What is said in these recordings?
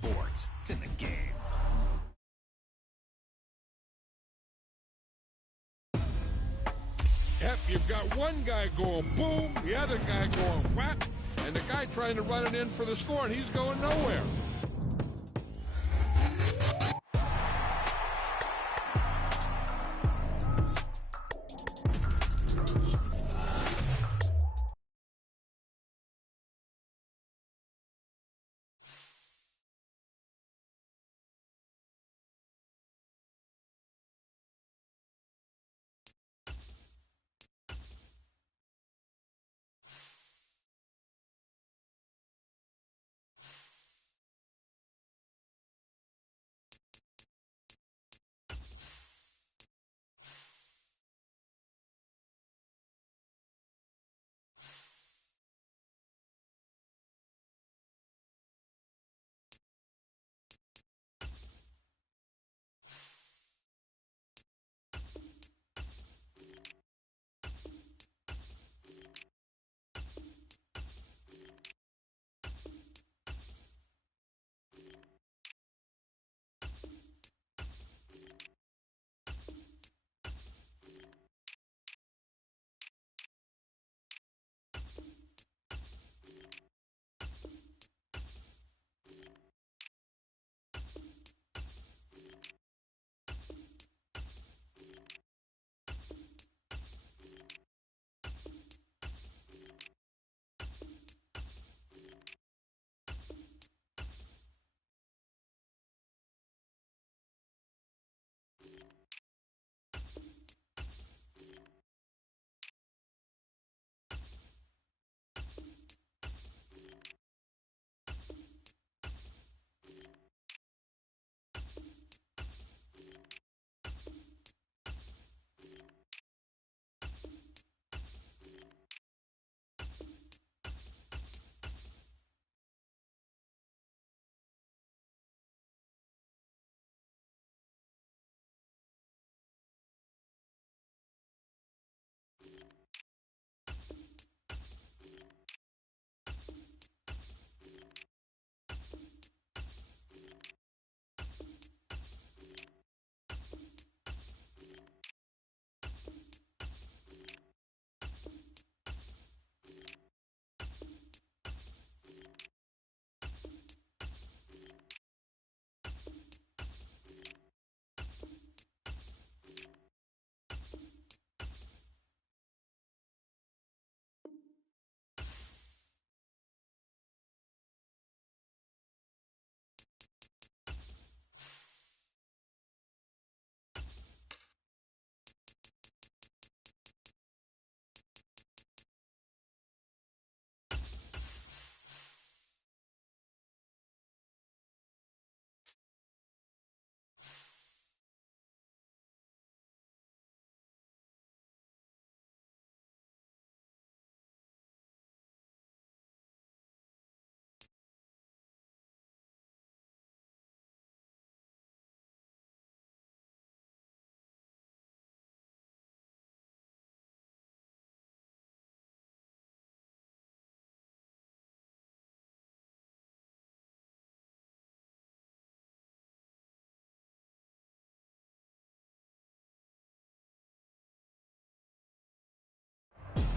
sports. It's in the game. Yep, you've got one guy going boom, the other guy going whap, and the guy trying to run it in for the score, and he's going nowhere.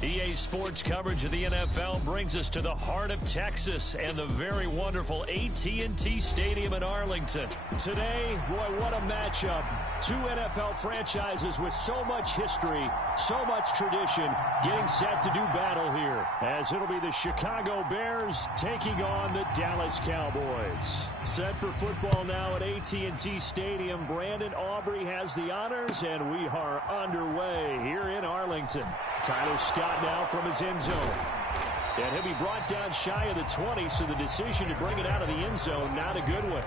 EA Sports coverage of the NFL brings us to the heart of Texas and the very wonderful AT&T Stadium in Arlington. Today, boy, what a matchup. Two NFL franchises with so much history, so much tradition, getting set to do battle here, as it'll be the Chicago Bears taking on the Dallas Cowboys. Set for football now at AT&T Stadium. Brandon Aubrey has the honors, and we are underway here in Arlington. Tyler Scott now from his end zone. And he'll be brought down shy of the 20, so the decision to bring it out of the end zone, not a good one.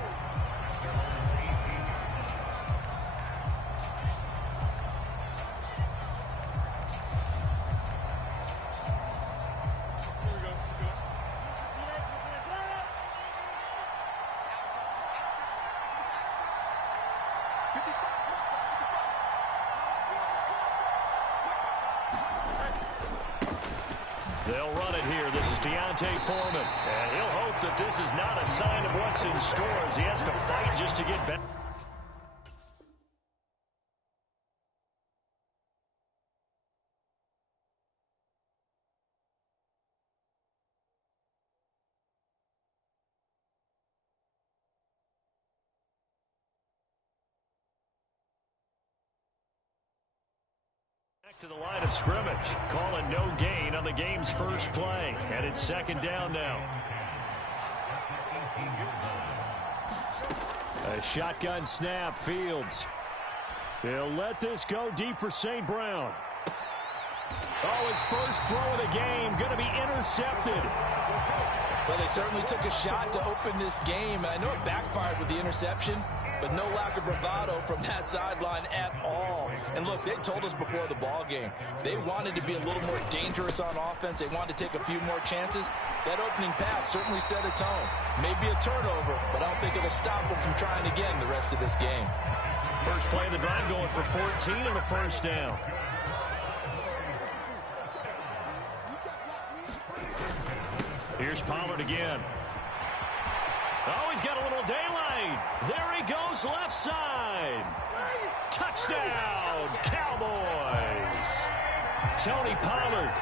They'll run it here. This is Deontay Foreman. And he'll hope that this is not a sign of what's in store as he has to fight just to get back. Back to the line of scrimmage, calling no gain on the game's first play, and it's second down now. A shotgun snap, Fields. He'll let this go deep for St. Brown. Oh, his first throw of the game, going to be intercepted. Well, they certainly took a shot to open this game, and I know it backfired with the interception, but no lack of bravado from that sideline at all. And look, they told us before the ball game, they wanted to be a little more dangerous on offense. They wanted to take a few more chances. That opening pass certainly set a tone. Maybe a turnover, but I don't think it'll stop them from trying again the rest of this game. First play of the drive going for 14 and a first down. Here's Pollard again. Oh, he's got a little daylight. There he goes, left side. Touchdown, Cowboys. Tony Pollard,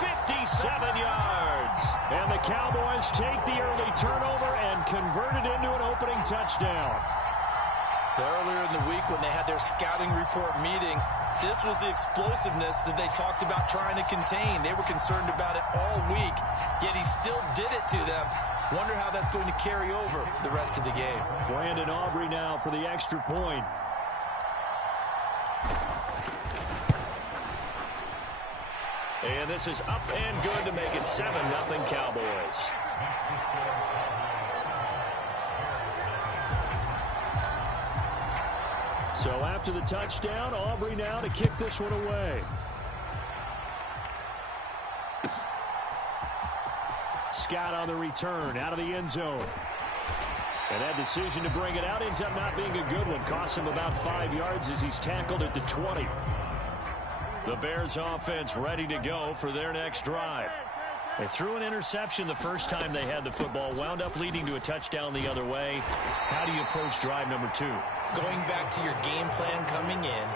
57 yards. And the Cowboys take the early turnover and convert it into an opening touchdown. Earlier in the week when they had their scouting report meeting, this was the explosiveness that they talked about trying to contain. They were concerned about it all week, yet he still did it to them. Wonder how that's going to carry over the rest of the game. Brandon Aubrey now for the extra point. And this is up and good to make it 7-0 Cowboys. So after the touchdown, Aubrey now to kick this one away. Scott on the return, out of the end zone. And that decision to bring it out ends up not being a good one. Costs him about 5 yards as he's tackled at the 20. The Bears offense ready to go for their next drive. They threw an interception the first time they had the football, wound up leading to a touchdown the other way. How do you approach drive number 2? Going back to your game plan coming in,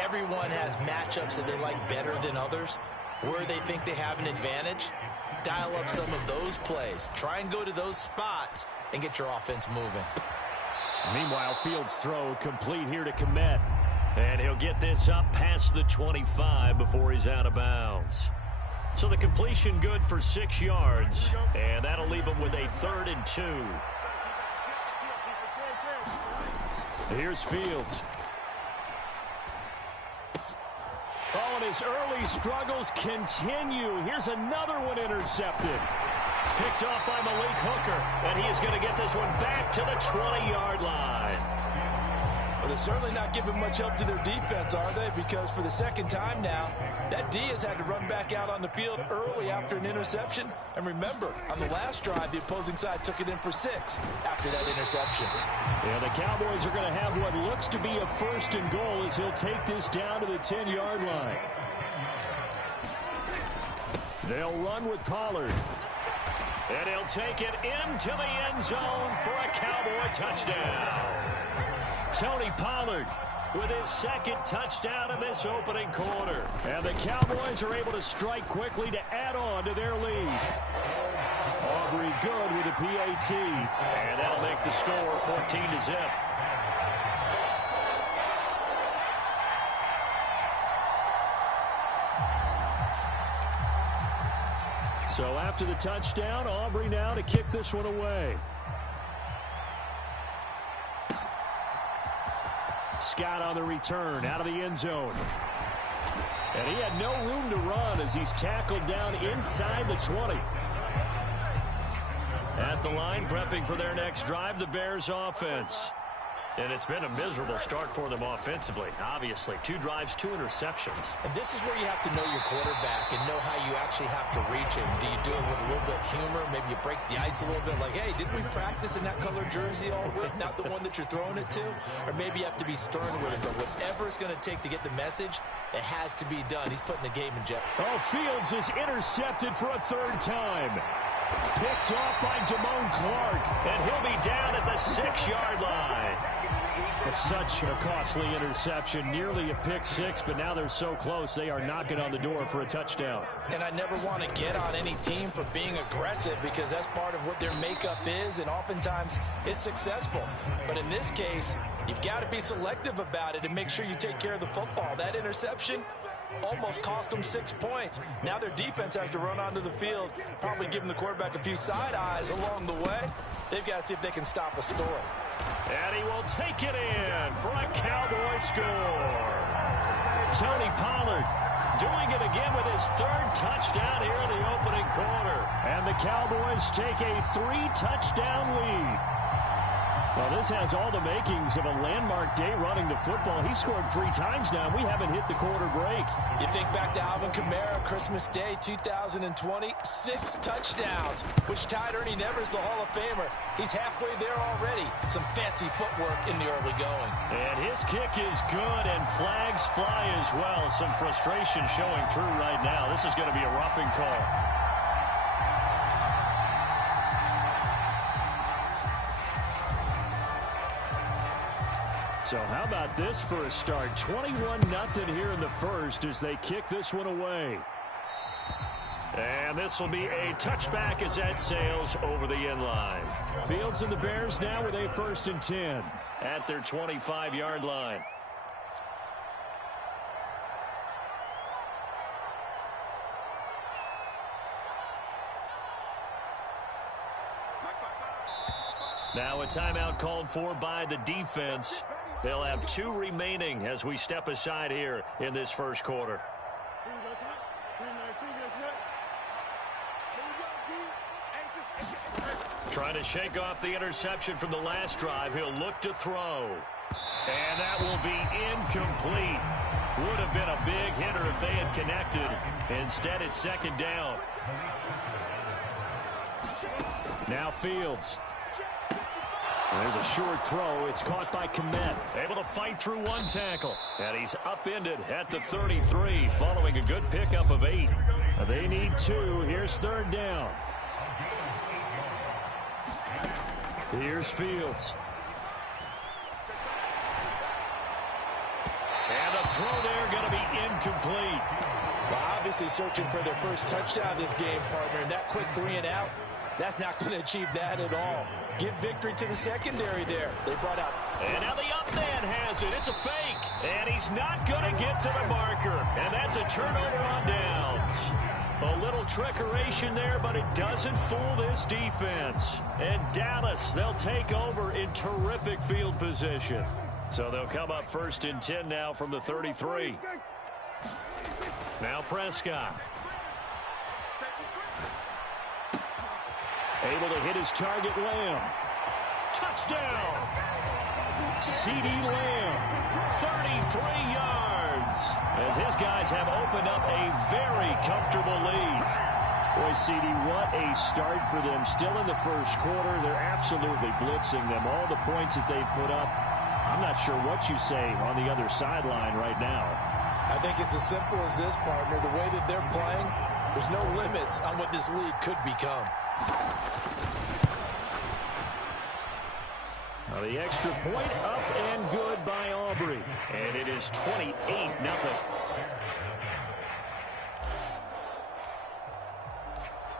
everyone has matchups that they like better than others. Where they think they have an advantage, dial up some of those plays. Try and go to those spots and get your offense moving. Meanwhile, Fields' throw complete here to Kmet. And he'll get this up past the 25 before he's out of bounds. So the completion good for 6 yards, and that'll leave him with a 3rd and 2. Here's Fields. Oh, and his early struggles continue. Here's another one intercepted. Picked off by Malik Hooker, and he is going to get this one back to the 20-yard line. Well, they're certainly not giving much help to their defense, are they? Because for the second time now, that D has had to run back out on the field early after an interception. And remember, on the last drive, the opposing side took it in for 6 after that interception. Yeah, the Cowboys are going to have what looks to be a 1st and goal as he'll take this down to the 10-yard line. They'll run with Pollard. And he'll take it into the end zone for a Cowboy touchdown. Tony Pollard with his 2nd touchdown in this opening quarter. And the Cowboys are able to strike quickly to add on to their lead. Aubrey good with a PAT. And that'll make the score 14-0. So after the touchdown, Aubrey now to kick this one away. Scott on the return, out of the end zone. And he had no room to run as he's tackled down inside the 20. At the line, prepping for their next drive, the Bears offense. And it's been a miserable start for them offensively, obviously. 2 drives, 2 interceptions. And this is where you have to know your quarterback and know how you actually have to reach him. Do you do it with a little bit of humor? Maybe you break the ice a little bit, like, hey, didn't we practice in that color jersey all week, not the one that you're throwing it to? Or maybe you have to be stern with it, but whatever it's going to take to get the message, it has to be done. He's putting the game in jeopardy. Oh, Fields is intercepted for a 3rd time. Picked off by Damone Clark. And he'll be down at the 6-yard line. It's such a costly interception, nearly a pick 6, but now they're so close they are knocking on the door for a touchdown. And I never want to get on any team for being aggressive because that's part of what their makeup is, and oftentimes it's successful. But in this case, you've got to be selective about it and make sure you take care of the football. That interception almost cost them 6 points. Now their defense has to run onto the field, probably giving the quarterback a few side eyes along the way. They've got to see if they can stop a story. And he will take it in for a Cowboy score. Tony Pollard doing it again with his 3rd touchdown here in the opening quarter. And the Cowboys take a 3-touchdown lead. Well, this has all the makings of a landmark day running the football. He scored 3 times now. We haven't hit the quarter break. You think back to Alvin Kamara, Christmas Day 2020, 6 touchdowns, which tied Ernie Nevers, the Hall of Famer. He's halfway there already. Some fancy footwork in the early going. And his kick is good, and flags fly as well. Some frustration showing through right now. This is going to be a roughing call. So how about this for a start? 21-0 here in the first as they kick this one away. And this will be a touchback as that sails over the end line. Fields and the Bears now with a 1st and 10. At their 25-yard line. Now a timeout called for by the defense. They'll have 2 remaining as we step aside here in this first quarter. Trying to shake off the interception from the last drive. He'll look to throw. And that will be incomplete. Would have been a big hitter if they had connected. Instead, it's 2nd down. Now Fields. There's a short throw. It's caught by Kmet. Able to fight through 1 tackle. And he's upended at the 33 following a good pickup of 8. They need 2. Here's 3rd down. Here's Fields. And a throw there going to be incomplete. Well, obviously searching for their first touchdown this game, partner. And that quick 3 and out, that's not going to achieve that at all. Give victory to the secondary there. They brought out. And now the up man has it. It's a fake. And he's not going to get to the marker. And that's a turnover on downs. A little trickeration there, but it doesn't fool this defense. And Dallas, they'll take over in terrific field position. So they'll come up 1st and 10 now from the 33. Now Prescott. Able to hit his target, Lamb. Touchdown! CeeDee Lamb. 33 yards. As his guys have opened up a very comfortable lead. Boy, CeeDee, what a start for them. Still in the first quarter. They're absolutely blitzing them. All the points that they put up. I'm not sure what you say on the other sideline right now. I think it's as simple as this, partner. The way that they're playing, there's no limits on what this league could become. Now the extra point up and good by Aubrey. And it is 28-0.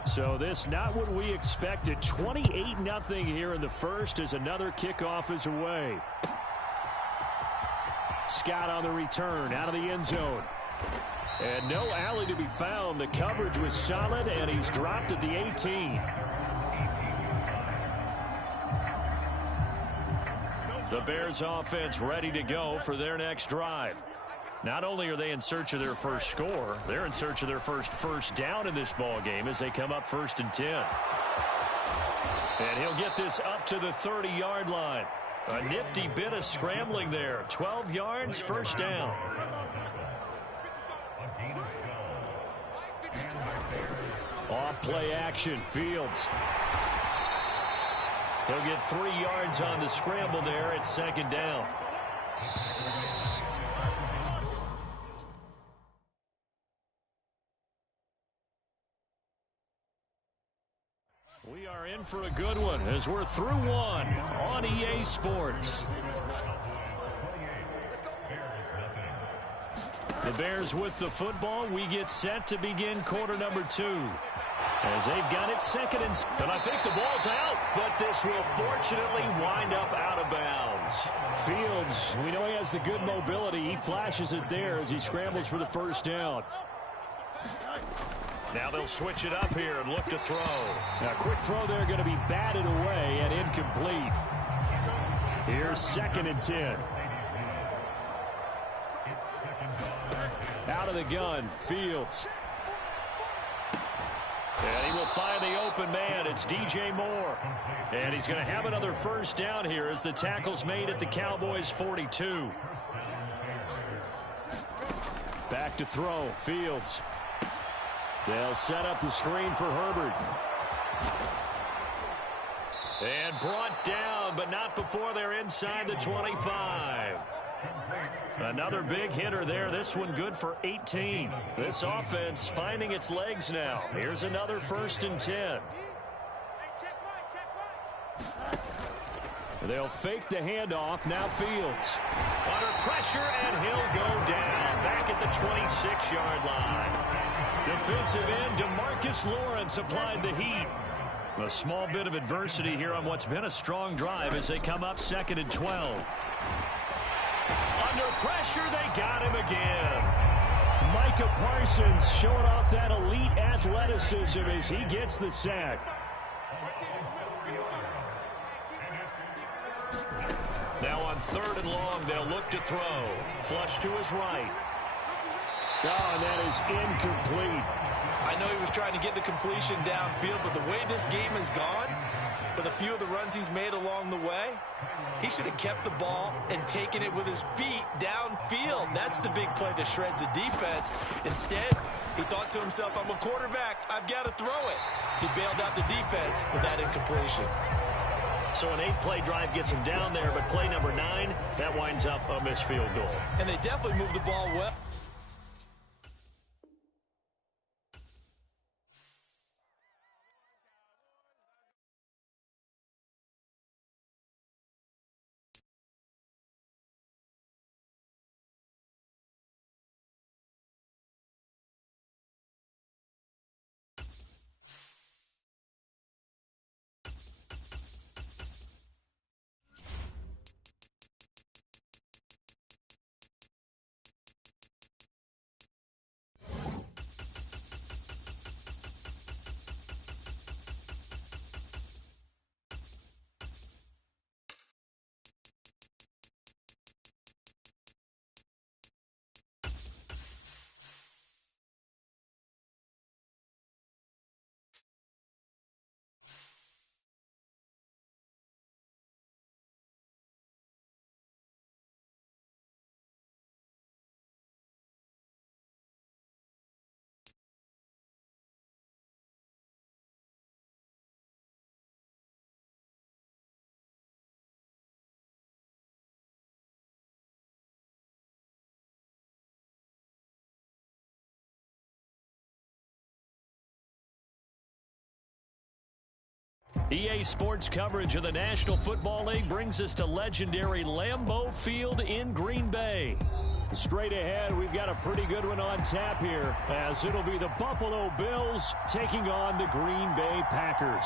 So this not what we expected. 28-0 here in the first as another kickoff is away. Scott on the return out of the end zone. And no alley to be found. The coverage was solid, and he's dropped at the 18. The Bears offense ready to go for their next drive. Not only are they in search of their first score, they're in search of their first down in this ball game as they come up 1st and 10. And he'll get this up to the 30-yard line. A nifty bit of scrambling there. 12 yards, first down. Off play action, Fields. He'll get 3 yards on the scramble there at second down. We are in for a good one as we're through one on EA Sports. The Bears with the football. We get set to begin quarter number 2. As they've got it second and I think the ball's out, but this will fortunately wind up out of bounds. Fields, we know he has the good mobility. He flashes it there as he scrambles for the first down. Now they'll switch it up here and look to throw. A quick throw there going to be batted away and incomplete. Here's second and 10. Out of the gun, Fields. And he will find the open man. It's DJ Moore. And he's going to have another first down here as the tackle's made at the Cowboys' 42. Back to throw, Fields. They'll set up the screen for Herbert. And brought down, but not before they're inside the 25. Another big hitter there. This one good for 18. This offense finding its legs now. Here's another first and 10. They'll fake the handoff. Now Fields. Under pressure, and he'll go down. Back at the 26-yard line. Defensive end DeMarcus Lawrence applied the heat. A small bit of adversity here on what's been a strong drive as they come up second and 12. Under pressure, they got him again. Micah Parsons showing off that elite athleticism as he gets the sack. Now on third and long, they'll look to throw. Flush to his right. Oh, and that is incomplete. I know he was trying to get the completion downfield, but the way this game has gone, with a few of the runs he's made along the way, he should have kept the ball and taken it with his feet downfield. That's the big play that shreds the defense. Instead, he thought to himself, I'm a quarterback. I've got to throw it. He bailed out the defense with that incompletion. So an 8-play drive gets him down there, but play number 9, that winds up a missed field goal. And they definitely moved the ball well. EA Sports coverage of the National Football League brings us to legendary Lambeau Field in Green Bay. Straight ahead, we've got a pretty good one on tap here, as it'll be the Buffalo Bills taking on the Green Bay Packers.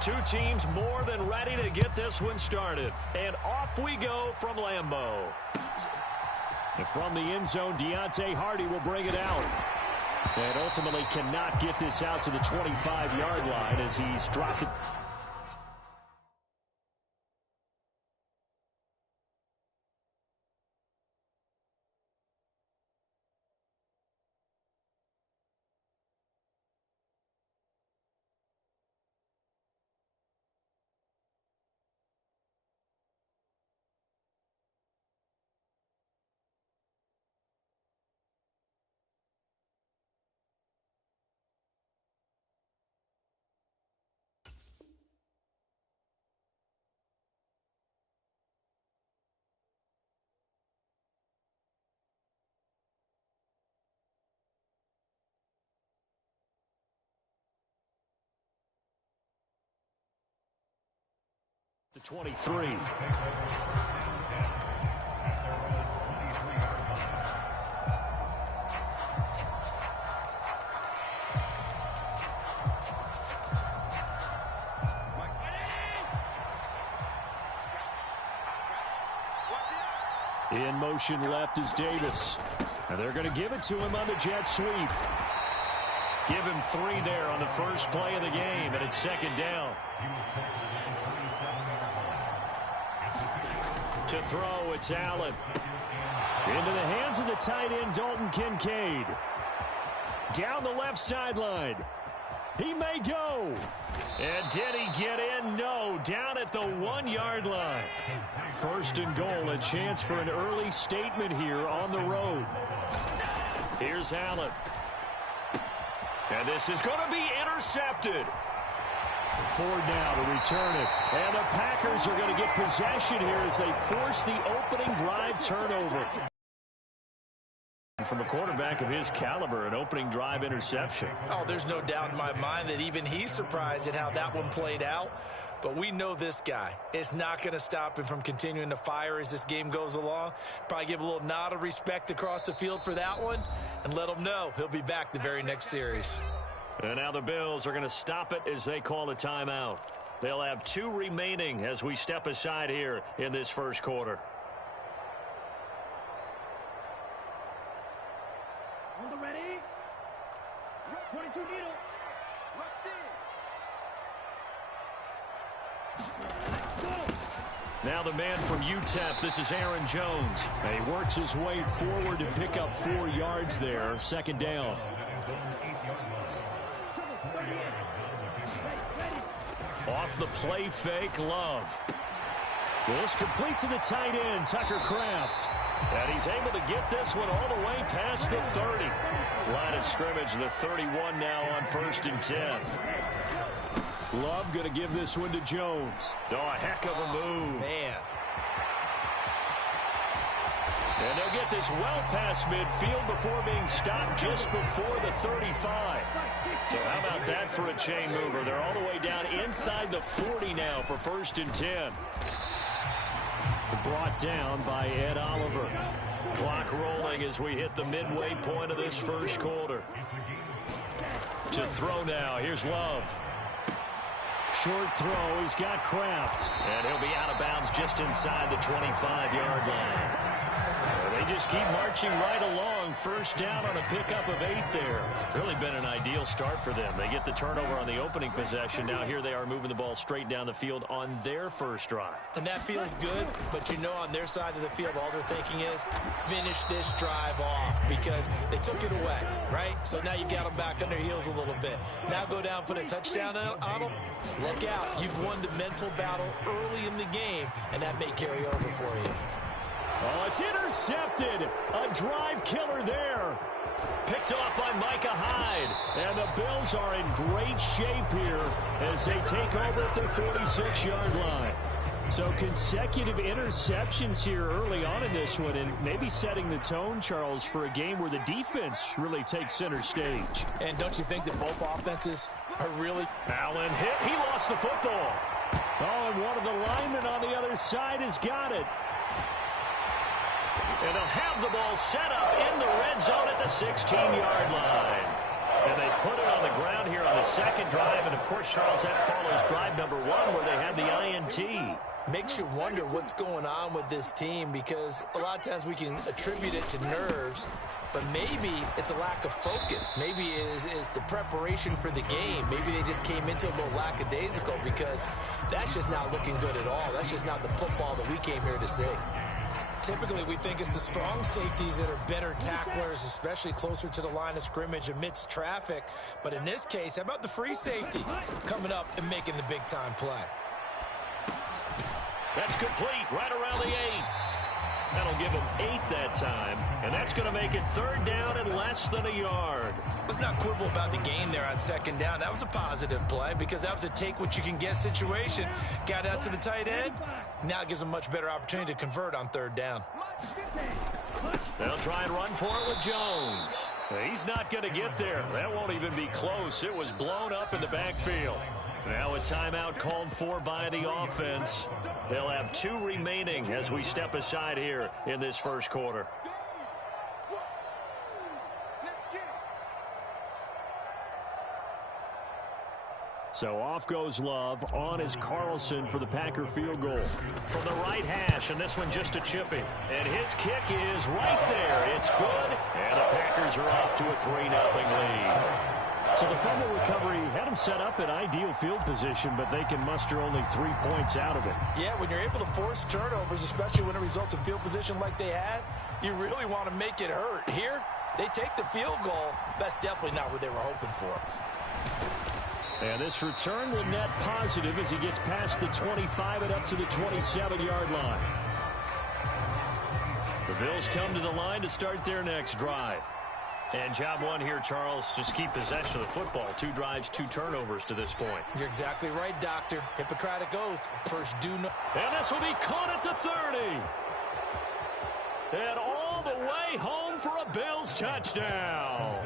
Two teams more than ready to get this one started. And off we go from Lambeau. And from the end zone, Deontay Hardy will bring it out. And ultimately cannot get this out to the 25-yard line as he's dropped it. 23. In motion left is Davis. And they're going to give it to him on the jet sweep. Give him 3 there on the first play of the game, and it's second down. To throw, it's Allen. Into the hands of the tight end, Dalton Kincaid. Down the left sideline. He may go. And did he get in? No. Down at the 1-yard line. First and goal, a chance for an early statement here on the road. Here's Allen. And this is going to be intercepted. Ford now to return it. And the Packers are going to get possession here as they force the opening drive turnover. From a quarterback of his caliber, an opening drive interception. Oh, there's no doubt in my mind that even he's surprised at how that one played out. But we know this guy. It's not going to stop him from continuing to fire as this game goes along. Probably give a little nod of respect across the field for that one and let him know he'll be back the very next series. And now the Bills are going to stop it as they call a timeout. They'll have 2 remaining as we step aside here in this first quarter. On the ready. 22 needle. Now the man from UTEP, this is Aaron Jones. He works his way forward to pick up 4 yards there. Second down. Off the play fake, Love. This complete to the tight end, Tucker Kraft. And he's able to get this one all the way past the 30. Line of scrimmage, the 31 now on 1st and 10. Love going to give this one to Jones. Oh, a heck of a move. Man. And they'll get this well past midfield before being stopped just before the 35. So how about that for a chain mover? They're all the way down inside the 40 now for 1st and 10. Brought down by Ed Oliver. Clock rolling as we hit the midway point of this first quarter. To throw now. Here's Love. Short throw. He's got Kraft. And he'll be out of bounds just inside the 25-yard line. They just keep marching right along. First down on a pickup of 8 there. Really been an ideal start for them. They get the turnover on the opening possession. Now here they are moving the ball straight down the field on their first drive. And that feels good, but you know on their side of the field, all they're thinking is finish this drive off because they took it away, right? So now you got them back on their heels a little bit. Now go down, put a touchdown on them. Look out. You've won the mental battle early in the game, and that may carry over for you. Oh, it's intercepted. A drive killer there. Picked off by Micah Hyde. And the Bills are in great shape here as they take over at their 46-yard line. So consecutive interceptions here early on in this one, and maybe setting the tone, Charles, for a game where the defense really takes center stage. And don't you think that both offenses are really... Allen hit. He lost the football. Oh, and one of the linemen on the other side has got it. And they'll have the ball set up in the red zone at the 16-yard line. And they put it on the ground here on the second drive. And, of course, Charles, that follows drive number 1 where they had the INT. Makes you wonder what's going on with this team because a lot of times we can attribute it to nerves, but maybe it's a lack of focus. Maybe it is the preparation for the game. Maybe they just came into a little lackadaisical because that's just not looking good at all. That's just not the football that we came here to see. Typically, we think it's the strong safeties that are better tacklers, especially closer to the line of scrimmage amidst traffic. But in this case, how about the free safety coming up and making the big-time play? That's complete right around the 8. That'll give them 8 that time, and that's going to make it 3rd down and less than a yard. Let's not quibble about the gain there on 2nd down. That was a positive play because that was a take-what-you-can-get situation. Got out to the tight end. Now it gives them a much better opportunity to convert on 3rd down. They'll try and run for it with Jones. He's not going to get there. That won't even be close. It was blown up in the backfield. Now a timeout called for by the offense. They'll have 2 remaining as we step aside here in this first quarter. So off goes Love. On is Carlson for the Packer field goal. From the right hash, and this one just a chippy. And his kick is right there. It's good. And the Packers are off to a 3-0 lead. So the fumble recovery had them set up in ideal field position, but they can muster only 3 points out of it. Yeah, when you're able to force turnovers, especially when it results in field position like they had, you really want to make it hurt. Here, they take the field goal. That's definitely not what they were hoping for. And this return will net positive as he gets past the 25 and up to the 27-yard line. The Bills come to the line to start their next drive. And job one here, Charles, just keep possession of the football. 2 drives, 2 turnovers to this point. You're exactly right, Doctor. Hippocratic oath. First do no. And this will be caught at the 30. And all the way home for a Bills touchdown.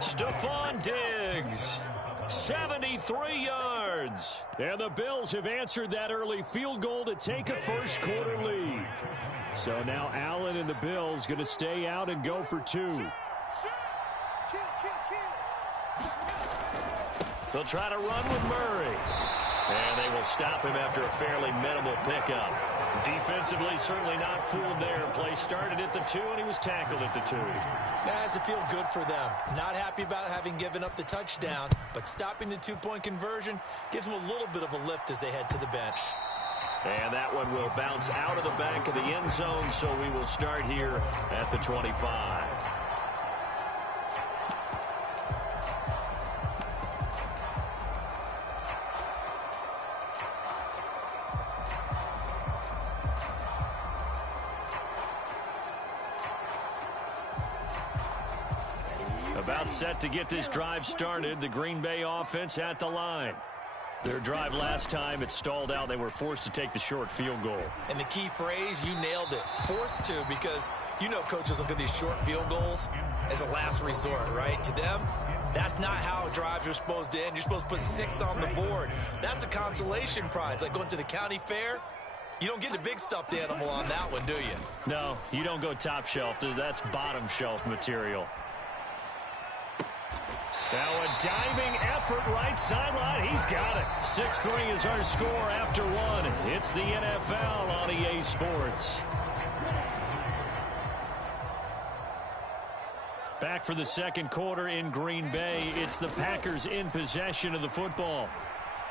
Stephon Diggs. 73 yards. And the Bills have answered that early field goal to take a first quarter lead. So now Allen and the Bills going to stay out and go for 2. They'll try to run with Murray. And they will stop him after a fairly minimal pickup. Defensively, certainly not fooled there. Play started at the 2, and he was tackled at the 2. That has to feel good for them. Not happy about having given up the touchdown, but stopping the 2-point conversion gives them a little bit of a lift as they head to the bench. And that one will bounce out of the back of the end zone, so we will start here at the 25. About set to get this drive started. The Green Bay offense at the line. Their drive last time, it stalled out. They were forced to take the short field goal. And the key phrase, you nailed it. Forced to, because you know coaches look at these short field goals as a last resort, right? To them, that's not how drives are supposed to end. You're supposed to put 6 on the board. That's a consolation prize. Like going to the county fair, you don't get the big stuffed animal on that one, do you? No, you don't go top shelf. That's bottom shelf material. Now a diving effort right sideline. He's got it. 6-3 is our score after 1. It's the NFL on EA Sports. Back for the second quarter in Green Bay. It's the Packers in possession of the football,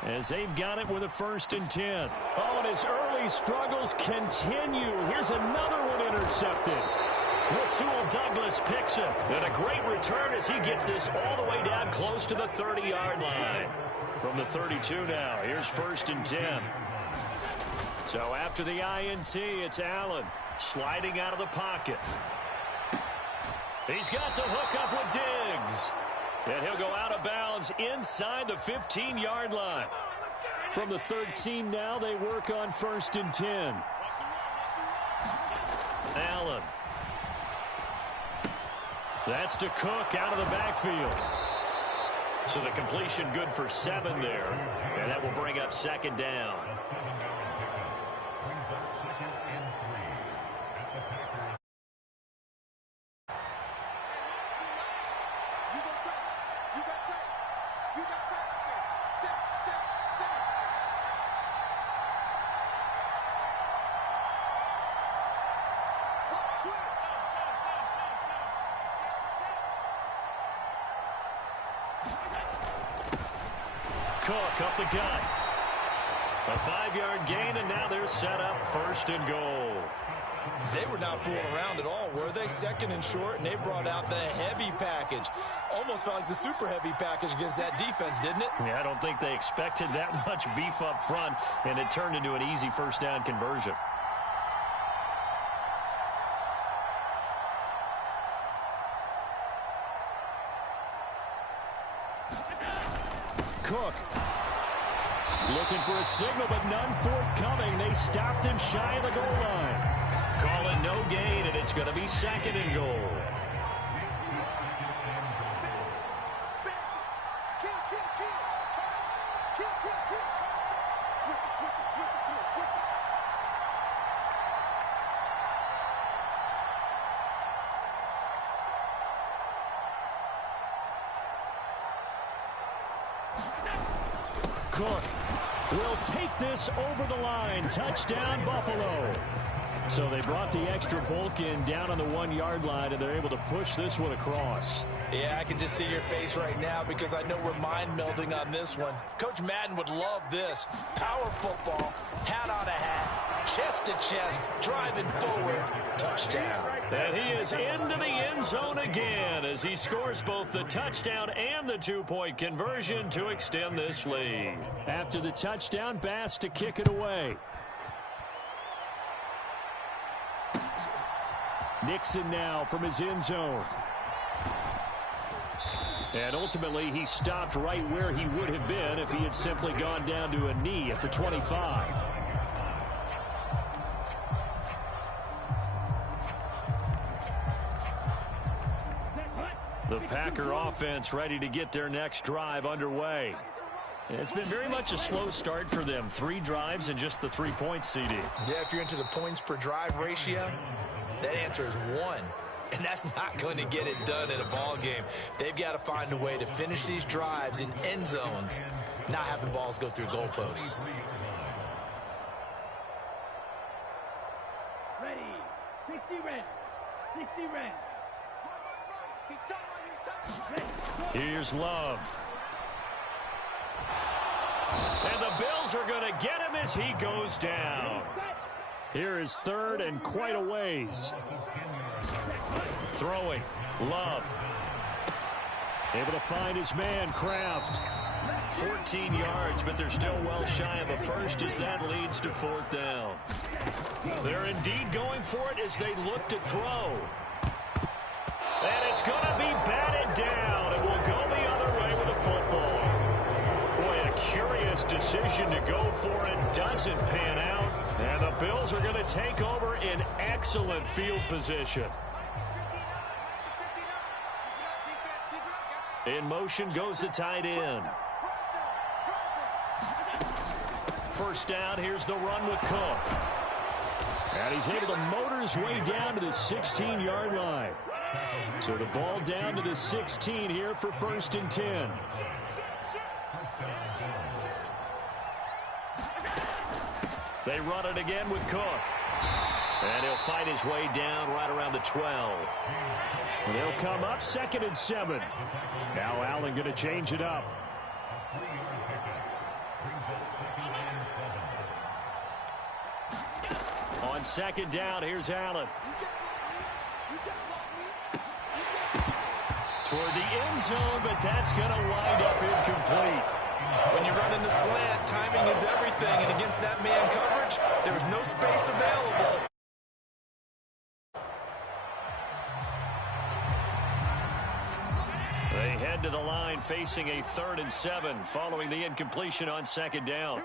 as they've got it with a 1st and 10. Oh, and his early struggles continue. Here's another one intercepted. Rasul Douglas picks it. And a great return as he gets this all the way down close to the 30-yard line. From the 32 now, here's 1st and 10. So after the INT, it's Allen sliding out of the pocket. He's got the hook up with Diggs. And he'll go out of bounds inside the 15-yard line. From the 13 now, they work on 1st and 10. Allen. That's to Cook out of the backfield. So the completion good for 7 there. And that will bring up 2nd down. Cook up the gut. A 5-yard gain, and now they're set up 1st and goal. They were not fooling around at all, were they? 2nd and short, and they brought out the heavy package. Almost felt like the super heavy package against that defense, didn't it? Yeah, I don't think they expected that much beef up front, and it turned into an easy 1st down conversion. Cook looking for a signal, but none forthcoming. They stopped him shy of the goal line. Call it no gain, and it's going to be 2nd and goal. Cook will take this over the line. Touchdown, Buffalo. So they brought the extra bulk in down on the 1-yard line, and they're able to push this one across. Yeah, I can just see your face right now because I know we're mind melding on this one. Coach Madden would love this. Power football, hat on a hat, chest to chest, driving forward, touchdown. And he is into the end zone again as he scores both the touchdown and the 2-point conversion to extend this lead. After the touchdown, Bass to kick it away. Nixon now from his end zone. And ultimately, he stopped right where he would have been if he had simply gone down to a knee at the 25. The Packer offense ready to get their next drive underway. It's been very much a slow start for them. 3 drives and just the 3 points, CD. Yeah, if you're into the points per drive ratio, that answer is 1. And that's not going to get it done in a ball game. They've got to find a way to finish these drives in end zones, not have the balls go through goalposts. Ready. 60 red. 60 red. Here's Love. And the Bills are going to get him as he goes down. Here is 3rd and quite a ways. Throwing. Love. Able to find his man, Kraft. 14 yards, but they're still well shy of a first as that leads to 4th down. They're indeed going for it as they look to throw. And it's going to be batted down. It will go the other way with the football. Boy, a curious decision to go for it doesn't pan out. And the Bills are going to take over in excellent field position. In motion goes the tight end. First down, here's the run with Cook. And he's able to motor his way down to the 16-yard line. So the ball down to the 16 here for 1st and 10. They run it again with Cook. And he'll fight his way down right around the 12. They'll come up 2nd and 7. Now Allen going to change it up. On 2nd down, here's Allen. Toward the end zone, but that's going to wind up incomplete. When you're running the slant, timing is everything, and against that man coverage, there was no space available. They head to the line facing a 3rd and 7 following the incompletion on 2nd down.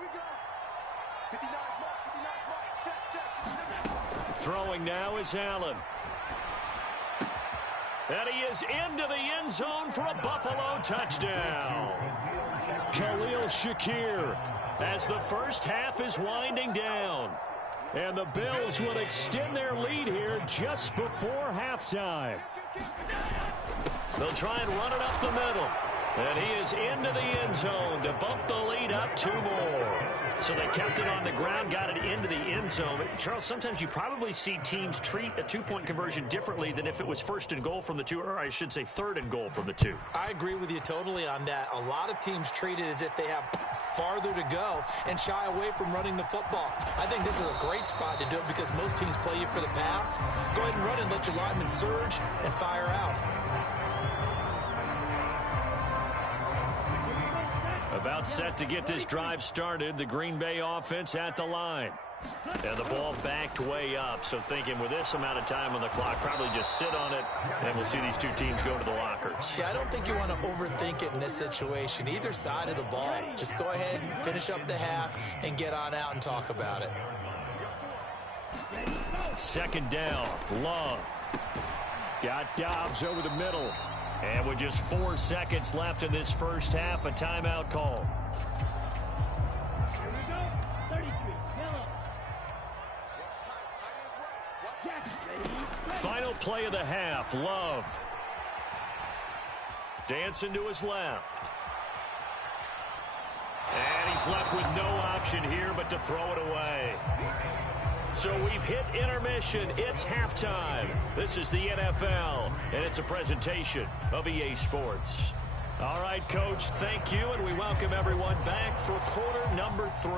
Throwing now is Allen. And he is into the end zone for a Buffalo touchdown. Khalil Shakir As the first half is winding down. And the Bills will extend their lead here just before halftime. They'll try and run it up the middle. And he is into the end zone to bump the lead up 2 more. So they kept it on the ground, got it into the end zone. But Charles, sometimes you probably see teams treat a 2-point conversion differently than if it was 1st and goal from the 2, or I should say 3rd and goal from the 2. I agree with you totally on that. A lot of teams treat it as if they have farther to go and shy away from running the football. I think this is a great spot to do it because most teams play you for the pass. Go ahead and run and let your linemen surge and fire out. About set to get this drive started, the Green Bay offense at the line. And the ball backed way up, so thinking with this amount of time on the clock, probably just sit on it, and we'll see these 2 teams go to the lockers. Yeah, I don't think you want to overthink it in this situation. Either side of the ball, just go ahead and finish up the half and get on out and talk about it. 2nd down, Love. Got Dobbs over the middle. And with just 4 seconds left in this first half, a timeout call. play of the half. Love. Dancing to his left. And he's left with no option here but to throw it away. So we've hit intermission. It's halftime. This is the NFL, and it's a presentation of EA Sports. All right, Coach, thank you, and we welcome everyone back for quarter number 3.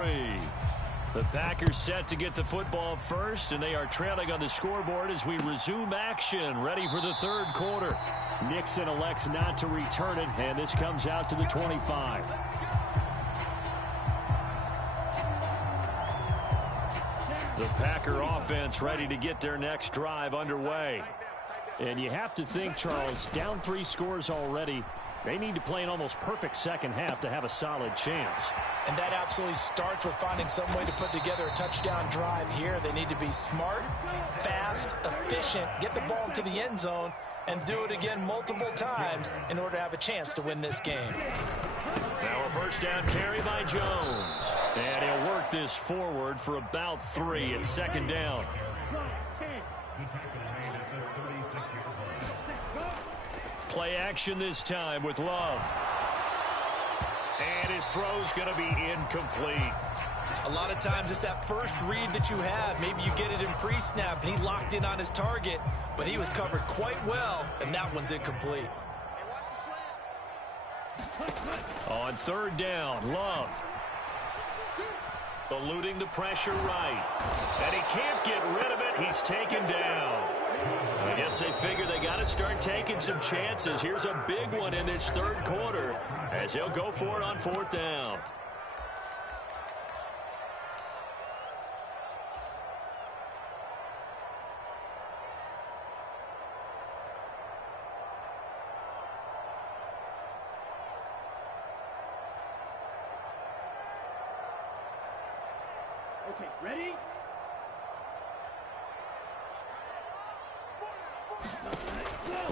The Packers set to get the football first, and they are trailing on the scoreboard as we resume action, ready for the third quarter. Nixon elects not to return it, and this comes out to the 25. The Packer offense ready to get their next drive underway. And you have to think, Charles, down 3 scores already. They need to play an almost perfect second half to have a solid chance. And that absolutely starts with finding some way to put together a touchdown drive here. They need to be smart, fast, efficient, get the ball into the end zone, and do it again multiple times in order to have a chance to win this game. Now a first down carry by Jones. And he'll work this forward for about 3. It's second down. Play action this time with Love. And his throw's going to be incomplete. A lot of times it's that first read that you have. Maybe you get it in pre-snap, and he locked in on his target, but he was covered quite well, and that one's incomplete. On third down, Love. Eluding the pressure right. And he can't get rid of it. He's taken down. I guess they figure they got to start taking some chances. Here's a big one in this third quarter as he'll go for it on fourth down. Okay, ready?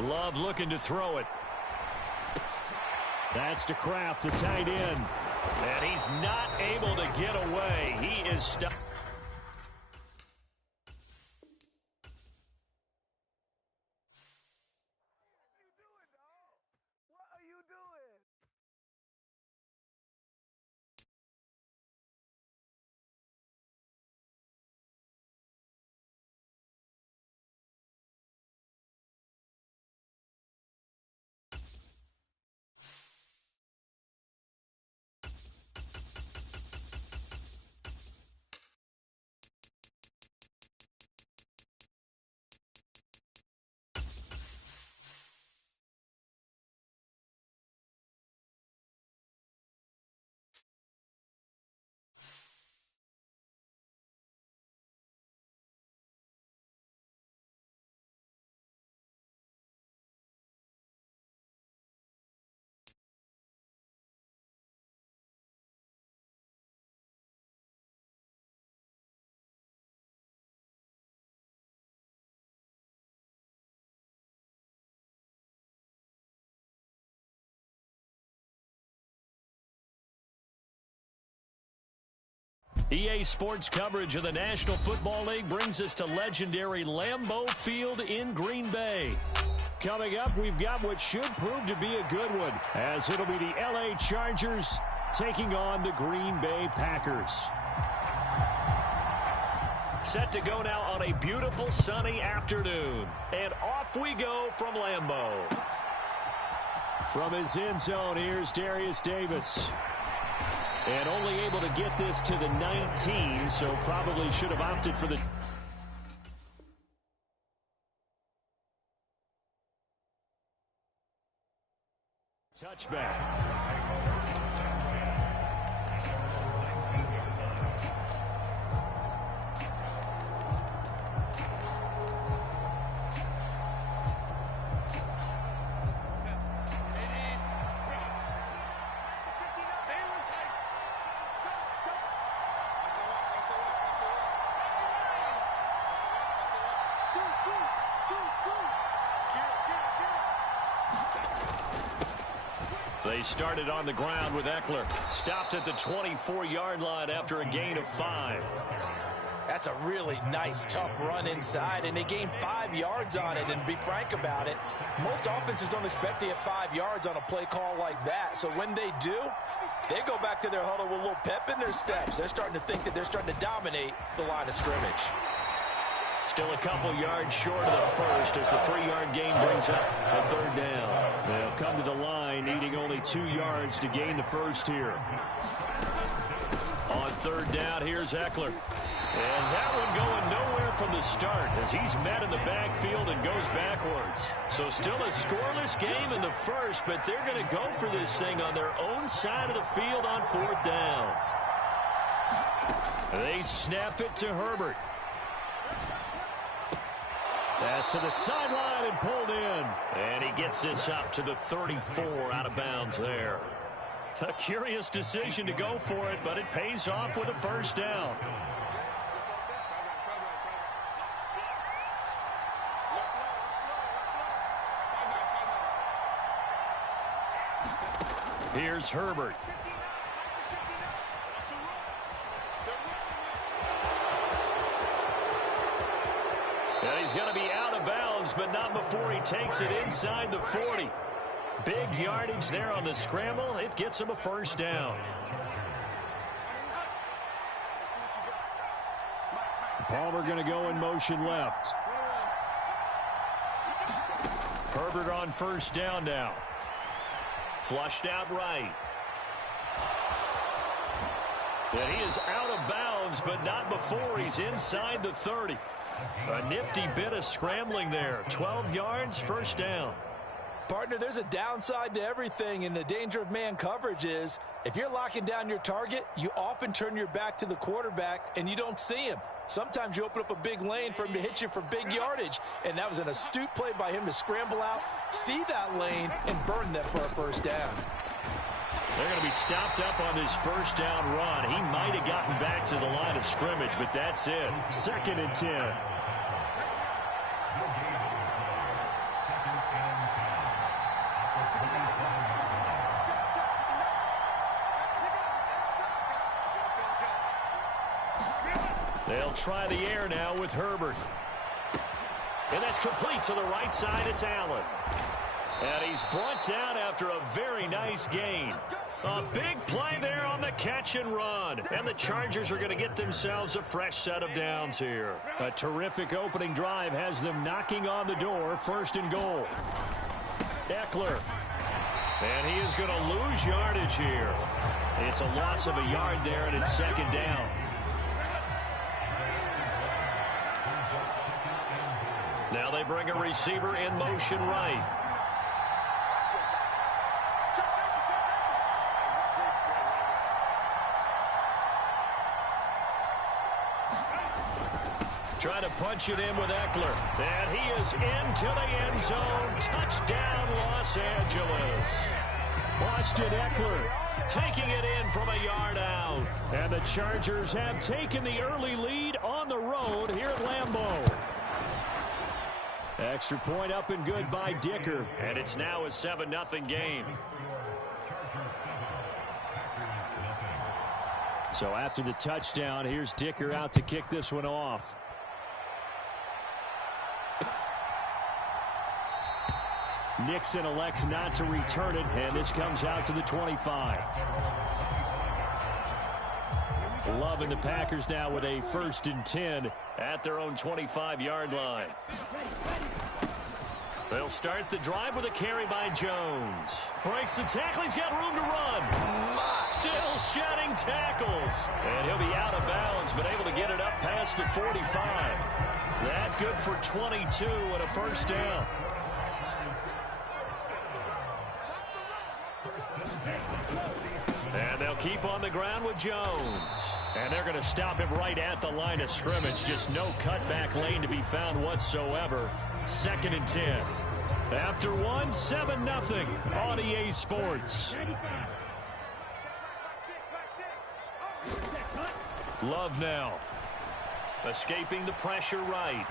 Love looking to throw it. That's to Kraft, the tight end. And he's not able to get away. He is stuck. EA Sports coverage of the National Football League brings us to legendary Lambeau Field in Green Bay. Coming up, we've got what should prove to be a good one, as it'll be the LA Chargers taking on the Green Bay Packers. Set to go now on a beautiful sunny afternoon. And off we go from Lambeau. From his end zone, here's Darius Davis. And only able to get this to the 19, so probably should have opted for the... touchback. They started on the ground with Eckler. Stopped at the 24-yard line after a gain of 5. That's That's a really nice, tough run inside, and they gained 5 yards on it. And to be frank about it, most offenses don't expect to get 5 yards on a play call like that. So when they do, they go back to their huddle with a little pep in their steps. They're starting to think that they're starting to dominate the line of scrimmage. Still a couple yards short of the first as the 3-yard gain brings up a third down. They'll come to the line needing only 2 yards to gain the first here. On third down, here's Eckler. And that one going nowhere from the start as he's met in the backfield and goes backwards. So still a scoreless game in the first, but they're going to go for this thing on their own side of the field on fourth down. They snap it to Herbert. Pass to the sideline and pulled in. And he gets this up to the 34 out of bounds there. A curious decision to go for it, but it pays off with a first down. Here's Herbert. And he's going to be out of bounds, but not before he takes it inside the 40. Big yardage there on the scramble. It gets him a first down. Palmer going to go in motion left. Herbert on first down now. Flushed out right. And he is out of bounds, but not before he's inside the 30. A nifty bit of scrambling there. 12 yards, first down. Partner, there's a downside to everything, and the danger of man coverage is if you're locking down your target, you often turn your back to the quarterback and you don't see him. Sometimes you open up a big lane for him to hit you for big yardage, and that was an astute play by him to scramble out, see that lane, and burn that for a first down. They're going to be stopped up on this first down run. He might have gotten back to the line of scrimmage, but that's it. 2nd and 10. They'll try the air now with Herbert. And that's complete to the right side. It's Allen. And he's brought down after a very nice gain. A big play there on the catch and run. And the Chargers are going to get themselves a fresh set of downs here. A terrific opening drive has them knocking on the door. 1st and goal. Eckler. And he is going to lose yardage here. It's a loss of a yard there, and it's 2nd down. Now they bring a receiver in motion right. Try to punch it in with Eckler. And he is into the end zone. Touchdown, Los Angeles. Austin Eckler taking it in from a yard out. And the Chargers have taken the early lead on the road here at Lambeau. Extra point up and good by Dicker. And it's now a 7-0 game. So after the touchdown, here's Dicker out to kick this one off. Nixon elects not to return it, and this comes out to the 25. Love and the Packers now with a 1st and 10 at their own 25-yard line. They'll start the drive with a carry by Jones. Breaks the tackle. He's got room to run. Still shedding tackles. And he'll be out of bounds, but able to get it up past the 45. That good for 22 and a first down. And they'll keep on the ground with Jones. And they're going to stop him right at the line of scrimmage. Just no cutback lane to be found whatsoever. 2nd and 10. After 1, 7-0 on EA Sports. Love now. Escaping the pressure right.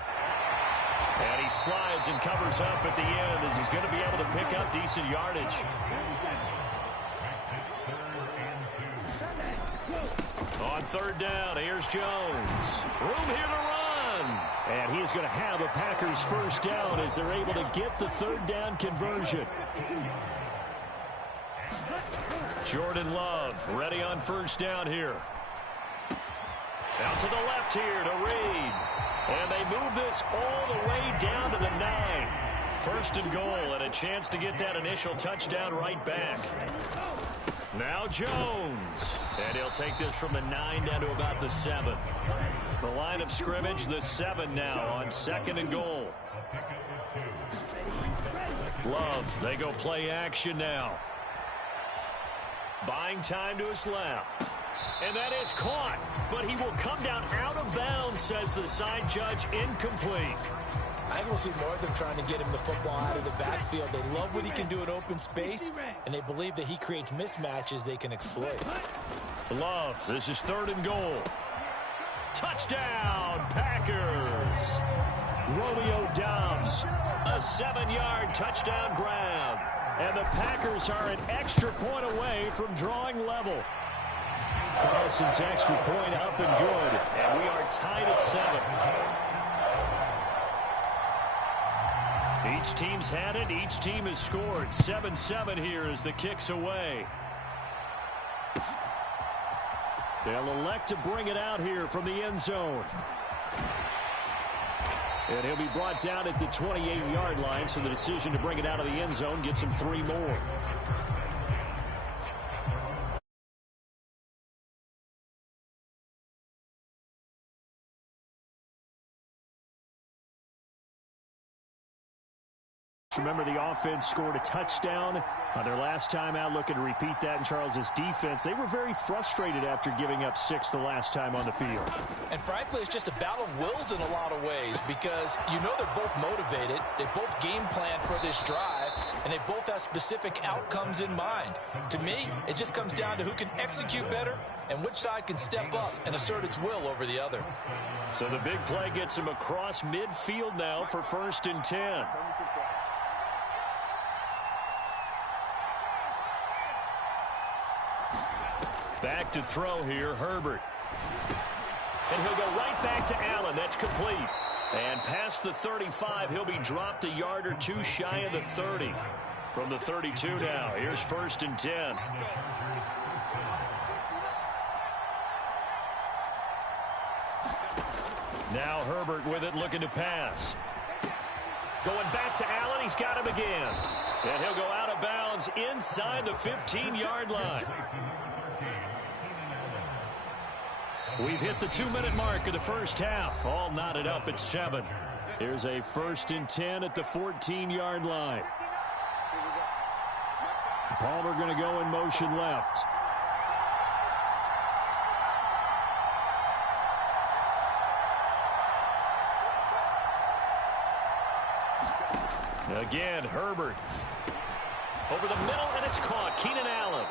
And he slides and covers up at the end as he's going to be able to pick up decent yardage. On third down, here's Jones. Room here to run. And he is going to have a Packers first down as they're able to get the third down conversion. Jordan Love ready on first down here. Out to the left here to Reed. And they move this all the way down to the 9. First and goal and a chance to get that initial touchdown right back. Now Jones. And he'll take this from the 9 down to about the 7. The line of scrimmage, the 7 now on second and goal. Love, they go play action now. Buying time to his left. And that is caught, but he will come down out of bounds, says the side judge, incomplete. I think we'll see more of them trying to get him the football out of the backfield. They love what he can do in open space, and they believe that he creates mismatches they can exploit. Love, this is third and goal. Touchdown, Packers. Romeo Doubs. A 7-yard touchdown grab. And the Packers are an extra point away from drawing level. Carlson's extra point up and good. And we are tied at 7. Each team's had it. Each team has scored. 7-7 here as the kick's away. They'll elect to bring it out here from the end zone. And he'll be brought down at the 28-yard line, so the decision to bring it out of the end zone gets him 3 more. Remember, the offense scored a touchdown on their last time out. Looking to repeat that in Charles's defense. They were very frustrated after giving up 6 the last time on the field. And frankly, it's just a battle of wills in a lot of ways because you know they're both motivated. They both game plan for this drive, and they both have specific outcomes in mind. To me, it just comes down to who can execute better and which side can step up and assert its will over the other. So the big play gets him across midfield now for first and 10. Back to throw here, Herbert. And he'll go right back to Allen. That's complete. And past the 35, he'll be dropped a yard or 2 shy of the 30. From the 32 now, here's first and 10. Now Herbert with it, looking to pass. Going back to Allen, he's got him again. And he'll go out of bounds inside the 15-yard line. We've hit the 2-minute mark of the first half. All knotted up at 7. Here's a first and 10 at the 14-yard line. Palmer going to go in motion left. Again, Herbert. Over the middle, and it's caught. Keenan Allen.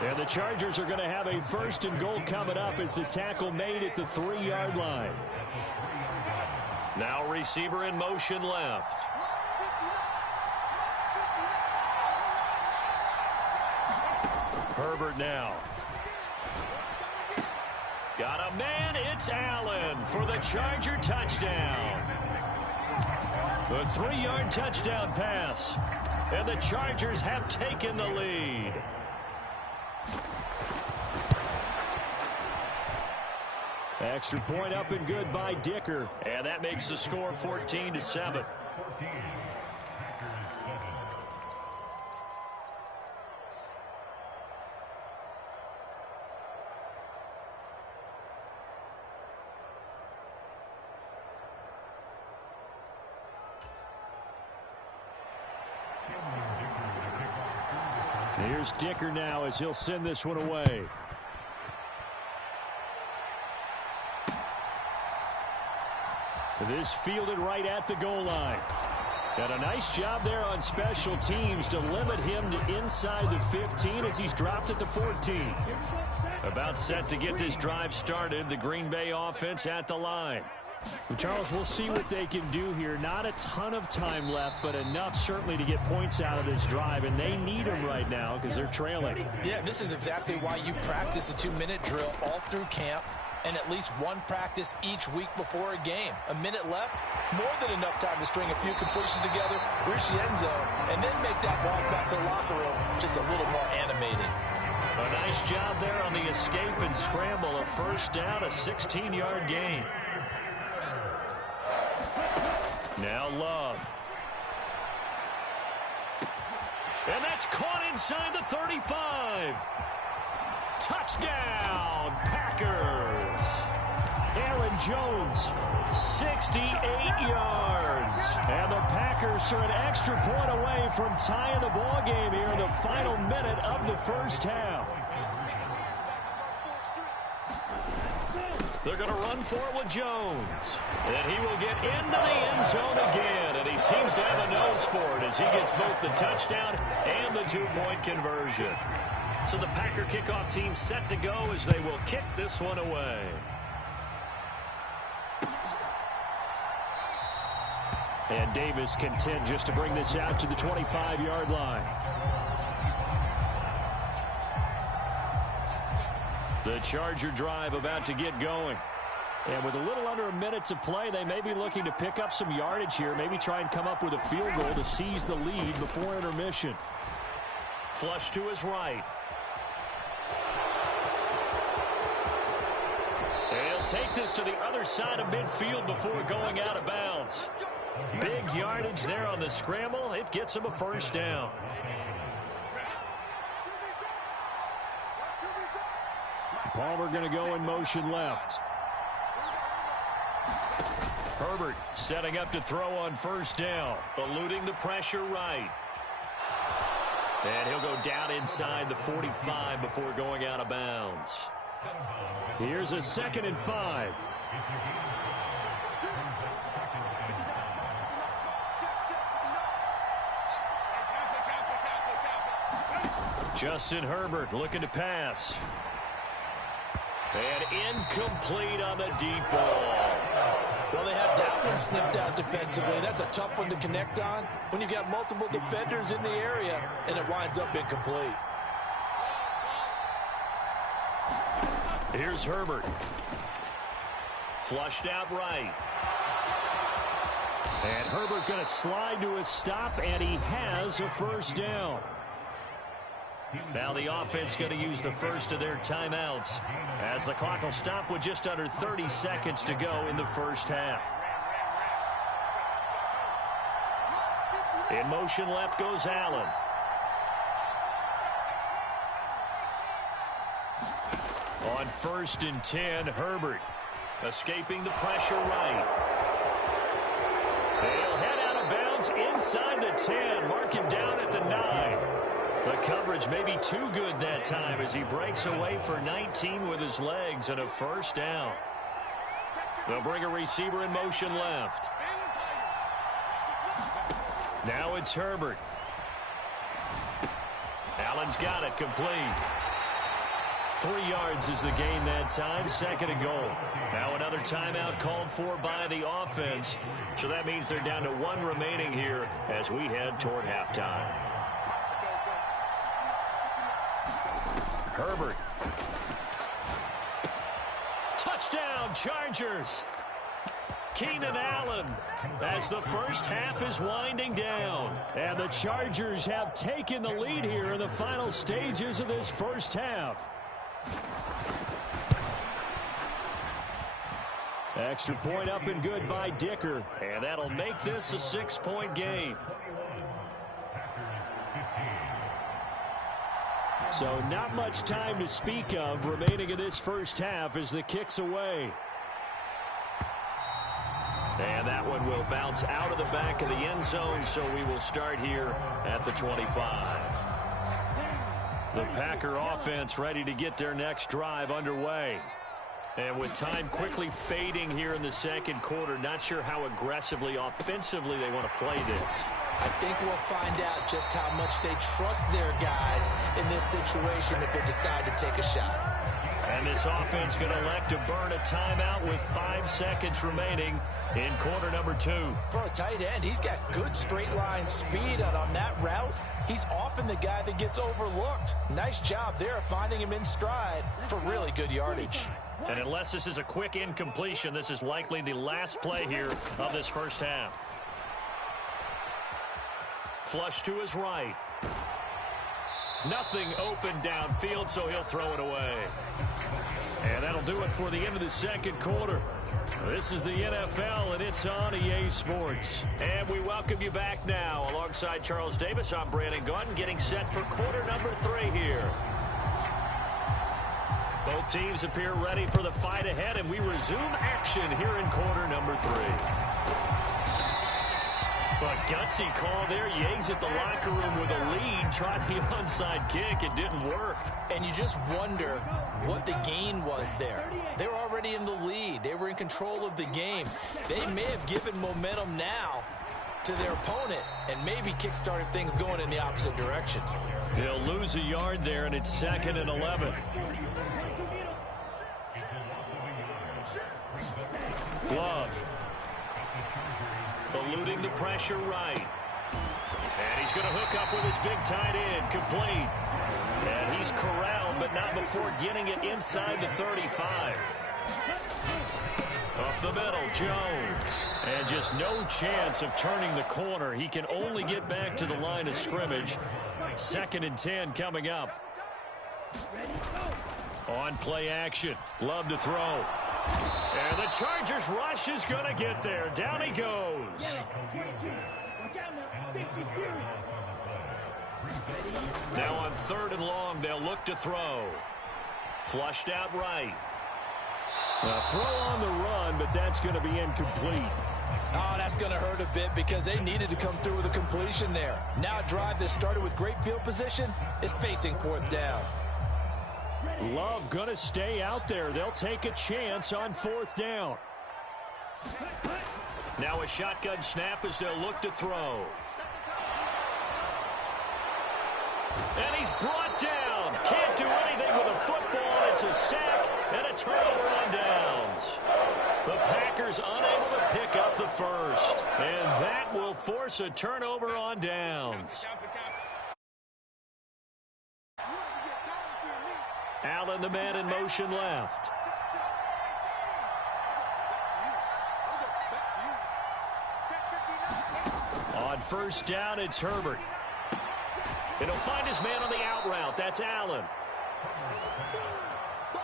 And the Chargers are going to have a first and goal coming up as the tackle made at the 3-yard line. Now receiver in motion left. Herbert now. Got a man, it's Allen for the Charger touchdown. The 3-yard touchdown pass. And the Chargers have taken the lead. Extra point up and good by Dicker. And that makes the score 14-7. Here's Dicker now as he'll send this one away. This fielded right at the goal line. And a nice job there on special teams to limit him to inside the 15 as he's dropped at the 14. About set to get this drive started. The Green Bay offense at the line. Charles, we'll see what they can do here. Not a ton of time left, but enough certainly to get points out of this drive, and they need them right now because they're trailing. Yeah, this is exactly why you practice a 2-minute drill all through camp and at least one practice each week before a game. A minute left, more than enough time to string a few completions together, reach the end zone, and then make that walk back to the locker room just a little more animated. A nice job there on the escape and scramble. A first down, a 16-yard gain. Now Love. And that's caught inside the 35. Touchdown, Packers. Aaron Jones, 68 yards. And the Packers are an extra point away from tying the ball game here in the final minute of the first half. They're going to run for it with Jones. And he will get into the end zone again. And he seems to have a nose for it as he gets both the touchdown and the two-point conversion. So the Packer kickoff team set to go as they will kick this one away. And Davis content just to bring this out to the 25-yard line. The Charger drive about to get going. And with a little under a minute to play, they may be looking to pick up some yardage here, maybe try and come up with a field goal to seize the lead before intermission. Flush to his right. And he'll take this to the other side of midfield before going out of bounds. Big yardage there on the scramble. It gets him a first down. Palmer going to go in motion left. Herbert setting up to throw on first down. Eluding the pressure right. And he'll go down inside the 45 before going out of bounds. Here's a 2nd and 5. Justin Herbert looking to pass. And incomplete on the deep ball. Well, they have that one snipped out defensively. That's a tough one to connect on when you've got multiple defenders in the area, and it winds up incomplete. Here's Herbert. Flushed out right. And Herbert going to slide to a stop, and he has a first down. Now the offense going to use the first of their timeouts as the clock will stop with just under 30 seconds to go in the first half. In motion left goes Allen. On 1st and 10, Herbert escaping the pressure right. He'll head out of bounds inside the 10. Mark him down at the 9. The coverage may be too good that time as he breaks away for 19 with his legs and a first down. They'll bring a receiver in motion left. Now it's Herbert. Allen's got it complete. 3 yards is the gain that time, 2nd and goal. Now another timeout called for by the offense. So that means they're down to 1 remaining here as we head toward halftime. Herbert. Touchdown, Chargers. Keenan Allen as the first half is winding down. And the Chargers have taken the lead here in the final stages of this first half. Extra point up and good by Dicker. And that'll make this a 6-point game. So not much time to speak of remaining in this first half as the kick's away. And that one will bounce out of the back of the end zone, so we will start here at the 25. The Packer offense ready to get their next drive underway. And with time quickly fading here in the second quarter, not sure how aggressively, offensively they want to play this. I think we'll find out just how much they trust their guys in this situation if they decide to take a shot. And this offense going to elect to burn a timeout with 5 seconds remaining in quarter number 2. For a tight end, he's got good straight line speed, and on that route, he's often the guy that gets overlooked. Nice job there finding him in stride for really good yardage. And unless this is a quick incompletion, this is likely the last play here of this first half. Flush to his right. Nothing open downfield, so he'll throw it away. And that'll do it for the end of the second quarter. This is the NFL, and it's on EA Sports. And we welcome you back now. Alongside Charles Davis, I'm Brandon Gaudin, getting set for quarter number 3 here. Both teams appear ready for the fight ahead, and we resume action here in quarter number 3. But gutsy call there. You exit the locker room with a lead. Tried the onside kick. It didn't work. And you just wonder what the gain was there. They were already in the lead. They were in control of the game. They may have given momentum now to their opponent and maybe kick-started things going in the opposite direction. He'll lose a yard there, and it's 2nd and 11. Love. Eluding the pressure right. And he's going to hook up with his big tight end. Complete. And he's corralled, but not before getting it inside the 35. Up the middle, Jones. And just no chance of turning the corner. He can only get back to the line of scrimmage. 2nd and 10 coming up. On play action. Love to throw. And the Chargers rush is going to get there. Down he goes. Now on 3rd and long, they'll look to throw. Flushed out right. A throw on the run, but that's going to be incomplete. Oh, that's going to hurt a bit because they needed to come through with a completion there. Now a drive that started with great field position is facing 4th down. Love going to stay out there. They'll take a chance on 4th down. Now a shotgun snap as they'll look to throw. And he's brought down. Can't do anything with a football. It's a sack and a turnover on downs. The Packers unable to pick up the first. And that will force a turnover on downs. Allen, the man in motion left. On 1st down, it's Herbert. And he'll find his man on the out route. That's Allen.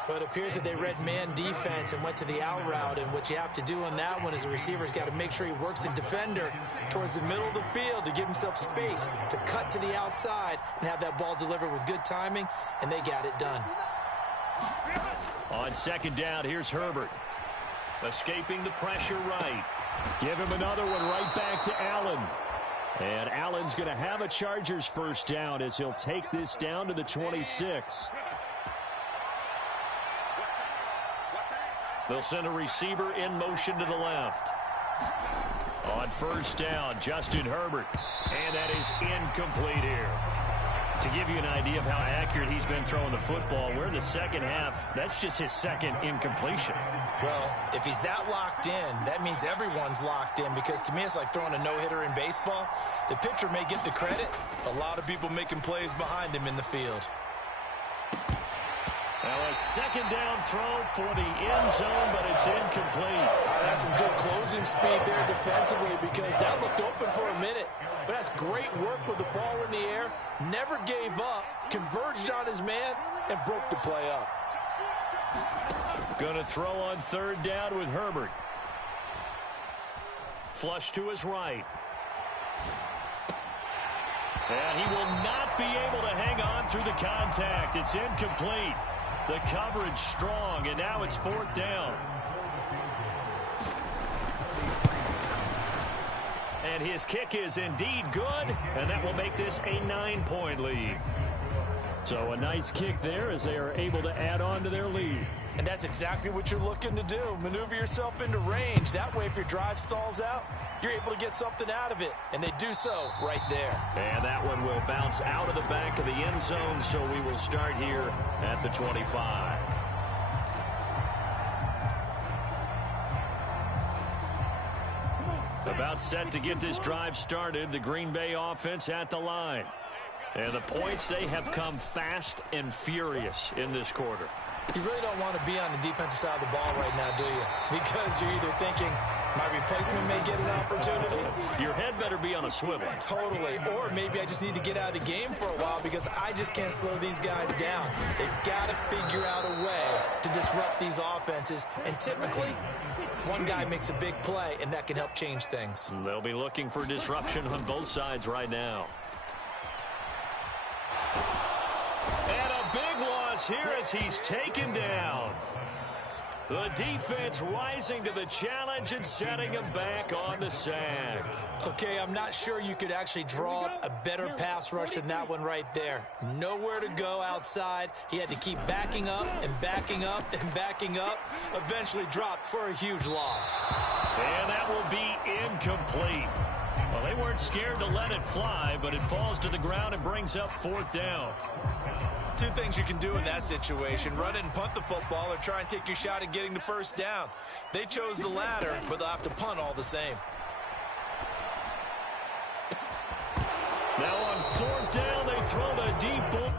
But it appears that they read man defense and went to the out route. And what you have to do on that one is the receiver's got to make sure he works the defender towards the middle of the field to give himself space to cut to the outside and have that ball delivered with good timing. And they got it done. On 2nd down, here's Herbert. Escaping the pressure right. Give him another one right back to Allen. And Allen's going to have a Chargers 1st down as he'll take this down to the 26. They'll send a receiver in motion to the left. On 1st down, Justin Herbert. And that is incomplete here. To give you an idea of how accurate he's been throwing the football, we're in the 2nd half. That's just his 2nd incompletion. Well, if he's that locked in, that means everyone's locked in, because to me it's like throwing a no-hitter in baseball. The pitcher may get the credit. A lot of people making plays behind him in the field. Now a 2nd down throw for the end zone, but it's incomplete. That's some good closing speed there defensively, because that looked open for a minute. But that's great work with the ball in the air. Never gave up, converged on his man, and broke the play up. Going to throw on 3rd down with Herbert. Flush to his right. And he will not be able to hang on through the contact. It's incomplete. The coverage strong, and now it's 4th down. And his kick is indeed good, and that will make this a 9-point lead. So a nice kick there as they are able to add on to their lead. And that's exactly what you're looking to do. Maneuver yourself into range. That way, if your drive stalls out, you're able to get something out of it. And they do so right there. And that one will bounce out of the back of the end zone, so we will start here at the 25. About set to get this drive started. The Green Bay offense at the line. And the points, they have come fast and furious in this quarter. You really don't want to be on the defensive side of the ball right now, do you? Because you're either thinking, my replacement may get an opportunity. Your head better be on a swivel. Totally. Or maybe I just need to get out of the game for a while because I just can't slow these guys down. They've got to figure out a way to disrupt these offenses. And typically, one guy makes a big play, and that can help change things. They'll be looking for disruption on both sides right now. And a big loss here as he's taken down. The defense rising to the challenge and setting him back on the sack. Okay, I'm not sure you could actually draw up a better pass rush than that one right there. Nowhere to go outside. He had to keep backing up and backing up and backing up. Eventually dropped for a huge loss. And that will be incomplete. Well, they weren't scared to let it fly, but it falls to the ground and brings up 4th down. Two things you can do in that situation: run it and punt the football, or try and take your shot at getting the first down. They chose the latter, but they'll have to punt all the same. Now on 4th down, they throw the deep ball.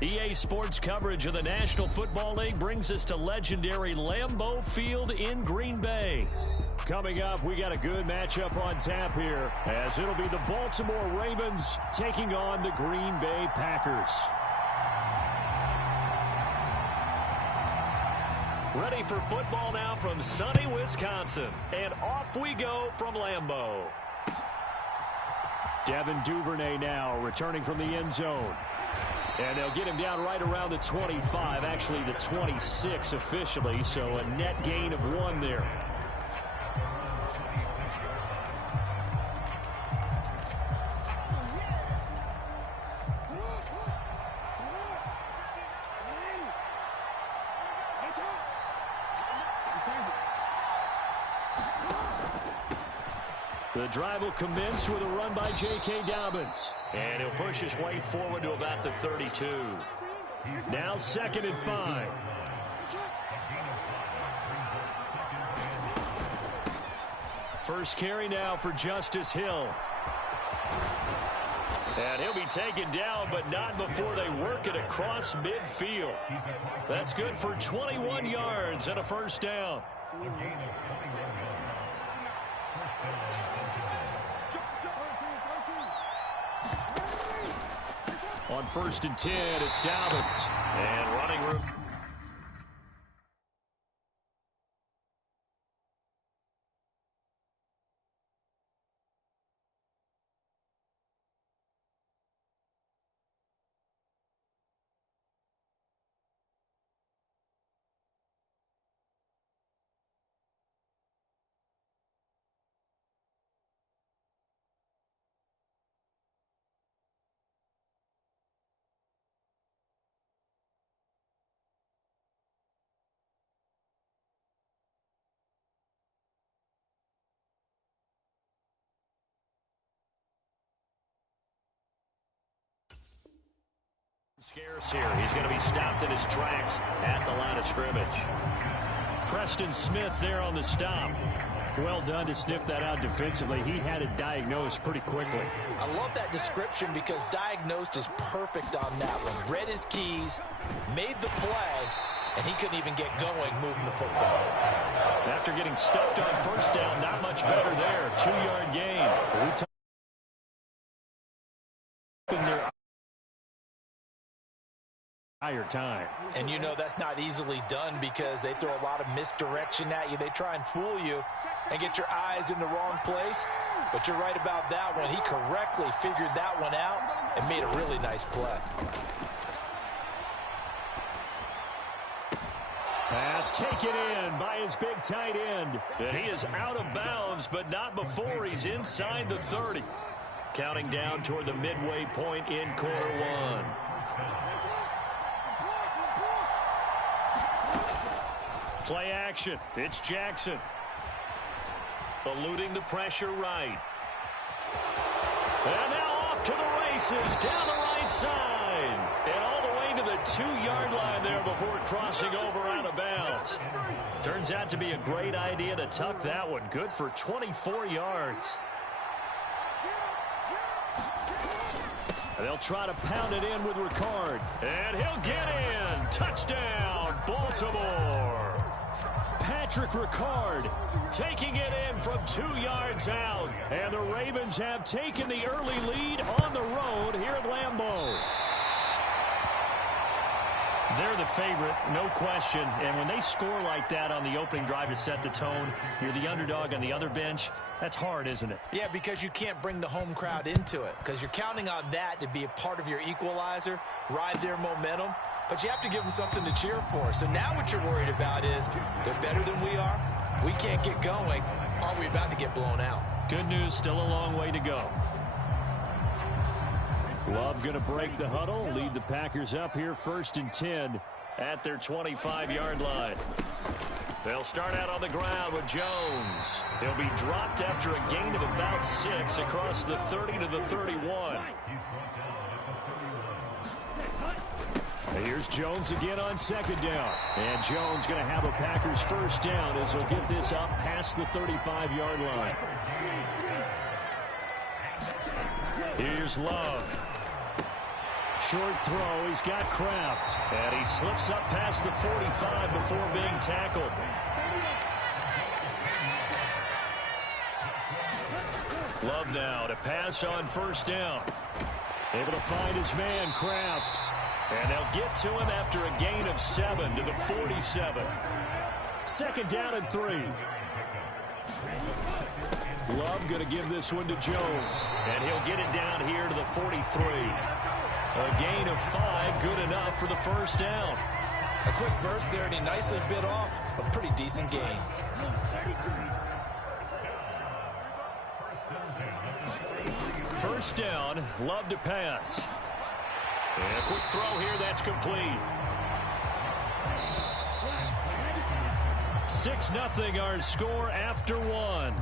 EA Sports coverage of the National Football League brings us to legendary Lambeau Field in Green Bay. Coming up, we got a good matchup on tap here, as it'll be the Baltimore Ravens taking on the Green Bay Packers. Ready for football now from sunny Wisconsin. And off we go from Lambeau. Devin Duvernay now returning from the end zone. And they'll get him down right around the 25, actually the 26 officially, so a net gain of 1 there. The drive will commence with a run by J.K. Dobbins. And he'll push his way forward to about the 32. Now 2nd and 5. First carry now for Justice Hill. And he'll be taken down, but not before they work it across midfield. That's good for 21 yards and a first down. On 1st and 10, it's Dobbins. And running room. Scarce here. He's going to be stopped in his tracks at the line of scrimmage. Preston Smith there on the stop. Well done to sniff that out defensively. He had it diagnosed pretty quickly. I love that description because diagnosed is perfect on that one. Read his keys, made the play, and he couldn't even get going moving the football. After getting stuffed on first down, not much better there. 2-yard gain. Higher time. And you know that's not easily done because they throw a lot of misdirection at you. They try and fool you and get your eyes in the wrong place. But you're right about that one. He correctly figured that one out and made a really nice play. Pass taken in by his big tight end. And he is out of bounds, but not before he's inside the 30. Counting down toward the midway point in quarter one. Play action. It's Jackson. Eluding the pressure right. And now off to the races down the right side. And all the way to the 2-yard line there before crossing over out of bounds. Turns out to be a great idea to tuck that one. Good for 24 yards. They'll try to pound it in with Ricard. And he'll get in. Touchdown, Baltimore. Patrick Ricard taking it in from 2 yards out. And the Ravens have taken the early lead on the road here at Lambeau. They're the favorite, no question. And when they score like that on the opening drive to set the tone, you're the underdog on the other bench. That's hard, isn't it? Yeah, because you can't bring the home crowd into it because you're counting on that to be a part of your equalizer, ride their momentum. But you have to give them something to cheer for. So now what you're worried about is they're better than we are. We can't get going. Are we about to get blown out? Good news, still a long way to go. Love going to break the huddle, lead the Packers up here 1st and 10 at their 25-yard line. They'll start out on the ground with Jones. He'll be dropped after a gain of about 6 across the 30 to the 31. Here's Jones again on 2nd down. And Jones going to have a Packers first down as he'll get this up past the 35-yard line. Here's Love. Short throw. He's got Kraft. And he slips up past the 45 before being tackled. Love now to pass on first down. Able to find his man, Kraft. And they'll get to him after a gain of 7 to the 47. Second down and 3. Love going to give this one to Jones. And he'll get it down here to the 43. A gain of 5, good enough for the first down. A quick burst there, and he nicely bit off a pretty decent gain. First down, Love to pass. And a quick throw here, that's complete. 6-0 our score after 1.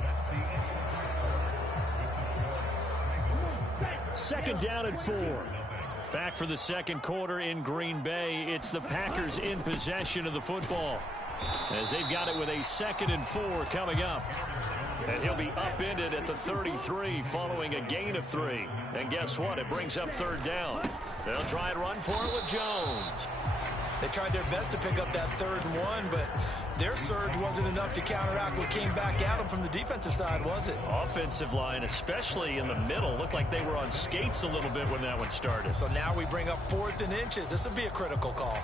Second down and 4. Back for the second quarter in Green Bay. It's the Packers in possession of the football, as they've got it with a 2nd and 4 coming up. And he'll be upended at the 33 following a gain of 3. And guess what? It brings up third down. They'll try and run for it with Jones. They tried their best to pick up that 3rd and 1, but their surge wasn't enough to counteract what came back at them from the defensive side, was it? Offensive line, especially in the middle, looked like they were on skates a little bit when that one started. So now we bring up 4th and inches. This would be a critical call.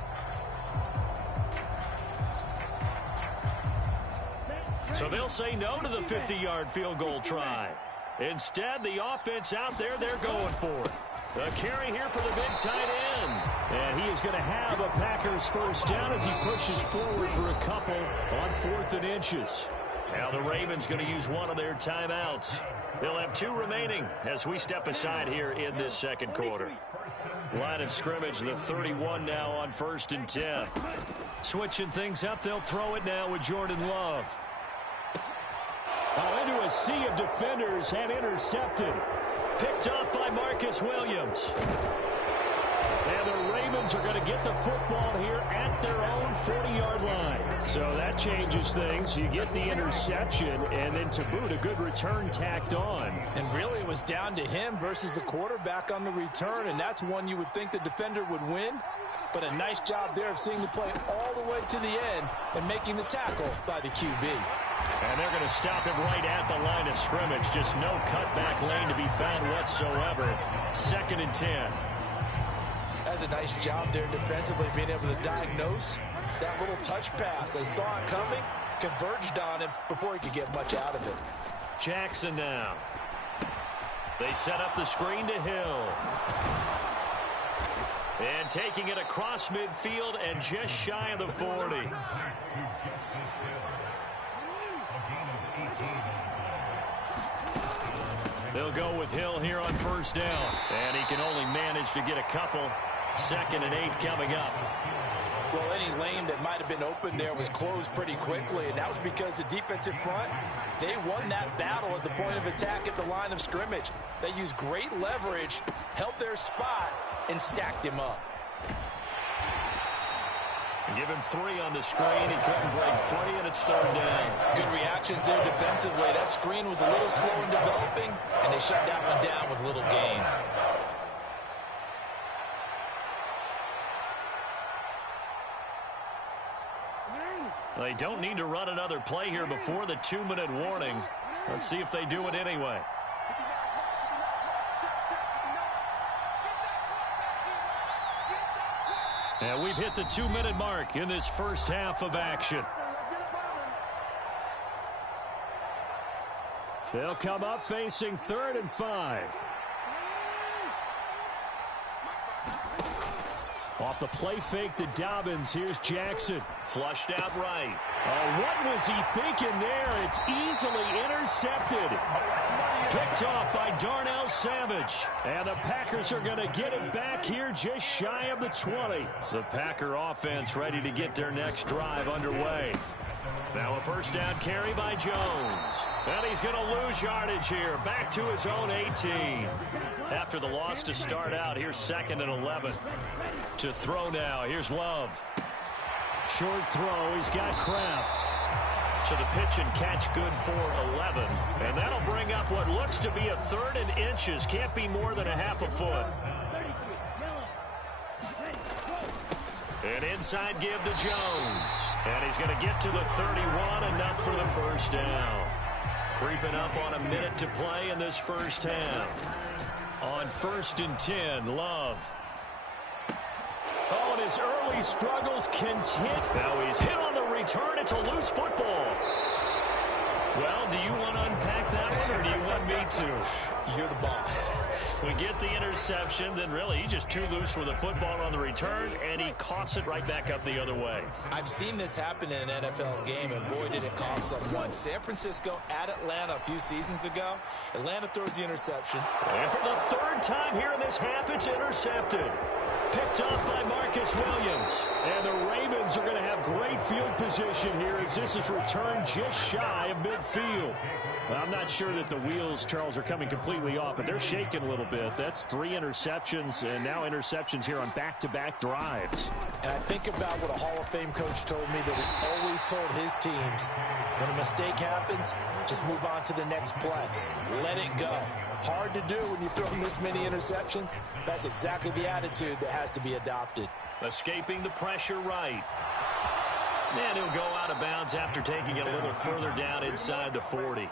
So they'll say no to the 50-yard field goal try. Instead, the offense out there, they're going for it. The carry here for the big tight end. And he is going to have a Packers first down as he pushes forward for a couple on 4th and inches. Now the Ravens going to use one of their timeouts. They'll have 2 remaining as we step aside here in this second quarter. Line of scrimmage, the 31 now on 1st and 10. Switching things up, they'll throw it now with Jordan Love. Into a sea of defenders and intercepted. Picked off by Marcus Williams. And the Ravens are going to get the football here at their own 40-yard line. So that changes things. You get the interception, and then to boot, a good return tacked on. And really, it was down to him versus the quarterback on the return, and that's one you would think the defender would win. But a nice job there of seeing the play all the way to the end and making the tackle by the QB. And they're going to stop him right at the line of scrimmage. Just no cutback lane to be found whatsoever. 2nd and 10. That's a nice job there defensively, being able to diagnose that little touch pass. They saw it coming, converged on him before he could get much out of it. Jackson now. They set up the screen to Hill. And taking it across midfield and just shy of the 40. They'll go with Hill here on first down. And he can only manage to get a couple. 2nd and 8 coming up. Well, any lane that might have been open there was closed pretty quickly, and that was because the defensive front, they won that battle at the point of attack at the line of scrimmage. They used great leverage, held their spot, and stacked him up. Give him 3 on the screen. He couldn't break free, and it's 3rd down. Good reactions there defensively. That screen was a little slow in developing, and they shut that one down with little gain. They don't need to run another play here before the 2-minute warning. Let's see if they do it anyway. And we've hit the 2-minute mark in this first half of action. They'll come up facing 3rd and 5. Off the play fake to Dobbins. Here's Jackson. Flushed out right. Oh, what was he thinking there? It's easily intercepted. Picked off by Darnell Savage. And the Packers are going to get it back here just shy of the 20. The Packer offense ready to get their next drive underway. Now a first down carry by Jones. And he's going to lose yardage here. Back to his own 18. After the loss to start out, here's 2nd and 11. To throw now, here's Love. Short throw, he's got Kraft. So the pitch and catch good for 11. And that'll bring up what looks to be a 3rd and inches. Can't be more than a half a foot. An inside give to Jones. And he's going to get to the 31, enough for the first down. Creeping up on a minute to play in this first half. On 1st and 10, Love. Oh, and his early struggles continue. Now he's hit on the return. It's a loose football. Well, do you want to unpack that one, or do you want me to? You're the boss. We get the interception, then really he's just too loose with the football on the return, and he coughs it right back up the other way. I've seen this happen in an NFL game, and boy, did it cost someone. San Francisco at Atlanta a few seasons ago. Atlanta throws the interception. And for the 3rd time here in this half, it's intercepted. Picked off by Marcus Williams. And the Ravens are going to have great field position here as this is returned just shy of midfield. Well, I'm not sure that the wheels, Charles, are coming completely off, but they're shaking a little bit. That's 3 interceptions, and now interceptions here on back-to-back drives. And I think about what a Hall of Fame coach told me, that he always told his teams, when a mistake happens, just move on to the next play. Let it go. Hard to do when you throw this many interceptions. That's exactly the attitude that has to be adopted. Escaping the pressure right. And he'll go out of bounds after taking it a little further down inside the 40.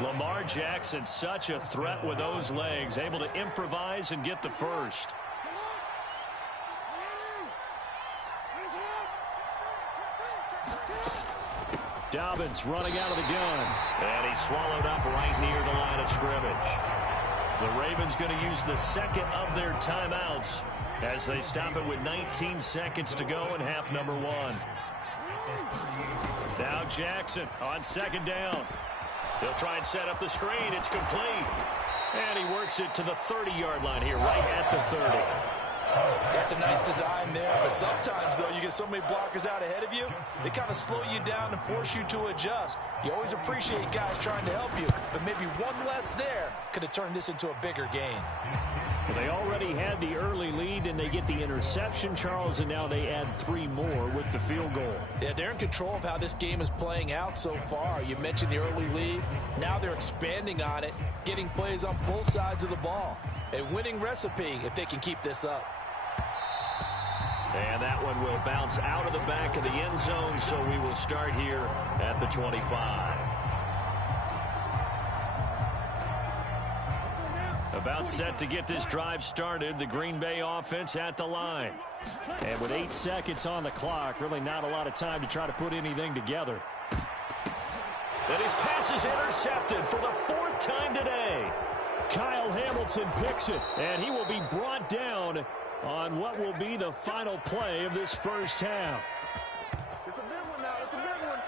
Lamar Jackson, such a threat with those legs, able to improvise and get the first. Dobbins running out of the gun. And he's swallowed up right near the line of scrimmage. The Ravens going to use the 2nd of their timeouts as they stop it with 19 seconds to go in half number 1. Now Jackson on 2nd down. They'll try and set up the screen. It's complete. And he works it to the 30-yard line here, right at the 30. That's a nice design there, but sometimes, though, you get so many blockers out ahead of you, they kind of slow you down and force you to adjust. You always appreciate guys trying to help you, but maybe one less there could have turned this into a bigger gain. Well, they already had the early lead, and they get the interception, Charles, and now they add 3 more with the field goal. Yeah, they're in control of how this game is playing out so far. You mentioned the early lead. Now they're expanding on it, getting plays on both sides of the ball. A winning recipe if they can keep this up. And that one will bounce out of the back of the end zone, so we will start here at the 25. About set to get this drive started, the Green Bay offense at the line. And with 8 seconds on the clock, really not a lot of time to try to put anything together. And his pass is intercepted for the 4th time today. Kyle Hamilton picks it, and he will be brought down on what will be the final play of this first half. It's a big one now. It's a big one.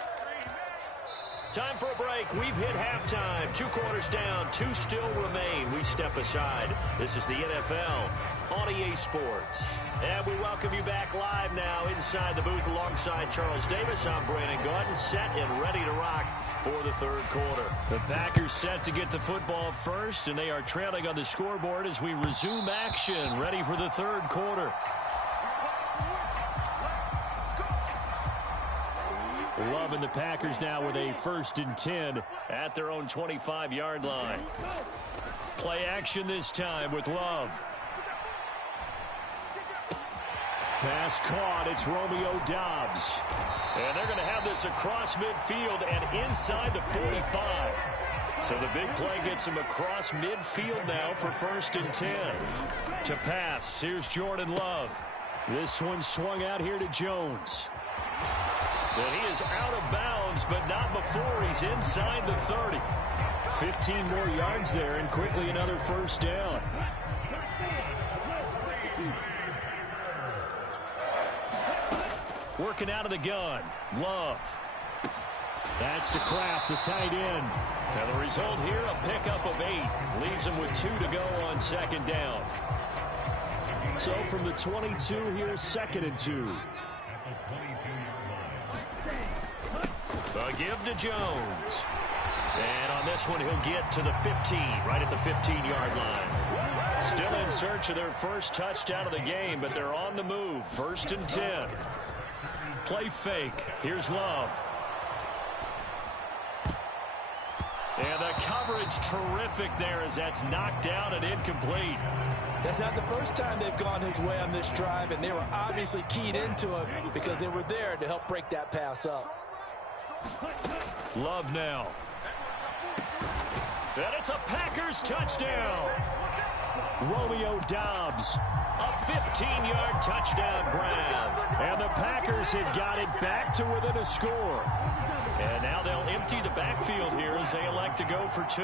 Time for a break. We've hit halftime. 2 quarters down. 2 still remain. We step aside. This is the NFL on EA Sports. And we welcome you back live now inside the booth alongside Charles Davis. I'm Brandon Gordon, set and ready to rock for the 3rd quarter. The Packers set to get the football first, and they are trailing on the scoreboard as we resume action, ready for the 3rd quarter. Love and the Packers now with a 1st and 10 at their own 25-yard line. Play action this time with Love. Pass caught. It's Romeo Doubs. And they're going to have this across midfield and inside the 45. So the big play gets him across midfield now for 1st and 10. To pass, here's Jordan Love. This one swung out here to Jones. And he is out of bounds, but not before he's inside the 30. 15 more yards there, and quickly another 1st down. Working out of the gun, Love. That's to Kraft, the tight end. Now the result here, a pickup of 8. Leaves him with 2 to go on 2nd down. So from the 22, here's 2nd and 2. A give to Jones. And on this one, he'll get to the 15, right at the 15-yard line. Still in search of their first touchdown of the game, but they're on the move. 1st and 10. Play fake. Here's Love. And the coverage terrific there as that's knocked down and incomplete. That's not the first time they've gone his way on this drive, and they were obviously keyed into it because they were there to help break that pass up. Love now. And it's a Packers touchdown. Romeo Doubs. A 15-yard touchdown grab. And the Packers have got it back to within a score. And now they'll empty the backfield here as they elect to go for 2.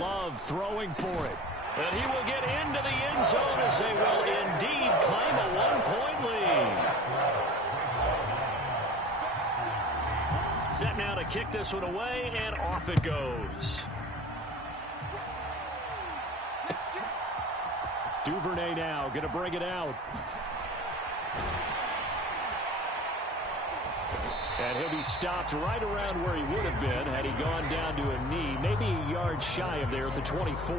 Love throwing for it. And he will get into the end zone as they will indeed claim a 1-point lead. Set now to kick this one away, and off it goes. Duvernay now going to bring it out. And he'll be stopped right around where he would have been had he gone down to a knee, maybe a yard shy of there at the 24.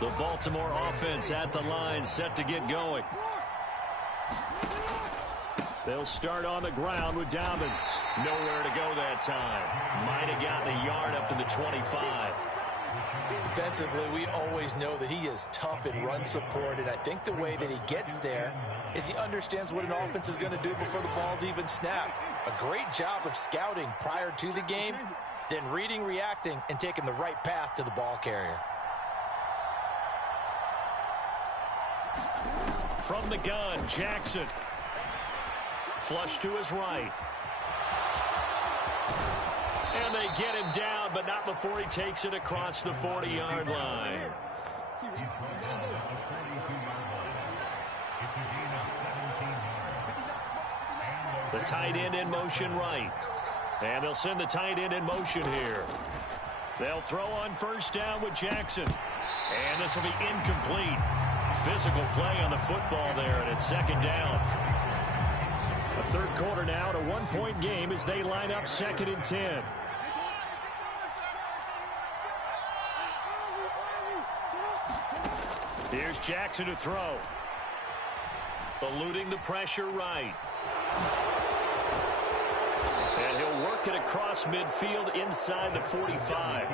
The Baltimore offense at the line, set to get going. They'll start on the ground with Dobbins. Nowhere to go that time. Might have gotten a yard up to the 25. Defensively, we always know that he is tough in run support, and I think the way that he gets there is he understands what an offense is going to do before the ball's even snapped. A great job of scouting prior to the game, then reading, reacting, and taking the right path to the ball carrier. From the gun, Jackson. Flush to his right. And they get him down, but not before he takes it across the 40-yard line. The tight end in motion right. And they'll send the tight end in motion here. They'll throw on first down with Jackson. And this will be incomplete. Physical play on the football there, and it's second down. A third quarter now, at a 1-point game as they line up 2nd and 10. Here's Jackson to throw. Eluding the pressure right. And he'll work it across midfield inside the 45.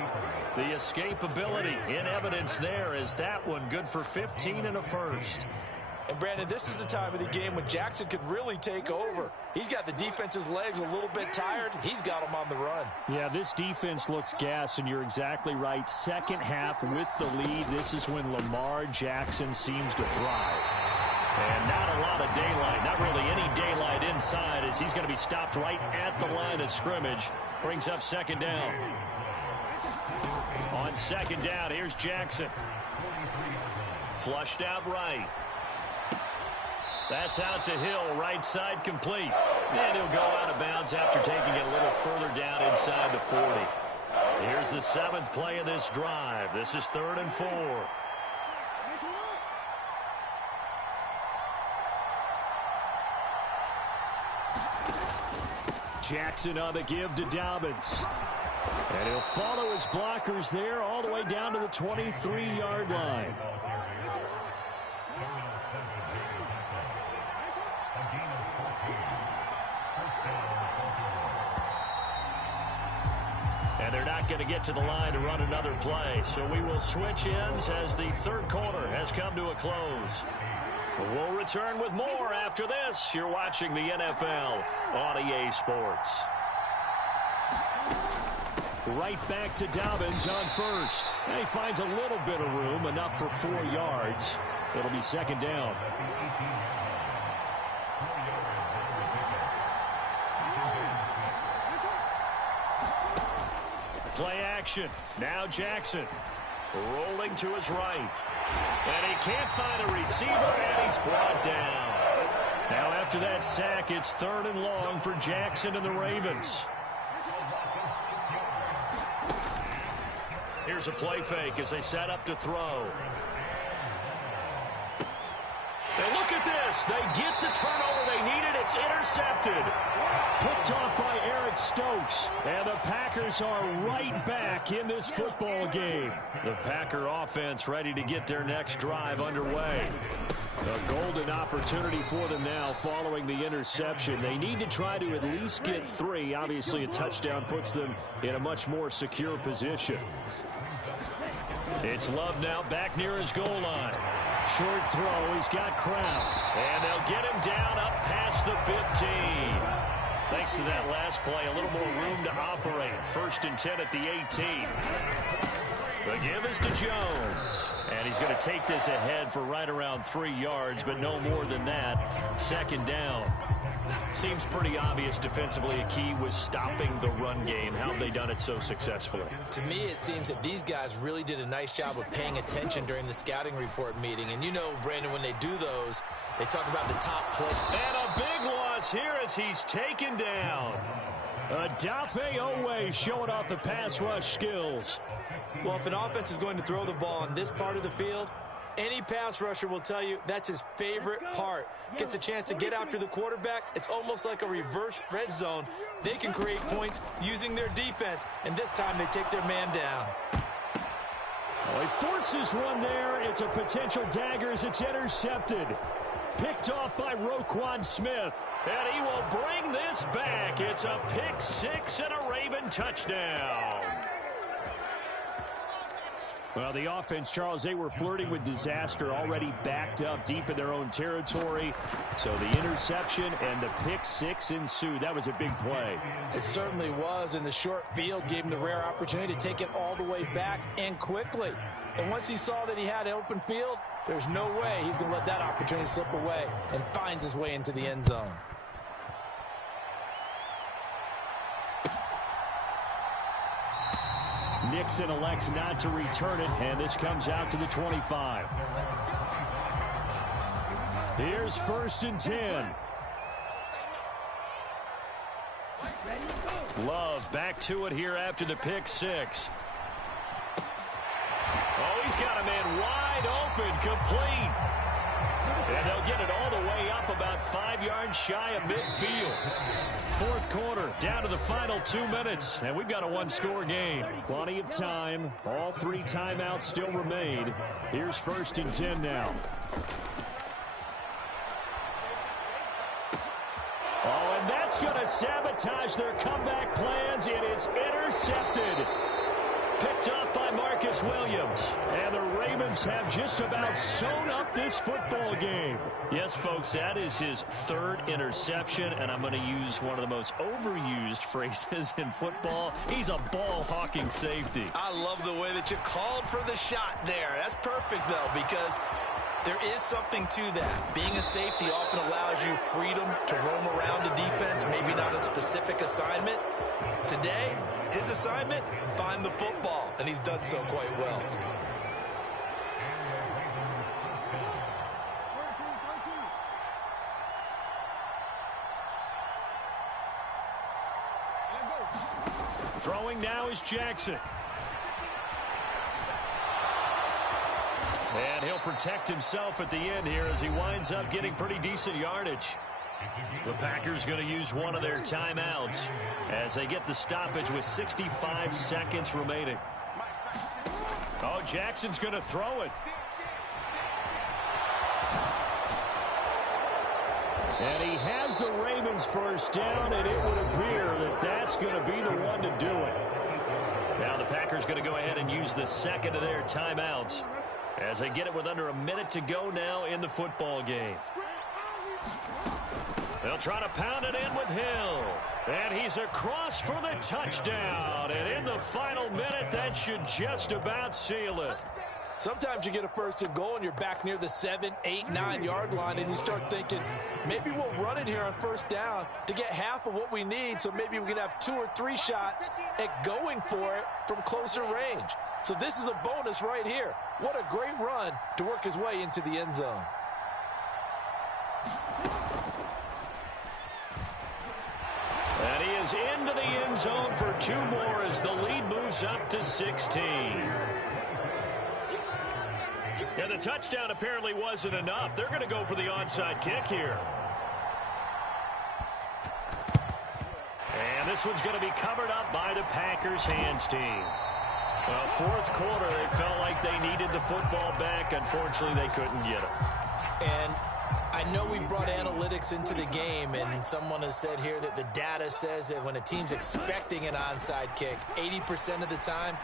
The escapability in evidence there is that one good for 15 and a first. And Brandon, this is the time of the game when Jackson could really take over. He's got the defense's legs a little bit tired. He's got them on the run. Yeah, this defense looks gassed, and you're exactly right. Second half with the lead, this is when Lamar Jackson seems to thrive. And not a lot of daylight, not really any daylight inside as he's going to be stopped right at the line of scrimmage. Brings up second down. On second down, here's Jackson. Flushed out right. That's out to Hill, right side complete. And he'll go out of bounds after taking it a little further down inside the 40. Here's the 7th play of this drive. This is 3rd and 4. Jackson on the give to Dobbins. And he'll follow his blockers there all the way down to the 23-yard line. And they're not going to get to the line to run another play. So we will switch ends as the third quarter has come to a close. We'll return with more after this. You're watching the NFL on EA Sports. Right back to Dobbins on first. And he finds a little bit of room, enough for 4 yards. It'll be second down. Play action. Now Jackson rolling to his right. And he can't find a receiver, and he's brought down. Now after that sack, it's 3rd and long for Jackson and the Ravens. Here's a play fake as they set up to throw. And look at this. They get the turnover they needed. It's intercepted. Picked off by Eric Stokes. And the Packers are right back in this football game. The Packer offense ready to get their next drive underway. A golden opportunity for them now following the interception. They need to try to at least get 3. Obviously, a touchdown puts them in a much more secure position. It's Love now back near his goal line. Short throw. He's got Kraft. And they'll get him down up past the 15. Thanks to that last play, a little more room to operate. 1st and 10 at the 18. The give is to Jones. And he's going to take this ahead for right around 3 yards, but no more than that. 2nd down. Seems pretty obvious defensively a key was stopping the run game. How have they done it so successfully? To me, it seems that these guys really did a nice job of paying attention during the scouting report meeting. And you know, Brandon, when they do those, they talk about the top play. And a big loss here as he's taken down. Adafe Owe showing off the pass rush skills. Well, if an offense is going to throw the ball on this part of the field, any pass rusher will tell you that's his favorite part. Gets a chance to get after the quarterback. It's almost like a reverse red zone. They can create points using their defense, and this time they take their man down. Well, he forces one there. It's a potential dagger as it's intercepted. Picked off by Roquan Smith. And he will bring this back. It's a pick 6 and a Raven touchdown. Well, the offense, Charles, they were flirting with disaster, already backed up deep in their own territory. So the interception and the pick 6 ensued. That was a big play. It certainly was, and the short field gave him the rare opportunity to take it all the way back and quickly. And once he saw that he had an open field, there's no way he's going to let that opportunity slip away, and finds his way into the end zone. Nixon elects not to return it, and this comes out to the 25. Here's 1st and 10. Love back to it here after the pick 6. Oh, he's got a man wide open, complete. And they'll get it all the way up about 5 yards shy of midfield. 4th quarter, down to the final 2 minutes, and we've got a 1-score game. Plenty of time. All 3 timeouts still remain. Here's 1st and 10 now. Oh, and that's going to sabotage their comeback plans. It is intercepted. Picked up by Marcus Williams. And the Ravens have just about sewn up this football game. Yes, folks, that is his 3rd interception, and I'm going to use one of the most overused phrases in football. He's a ball-hawking safety. I love the way that you called for the shot there. That's perfect, though, because there is something to that. Being a safety often allows you freedom to roam around a defense, maybe not a specific assignment. Today, his assignment, find the football, and he's done so quite well. Throwing now is Jackson. And he'll protect himself at the end here as he winds up getting pretty decent yardage. The Packers going to use one of their timeouts as they get the stoppage with 65 seconds remaining. Oh, Jackson's going to throw it. And he has the Ravens 1st down, and it would appear that that's going to be the one to do it. Now the Packers going to go ahead and use the 2nd of their timeouts as they get it with under a minute to go now in the football game. They'll try to pound it in with Hill. And he's across for the touchdown. And in the final minute, that should just about seal it. Sometimes you get a 1st and goal and you're back near the 7, 8, 9 yard line, and you start thinking, maybe we'll run it here on 1st down to get half of what we need, so maybe we can have 2 or 3 shots at going for it from closer range. So this is a bonus right here. What a great run to work his way into the end zone. And he is into the end zone for 2 more as the lead moves up to 16. And the touchdown apparently wasn't enough. They're going to go for the onside kick here. And this one's going to be covered up by the Packers hands team. Well, 4th quarter, they felt like they needed the football back. Unfortunately, they couldn't get it. And I know we brought analytics into the game, and someone has said here that the data says that when a team's expecting an onside kick, 80% of the time,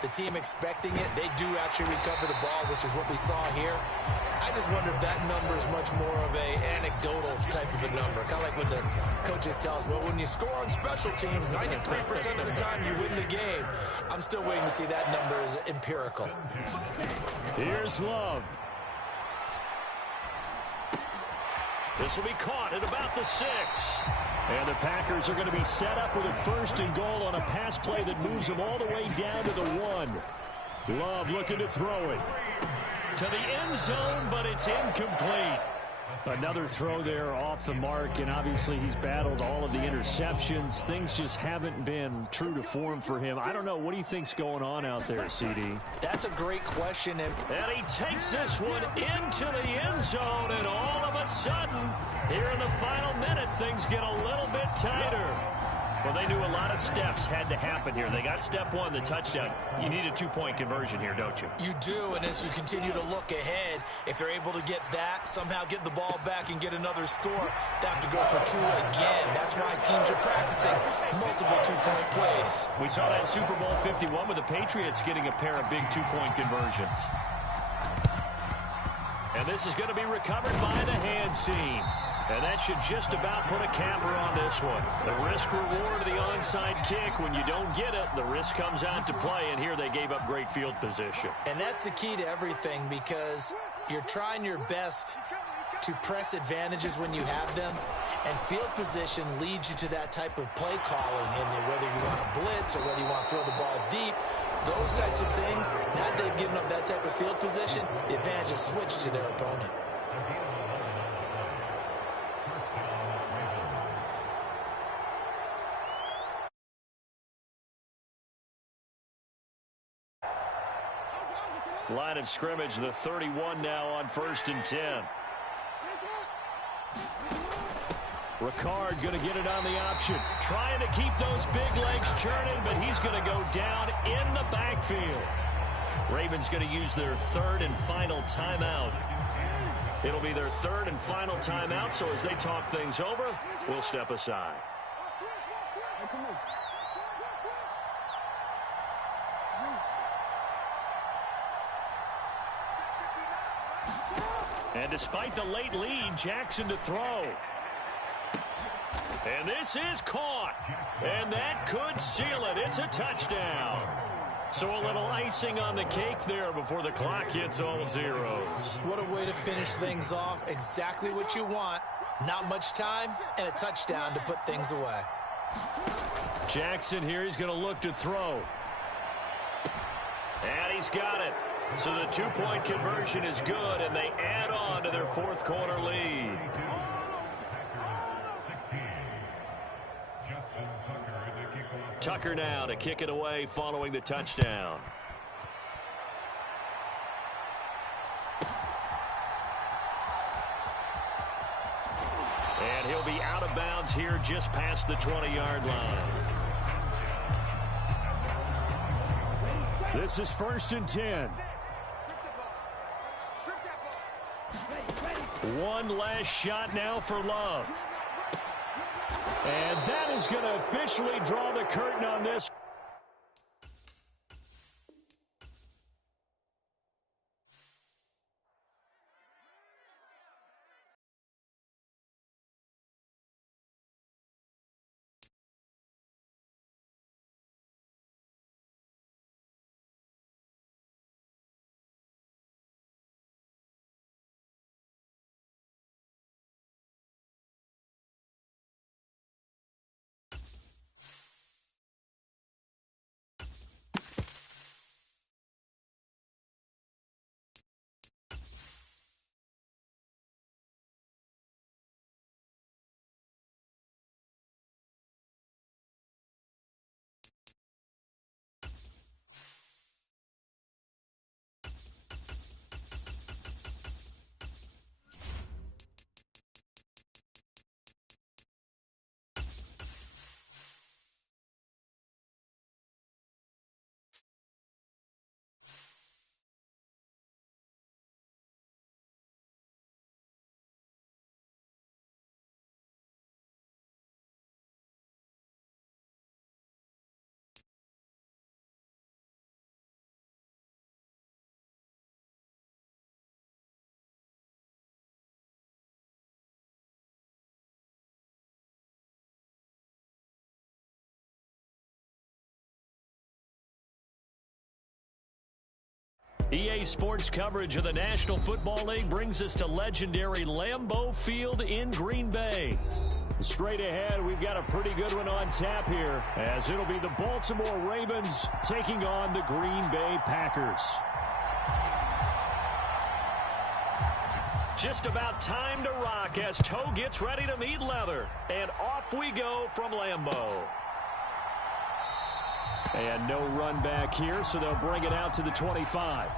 the team expecting it, they do actually recover the ball, which is what we saw here. I just wonder if that number is much more of a anecdotal type of a number. Kind of like when the coaches tell us, well, when you score on special teams, 93% of the time you win the game. I'm still waiting to see that number as empirical. Here's Love. This will be caught at about the 6. And the Packers are going to be set up with a 1st and goal on a pass play that moves them all the way down to the 1. Love looking to throw it to the end zone, but it's incomplete. Another throw there off the mark, and obviously he's battled all of the interceptions. Things just haven't been true to form for him. I don't know. What do you think's going on out there, CD? That's a great question. And he takes this one into the end zone, and all of a sudden, here in the final minute, things get a little bit tighter. Well, they knew a lot of steps had to happen here. They got step 1, the touchdown. You need a 2-point conversion here, don't you? You do, and as you continue to look ahead, if they're able to get that, somehow get the ball back and get another score, they have to go for 2 again. That's why teams are practicing multiple 2-point plays. We saw that Super Bowl 51 with the Patriots getting a pair of big 2-point conversions. And this is going to be recovered by the hands team. And that should just about put a capper on this one. The risk-reward of the onside kick. When you don't get it, the risk comes out to play, and here they gave up great field position. And that's the key to everything, because you're trying your best to press advantages when you have them, and field position leads you to that type of play calling, and whether you want to blitz or whether you want to throw the ball deep, those types of things, now they've given up that type of field position, the advantage is switched to their opponent. Line of scrimmage, the 31 now on 1st and 10. Ricard going to get it on the option. Trying to keep those big legs churning, but he's going to go down in the backfield. Ravens going to use their 3rd and final timeout. It'll be their 3rd and final timeout, so as they talk things over, we'll step aside. And despite the late lead, Jackson to throw. And this is caught. And that could seal it. It's a touchdown. So a little icing on the cake there before the clock hits all zeros. What a way to finish things off. Exactly what you want. Not much time and a touchdown to put things away. Jackson here, he's going to look to throw. And he's got it. So the 2-point conversion is good, and they add on to their 4th quarter lead. Tucker now to kick it away following the touchdown. And he'll be out of bounds here just past the 20-yard line. This is 1st and 10. One last shot now for Love. And that is going to officially draw the curtain on this. EA Sports coverage of the National Football League brings us to legendary Lambeau Field in Green Bay. Straight ahead, we've got a pretty good one on tap here, as it'll be the Baltimore Ravens taking on the Green Bay Packers. Just about time to rock as toe gets ready to meet leather. And off we go from Lambeau. And no run back here, so they'll bring it out to the 25.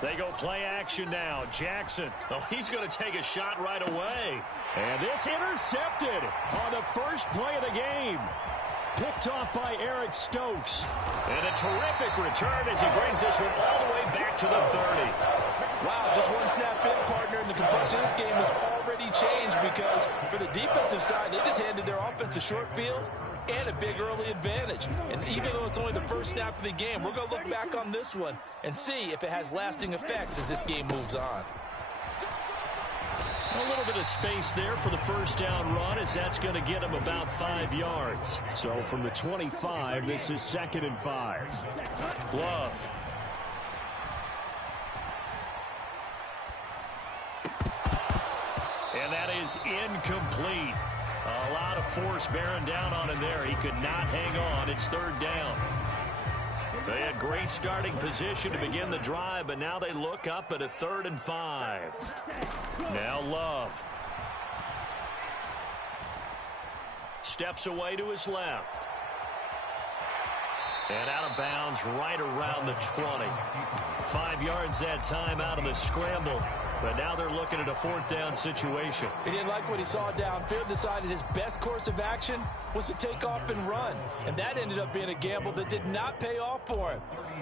They go play action now. Jackson. Oh, he's going to take a shot right away. And this intercepted on the first play of the game. Picked off by Eric Stokes. And a terrific return as he brings this one all the way back to the 30. Wow, just one snap in, partner, and the complexion of this game has already changed because for the defensive side, they just handed their offense a short field and a big early advantage. And even though it's only the first snap of the game, we're going to look back on this one and see if it has lasting effects as this game moves on. A little bit of space there for the first down run as that's going to get him about 5 yards. So from the 25, this is 2nd and 5. Love. And that is incomplete. A lot of force bearing down on him there. He could not hang on. It's 3rd down. They had great starting position to begin the drive, but now they look up at a 3rd and 5. Now Love. Steps away to his left. And out of bounds right around the 20. 5 yards that time out of the scramble. But now they're looking at a 4th down situation. He didn't like what he saw downfield, decided his best course of action was to take off and run. And that ended up being a gamble that did not pay off for him.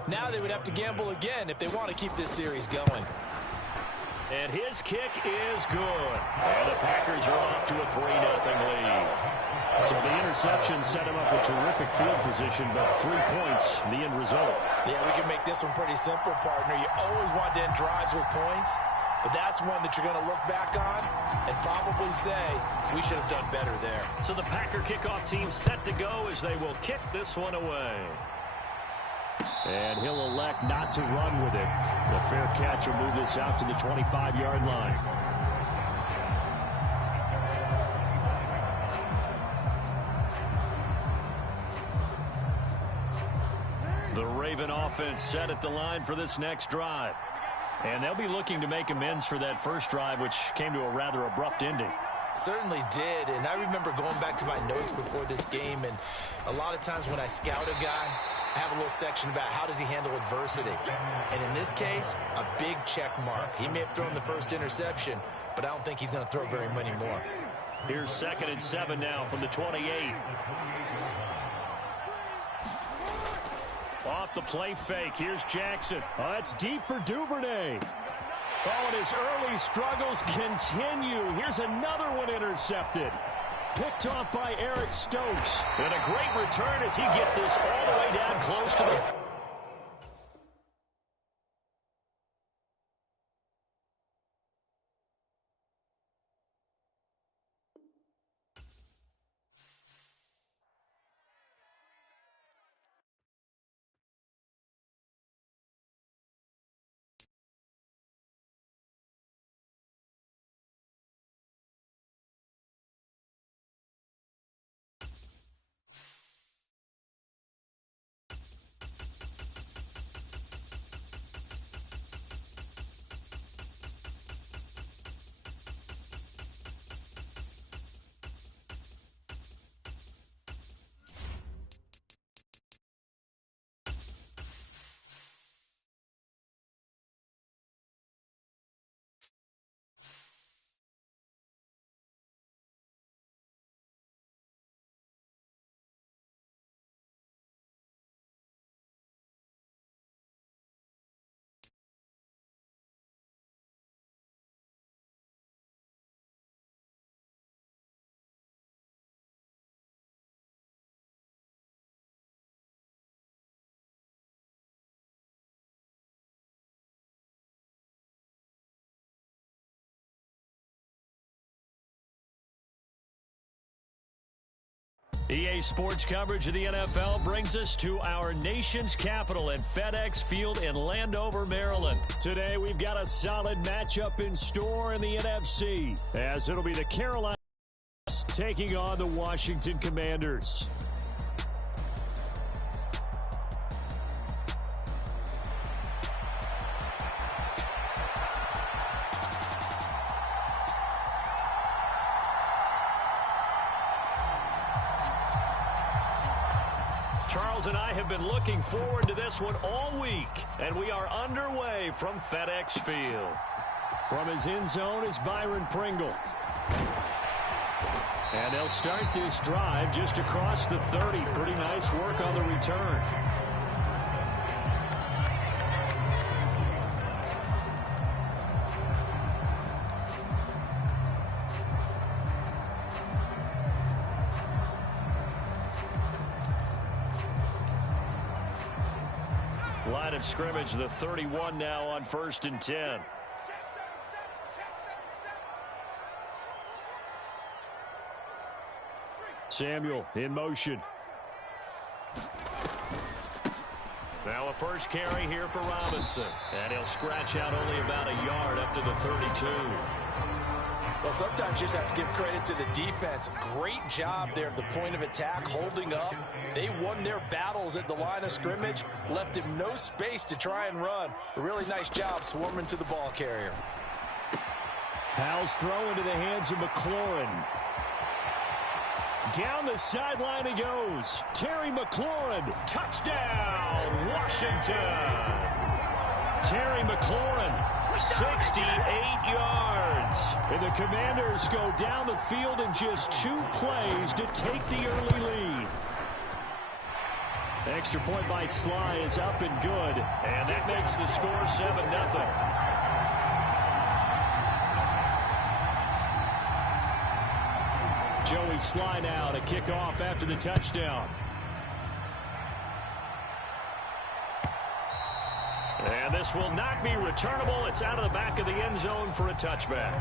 Now they would have to gamble again if they want to keep this series going. And his kick is good. And the Packers are off to a 3-0 lead. So the interception set him up with terrific field position, but 3 points, the end result. Yeah, we can make this one pretty simple, partner. You always want to end drives with points. But that's one that you're going to look back on and probably say, we should have done better there. So the Packer kickoff team set to go as they will kick this one away. And he'll elect not to run with it. The fair catch will move this out to the 25-yard line. The Raven offense set at the line for this next drive. And they'll be looking to make amends for that first drive, which came to a rather abrupt ending. Certainly did, and I remember going back to my notes before this game, and a lot of times when I scout a guy, I have a little section about how does he handle adversity. And in this case, a big check mark. He may have thrown the first interception, but I don't think he's going to throw very many more. Here's 2nd and 7 now from the 28. Off the play fake. Here's Jackson. Oh, that's deep for Duvernay. Oh, and his early struggles continue. Here's another one intercepted. Picked off by Eric Stokes. And a great return as he gets this all the way down close to the... EA Sports coverage of the NFL brings us to our nation's capital at FedEx Field in Landover, Maryland. Today we've got a solid matchup in store in the NFC, as it'll be the Carolina taking on the Washington Commanders. Charles and I have been looking forward to this one all week, and we are underway from FedEx Field. From his end zone is Byron Pringle. And they'll start this drive just across the 30. Pretty nice work on the return. Line of scrimmage, the 31 now on 1st and 10. Samuel in motion. Now a first carry here for Robinson. And he'll scratch out only about a yard up to the 32. Well, sometimes you just have to give credit to the defense. Great job there at the point of attack, holding up. They won their battles at the line of scrimmage, left him no space to try and run. A really nice job swarming to the ball carrier. Powell's throw into the hands of McLaurin. Down the sideline he goes. Terry McLaurin. Touchdown, Washington. Terry McLaurin. 68 yards. And the Commanders go down the field in just 2 plays to take the early lead. Extra point by Sly is up and good. And that makes the score 7-0. Joey Sly now to kick off after the touchdown. And this will not be returnable. It's out of the back of the end zone for a touchback.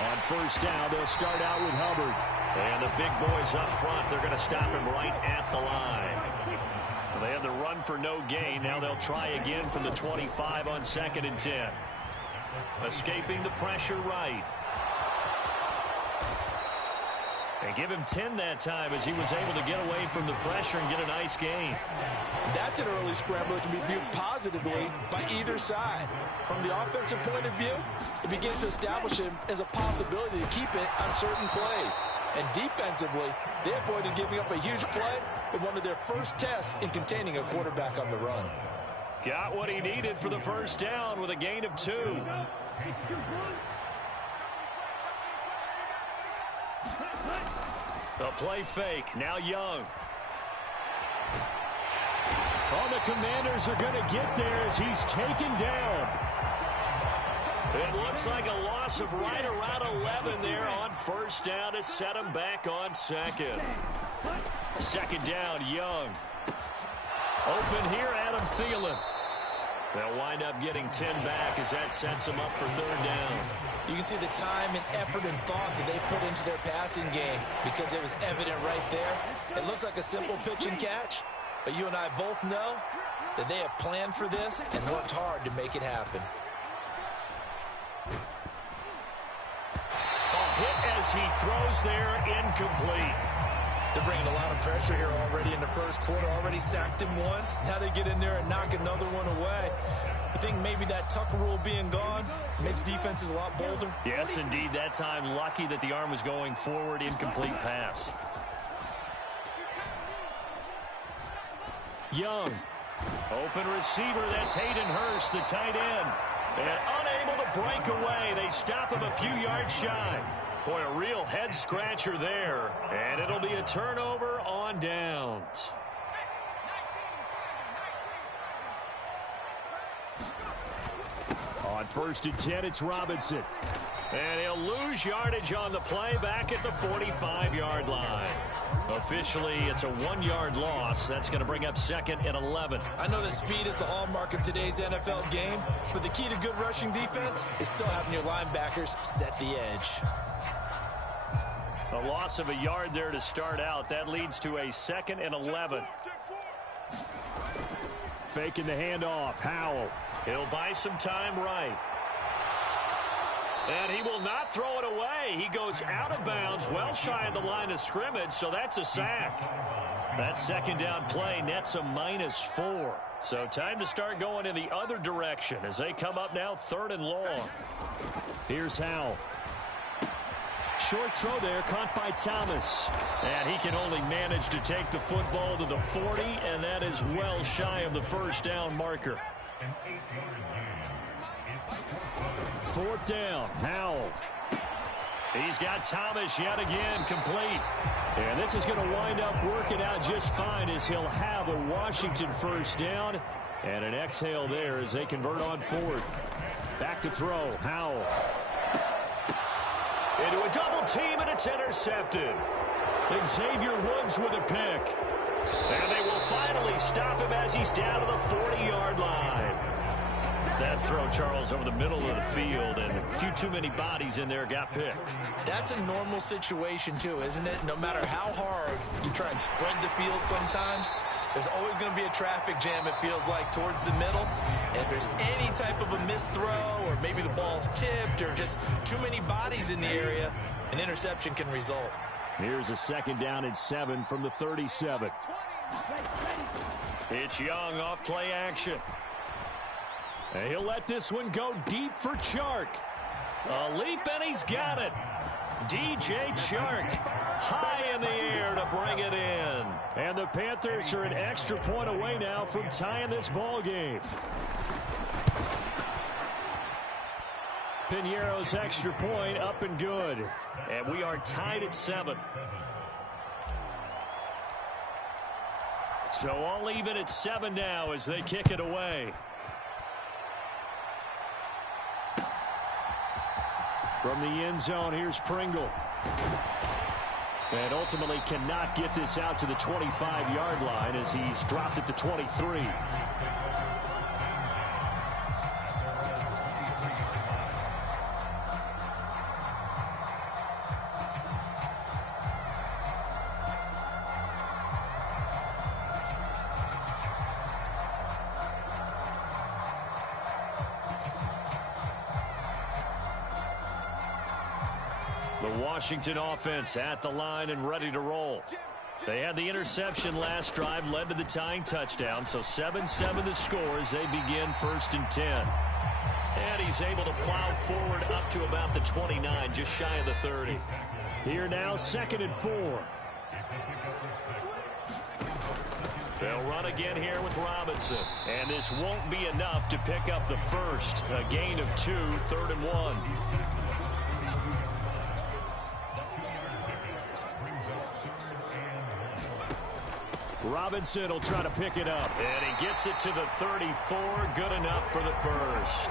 On first down, they'll start out with Hubbard. And the big boys up front, they're going to stop him right at the line. They had the run for no gain. Now they'll try again from the 25 on 2nd and 10. Escaping the pressure right. And give him 10 that time as he was able to get away from the pressure and get a nice gain. That's an early scramble that can be viewed positively by either side. From the offensive point of view, it begins to establish him as a possibility to keep it on certain plays. And defensively, they avoided giving up a huge play in one of their first tests in containing a quarterback on the run. Got what he needed for the first down with a gain of 2. The play fake. Now Young. All the Commanders are going to get there as he's taken down. It looks like a loss of right around 11 there on first down to set him back on 2nd. 2nd down, Young. Open here, Adam Thielen. They'll wind up getting 10 back as that sets them up for 3rd down. You can see the time and effort and thought that they put into their passing game because it was evident right there. It looks like a simple pitch and catch, but you and I both know that they have planned for this and worked hard to make it happen. Hit as he throws there, incomplete. They're bringing a lot of pressure here already in the first quarter. Already sacked him once. Now they get in there and knock another one away. I think maybe that Tucker rule being gone makes defenses a lot bolder. Yes, indeed. That time, lucky that the arm was going forward, incomplete pass. Young. Open receiver, that's Hayden Hurst, the tight end. And unable to break away. They stop him a few yards shy. Boy, a real head-scratcher there. And it'll be a turnover on downs. On 1st and 10, it's Robinson. And he'll lose yardage on the play back at the 45-yard line. Officially, it's a 1-yard loss. That's going to bring up 2nd and 11. I know that speed is the hallmark of today's NFL game, but the key to good rushing defense is still having your linebackers set the edge. A loss of a yard there to start out. That leads to a 2nd and 11. Faking the handoff. Howell. He'll buy some time right. And he will not throw it away. He goes out of bounds, well shy of the line of scrimmage, so that's a sack. That 2nd down play nets a -4. So time to start going in the other direction as they come up now 3rd and long. Here's Howell. Short throw there, caught by Thomas. And he can only manage to take the football to the 40, and that is well shy of the 1st down marker. 4th down, Howell. He's got Thomas yet again complete. And this is going to wind up working out just fine as he'll have a Washington 1st down. And an exhale there as they convert on 4th. Back to throw, Howell. Into a double team, and it's intercepted. Xavier Woods with a pick. And they will finally stop him as he's down to the 40-yard line. That throw, Charles, over the middle of the field, and a few too many bodies in there got picked. That's a normal situation, too, isn't it? No matter how hard you try and spread the field sometimes, there's always going to be a traffic jam, it feels like, towards the middle. And if there's any type of a missed throw, or maybe the ball's tipped, or just too many bodies in the area, an interception can result. Here's a 2nd down and 7 from the 37. It's Young off play action. And he'll let this one go deep for Chark. A leap, and he's got it. DJ Chark high in the air to bring it in. And the Panthers are an extra point away now from tying this ball game. Piñeiro's extra point up and good. And we are tied at 7. So all even at 7 now as they kick it away. From the end zone, here's Pringle. And ultimately cannot get this out to the 25-yard line as he's dropped it to 23. The Washington offense at the line and ready to roll. They had the interception last drive, led to the tying touchdown, so 7-7 the score as they begin 1st and 10. And he's able to plow forward up to about the 29, just shy of the 30. Here now, 2nd and 4. They'll run again here with Robinson. And this won't be enough to pick up the first. A gain of 2, 3rd and 1. Robinson will try to pick it up. And he gets it to the 34. Good enough for the first.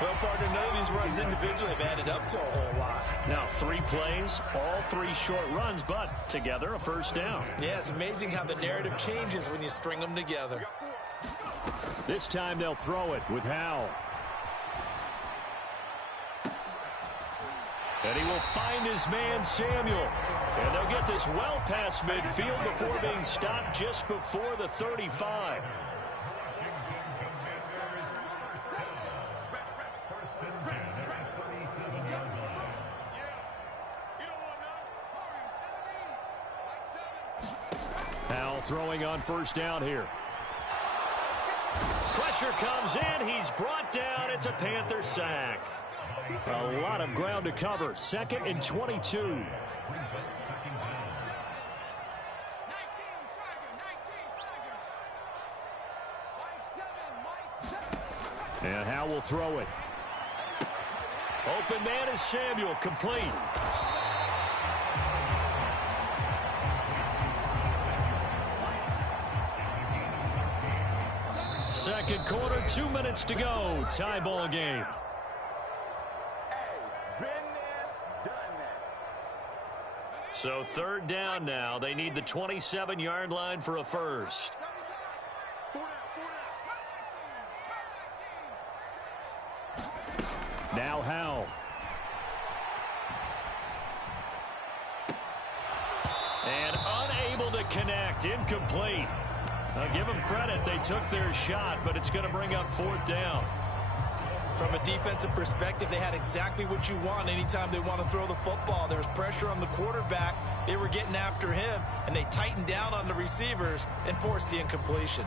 Well, partner, none of these runs individually have added up to a whole lot. Now 3 plays, all 3 short runs, but together a 1st down. Yeah, it's amazing how the narrative changes when you string them together. This time they'll throw it with Howell. And he will find his man, Samuel. And they'll get this well past midfield before being stopped just before the 35. Howell throwing on 1st down here. Pressure comes in. He's brought down. It's a Panther sack. A lot of ground to cover. 2nd and 22. And Howell will throw it. Open man is Samuel, complete. Second quarter, 2 minutes to go. Tie ball game. So third down now. They need the 27-yard line for a first. Now Howell. And unable to connect. Incomplete. I'll give them credit. They took their shot, but it's going to bring up fourth down. From a defensive perspective, they had exactly what you want anytime they want to throw the football. There was pressure on the quarterback. They were getting after him, and they tightened down on the receivers and forced the incompletion.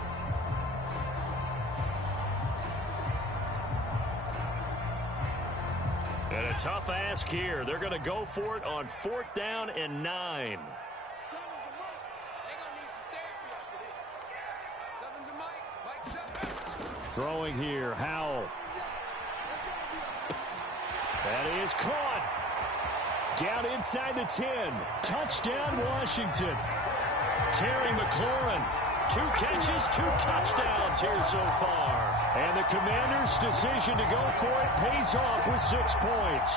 And a tough ask here. They're going to go for it on fourth down and 9. Throwing here, Howell. That is caught. Down inside the 10. Touchdown, Washington. Terry McLaurin. 2 catches, 2 touchdowns here so far. And the Commanders' decision to go for it pays off with 6 points.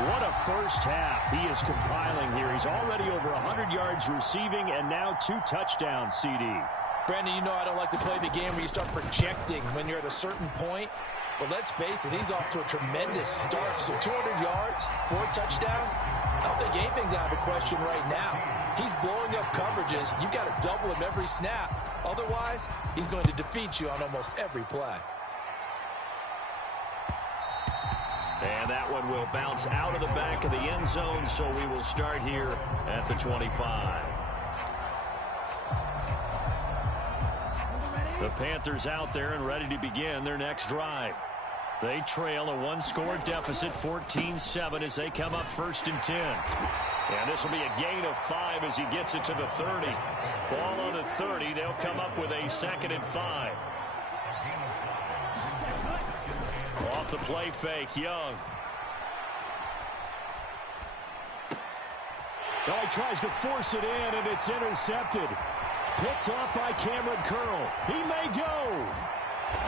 What a first half he is compiling here. He's already over 100 yards receiving and now 2 touchdowns, CD. Brandon, you know I don't like to play the game where you start projecting when you're at a certain point. But let's face it, he's off to a tremendous start. So 200 yards, 4 touchdowns. I don't think anything's out of the question right now. He's blowing up coverages. You got to double him every snap. Otherwise, he's going to defeat you on almost every play. And that one will bounce out of the back of the end zone, so we will start here at the 25. The Panthers out there and ready to begin their next drive. They trail a 1-score deficit, 14-7, as they come up first and 10. And this will be a gain of 5 as he gets it to the 30. Ball on the 30. They'll come up with a 2nd and 5. Off the play fake, Young. Well, he tries to force it in, and it's intercepted. Picked off by Cameron Curl. He may go.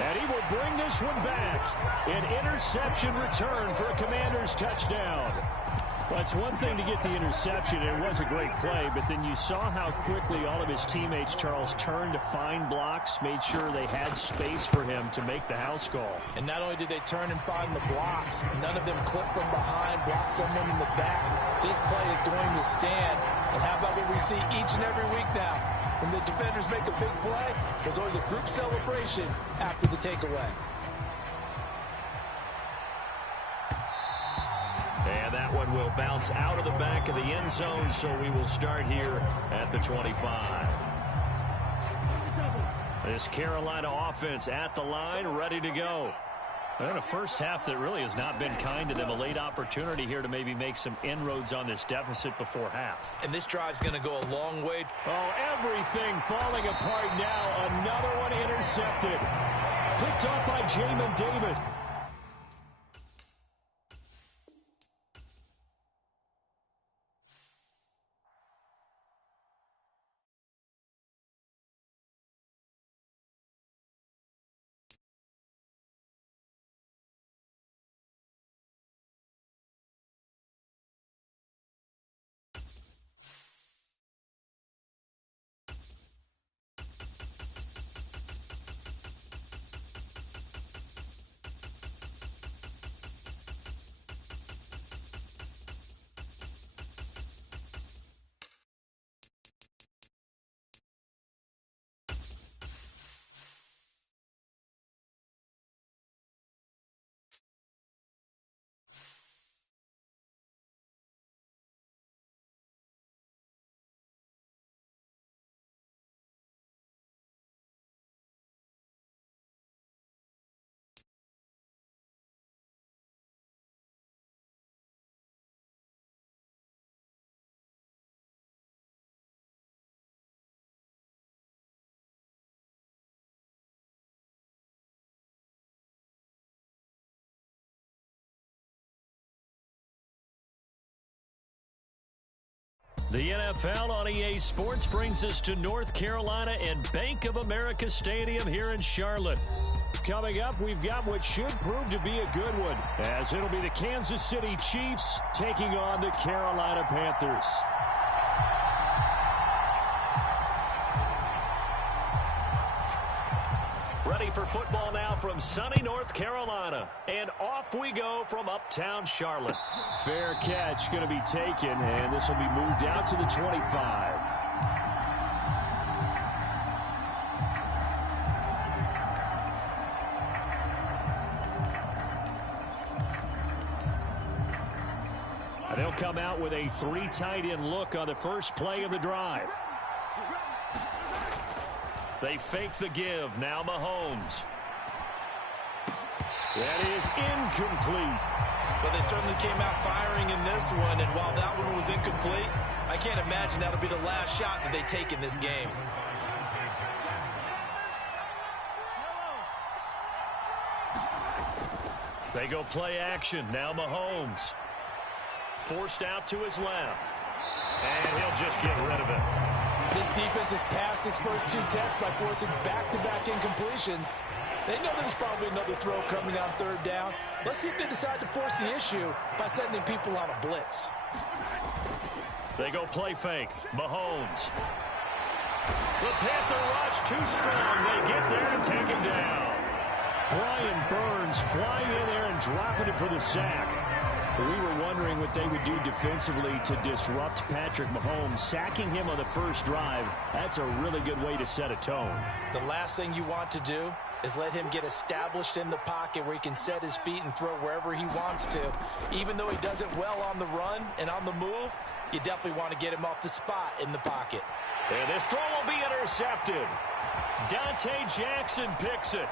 And he will bring this one back. An interception return for a Commanders touchdown. Well, it's one thing to get the interception, and it was a great play, but then you saw how quickly all of his teammates, Charles, turned to find blocks, made sure they had space for him to make the house call. And not only did they turn and find the blocks, none of them clip from behind, block someone in the back. This play is going to stand. And how about what we see each and every week now? When the defenders make a big play, there's always a group celebration after the takeaway. And that one will bounce out of the back of the end zone, so we will start here at the 25. This Carolina offense at the line, ready to go. And a first half that really has not been kind to them. A late opportunity here to maybe make some inroads on this deficit before half. And this drive's going to go a long way. Oh, everything falling apart now. Another one intercepted. Picked off by Jamin David. The NFL on EA Sports brings us to North Carolina and Bank of America Stadium here in Charlotte. Coming up, we've got what should prove to be a good one, as it'll be the Kansas City Chiefs taking on the Carolina Panthers. Ready for football now from sunny North Carolina. And off we go from uptown Charlotte. Fair catch going to be taken, and this will be moved out to the 25. They'll come out with a 3 tight end look on the first play of the drive. They fake the give. Now Mahomes. That is incomplete. But they certainly came out firing in this one, and while that one was incomplete, I can't imagine that'll be the last shot that they take in this game. They go play action. Now Mahomes. Forced out to his left. And he'll just get rid of it. This defense has passed its first 2 tests by forcing back-to-back incompletions. They know there's probably another throw coming on 3rd down. Let's see if they decide to force the issue by sending people on a blitz. They go play fake. Mahomes. The Panther rush too strong. They get there and take him down. Brian Burns flying in there and dropping it for the sack. We were wondering what they would do defensively to disrupt Patrick Mahomes. Sacking him on the first drive, that's a really good way to set a tone. The last thing you want to do is let him get established in the pocket where he can set his feet and throw wherever he wants to. Even though he does it well on the run and on the move, you definitely want to get him off the spot in the pocket. And this throw will be intercepted. Dante Jackson picks it.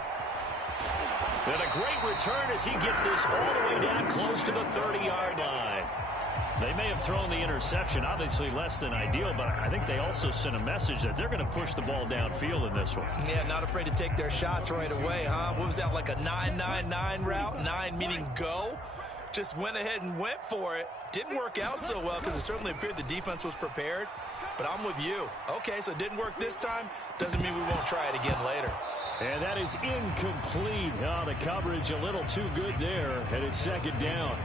And a great return as he gets this all the way down close to the 30-yard line. They may have thrown the interception, obviously less than ideal, but I think they also sent a message that they're going to push the ball downfield in this one. Yeah, not afraid to take their shots right away, huh? What was that, like a 9-9-9 route? 9 meaning go? Just went ahead and went for it. Didn't work out so well because it certainly appeared the defense was prepared. But I'm with you. Okay, so it didn't work this time. Doesn't mean we won't try it again later. And that is incomplete. Oh, the coverage a little too good there, and it's 2nd down.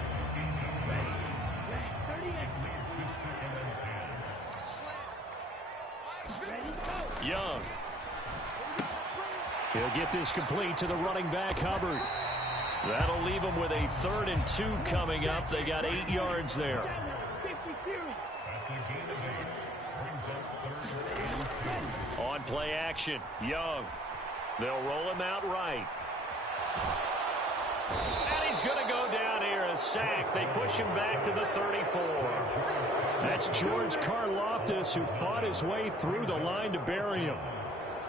Young. He'll get this complete to the running back, Hubbard. That'll leave them with a 3rd and 2 coming up. They got 8 yards there. On play action, Young. They'll roll him out right. And he's going to go down here, a sack. They push him back to the 34. That's George Karlaftis, who fought his way through the line to bury him.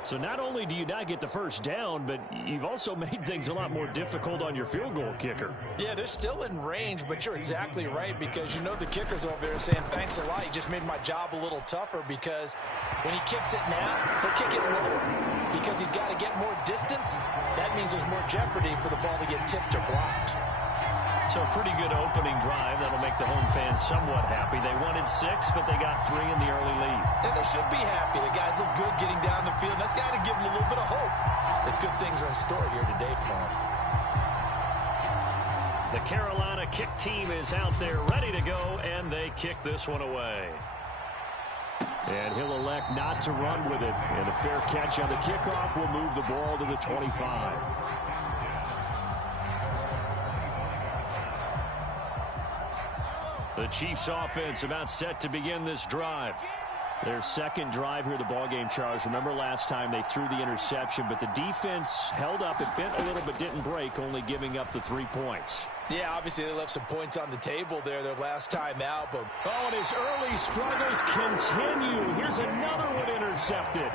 So not only do you not get the first down, but you've also made things a lot more difficult on your field goal kicker. Yeah, they're still in range, but you're exactly right because you know the kicker's over there saying, thanks a lot. You just made my job a little tougher because when he kicks it now, he'll kick it lower because he's got to get more distance. That means there's more jeopardy for the ball to get tipped or blocked. So a pretty good opening drive. That'll make the home fans somewhat happy. They wanted 6, but they got 3 in the early lead. And they should be happy. The guys look good getting down the field. That's got to give them a little bit of hope that good things are in store here today for them. The Carolina kick team is out there ready to go, and they kick this one away. And he'll elect not to run with it. And a fair catch on the kickoff will move the ball to the 25. The Chiefs offense about set to begin this drive. Their 2nd drive here, the ballgame, Charles. Remember last time they threw the interception, but the defense held up. It bent a little but didn't break, only giving up the 3 points. Yeah, obviously they left some points on the table there their last time out. But oh, and his early struggles continue. Here's another one intercepted.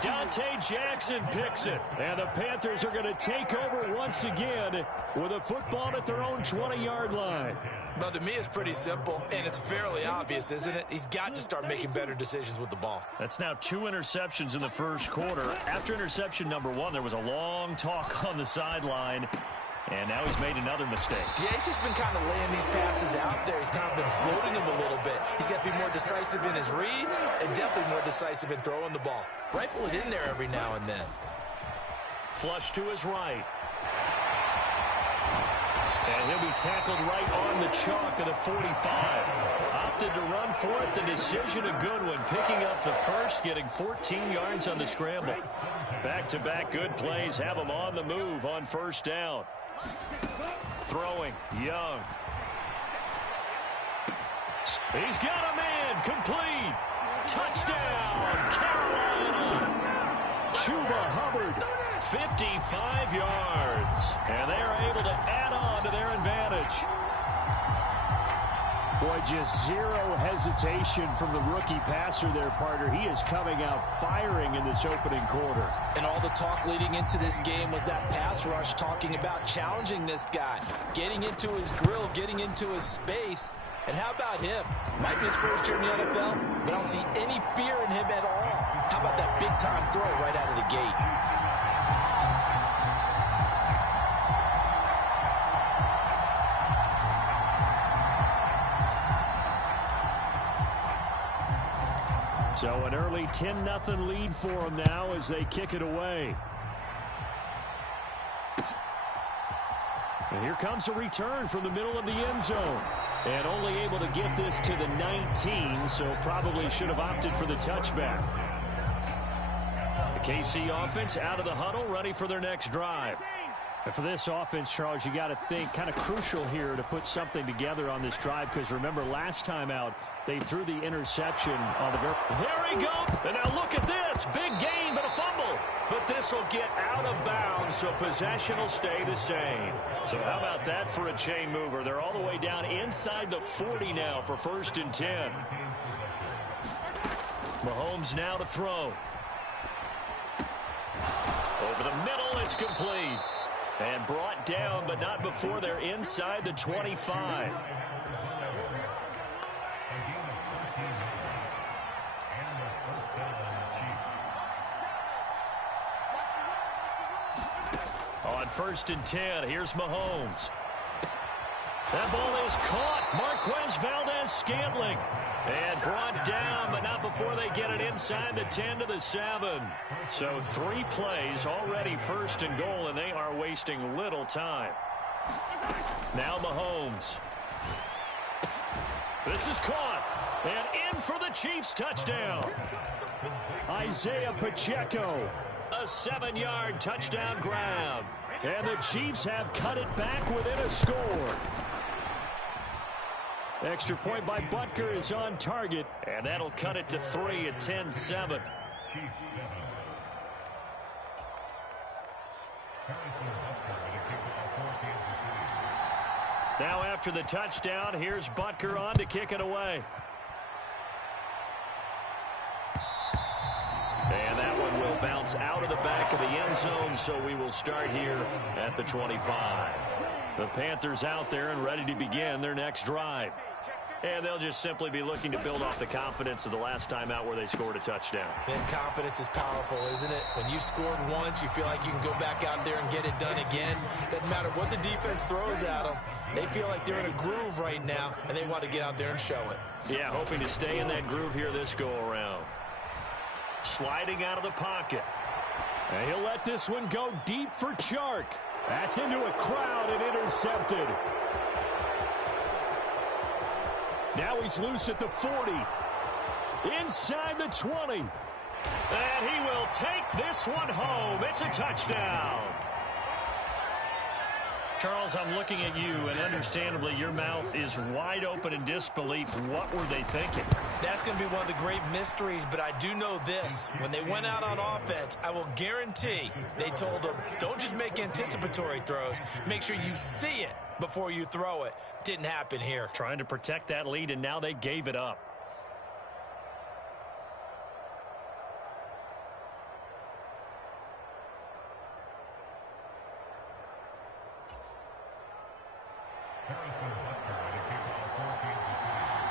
Dante Jackson picks it. And the Panthers are going to take over once again with a football at their own 20-yard line. Well, to me, it's pretty simple, and it's fairly obvious, isn't it? He's got to start making better decisions with the ball. That's now 2 interceptions in the first quarter. After interception number 1, there was a long talk on the sideline. And now he's made another mistake. Yeah, he's just been kind of laying these passes out there. He's kind of been floating them a little bit. He's got to be more decisive in his reads and definitely more decisive in throwing the ball. Rifle it in there every now and then. Flush to his right. And he'll be tackled right on the chalk of the 45. Opted to run for it. The decision a good one. Picking up the first, getting 14 yards on the scramble. Back-to-back good plays have him on the move on first down. Throwing, Young. He's got a man, complete. Touchdown, Carolina. Chuba Hubbard, 55 yards. And they are able to add on to their advantage. Boy, just zero hesitation from the rookie passer there, partner. He is coming out firing in this opening quarter. And all the talk leading into this game was that pass rush talking about challenging this guy, getting into his grill, getting into his space. And how about him? Might be his first year in the NFL, but I don't see any fear in him at all. How about that big-time throw right out of the gate? So an early 10-0 lead for them now as they kick it away. And here comes a return from the middle of the end zone. And only able to get this to the 19, so probably should have opted for the touchback. The KC offense out of the huddle, ready for their next drive. And for this offense, Charles, you got to think kind of crucial here to put something together on this drive, because remember last time out, they threw the interception on the very... There he goes. And now look at this. Big gain, but a fumble. But this will get out of bounds, so possession will stay the same. So how about that for a chain mover? They're all the way down inside the 40 now for 1st and 10. Mahomes now to throw. Over the middle, it's complete. And brought down, but not before they're inside the 25. On 1st and 10, here's Mahomes. That ball is caught. Marquez Valdez-Scantling. And brought down, but not before they get it inside the 10 to the 7. So 3 plays already 1st and goal, and they are wasting little time. Now Mahomes. This is caught. And in for the Chiefs touchdown. Isaiah Pacheco. A 7-yard touchdown grab. And the Chiefs have cut it back within a score. Extra point by Butker is on target. And that'll cut it to 3 at 10-7. Now after the touchdown, here's Butker on to kick it away. And that one will bounce out of the back of the end zone, so we will start here at the 25. The Panthers out there and ready to begin their next drive. And they'll just simply be looking to build off the confidence of the last time out where they scored a touchdown. And confidence is powerful, isn't it? When you scored once, you feel like you can go back out there and get it done again. Doesn't matter what the defense throws at them. They feel like they're in a groove right now, and they want to get out there and show it. Yeah, hoping to stay in that groove here this go-around. Sliding out of the pocket. And he'll let this one go deep for Chark. That's into a crowd and intercepted. Now he's loose at the 40. Inside the 20. And he will take this one home. It's a touchdown. Charles, I'm looking at you, and understandably, your mouth is wide open in disbelief. What were they thinking? That's going to be one of the great mysteries, but I do know this. When they went out on offense, I will guarantee they told them, don't just make anticipatory throws. Make sure you see it before you throw it. Didn't happen here. Trying to protect that lead, and now they gave it up.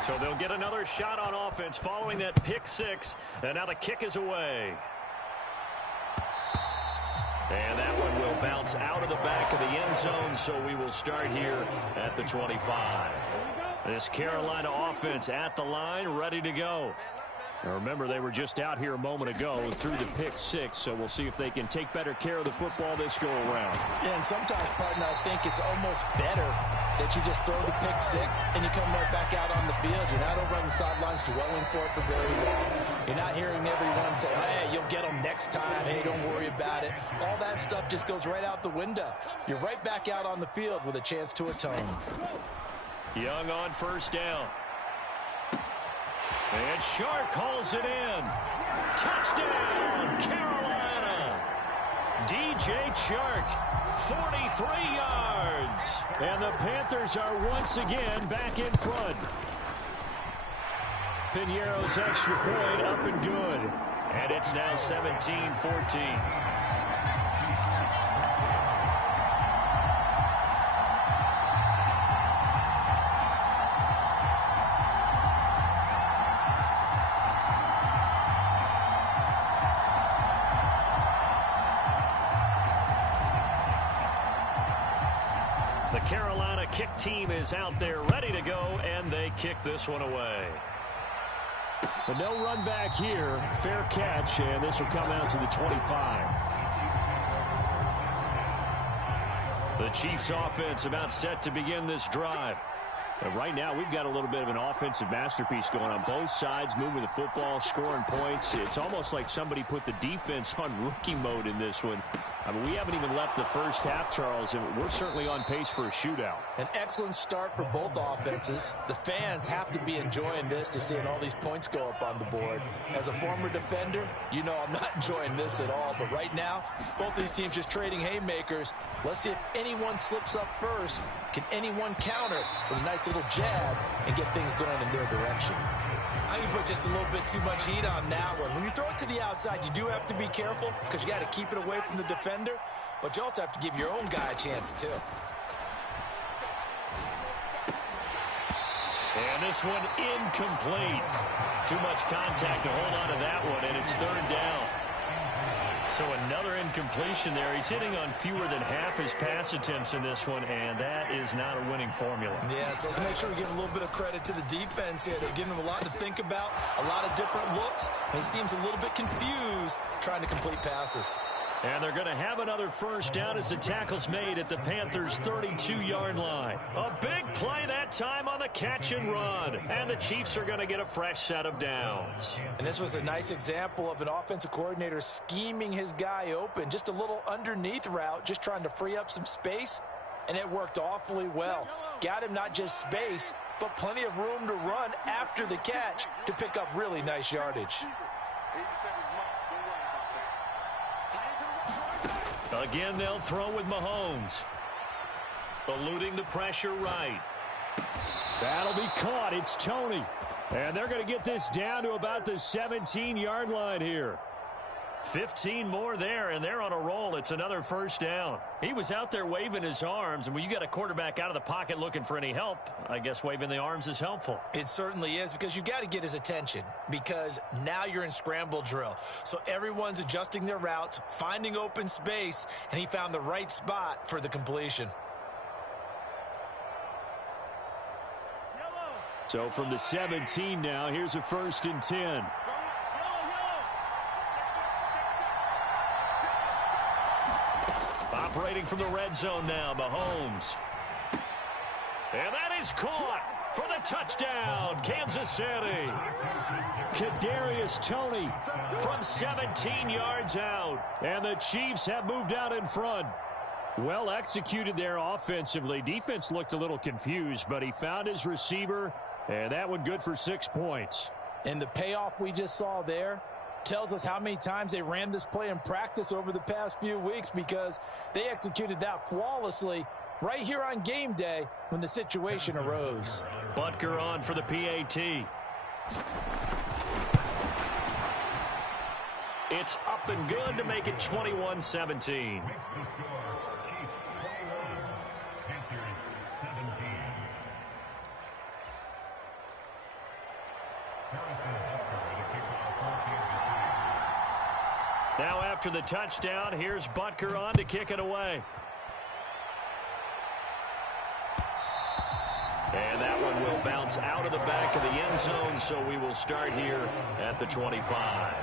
So they'll get another shot on offense following that pick 6, and now the kick is away. And that one will bounce out of the back of the end zone, so we will start here at the 25. This Carolina offense at the line, ready to go. Now remember, they were just out here a moment ago through the pick-6, so we'll see if they can take better care of the football this go-around. Yeah, and sometimes, partner, I think it's almost better that you just throw the pick-6 and you come right back out on the field. You're not over on the sidelines dwelling for it for very long. You're not hearing everyone say, hey, you'll get them next time. Hey, don't worry about it. All that stuff just goes right out the window. You're right back out on the field with a chance to atone. Young on first down. And Shark calls it in. Touchdown, Carolina. DJ Chark, 43 yards. And the Panthers are once again back in front. Piñeiro's extra point up and good. And it's now 17-14. The Carolina kick team is out there ready to go, and they kick this one away. But no run back here. Fair catch, and this will come out to the 25. The Chiefs offense about set to begin this drive. And right now, we've got a little bit of an offensive masterpiece going on both sides, moving the football, scoring points. It's almost like somebody put the defense on rookie mode in this one. I mean, we haven't even left the first half, Charles, and we're certainly on pace for a shootout. An excellent start for both offenses. The fans have to be enjoying this to seeing all these points go up on the board. As a former defender, you know I'm not enjoying this at all. But right now, both these teams just trading haymakers. Let's see if anyone slips up first. Can anyone counter with a nice little jab and get things going in their direction? I can put just a little bit too much heat on that one. When you throw it to the outside, you do have to be careful because you got to keep it away from the defender, but you also have to give your own guy a chance too. And this one incomplete. Too much contact to hold on to that one, and it's third down. So another incompletion there. He's hitting on fewer than half his pass attempts in this one, and that is not a winning formula. Yeah, so let's make sure we give a little bit of credit to the defense here. They're giving him a lot to think about, a lot of different looks, and he seems a little bit confused trying to complete passes. And they're going to have another first down as the tackle's made at the Panthers' 32-yard line. A big play that time on the catch and run. And the Chiefs are going to get a fresh set of downs. And this was a nice example of an offensive coordinator scheming his guy open. Just a little underneath route, just trying to free up some space. And it worked awfully well. Got him not just space, but plenty of room to run after the catch to pick up really nice yardage. Again, they'll throw with Mahomes. Eluding the pressure right. That'll be caught. It's Tony. And they're going to get this down to about the 17-yard line here. 15 more there, and they're on a roll. It's another first down. He was out there waving his arms, and when you got a quarterback out of the pocket looking for any help, I guess waving the arms is helpful. It certainly is, because you got to get his attention, because now you're in scramble drill. So everyone's adjusting their routes, finding open space, and he found the right spot for the completion. So from the 17 now, here's a 1st and 10. Operating from the red zone now, Mahomes. And that is caught for the touchdown, Kansas City. Kadarius Toney From 17 yards out. And the Chiefs have moved out in front. Well executed there offensively. Defense looked a little confused, but he found his receiver, and that one good for 6 points. And the payoff we just saw there tells us how many times they ran this play in practice over the past few weeks, because they executed that flawlessly right here on game day when the situation arose. Butker on for the PAT. It's up and good to make it 21-17. Now after the touchdown, here's Butker on to kick it away. And that one will bounce out of the back of the end zone, so we will start here at the 25.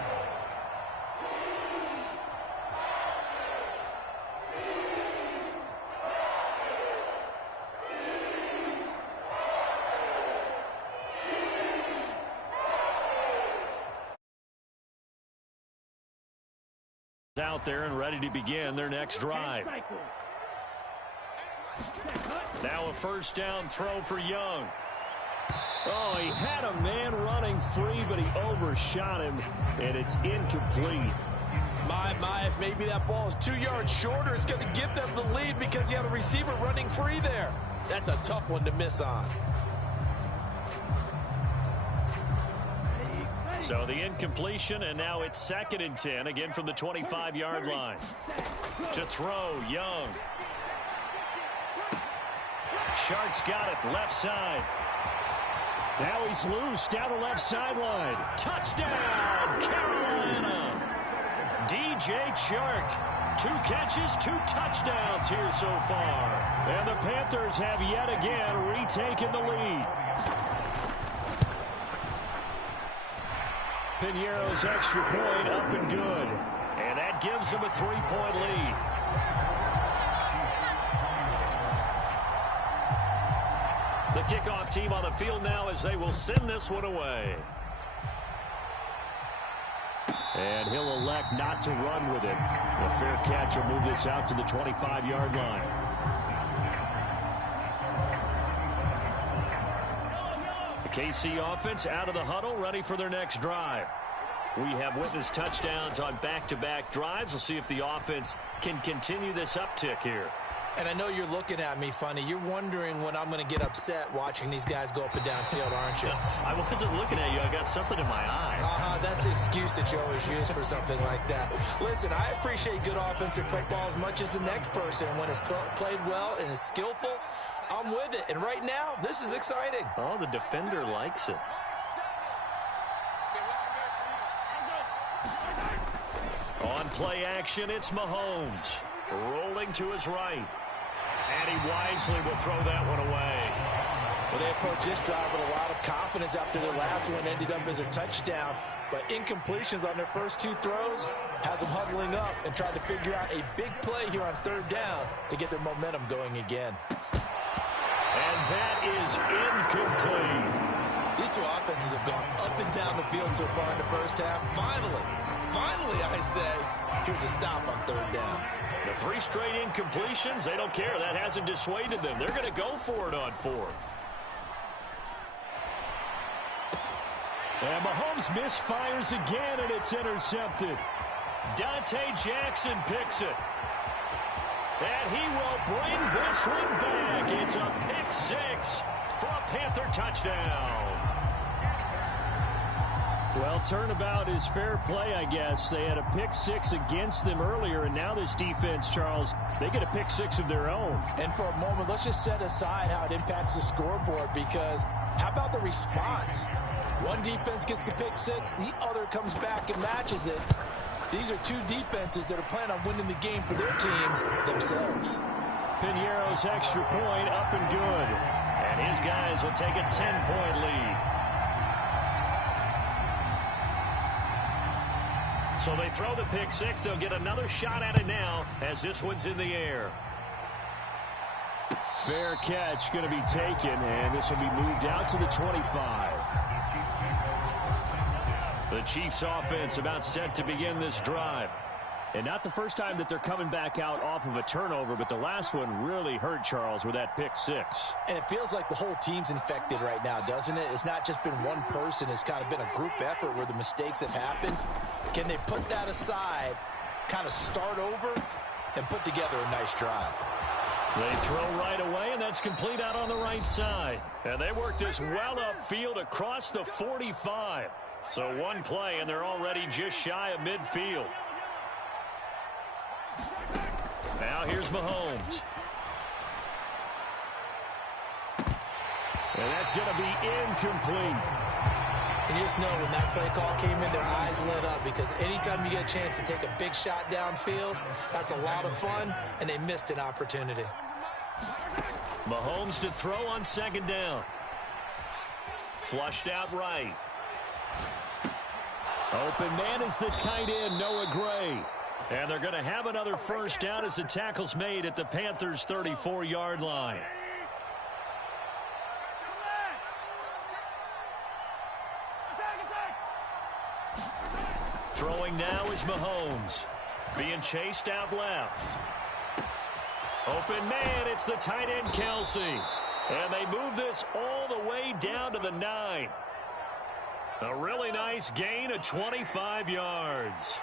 Out there and ready to begin their next drive. Now a first down throw for Young. Oh, he had a man running free, but he overshot him, and it's incomplete. My, if maybe that ball is 2 yards shorter, it's going to give them the lead because you have a receiver running free there. That's a tough one to miss on. So the incompletion, and now it's 2nd and 10, again from the 25-yard line. To throw, Young. Shark's got it, left side. Now he's loose down the left sideline. Touchdown, Carolina. DJ Chark. 2 catches, 2 touchdowns here so far. And the Panthers have yet again retaken the lead. Piñeiro's extra point up and good. And that gives them a 3-point lead. The kickoff team on the field now as they will send this one away. And he'll elect not to run with it. The fair catch will move this out to the 25-yard line. The KC offense out of the huddle, ready for their next drive. We have witnessed touchdowns on back-to-back drives. We'll see if the offense can continue this uptick here. And I know you're looking at me funny. You're wondering when I'm going to get upset watching these guys go up and down field, aren't you? I wasn't looking at you. I got something in my eye. That's the excuse that you always use for something like that. Listen, I appreciate good offensive football as much as the next person. When it's played well and is skillful, I'm with it. And right now, this is exciting. Oh, the defender likes it. On play action, it's Mahomes. Rolling to his right. And he wisely will throw that one away. Well, they approached this drive with a lot of confidence after their last one ended up as a touchdown. But incompletions on their first 2 throws has them huddling up and trying to figure out a big play here on 3rd down to get their momentum going again. And that is incomplete. These 2 offenses have gone up and down the field so far in the first half. Finally, I say, here's a stop on 3rd down. The 3 straight incompletions, they don't care. That hasn't dissuaded them. They're going to go for it on 4th. And Mahomes misfires again, and it's intercepted. Dante Jackson picks it. And he will bring this one back. It's a pick 6 for a Panther touchdown. Well, turnabout is fair play, I guess. They had a pick 6 against them earlier, and now this defense, Charles, they get a pick 6 of their own. And for a moment, let's just set aside how it impacts the scoreboard, because how about the response? One defense gets the pick 6, the other comes back and matches it. These are 2 defenses that are planning on winning the game for their teams themselves. Piñeiro's extra point up and good. And his guys will take a 10-point lead. So they throw the pick 6. They'll get another shot at it now as this one's in the air. Fair catch going to be taken, and this will be moved out to the 25. The Chiefs offense about set to begin this drive. And not the first time that they're coming back out off of a turnover, but the last one really hurt, Charles, with that pick 6. And it feels like the whole team's infected right now, doesn't it? It's not just been one person. It's kind of been a group effort where the mistakes have happened. Can they put that aside, kind of start over, and put together a nice drive? They throw right away, and that's complete out on the right side. And they work this well upfield across the 45. So one play, and they're already just shy of midfield. Now here's Mahomes. And that's going to be incomplete. And you just know when that play call came in, their eyes lit up, because anytime you get a chance to take a big shot downfield, that's a lot of fun, and they missed an opportunity. Mahomes to throw on second down. Flushed out right. Open man is the tight end, Noah Gray. And they're going to have another first down as the tackle's made at the Panthers' 34-yard line. Throwing now is Mahomes. Being chased out left. Open man, it's the tight end, Kelsey. And they move this all the way down to the 9. A really nice gain of 25 yards.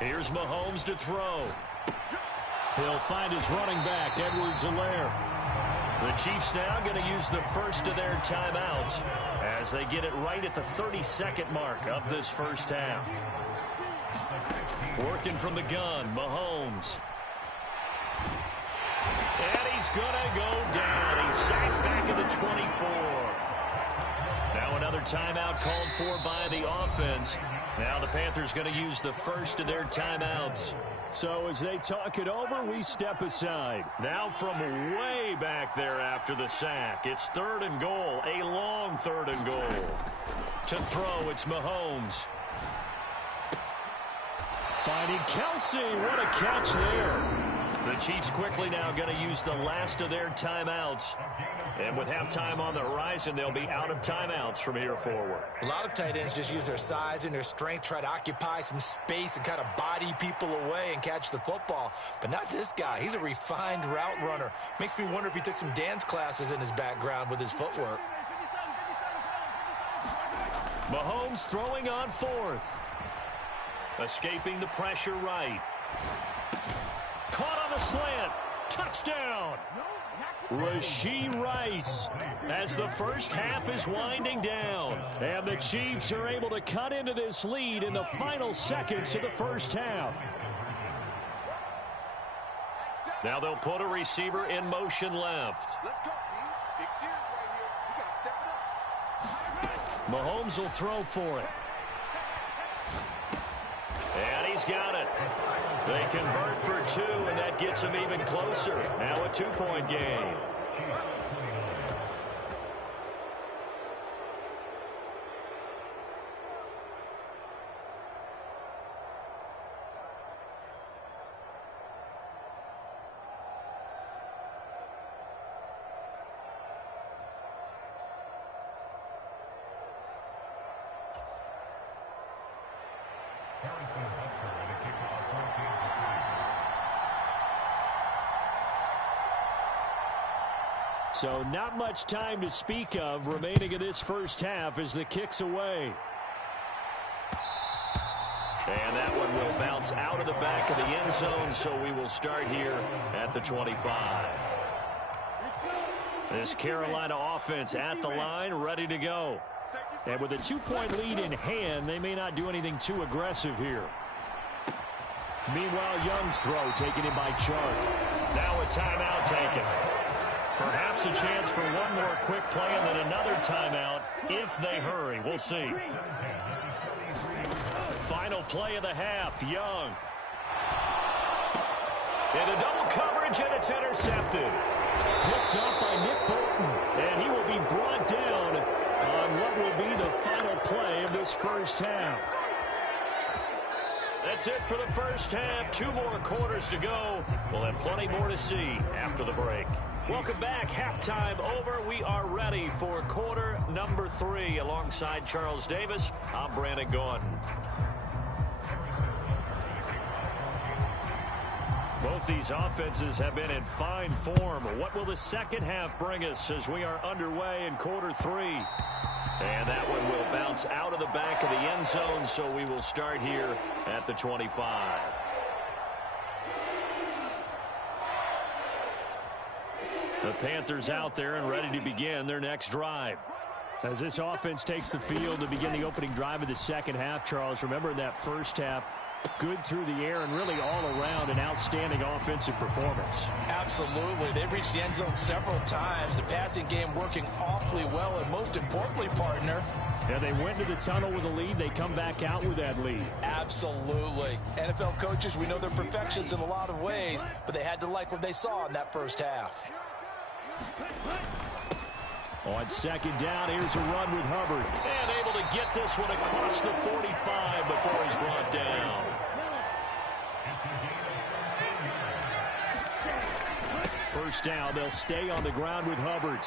Here's Mahomes to throw. He'll find his running back, Edwards-Helaire. The Chiefs now going to use the first of their timeouts as they get it right at the 32nd mark of this first half. Working from the gun, Mahomes. And he's going to go down. He's sacked back at the 24. Now another timeout called for by the offense. Now the Panthers going to use the first of their timeouts. So as they talk it over, we step aside. Now from way back there after the sack, it's 3rd and goal, a long 3rd and goal. To throw, it's Mahomes. Finding Kelsey, what a catch there. The Chiefs quickly now going to use the last of their timeouts. And with halftime on the horizon, they'll be out of timeouts from here forward. A lot of tight ends just use their size and their strength, try to occupy some space and kind of body people away and catch the football. But not this guy. He's a refined route runner. Makes me wonder if he took some dance classes in his background with his footwork. Mahomes throwing on 4th. Escaping the pressure right. Caught on the slant. Touchdown. Rashee Rice as the first half is winding down. And the Chiefs are able to cut into this lead in the final seconds of the first half. Now they'll put a receiver in motion left. Let's go, team. Big series right here. We got to step it up. Mahomes will throw for it. And he's got it. They convert for 2, and that gets them even closer. Now a 2-point game. So not much time to speak of remaining in this first half as the kick's away. And that one will bounce out of the back of the end zone, so we will start here at the 25. This Carolina offense at the line, ready to go. And with a 2-point lead in hand, they may not do anything too aggressive here. Meanwhile, Young's throw taken in by Chark. Now a timeout taken. Perhaps a chance for one more quick play and then another timeout if they hurry. We'll see. Final play of the half, Young. Into double coverage, and it's intercepted. Picked up by Nick Bolton, and he will be brought down on what will be the final play of this first half. That's it for the first half. 2 more quarters to go. We'll have plenty more to see after the break. Welcome back. Halftime over. We are ready for quarter number 3. Alongside Charles Davis, I'm Brandon Gordon. Both these offenses have been in fine form. What will the second half bring us as we are underway in quarter 3? And that one will bounce out of the back of the end zone, so we will start here at the 25. The Panthers out there and ready to begin their next drive. As this offense takes the field to begin the opening drive of the second half, Charles, remember in that first half, Good through the air and really all around an outstanding offensive performance. Absolutely. They reached the end zone several times. The passing game working awfully well. And most importantly, partner, yeah, they went to the tunnel with a lead. They come back out with that lead. Absolutely. NFL coaches, we know they're perfectionists in a lot of ways, but they had to like what they saw in that first half. On second down, here's a run with Hubbard. And able to get this one across the 45 before he's brought down. First down, they'll stay on the ground with Hubbard.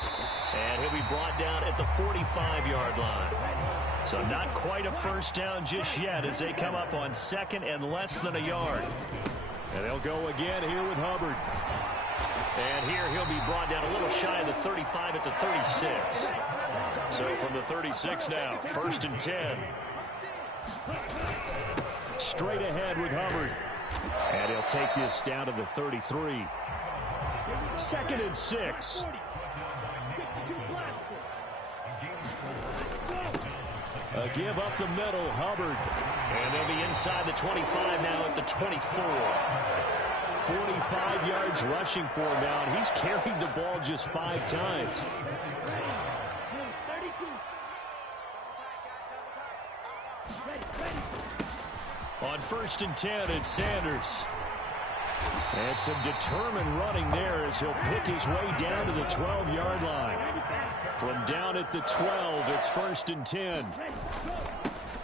And he'll be brought down at the 45-yard line. So not quite a first down just yet as they come up on second and less than a yard. And they'll go again here with Hubbard. And here he'll be brought down a little shy of the 35 at the 36. So from the 36 now, first and 10. Straight ahead with Hubbard. And he'll take this down to the 33. Second and 6. A give up the middle, Hubbard. And they'll be inside the 25 now at the 24. 45 yards rushing for him now, and he's carried the ball just 5 times. On first and 10, it's Sanders. And some determined running there as he'll pick his way down to the 12-yard line. From down at the 12, it's first and 10.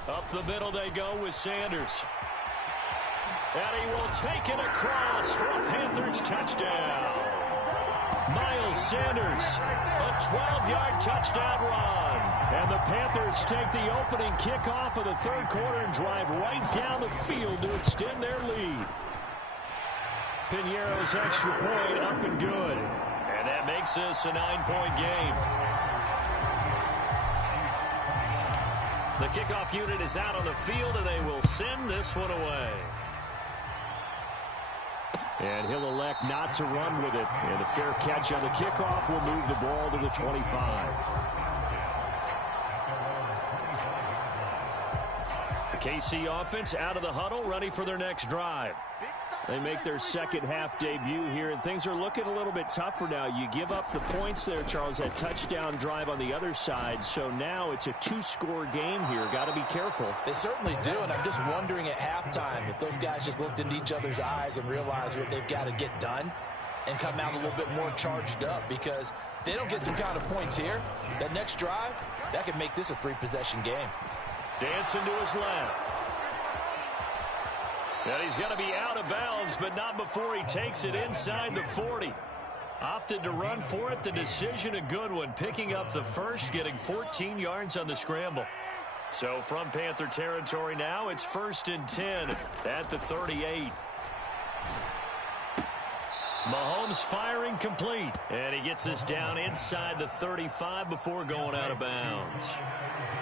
Up the middle they go with Sanders. And he will take it across for a Panthers touchdown. Miles Sanders, a 12-yard touchdown run. And the Panthers take the opening kickoff of the third quarter and drive right down the field to extend their lead. Piñeiro's extra point up and good. And that makes this a 9-point game. The kickoff unit is out on the field, and they will send this one away. And he'll elect not to run with it. And a fair catch on the kickoff will move the ball to the 25. The KC offense out of the huddle, ready for their next drive. They make their second half debut here, and things are looking a little bit tougher now. You give up the points there, Charles, that touchdown drive on the other side. So now it's a 2-score game here. Got to be careful. They certainly do, and I'm just wondering at halftime if those guys just looked into each other's eyes and realized what they've got to get done and come out a little bit more charged up, because if they don't get some kind of points here, that next drive, that could make this a 3-possession game. Dancing to his left. And he's going to be out of bounds, but not before he takes it inside the 40. Opted to run for it. The decision a good one. Picking up the first, getting 14 yards on the scramble. So from Panther territory now, it's first and 10 at the 38. Mahomes firing complete. And he gets this down inside the 35 before going out of bounds.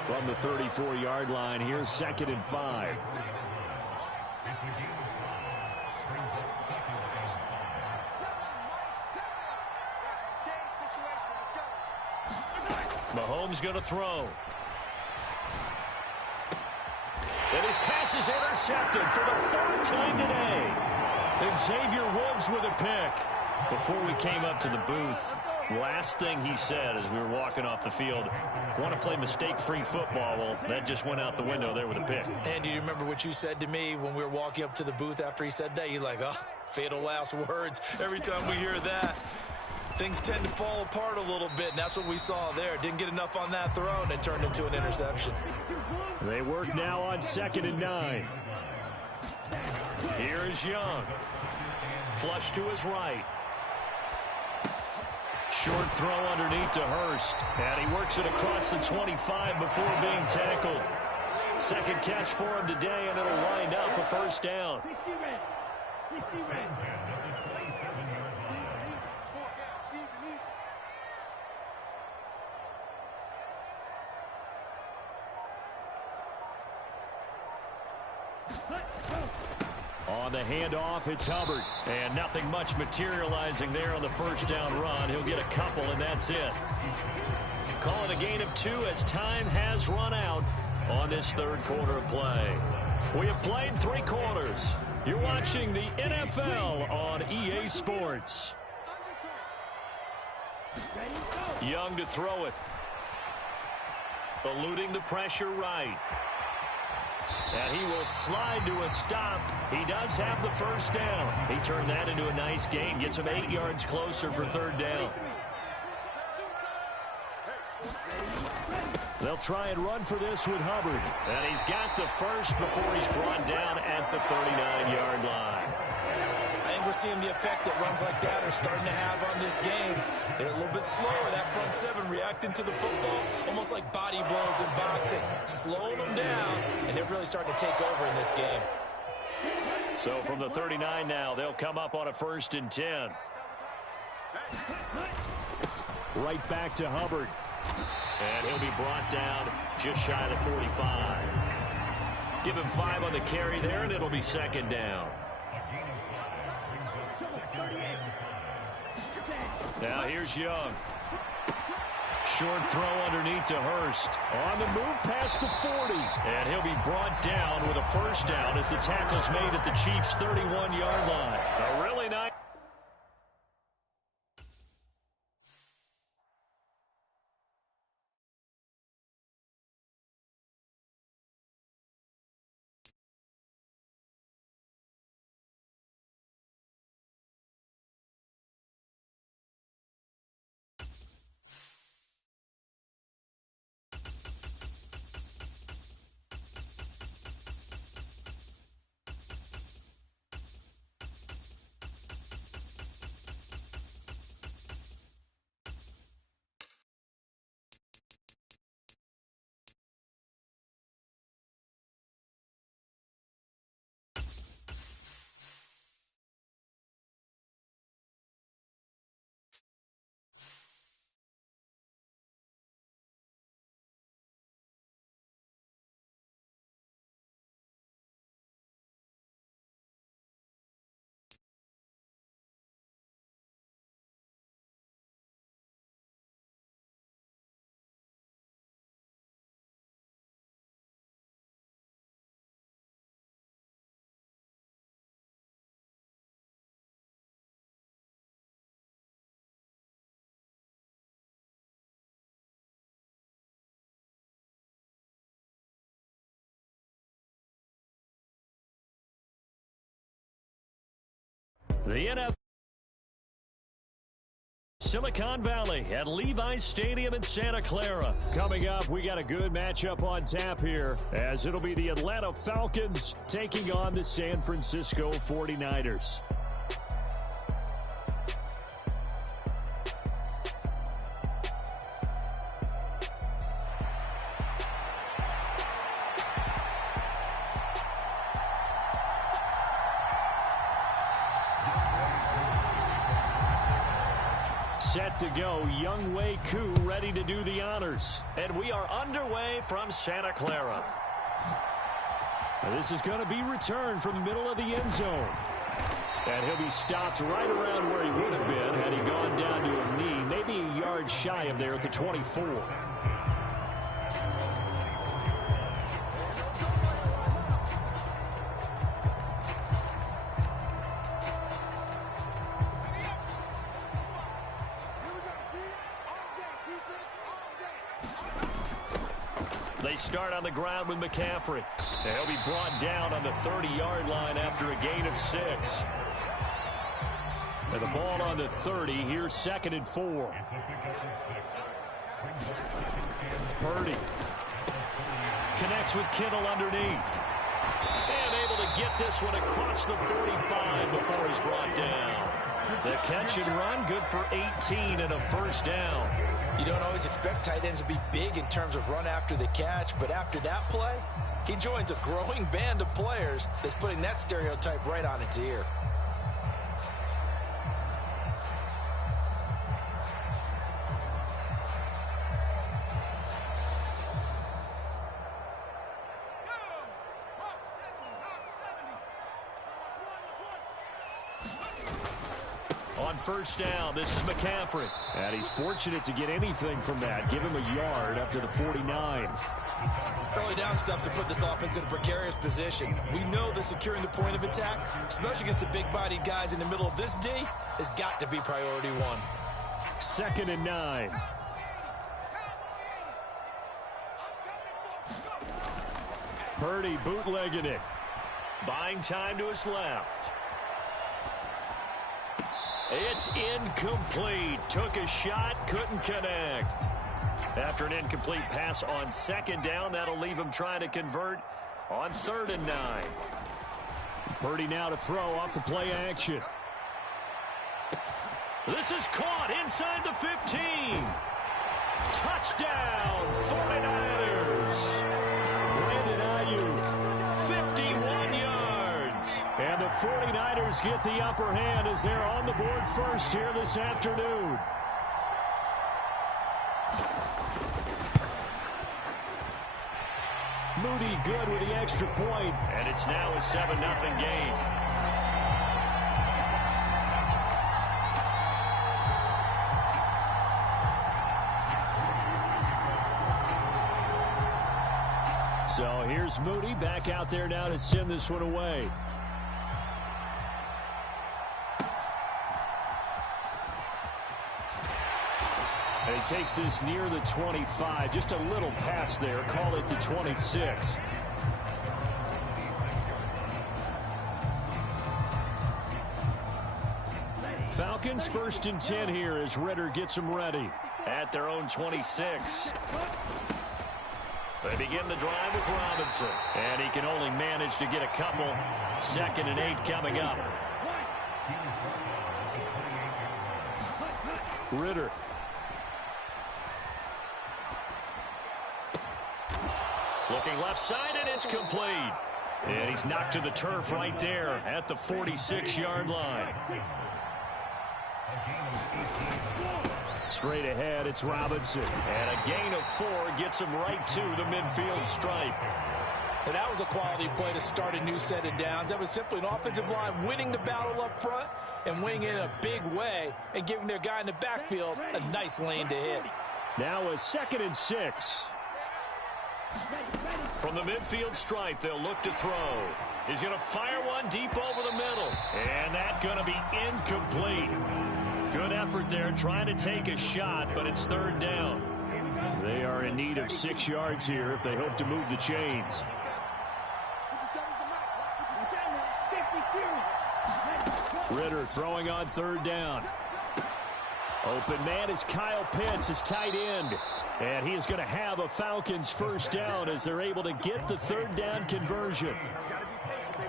From the 34-yard line, here's second and 5. Mahomes going to throw. And his pass is intercepted for the 3rd time today. And Xavier Woods with a pick. Before we came up to the booth, last thing he said as we were walking off the field, want to play mistake-free football. Well, that just went out the window there with a pick. And do you remember what you said to me when we were walking up to the booth after he said that? You're like, oh, fatal last words. Every time we hear that, things tend to fall apart a little bit, and that's what we saw there. Didn't get enough on that throw, and it turned into an interception. They work now on second and 9. Here is Young. Flush to his right. Short throw underneath to Hurst. And he works it across the 25 before being tackled. Second catch for him today, and it'll wind up a first down. On the handoff, it's Hubbard. And nothing much materializing there on the first down run. He'll get a couple, and that's it. Call it a gain of 2 as time has run out on this third quarter of play. We have played 3 quarters. You're watching the NFL on EA Sports. Young to throw it. Eluding the pressure right. And he will slide to a stop. He does have the first down. He turned that into a nice gain. Gets him 8 yards closer for 3rd down. They'll try and run for this with Hubbard. And he's got the first before he's brought down at the 39-yard line. I think we're seeing the effect that runs like that are starting to have on this game. They're a little bit slower, that front 7, reacting to the football, almost like body blows in boxing, slowing them down, and they're really starting to take over in this game. So from the 39 now, they'll come up on a 1st and 10. Right back to Hubbard. And he'll be brought down just shy of the 45. Give him 5 on the carry there, and it'll be 2nd down. Now here's Young. Short throw underneath to Hurst. On the move past the 40. And he'll be brought down with a 1st down as the tackle's made at the Chiefs' 31-yard line. A really nice... The NFL Silicon Valley at Levi's Stadium in Santa Clara. Coming up, we got a good matchup on tap here, as it'll be the Atlanta Falcons taking on the San Francisco 49ers. Set to go, Younghoe Koo ready to do the honors. And we are underway from Santa Clara. This is going to be returned from the middle of the end zone. And he'll be stopped right around where he would have been had he gone down to a knee, maybe a yard shy of there at the 24. They start on the ground with McCaffrey. And he'll be brought down on the 30-yard line after a gain of 6. And the ball on the 30. Here's 2nd and 4. Purdy connects with Kittle underneath. And able to get this one across the 45 before he's brought down. The catch and run, good for 18 and a 1st down. You don't always expect tight ends to be big in terms of run after the catch, but after that play, he joins a growing band of players that's putting that stereotype right on its ear. On 1st down, this is McCaffrey. And he's fortunate to get anything from that. Give him a yard up to the 49. Early down stuffs to put this offense in a precarious position. We know that securing the point of attack, especially against the big-bodied guys in the middle of this D, has got to be priority one. 2nd and 9. Purdy bootlegging it. Buying time to his left. It's incomplete. Took a shot, couldn't connect. After an incomplete pass on 2nd down, that'll leave him trying to convert on 3rd and 9. Purdy now to throw off the play action. This is caught inside the 15. Touchdown, 49ers. Brandon Ayuk, 51 yards. And the 49ers get the upper hand as they're on the board first here this afternoon. Moody good with the extra point. And it's now a 7-0 game. So here's Moody back out there now to send this one away. And he takes this near the 25. Just a little pass there. Call it the 26. Falcons 1st and 10 here as Ritter gets them ready. At their own 26. They begin the drive with Robinson. And he can only manage to get a couple. 2nd and 8 coming up. Ritter. Looking left side, and it's complete. And he's knocked to the turf right there at the 46-yard line. Straight ahead, it's Robinson. And a gain of 4 gets him right to the midfield stripe. And that was a quality play to start a new set of downs. That was simply an offensive line winning the battle up front and winning it in a big way and giving their guy in the backfield a nice lane to hit. Now a 2nd and 6. From the midfield stripe, they'll look to throw. He's going to fire one deep over the middle. And that's going to be incomplete. Good effort there trying to take a shot, but it's 3rd down. They are in need of 6 yards here if they hope to move the chains. Ritter throwing on 3rd down. Open man is Kyle Pitts, his tight end. And he is going to have a Falcons 1st down as they're able to get the 3rd down conversion.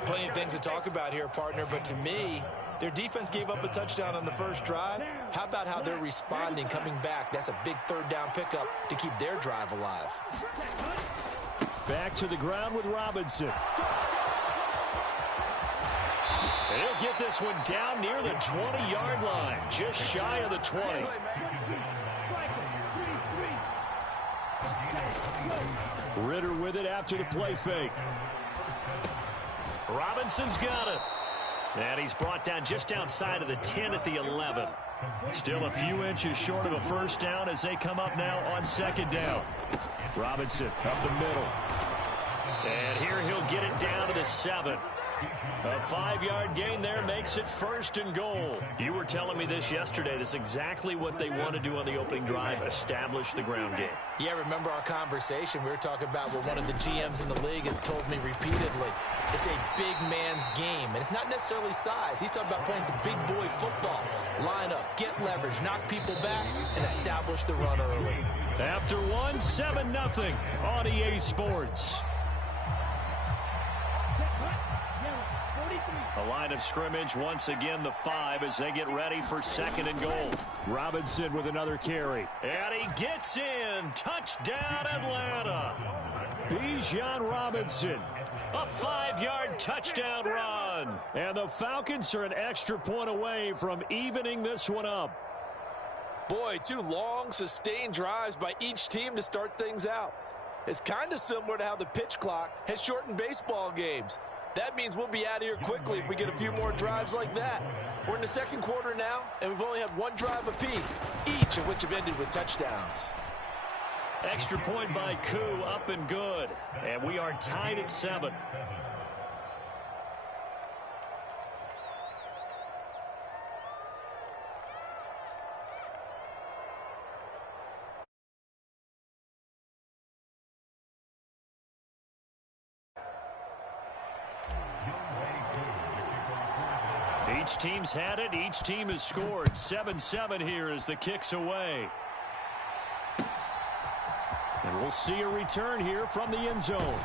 Plenty of things to talk about here, partner, but to me, their defense gave up a touchdown on the first drive. How about how they're responding, coming back? That's a big 3rd down pickup to keep their drive alive. Back to the ground with Robinson. And he'll get this one down near the 20-yard line, just shy of the 20. Ritter with it after the play fake. Robinson's got it. And he's brought down just outside of the 10 at the 11. Still a few inches short of a 1st down as they come up now on 2nd down. Robinson up the middle. And here he'll get it down to the 7. A 5-yard gain there makes it 1st and goal. You were telling me this yesterday. That's exactly what they want to do on the opening drive, establish the ground game. Yeah, remember our conversation? We were talking about what one of the GMs in the league has told me repeatedly. It's a big man's game, and it's not necessarily size. He's talking about playing some big boy football. Line up, get leverage, knock people back, and establish the run early. After 7-0 on EA Sports. A line of scrimmage, once again the 5 as they get ready for 2nd and goal. Robinson with another carry. And he gets in. Touchdown, Atlanta. Bijan Robinson. A 5-yard touchdown run. And the Falcons are an extra point away from evening this one up. Boy, 2 long, sustained drives by each team to start things out. It's kind of similar to how the pitch clock has shortened baseball games. That means we'll be out of here quickly if we get a few more drives like that. We're in the 2nd quarter now, and we've only had 1 drive apiece, each of which have ended with touchdowns. Extra point by Koo, up and good. And we are tied at 7. Each team's had it. Each team has scored. 7-7 here as the kick's away. And we'll see a return here from the end zone.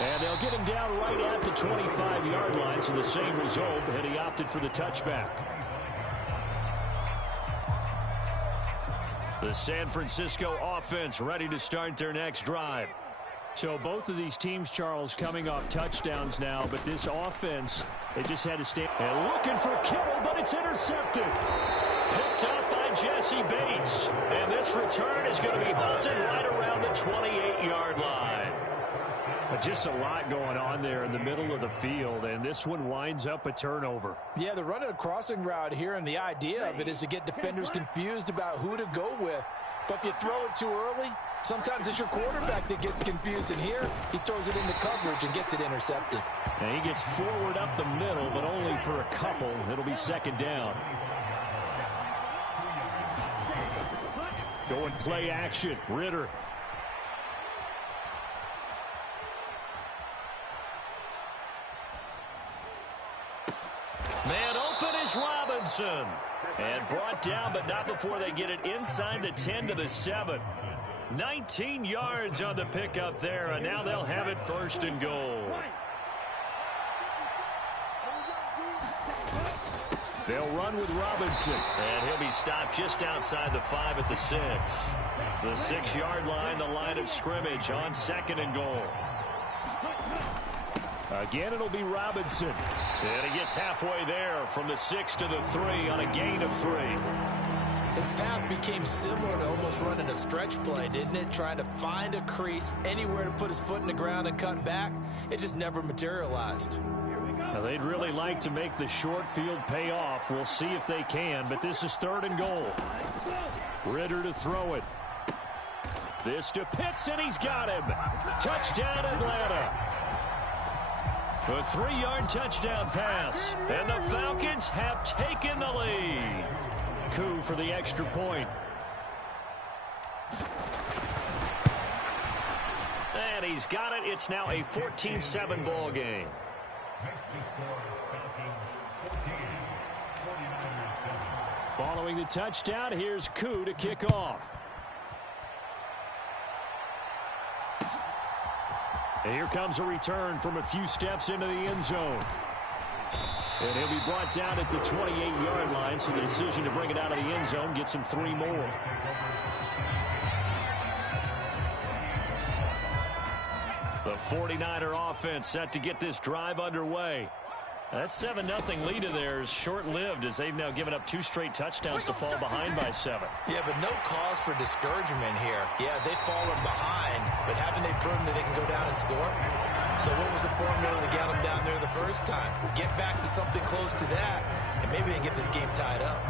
And they'll get him down right at the 25-yard line, so the same result, and he opted for the touchback. The San Francisco offense ready to start their next drive. So both of these teams, Charles, coming off touchdowns now, but this offense, they just had to stand. And looking for Kittle, but it's intercepted. Picked up by Jesse Bates. And this return is going to be halted right around the 28-yard line. But just a lot going on there in the middle of the field, and this one winds up a turnover. Yeah, they're running a crossing route here, and the idea of it is to get defenders confused about who to go with. But if you throw it too early, sometimes it's your quarterback that gets confused, and here he throws it into coverage and gets it intercepted. And he gets forward up the middle, but only for a couple. It'll be second down. Going play action. Ritter. Man open is Robinson. And brought down, but not before they get it inside the 10 to the 7. 19 yards on the pickup there, and now they'll have it first and goal. They'll run with Robinson. And he'll be stopped just outside the 5 at the 6. The 6-yard line, the line of scrimmage on second and goal. Again, it'll be Robinson. And he gets halfway there from the 6 to the 3 on a gain of 3. His path became similar to almost running a stretch play, didn't it? Trying to find a crease, anywhere to put his foot in the ground and cut back. It just never materialized. Now, they'd really like to make the short field pay off. We'll see if they can, but this is third and goal. Ritter to throw it. This to Pitts, and he's got him. Touchdown, Atlanta. A 3-yard touchdown pass, and the Falcons have taken the lead. Koo for the extra point. And he's got it. It's now a 14-7 ball game. Following the touchdown, here's Koo to kick off. And here comes a return from a few steps into the end zone. And he'll be brought down at the 28-yard line, so the decision to bring it out of the end zone gets him 3 more. The 49er offense set to get this drive underway. That 7-0 lead of theirs short-lived as they've now given up 2 straight touchdowns to fall behind by 7. Yeah, but no cause for discouragement here. Yeah, they've fallen behind, but haven't they proven that they can go down and score? So what was the formula to get them down there the first time? Get back to something close to that, and maybe they can get this game tied up.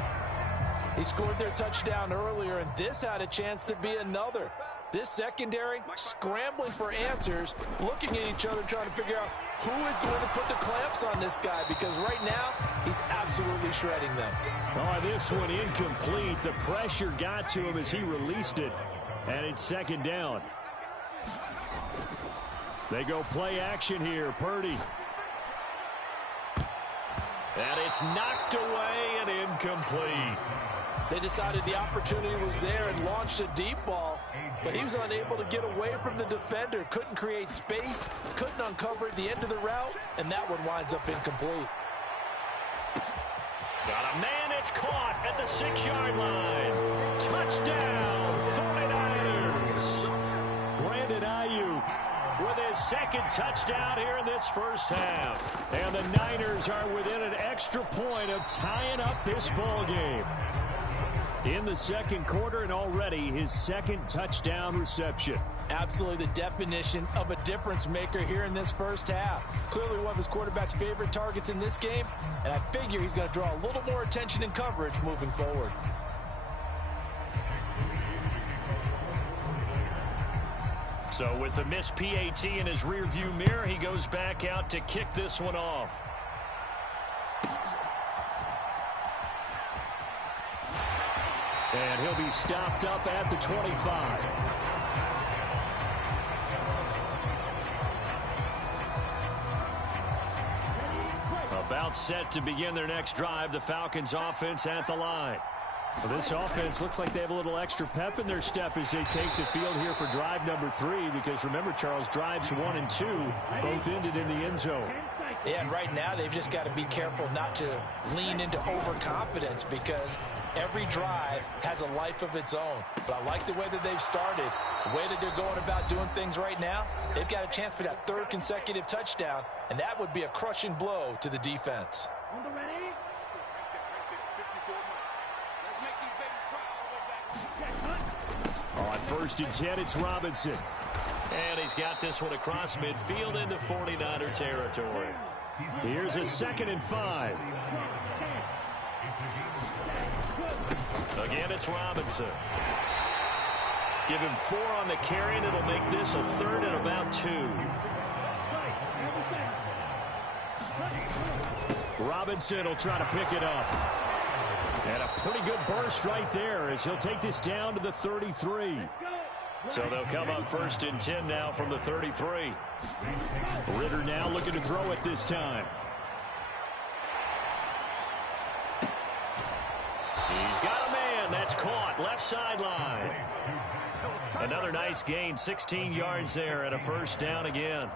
He scored their touchdown earlier, and this had a chance to be another. This secondary scrambling for answers, looking at each other, trying to figure out who is going to put the clamps on this guy, because right now he's absolutely shredding them. Oh, this one incomplete. The pressure got to him as he released it, and it's second down. They go play action here. Purdy. And it's knocked away and incomplete. They decided the opportunity was there and launched a deep ball, but he was unable to get away from the defender. Couldn't create space, couldn't uncover at the end of the route, and that one winds up incomplete. Got a man, it's caught at the 6-yard line. Touchdown, 49ers. Brandon Ayuk with his second touchdown here in this first half. And the Niners are within an extra point of tying up this ball game. In the second quarter, and already his second touchdown reception. Absolutely the definition of a difference maker here in this first half. Clearly one of his quarterback's favorite targets in this game, and I figure he's going to draw a little more attention and coverage moving forward. So with the missed PAT in his rearview mirror, he goes back out to kick this one off. And he'll be stopped up at the 25. About set to begin their next drive, the Falcons offense at the line. Well, this offense looks like they have a little extra pep in their step as they take the field here for drive number 3, because remember, Charles, drives 1 and 2 both ended in the end zone. Yeah, and right now they've just got to be careful not to lean into overconfidence, because every drive has a life of its own. But I like the way that they've started, the way that they're going about doing things right now. They've got a chance for that 3rd consecutive touchdown, and that would be a crushing blow to the defense. On the ready. On 1st and 10, it's Robinson. And he's got this one across midfield into 49er territory. Here's a 2nd and 5. Again, it's Robinson. Give him 4 on the carry, and it'll make this a 3rd and about 2. Robinson will try to pick it up. And a pretty good burst right there as he'll take this down to the 33. So they'll come up 1st and 10 now from the 33. Ritter now looking to throw it this time. He's got a man. That's caught. Left sideline. Another nice gain. 16 yards there and a 1st down again.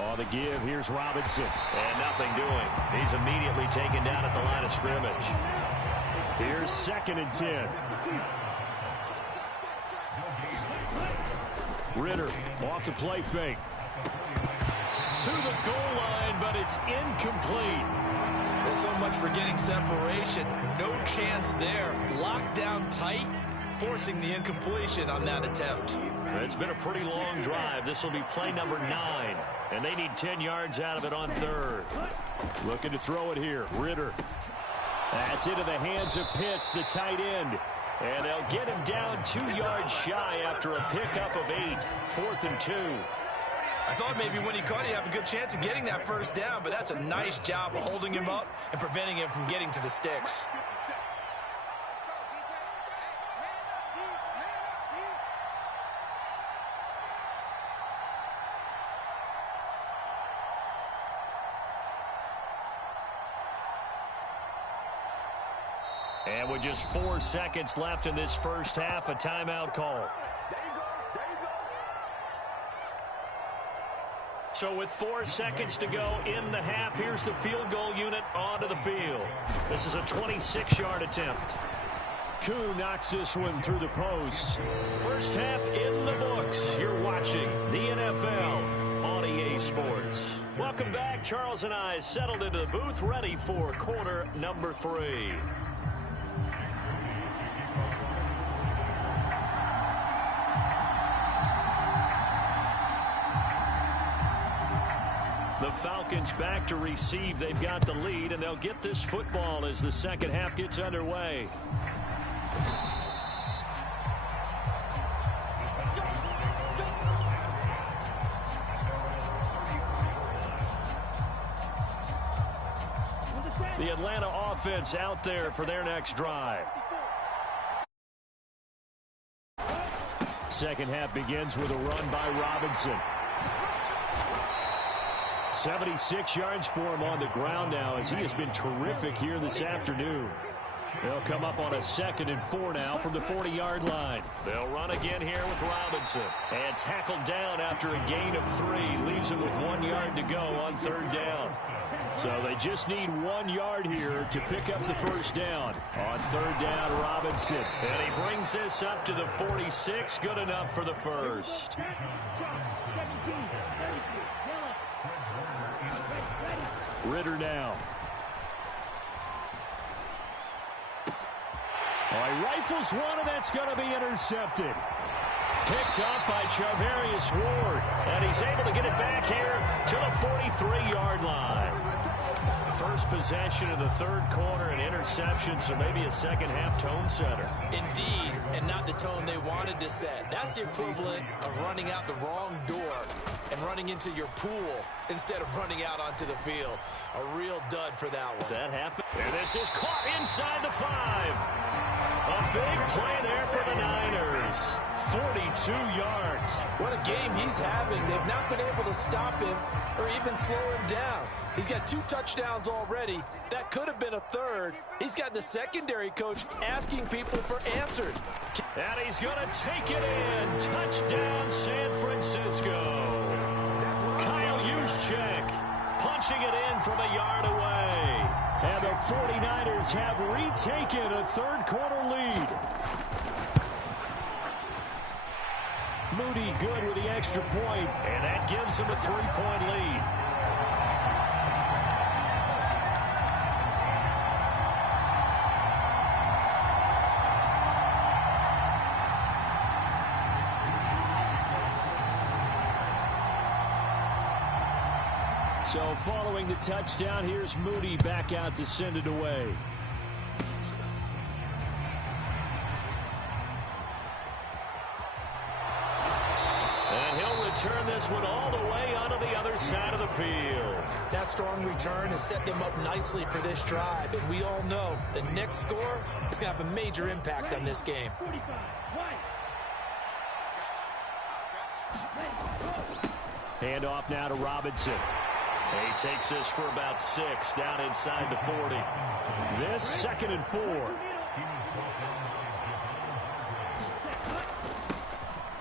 On the give, here's Robinson. And nothing doing. He's immediately taken down at the line of scrimmage. Here's 2nd and 10. Ritter off the play fake. To the goal line, but it's incomplete. There's so much for getting separation. No chance there. Locked down tight, forcing the incompletion on that attempt. It's been a pretty long drive. This will be play number 9. And they need 10 yards out of it on 3rd. Looking to throw it here. Ritter. That's into the hands of Pitts, the tight end. And they'll get him down 2 yards shy after a pickup of 8. 4th and 2. I thought maybe when he caught it, he'd have a good chance of getting that 1st down, but that's a nice job of holding him up and preventing him from getting to the sticks. And with just 4 seconds left in this 1st half, a timeout call. So with 4 seconds to go in the half, here's the field goal unit onto the field. This is a 26-yard attempt. Koo knocks this one through the post. 1st half in the books. You're watching the NFL on EA Sports. Welcome back. Charles and I settled into the booth, ready for quarter number 3. The Falcons back to receive. They've got the lead, and they'll get this football as the 2nd half gets underway. The Atlanta offense out there for their next drive. 2nd half begins with a run by Robinson. 76 yards for him on the ground now as he has been terrific here this afternoon. They'll come up on a 2nd and 4 now from the 40-yard line. They'll run again here with Robinson. And tackled down after a gain of 3. Leaves him with 1 yard to go on 3rd down. So they just need 1 yard here to pick up the 1st down. On 3rd down, Robinson. And he brings this up to the 46. Good enough for the 1st. Ritter now. Oh, he rifles one, and that's going to be intercepted. Picked up by Charvarius Ward. And he's able to get it back here to the 43-yard line. first possession of the third quarter, an interception, so maybe a second-half tone setter. Indeed, and not the tone they wanted to set. That's the equivalent of running out the wrong door and running into your pool instead of running out onto the field. A real dud for that one. Does that happen? And this is caught inside the 5. A big play there for the Niners. 42 yards. What a game he's having. They've not been able to stop him or even slow him down. He's got 2 touchdowns already. That could have been a third. He's got the secondary coach asking people for answers. And he's going to take it in. Touchdown, San Francisco. Kyle Juszczyk punching it in from a yard away. And the 49ers have retaken a third-quarter lead. Moody good with the extra point, and that gives him a 3-point lead. So following the touchdown, here's Moody back out to send it away. And he'll return this one all the way onto the other side of the field. That strong return has set them up nicely for this drive, and we all know the next score is going to have a major impact on this game. Handoff now to Robinson. He takes this for about 6 down inside the 40. This 2nd and 4.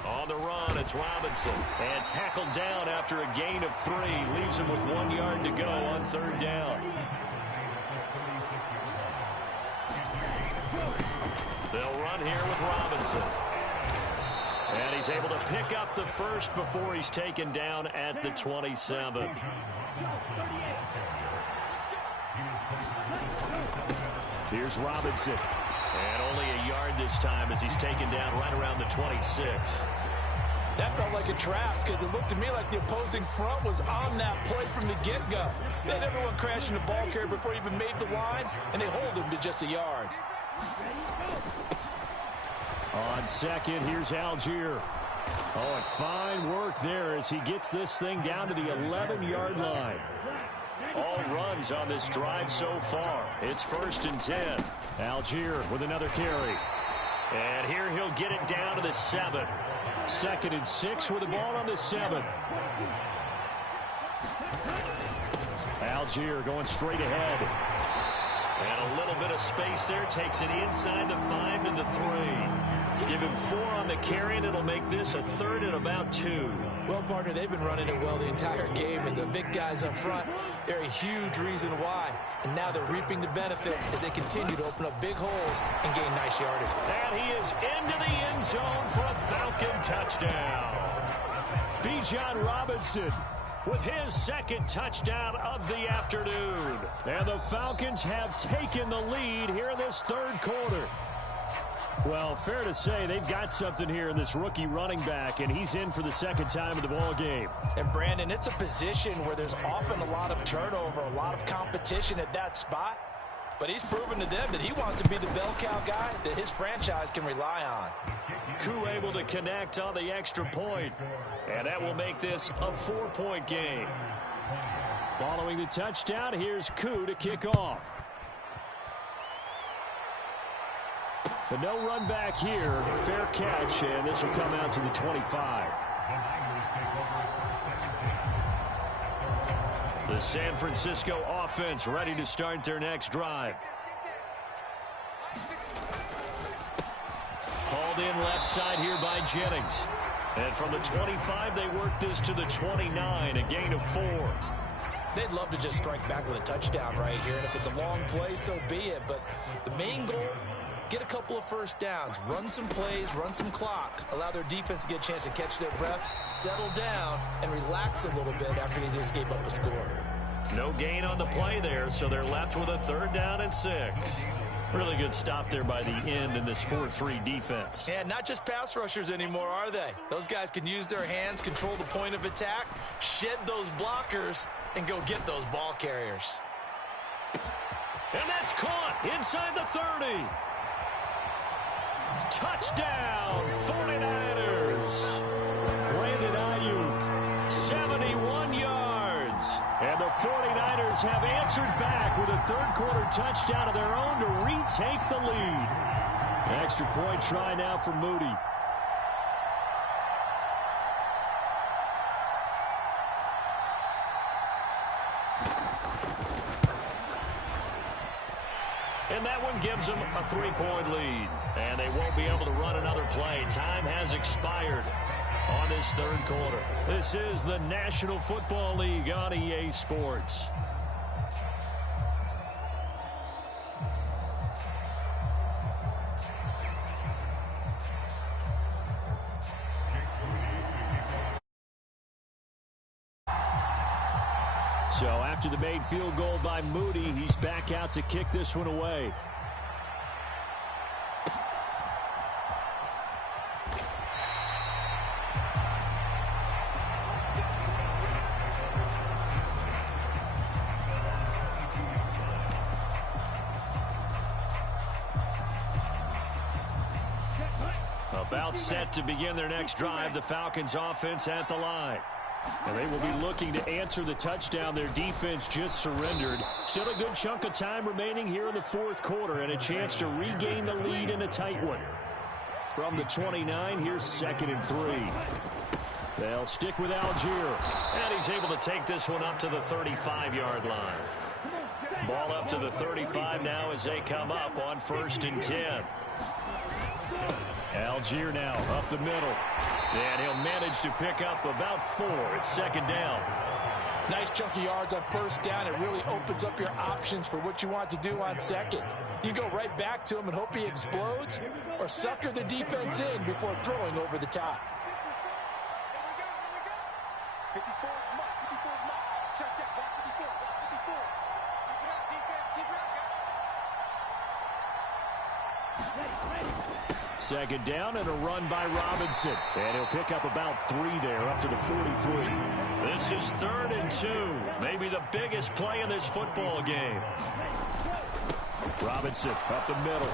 On the run, it's Robinson. And tackled down after a gain of 3. Leaves him with 1 yard to go on 3rd down. They'll run here with Robinson. And he's able to pick up the first before he's taken down at the 27. Here's Robinson. And only a yard this time as he's taken down right around the 26. That felt like a trap because it looked to me like the opposing front was on that play from the get-go. They had everyone crashing the ball carrier before he even made the line, and they hold him to just a yard. On 2nd, here's Algier. Oh, and fine work there as he gets this thing down to the 11-yard line. All runs on this drive so far. It's 1st and 10. Algier with another carry. And here he'll get it down to the 7. 2nd and 6 with the ball on the 7. Algier going straight ahead. And a little bit of space there. Takes it inside the 5 to the 3. Give him 4 on the carry, and it'll make this a 3rd and about 2. Well, partner, they've been running it well the entire game, and the big guys up front, they're a huge reason why. And now they're reaping the benefits as they continue to open up big holes and gain nice yardage. And he is into the end zone for a Falcon touchdown. Bijan Robinson with his 2nd touchdown of the afternoon. And the Falcons have taken the lead here in this 3rd quarter. Well, fair to say they've got something here in this rookie running back, and he's in for the 2nd time of the ball game. And, Brandon, it's a position where there's often a lot of turnover, a lot of competition at that spot. But he's proven to them that he wants to be the bell cow guy that his franchise can rely on. Koo able to connect on the extra point, and that will make this a 4-point game. Following the touchdown, here's Koo to kick off. But no run back here. Fair catch, and this will come out to the 25. The San Francisco offense ready to start their next drive. Hauled in left side here by Jennings. And from the 25, they work this to the 29, a gain of 4. They'd love to just strike back with a touchdown right here, and if it's a long play, so be it. But the main goal, get a couple of first downs, run some plays, run some clock, allow their defense to get a chance to catch their breath, settle down, and relax a little bit after they just gave up a score. No gain on the play there, so they're left with a 3rd down and 6. Really good stop there by the end in this 4-3 defense. And not just pass rushers anymore, are they? Those guys can use their hands, control the point of attack, shed those blockers, and go get those ball carriers. And that's caught inside the 30. Touchdown, 49ers. Brandon Ayuk, 71 yards. And the 49ers have answered back with a third-quarter touchdown of their own to retake the lead. An extra point try now for Moody. And that one gives them a 3-point lead. And they won't be able to run another play. Time has expired on this third quarter. This is the National Football League on EA Sports. So after the made field goal by Moody, he's back out to kick this one away. About set to begin their next drive, the Falcons offense at the line. And they will be looking to answer the touchdown their defense just surrendered. Still a good chunk of time remaining here in the fourth quarter and a chance to regain the lead in a tight one. From the 29, here's 2nd and 3. They'll stick with Algier. And he's able to take this one up to the 35-yard line. Ball up to the 35 now as they come up on 1st and 10. Algier now up the middle. And he'll manage to pick up about 4. It's 2nd down. Nice chunky yards on 1st down. It really opens up your options for what you want to do on 2nd. You go right back to him and hope he explodes, or sucker the defense in before throwing over the top. Second down and a run by Robinson. And he'll pick up about 3 there, up to the 43. This is 3rd and 2. Maybe the biggest play in this football game. Robinson up the middle.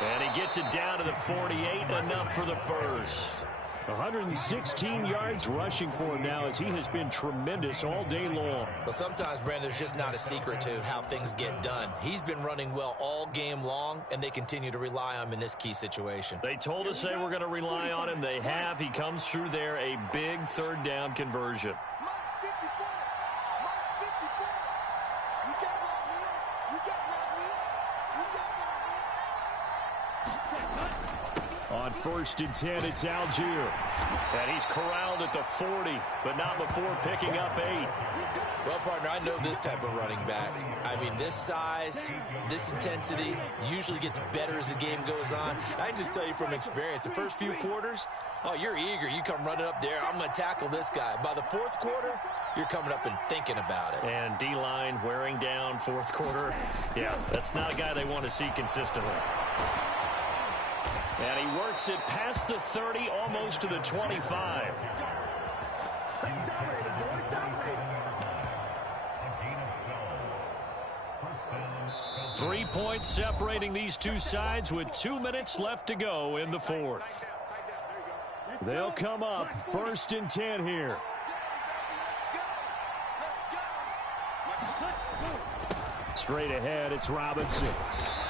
And he gets it down to the 48, enough for the first. 116 yards rushing for him now as he has been tremendous all day long. Well, sometimes, Brandon, there's just not a secret to how things get done. He's been running well all game long, and they continue to rely on him in this key situation. They told us they were going to rely on him. They have. He comes through there, a big 3rd down conversion. On 1st and 10, it's Algier. And he's corralled at the 40, but not before picking up 8. Well, partner, I know this type of running back. I mean, this size, this intensity usually gets better as the game goes on. I just tell you from experience, the first few quarters, oh, you're eager. You come running up there, I'm going to tackle this guy. By the 4th quarter, you're coming up and thinking about it. And D-line wearing down 4th quarter. Yeah, that's not a guy they want to see consistently. And he works it past the 30, almost to the 25. 3 points separating these two sides with 2 minutes left to go in the 4th. They'll come up 1st and 10 here. Straight ahead, it's Robinson.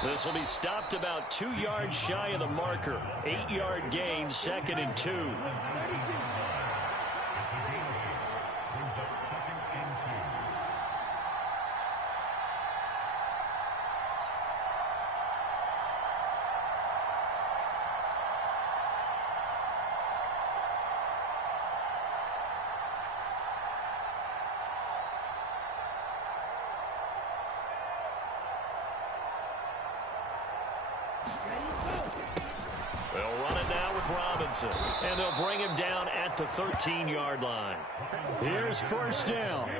This will be stopped about 2 yards shy of the marker. 8-yard gain, 2nd and 2. They'll run it now with Robinson. And they'll bring him down at the 13-yard line. Here's 1st down.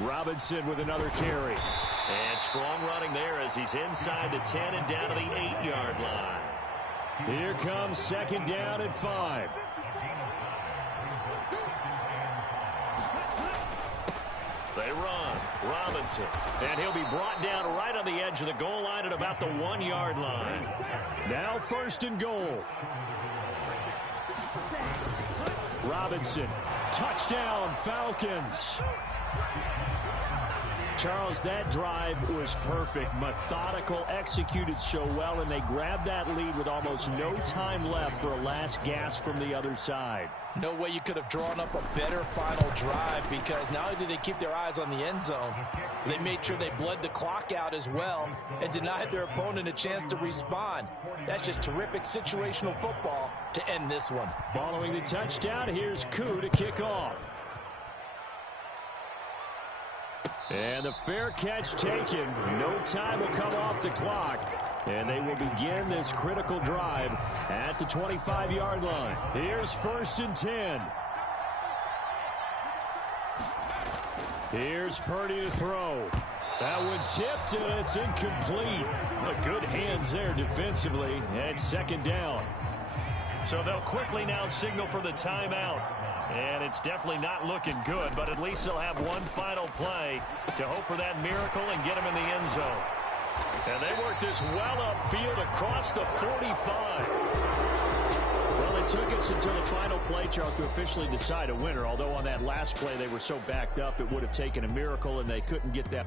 Robinson with another carry. And strong running there as he's inside the 10 and down to the 8-yard line. Here comes second down and 5. They run. Robinson. And he'll be brought down right on the edge of the goal line at about the 1-yard line. Now first and goal. Robinson. Touchdown, Falcons. Charles, that drive was perfect. Methodical, executed so well, and they grabbed that lead with almost no time left for a last gasp from the other side. No way you could have drawn up a better final drive, because not only did they keep their eyes on the end zone, they made sure they bled the clock out as well and denied their opponent a chance to respond. That's just terrific situational football to end this one. Following the touchdown, here's Koo to kick off. And the fair catch taken. No time will come off the clock. And they will begin this critical drive at the 25-yard line. Here's first and 10. Here's Purdy to throw. That one tipped, and it's incomplete. Good hands there defensively. And second down. So they'll quickly now signal for the timeout. And it's definitely not looking good, but at least they'll have one final play to hope for that miracle and get him in the end zone. And they work this well upfield across the 45. Well, it took us until the final play, Charles, to officially decide a winner. Although on that last play they were so backed up, it would have taken a miracle, and they couldn't get that.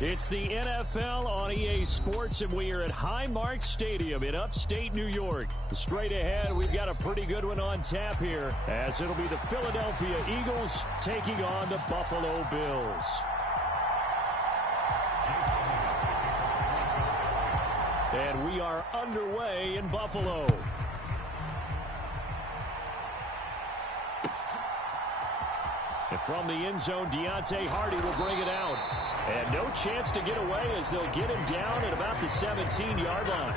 It's the NFL on EA Sports, and we are at Highmark Stadium in upstate New York. Straight ahead, we've got a pretty good one on tap here, as it'll be the Philadelphia Eagles taking on the Buffalo Bills. And we are underway in Buffalo. And from the end zone, Deontay Hardy will bring it out. And no chance to get away as they'll get him down at about the 17-yard line.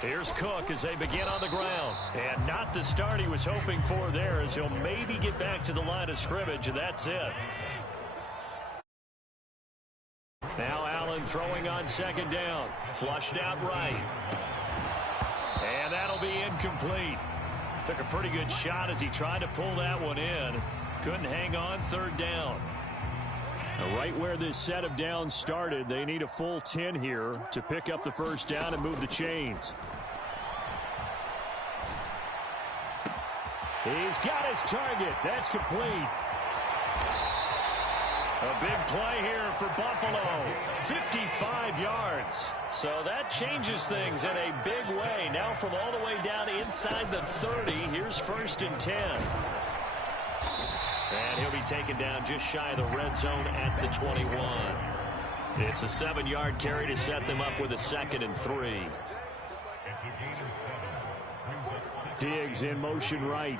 Here's Cook as they begin on the ground. And not the start he was hoping for there, as he'll maybe get back to the line of scrimmage, and that's it. Now Allen throwing on second down. Flushed out right. And that'll be incomplete. Took a pretty good shot as he tried to pull that one in. Couldn't hang on, third down. Now right where this set of downs started, they need a full 10 here to pick up the first down and move the chains. He's got his target. That's complete. A big play here for Buffalo. 55 yards. So that changes things in a big way. Now from all the way down inside the 30, here's 1st and 10. And he'll be taken down just shy of the red zone at the 21. It's a 7-yard carry to set them up with a 2nd and 3. Diggs in motion right.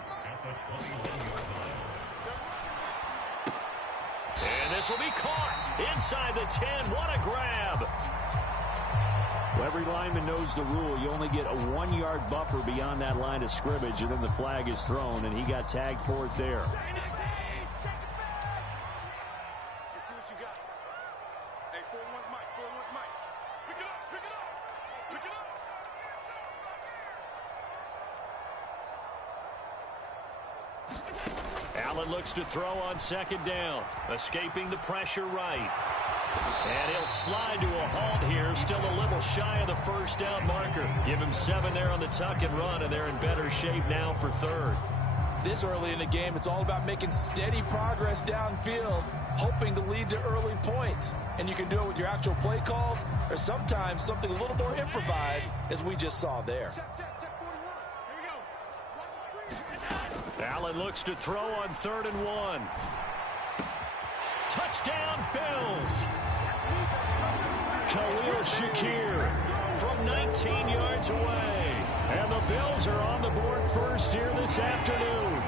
And this will be caught inside the 10. What a grab. Well, every lineman knows the rule. You only get a 1-yard buffer beyond that line of scrimmage, and then the flag is thrown, and he got tagged for it there. Allen looks to throw on second down, escaping the pressure right. And he'll slide to a halt here, still a little shy of the first down marker. Give him 7 there on the tuck and run, and they're in better shape now for 3rd. This early in the game, it's all about making steady progress downfield, hoping to lead to early points. And you can do it with your actual play calls, or sometimes something a little more improvised, as we just saw there. Allen looks to throw on 3rd and 1. Touchdown, Bills. Khalil Shakir from 19 yards away. And the Bills are on the board first here this afternoon.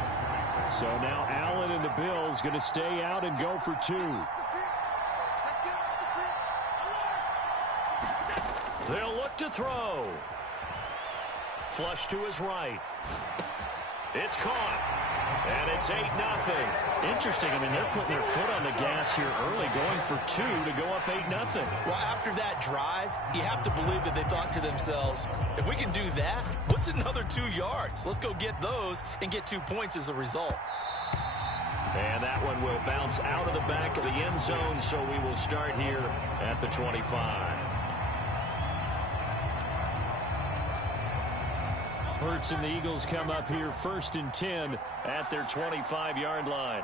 So now Allen and the Bills going to stay out and go for 2. They'll look to throw. Flush to his right. It's caught. And it's 8-0. Interesting. I mean, they're putting their foot on the gas here early, going for 2 to go up 8-0. Well, after that drive, you have to believe that they thought to themselves, if we can do that, what's another 2 yards? Let's go get those and get 2 points as a result. And that one will bounce out of the back of the end zone, so we will start here at the 25. Hurts and the Eagles come up here 1st and 10 at their 25-yard line.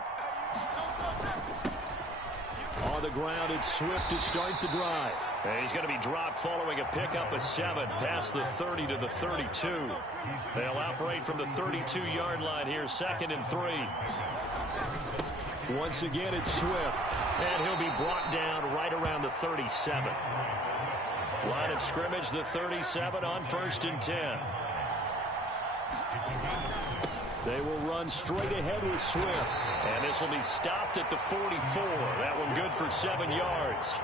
On the ground, it's Swift to start the drive. And he's going to be dropped following a pickup of 7 past the 30 to the 32. They'll operate from the 32-yard line here, 2nd and 3. Once again, it's Swift. And he'll be brought down right around the 37. Line of scrimmage, the 37 on 1st and 10. They will run straight ahead with Swift. And this will be stopped at the 44. That one good for 7 yards.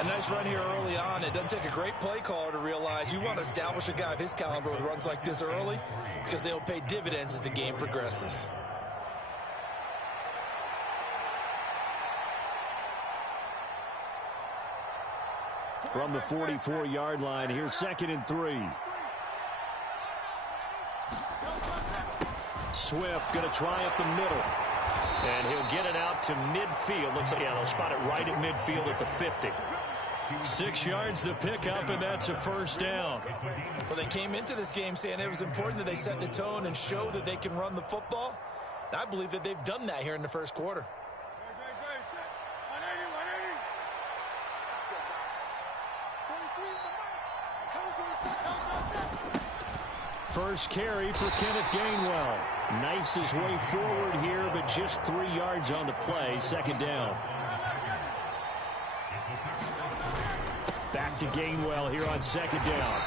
A nice run here early on. It doesn't take a great play caller to realize you want to establish a guy of his caliber with runs like this early, because they'll pay dividends as the game progresses. From the 44-yard line, here's 2nd and 3. Swift going to try up the middle. And he'll get it out to midfield. Looks like, yeah, they'll spot it right at midfield at the 50. 6 yards the pickup, and that's a first down. Well, they came into this game saying it was important that they set the tone and show that they can run the football. And I believe that they've done that here in the first quarter. First carry for Kenneth Gainwell. Knifes his way forward here, but just 3 yards on the play. Second down. Back to Gainwell here on second down.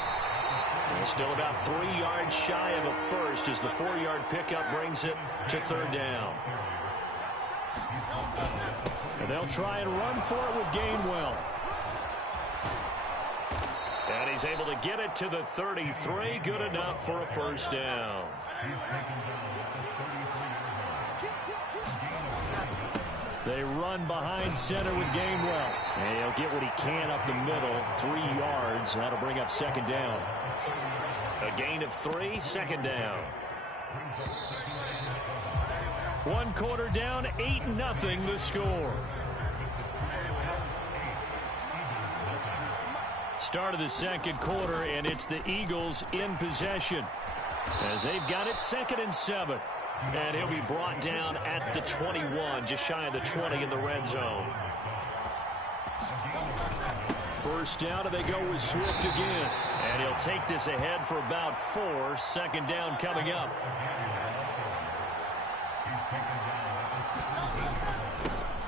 And still about 3 yards shy of a first as the 4-yard pickup brings it to third down. And they'll try and run for it with Gainwell. And he's able to get it to the 33. Good enough for a first down. They run behind center with Gainwell. And he'll get what he can up the middle. 3 yards. That'll bring up second down. A gain of 3, second down. 1 quarter down, 8-0 the score. Start of the second quarter, and it's the Eagles in possession as they've got it 2nd and 7. And he'll be brought down at the 21, just shy of the 20 in the red zone. First down, and they go with Swift again. And he'll take this ahead for about 4. Second down coming up.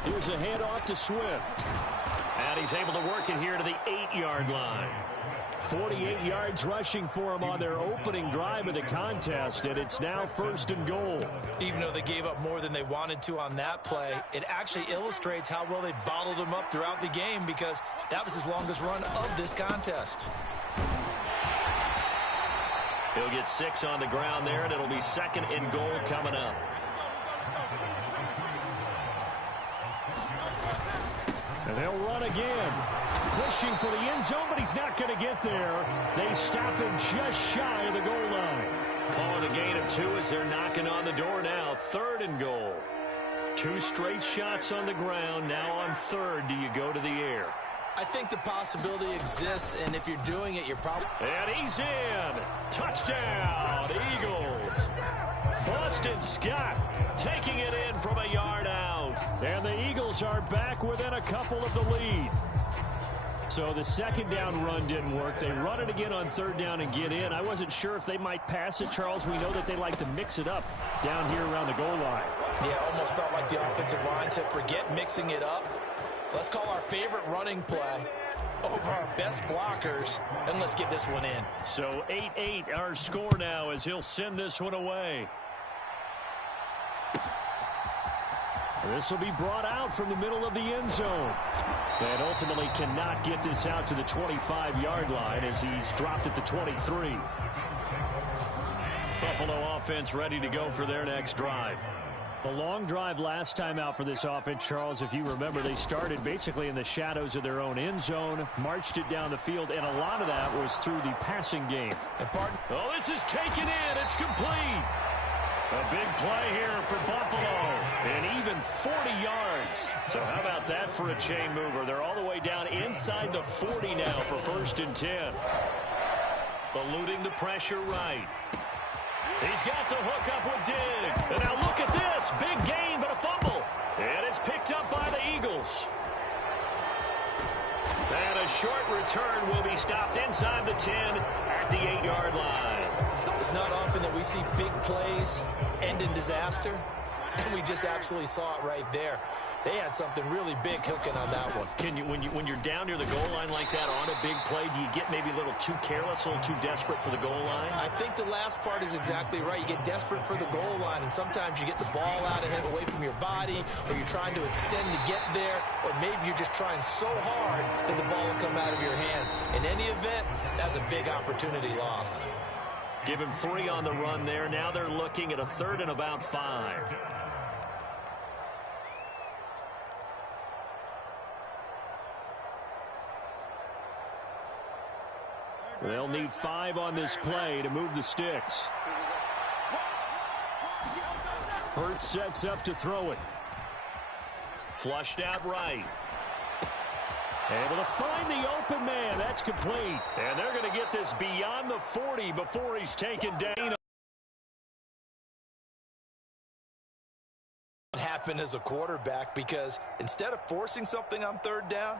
Here's a handoff to Swift. And he's able to work it here to the 8-yard line. 48 yards rushing for him on their opening drive of the contest, and it's now 1st and goal. Even though they gave up more than they wanted to on that play, it actually illustrates how well they bottled him up throughout the game because that was his longest run of this contest. He'll get 6 on the ground there, and it'll be 2nd and goal coming up. And they'll run again. Pushing for the end zone, but he's not going to get there. They stop him just shy of the goal line. Calling a gain of 2 as they're knocking on the door now. 3rd and goal. 2 straight shots on the ground. Now on 3rd, do you go to the air? I think the possibility exists, and if you're doing it, you're probably... And he's in. Touchdown, Eagles. Boston Scott taking it in from a yard out. And the Eagles are back within a couple of the lead. So the second down run didn't work. They run it again on 3rd down and get in. I wasn't sure if they might pass it, Charles. We know that they like to mix it up down here around the goal line. Yeah, almost felt like the offensive line said, forget mixing it up. Let's call our favorite running play over our best blockers, and let's get this one in. So 8-8 our score now as he'll send this one away. This will be brought out from the middle of the end zone. And ultimately cannot get this out to the 25-yard line as he's dropped at the 23. Buffalo offense ready to go for their next drive. A long drive last time out for this offense, Charles. If you remember, they started basically in the shadows of their own end zone, marched it down the field, and a lot of that was through the passing game. Oh, this is taken in. It's complete. A big play here for Buffalo, and even 40 yards. So how about that for a chain mover? They're all the way down inside the 40 now for 1st and 10. Eluding the pressure right. He's got the hook up with Diggs. And now look at this. Big gain, but a fumble. And it's picked up by the Eagles. And a short return will be stopped inside the 10 at the 8-yard line. It's not often that we see big plays end in disaster, and we just absolutely saw it right there. They had something really big hooking on that one. Can you, when you're down near the goal line like that on a big play, do you get maybe a little too careless, a little too desperate for the goal line? I think the last part is exactly right. You get desperate for the goal line, and sometimes you get the ball out ahead, away from your body, or you're trying to extend to get there, or maybe you're just trying so hard that the ball will come out of your hands. In any event, that's a big opportunity lost. Give him 3 on the run there. Now they're looking at a 3rd and about 5. They'll need 5 on this play to move the sticks. Hurts sets up to throw it. Flushed out right. Able to find the open man. That's complete. And they're going to get this beyond the 40 before he's taken down. Happen as a quarterback, because instead of forcing something on third down,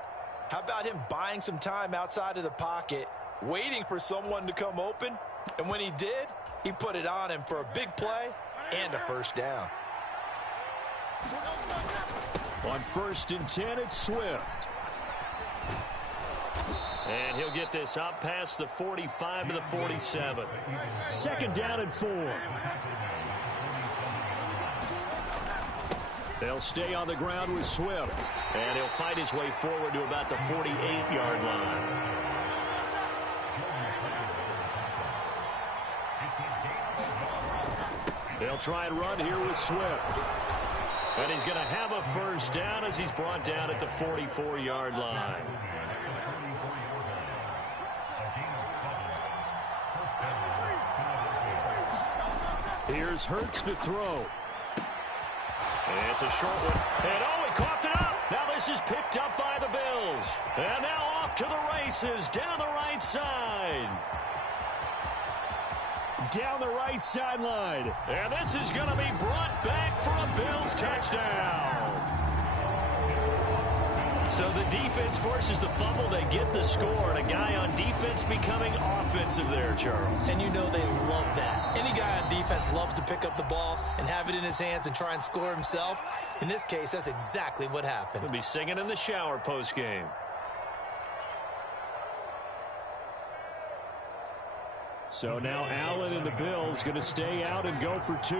how about him buying some time outside of the pocket, waiting for someone to come open, and when he did, he put it on him for a big play and a first down. On 1st and 10, it's Swift. And he'll get this up past the 45 to the 47. 2nd down and 4. They'll stay on the ground with Swift. And he'll fight his way forward to about the 48-yard line. They'll try and run here with Swift. And he's going to have a first down as he's brought down at the 44-yard line. Here's Hurts to throw. It's a short one. And oh, he coughed it up. Now this is picked up by the Bills. And now off to the races down the right side. Down the right sideline. And this is going to be brought back for a Bills touchdown. So the defense forces the fumble. They get the score. And a guy on defense becoming offensive there, Charles. And you know they love that. Any guy on defense loves to pick up the ball and have it in his hands and try and score himself. In this case, that's exactly what happened. He'll be singing in the shower post-game. So now Allen and the Bills going to stay out and go for 2.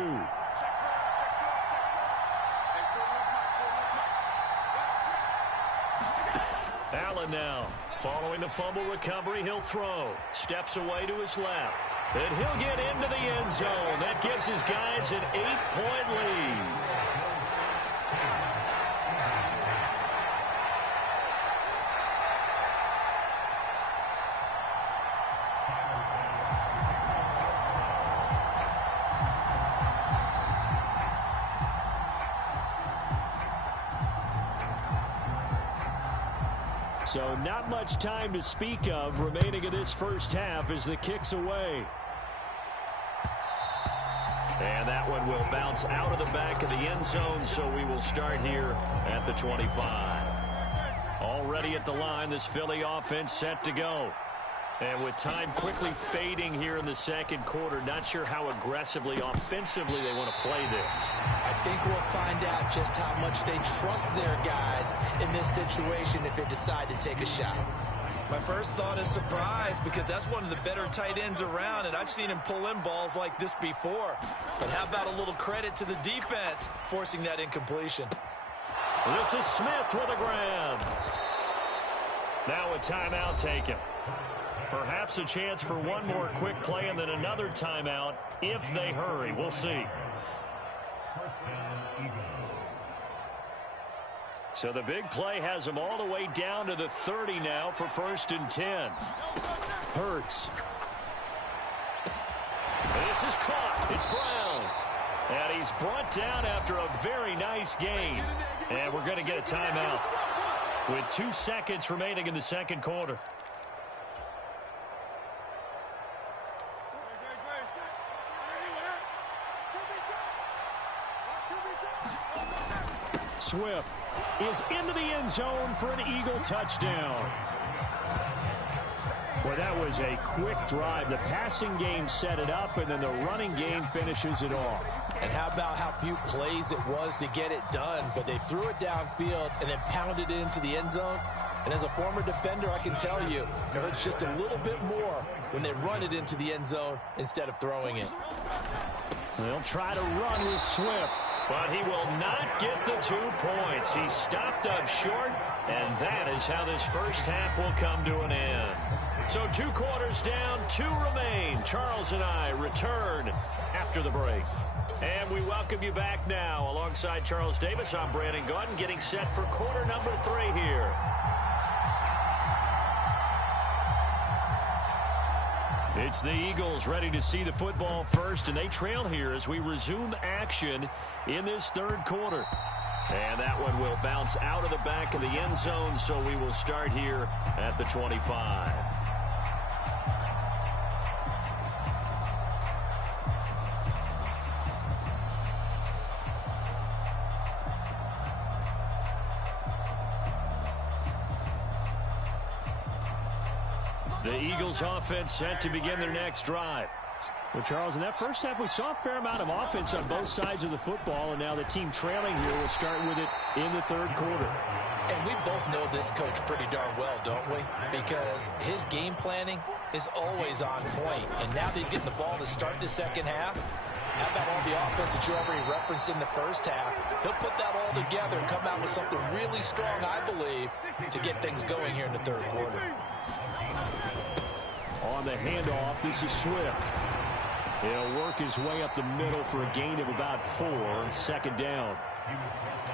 Allen now, following the fumble recovery, he'll throw. Steps away to his left. And he'll get into the end zone. That gives his guys an 8-point lead. So not much time to speak of remaining in this first half as the kick's away. And that one will bounce out of the back of the end zone, so we will start here at the 25. Already at the line, this Philly offense set to go. And with time quickly fading here in the second quarter, not sure how aggressively, offensively they want to play this. I think we'll find out just how much they trust their guys in this situation if they decide to take a shot. My first thought is surprise, because that's one of the better tight ends around, and I've seen him pull in balls like this before. But how about a little credit to the defense forcing that incompletion? This is Smith with a grab. Now a timeout taken. Perhaps a chance for one more quick play and then another timeout if they hurry. We'll see. So the big play has them all the way down to the 30 now for 1st and 10. Hurts. This is caught. It's Brown. And he's brought down after a very nice game. And we're going to get a timeout with 2 seconds remaining in the second quarter. Swift is into the end zone for an Eagle touchdown. Well, that was a quick drive. The passing game set it up, and then the running game finishes it off. And how about how few plays it was to get it done, but they threw it downfield and then pounded it into the end zone. And as a former defender, I can tell you, it hurts just a little bit more when they run it into the end zone instead of throwing it. They'll try to run with Swift. But he will not get the 2 points. He's stopped up short, and that is how this first half will come to an end. So 2 quarters down, 2 remain. Charles and I return after the break. And we welcome you back now. Alongside Charles Davis, I'm Brandon Gaudin, getting set for quarter number 3 here. It's the Eagles ready to see the football first, and they trail here as we resume action in this third quarter. And that one will bounce out of the back of the end zone, so we will start here at the 25. The Eagles offense set to begin their next drive. Well, Charles, in that first half, we saw a fair amount of offense on both sides of the football, and now the team trailing here will start with it in the third quarter. And we both know this coach pretty darn well, don't we? Because his game planning is always on point. And now that he's getting the ball to start the second half, how about all the offense that you already referenced in the first half? He'll put that all together and come out with something really strong, I believe, to get things going here in the third quarter. On the handoff, this is Swift. He'll work his way up the middle for a gain of about 4, second down.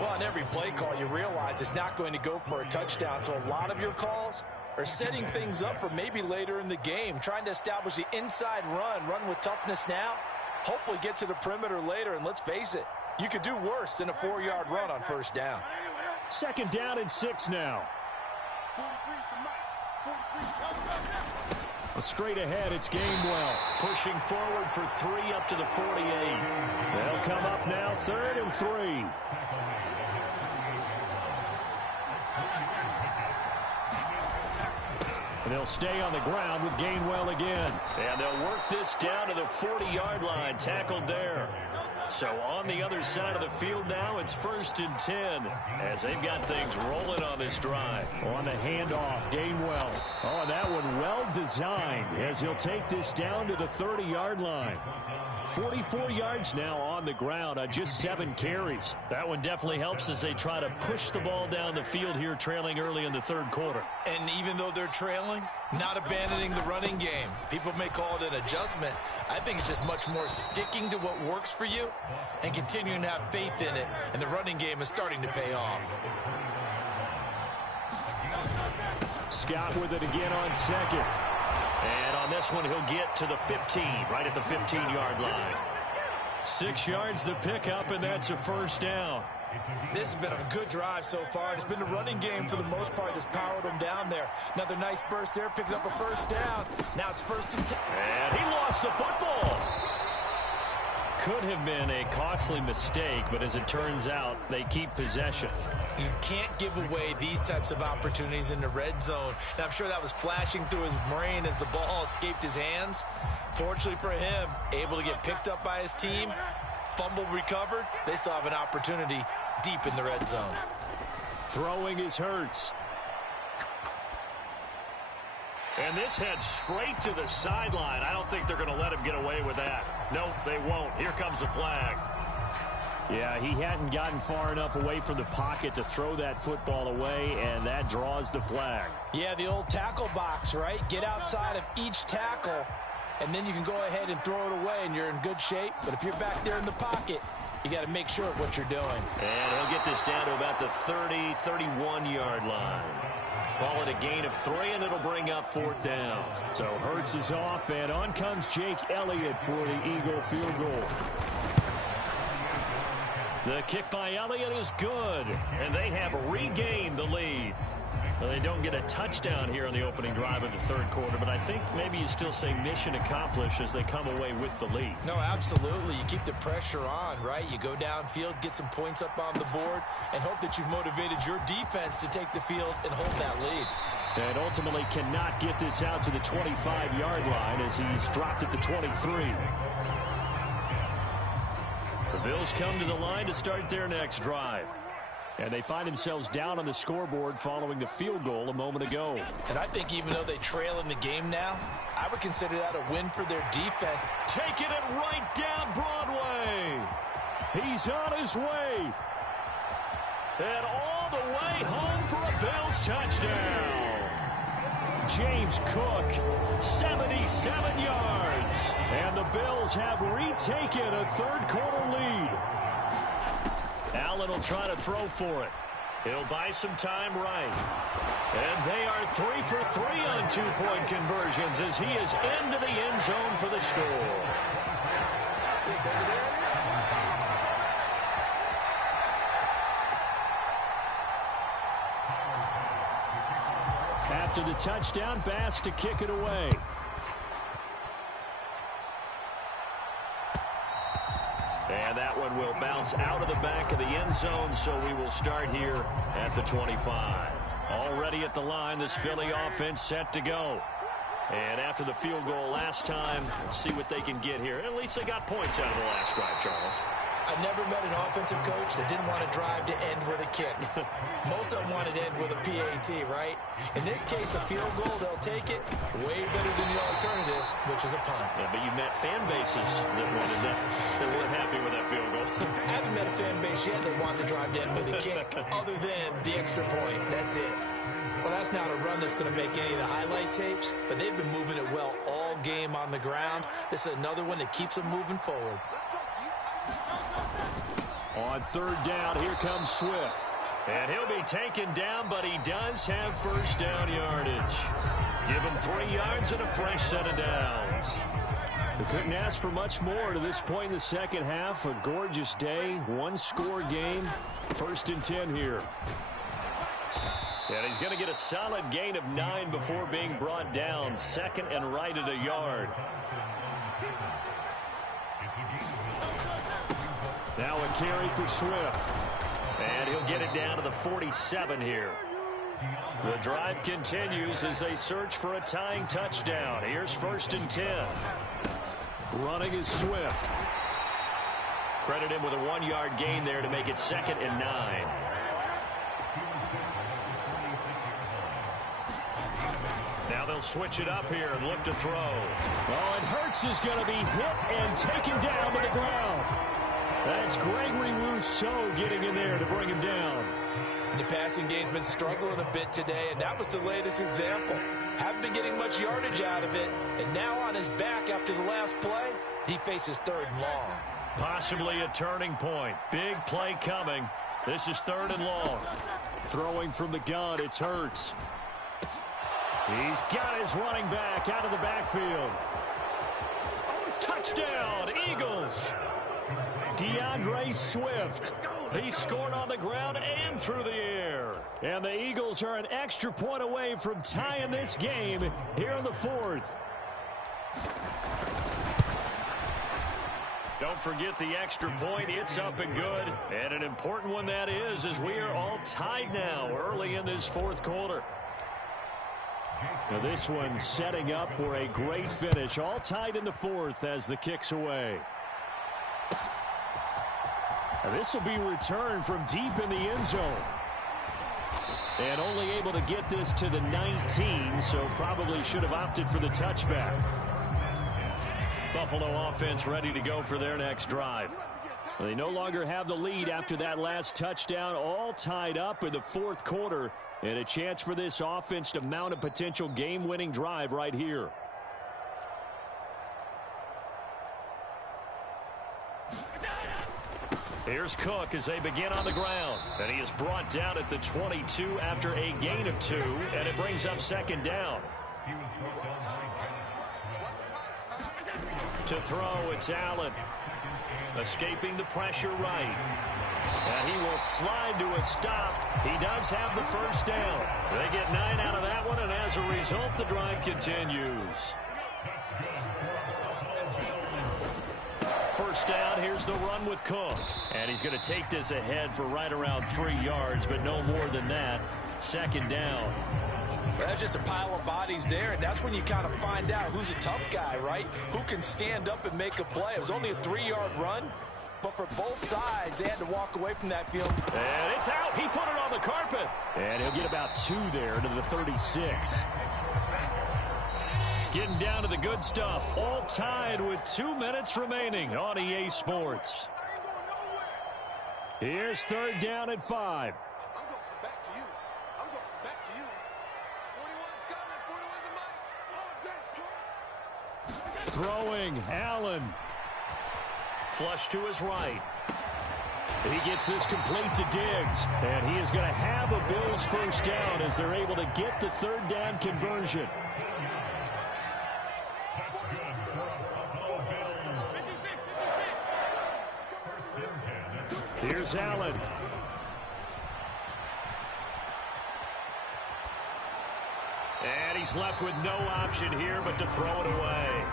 Well, on every play call, you realize it's not going to go for a touchdown, so a lot of your calls are setting things up for maybe later in the game, trying to establish the inside run with toughness now, hopefully get to the perimeter later, and let's face it, you could do worse than a 4-yard run on first down. Second down and 6 now. Straight ahead, it's Gainwell. Pushing forward for 3 up to the 48. They'll come up now, 3rd and 3. And they'll stay on the ground with Gainwell again. And they'll work this down to the 40-yard line, tackled there. So on the other side of the field now, it's 1st and 10 as they've got things rolling on this drive. On the handoff, Gainwell. Oh, that one well designed as he'll take this down to the 30-yard line. 44 yards now on the ground on just 7 carries. That one definitely helps as they try to push the ball down the field here, trailing early in the third quarter. And even though they're trailing, not abandoning the running game. People may call it an adjustment. I think it's just much more sticking to what works for you and continuing to have faith in it. And the running game is starting to pay off. Scott with it again on second. And on this one, he'll get to the 15, right at the 15-yard line. 6 yards the pickup, and that's a first down. This has been a good drive so far. It's been the running game for the most part that's powered them down there. Another nice burst there, picking up a first down. Now it's 1st and 10. And he lost the football. Could have been a costly mistake, but as it turns out, they keep possession. You can't give away these types of opportunities in the red zone. And I'm sure that was flashing through his brain as the ball escaped his hands. Fortunately for him, able to get picked up by his team, fumble recovered. They still have an opportunity deep in the red zone. Throwing is Hurts. And this heads straight to the sideline. I don't think they're going to let him get away with that. No, they won't. Here comes the flag. Yeah, he hadn't gotten far enough away from the pocket to throw that football away, and that draws the flag. Yeah, the old tackle box, right? Get outside of each tackle, and then you can go ahead and throw it away, and you're in good shape. But if you're back there in the pocket, you got to make sure of what you're doing. And he'll get this down to about the 30, 31-yard line. Call it a gain of 3, and it'll bring up 4th down. So Hurts is off, and on comes Jake Elliott for the Eagle field goal. The kick by Elliott is good, and they have regained the lead. Well, they don't get a touchdown here on the opening drive of the third quarter, but I think maybe you still say mission accomplished as they come away with the lead. No, absolutely. You keep the pressure on, right? You go downfield, get some points up on the board, and hope that you've motivated your defense to take the field and hold that lead. And ultimately cannot get this out to the 25-yard line as he's dropped at the 23. The Bills come to the line to start their next drive. And they find themselves down on the scoreboard following the field goal a moment ago. And I think even though they trail in the game now, I would consider that a win for their defense. Taking it right down Broadway. He's on his way. And all the way home for a Bills touchdown. James Cook, 77 yards. And the Bills have retaken a third-quarter lead. Allen will try to throw for it. He'll buy some time right. And they are 3 for 3 on two-point conversions as he is into the end zone for the score. After the touchdown, Bass to kick it away. And that one will bounce out of the back of the end zone, so we will start here at the 25. Already at the line, this Philly offense set to go. And after the field goal last time, see what they can get here. At least they got points out of the last drive, Charles. I never met an offensive coach that didn't want to drive to end with a kick. Most of them wanted to end with a PAT, right? In this case, a field goal, they'll take it. Way better than the alternative, which is a punt. Yeah, but you met fan bases that wanted that weren't happy with that field goal. I haven't met a fan base yet that wants to drive to end with a kick, other than the extra point. That's it. Well, that's not a run that's going to make any of the highlight tapes, but they've been moving it well all game on the ground. This is another one that keeps them moving forward. On third down, here comes Swift. And he'll be taken down, but he does have first down yardage. Give him 3 yards and a fresh set of downs. We couldn't ask for much more to this point in the second half. A gorgeous day, one-score game. 1st and 10 here. And he's going to get a solid gain of 9 before being brought down. 2nd and right at a yard. Now a carry for Swift. And he'll get it down to the 47 here. The drive continues as they search for a tying touchdown. Here's 1st and 10. Running is Swift. Credit him with a 1-yard gain there to make it 2nd and 9. Now they'll switch it up here and look to throw. Oh, and Hurts is going to be hit and taken down to the ground. That's Gregory Rousseau getting in there to bring him down. The passing game's been struggling a bit today, and that was the latest example. Haven't been getting much yardage out of it, and now on his back after the last play, he faces 3rd and long. Possibly a turning point. Big play coming. This is 3rd and long. Throwing from the gun, it's Hurts. He's got his running back out of the backfield. Touchdown, Eagles. DeAndre Swift. He scored on the ground and through the air. And the Eagles are an extra point away from tying this game here in the 4th. Don't forget the extra point. It's up and good. And an important one that is, as we are all tied now early in this 4th quarter. Now this one setting up for a great finish. All tied in the 4th as the kick's away. Now this will be returned from deep in the end zone. And only able to get this to the 19, so probably should have opted for the touchback. Buffalo offense ready to go for their next drive. They no longer have the lead after that last touchdown. All tied up in the 4th quarter. And a chance for this offense to mount a potential game-winning drive right here. Here's Cook as they begin on the ground. And he is brought down at the 22 after a gain of 2. And it brings up 2nd down. To throw, it's Allen. Escaping the pressure right. And he will slide to a stop. He does have the first down. They get 9 out of that one, and as a result, the drive continues. First down, here's the run with Cook. And he's going to take this ahead for right around 3 yards, but no more than that. 2nd down. Well, that's just a pile of bodies there, and that's when you kind of find out who's a tough guy, right? Who can stand up and make a play. It was only a 3-yard run, but for both sides, they had to walk away from that field. And it's out. He put it on the carpet. And he'll get about 2 there to the 36. Getting down to the good stuff. All tied with 2 minutes remaining on EA Sports. Here's 3rd down at 5. I'm going back to you. I'm going back to you. 41's coming. 41's the mic. Oh, Throwing, Allen. Flush to his right. He gets this complete to Diggs. And he is going to have a Bills first down as they're able to get the 3rd down conversion. Here's Allen. And he's left with no option here but to throw it away.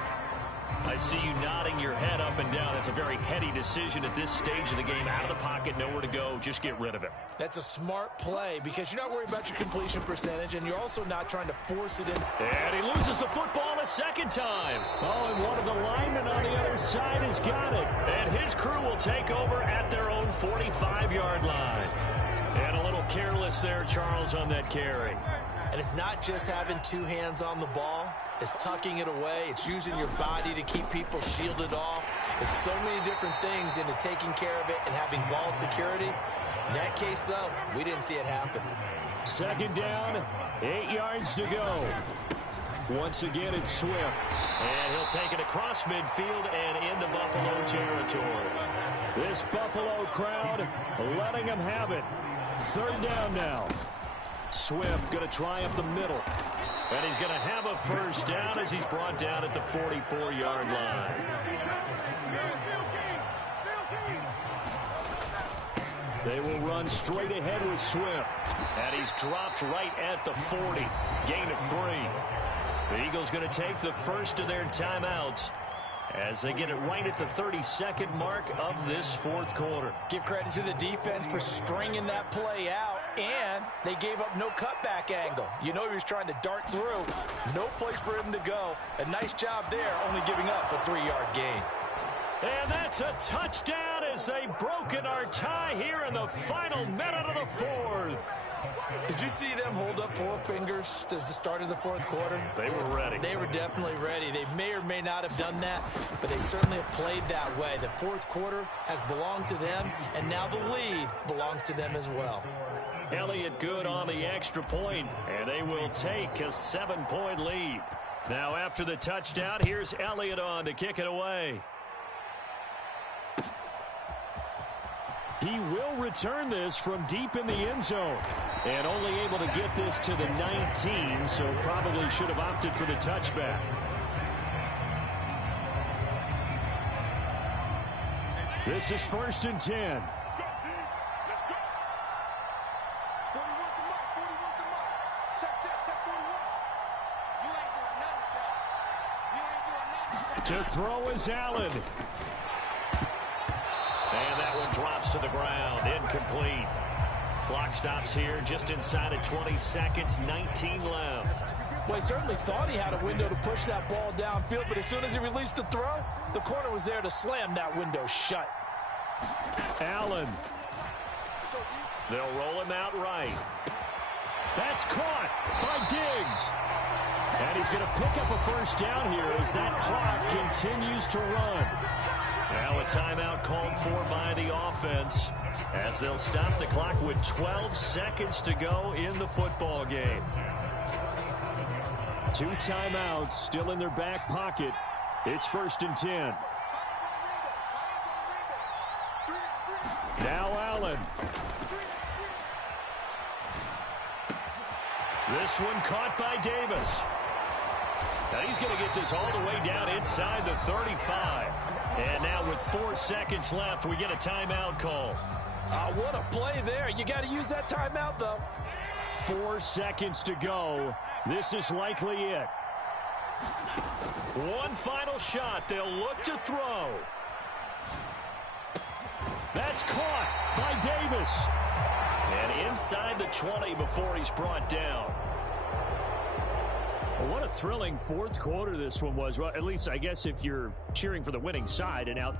I see you nodding your head up and down. That's a very heady decision at this stage of the game. Out of the pocket, nowhere to go. Just get rid of it. That's a smart play because you're not worried about your completion percentage, and you're also not trying to force it in. And he loses the football a second time. Oh, and one of the linemen on the other side has got it. And his crew will take over at their own 45-yard line. And a little careless there, Charles, on that carry. And it's not just having two hands on the ball. It's tucking it away. It's using your body to keep people shielded off. There's so many different things into taking care of it and having ball security. In that case, though, we didn't see it happen. Second down, 8 yards to go. Once again, it's Swift. And he'll take it across midfield and into Buffalo territory. This Buffalo crowd letting them have it. Third down now. Swift going to try up the middle. And he's going to have a first down as he's brought down at the 44-yard line. They will run straight ahead with Swift. And he's dropped right at the 40. Gain of 3. The Eagles going to take the first of their timeouts as they get it right at the 32nd mark of this fourth quarter. Give credit to the defense for stringing that play out, and they gave up no cutback angle. You know he was trying to dart through. No place for him to go. A nice job there, only giving up a 3-yard gain. And that's a touchdown as they broken our tie here in the final minute of the fourth. Did you see them hold up 4 fingers to the start of the fourth quarter? They were ready. They were definitely ready. They may or may not have done that, but they certainly have played that way. The fourth quarter has belonged to them, and now the lead belongs to them as well. Elliott good on the extra point, and they will take a 7-point lead. Now after the touchdown, here's Elliott on to kick it away. He will return this from deep in the end zone. And only able to get this to the 19, so probably should have opted for the touchback. This is 1st and 10. To throw is Allen. And that one drops to the ground. Incomplete. Clock stops here just inside of 20 seconds. 19 left. Well, he certainly thought he had a window to push that ball downfield, but as soon as he released the throw, the corner was there to slam that window shut. Allen. They'll roll him out right. That's caught by Diggs. And he's going to pick up a first down here as that clock continues to run. Now a timeout called for by the offense as they'll stop the clock with 12 seconds to go in the football game. 2 timeouts still in their back pocket. It's 1st and 10. Now Allen. This one caught by Davis. Now he's going to get this all the way down inside the 35. And now with 4 seconds left, we get a timeout call. What a play there. You got to use that timeout, though. 4 seconds to go. This is likely it. One final shot. They'll look to throw. That's caught by Davis. And inside the 20 before he's brought down. Well, what a thrilling fourth quarter this one was. Well, at least I guess if you're cheering for the winning side and out.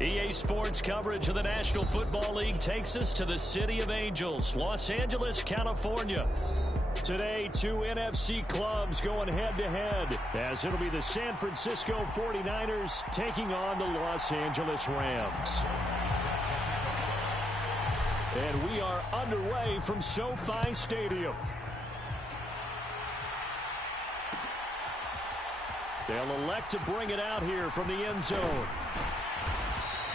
EA Sports coverage of the National Football League takes us to the City of Angels, Los Angeles, California. Today, two NFC clubs going head-to-head, as it'll be the San Francisco 49ers taking on the Los Angeles Rams. And we are underway from SoFi Stadium. They'll elect to bring it out here from the end zone.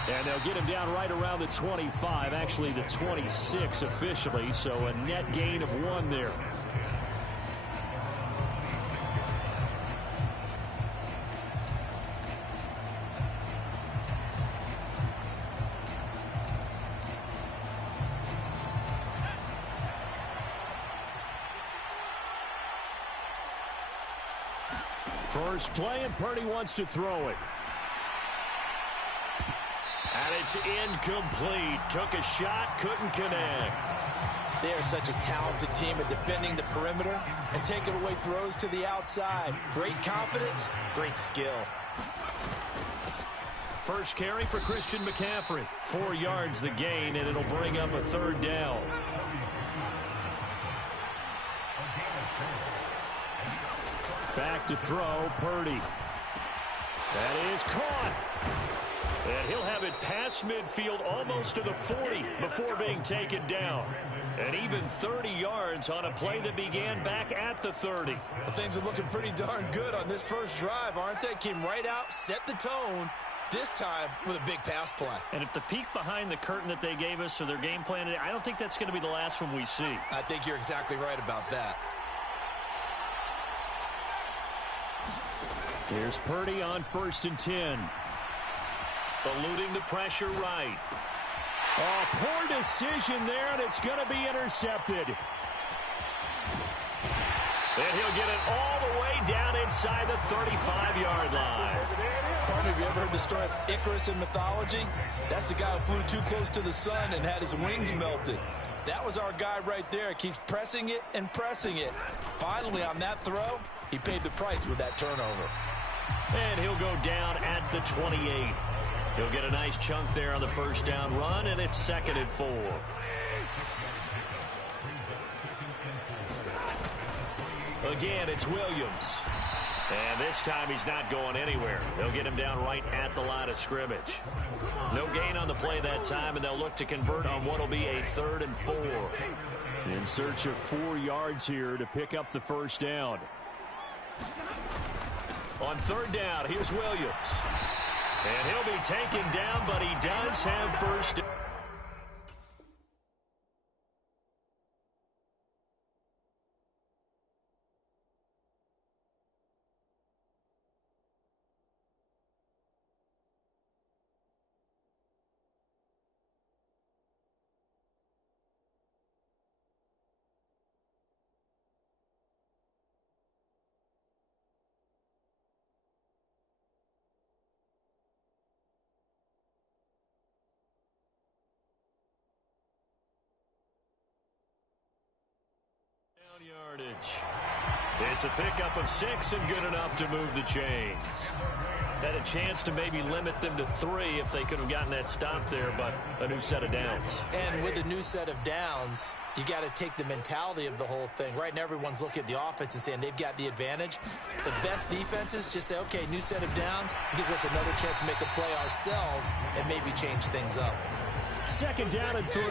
And they'll get him down right around the 25, actually the 26 officially, so a net gain of 1 there. First play, and Purdy wants to throw it. And it's incomplete. Took a shot, couldn't connect. They are such a talented team at defending the perimeter and taking away throws to the outside. Great confidence, great skill. First carry for Christian McCaffrey. 4 yards the gain, and it'll bring up a 3rd down. Back to throw, Purdy. That is caught. And he'll have it past midfield almost to the 40 before being taken down. And even 30 yards on a play that began back at the 30. Well, things are looking pretty darn good on this first drive, aren't they? Came right out, set the tone, this time with a big pass play. And if the peek behind the curtain that they gave us or their game plan, I don't think that's going to be the last one we see. I think you're exactly right about that. Here's Purdy on 1st and 10. Eluding the pressure right. Oh, poor decision there, and it's going to be intercepted. And he'll get it all the way down inside the 35-yard line. Tony, have you ever heard the story of Icarus in mythology? That's the guy who flew too close to the sun and had his wings melted. That was our guy right there. Keeps pressing it and pressing it. Finally, on that throw, he paid the price with that turnover. And he'll go down at the 28. He'll get a nice chunk there on the first down run, and it's 2nd and 4. Again, it's Williams. And this time he's not going anywhere. They'll get him down right at the line of scrimmage. No gain on the play that time, and they'll look to convert on what will be a 3rd and 4. In search of 4 yards here to pick up the first down. On 3rd down, here's Williams. And he'll be taken down, but he does have first down. Yardage. It's a pickup of 6 and good enough to move the chains. Had a chance to maybe limit them to 3 if they could have gotten that stop there, but a new set of downs. And with a new set of downs, you got to take the mentality of the whole thing. Right now, everyone's looking at the offense and saying they've got the advantage. The best defenses just say, okay, new set of downs. It gives us another chance to make a play ourselves and maybe change things up. 2nd down and 3.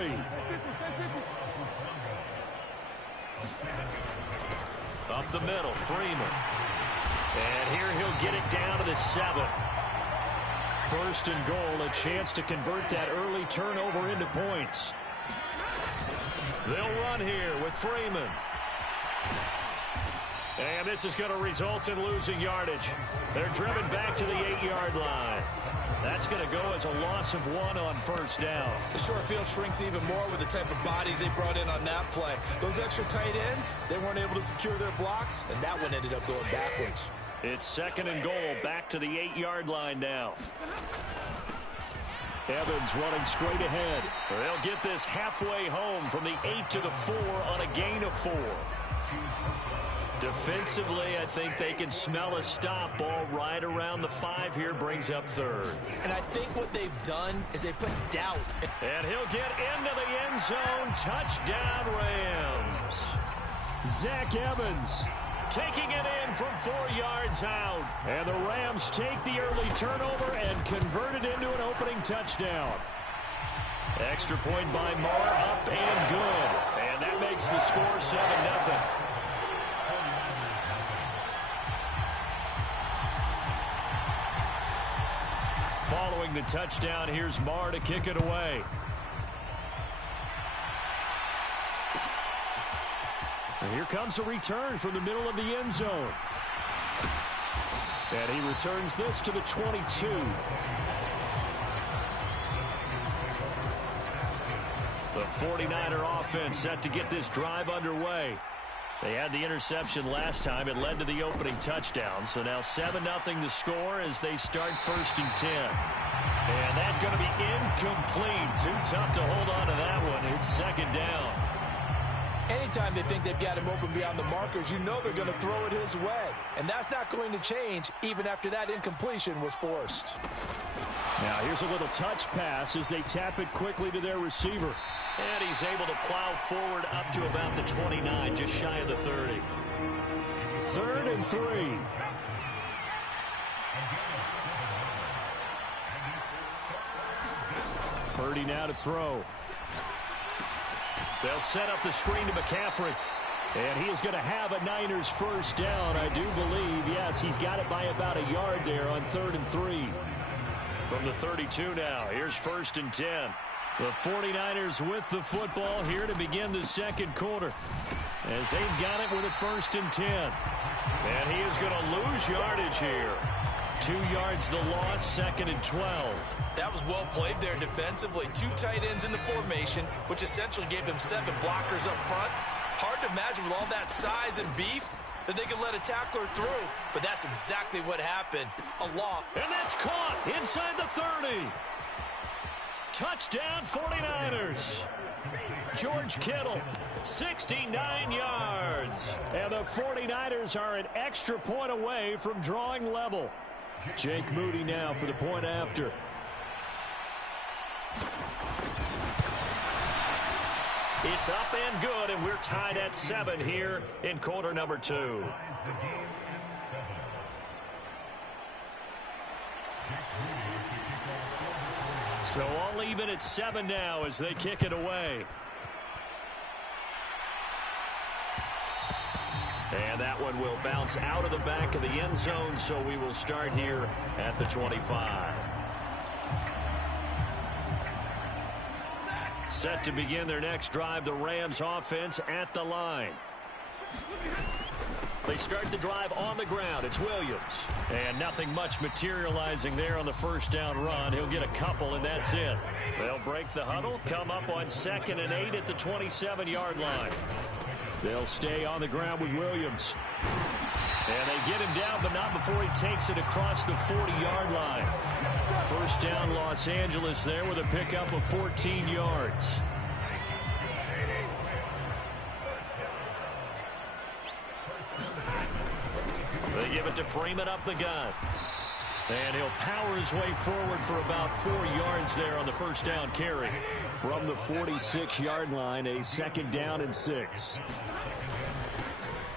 Up the middle, Freeman. And here he'll get it down to the 7. 1st and goal, a chance to convert that early turnover into points. They'll run here with Freeman. And this is going to result in losing yardage. They're driven back to the 8-yard line. That's going to go as a loss of 1 on first down. The short field shrinks even more with the type of bodies they brought in on that play. Those extra tight ends, they weren't able to secure their blocks, and that one ended up going backwards. It's second and goal, back to the 8-yard line now. Evans running straight ahead. They'll get this halfway home from the 8 to the 4 on a gain of 4. Defensively, I think they can smell a stop. Ball right around the 5 here, brings up third. And I think what they've done is they put doubt. And he'll get into the end zone. Touchdown, Rams. Zach Evans taking it in from 4 yards out. And the Rams take the early turnover and convert it into an opening touchdown. Extra point by Marr, up and good. And that makes the score 7-0. Following the touchdown, here's Marr to kick it away. And here comes a return from the middle of the end zone. And he returns this to the 22. The 49er offense set to get this drive underway. They had the interception last time. It led to the opening touchdown. So now 7-0 the score as they start 1st and 10. And that's going to be incomplete. Too tough to hold on to that one. It's 2nd down. Anytime they think they've got him open beyond the markers, you know they're going to throw it his way. And that's not going to change even after that incompletion was forced. Now here's a little touch pass as they tap it quickly to their receiver. And he's able to plow forward up to about the 29, just shy of the 30. 3rd and 3. Purdy now to throw. They'll set up the screen to McCaffrey. And he is going to have a Niners 1st down, I do believe. Yes, he's got it by about a yard there on 3rd and 3. From the 32 now, here's 1st and 10. The 49ers with the football here to begin the 2nd quarter, as they've got it with a 1st and 10. And he is going to lose yardage here. 2 yards the loss, 2nd and 12. That was well played there defensively. 2 tight ends in the formation, which essentially gave them 7 blockers up front. Hard to imagine with all that size and beef that they could let a tackler through. But that's exactly what happened. A lot. And that's caught inside the 30. Touchdown 49ers. George Kittle, 69 yards. And the 49ers are an extra point away from drawing level. Jake Moody now for the point after. It's up and good, and we're tied at 7 here in quarter number 2. So all even at 7 now as they kick it away. And that one will bounce out of the back of the end zone, so we will start here at the 25. Set to begin their next drive, the Rams offense at the line. They start the drive on the ground. It's Williams. And nothing much materializing there on the 1st down run. He'll get a couple, and that's it. They'll break the huddle, come up on 2nd and 8 at the 27-yard line. They'll stay on the ground with Williams. And they get him down, but not before he takes it across the 40-yard line. 1st down Los Angeles there with a pickup of 14 yards. They give it to Freeman up the gun. And he'll power his way forward for about 4 yards there on the 1st down carry. From the 46-yard line, a 2nd down and 6.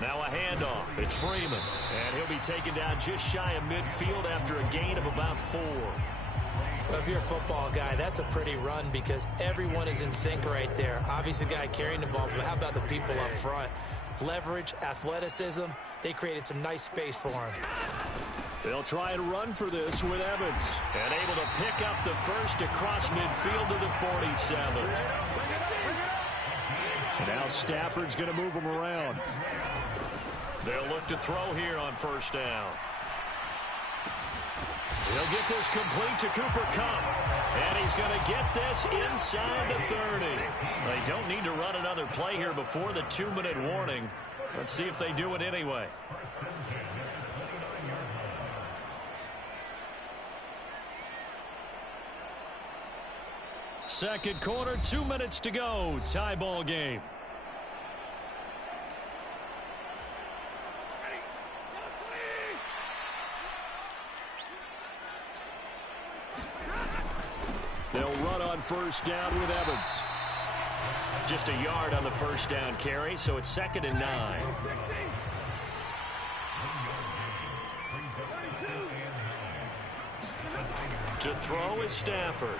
Now a handoff. It's Freeman. And he'll be taken down just shy of midfield after a gain of about 4. Well, if you're a football guy, that's a pretty run because everyone is in sync right there. Obviously, the guy carrying the ball, but how about the people up front? Leverage, athleticism. They created some nice space for him. They'll try and run for this with Evans. And able to pick up the 1st across midfield to the 47. Now Stafford's going to move him around. They'll look to throw here on 1st down. He'll get this complete to Cooper Kupp. And he's going to get this inside the 30. They don't need to run another play here before the 2-minute warning. Let's see if they do it anyway. Second quarter, 2 minutes to go. Tie ball game. They'll run on first down with Evans. Just a yard on the first down carry, so it's 2nd and 9. To throw is Stafford.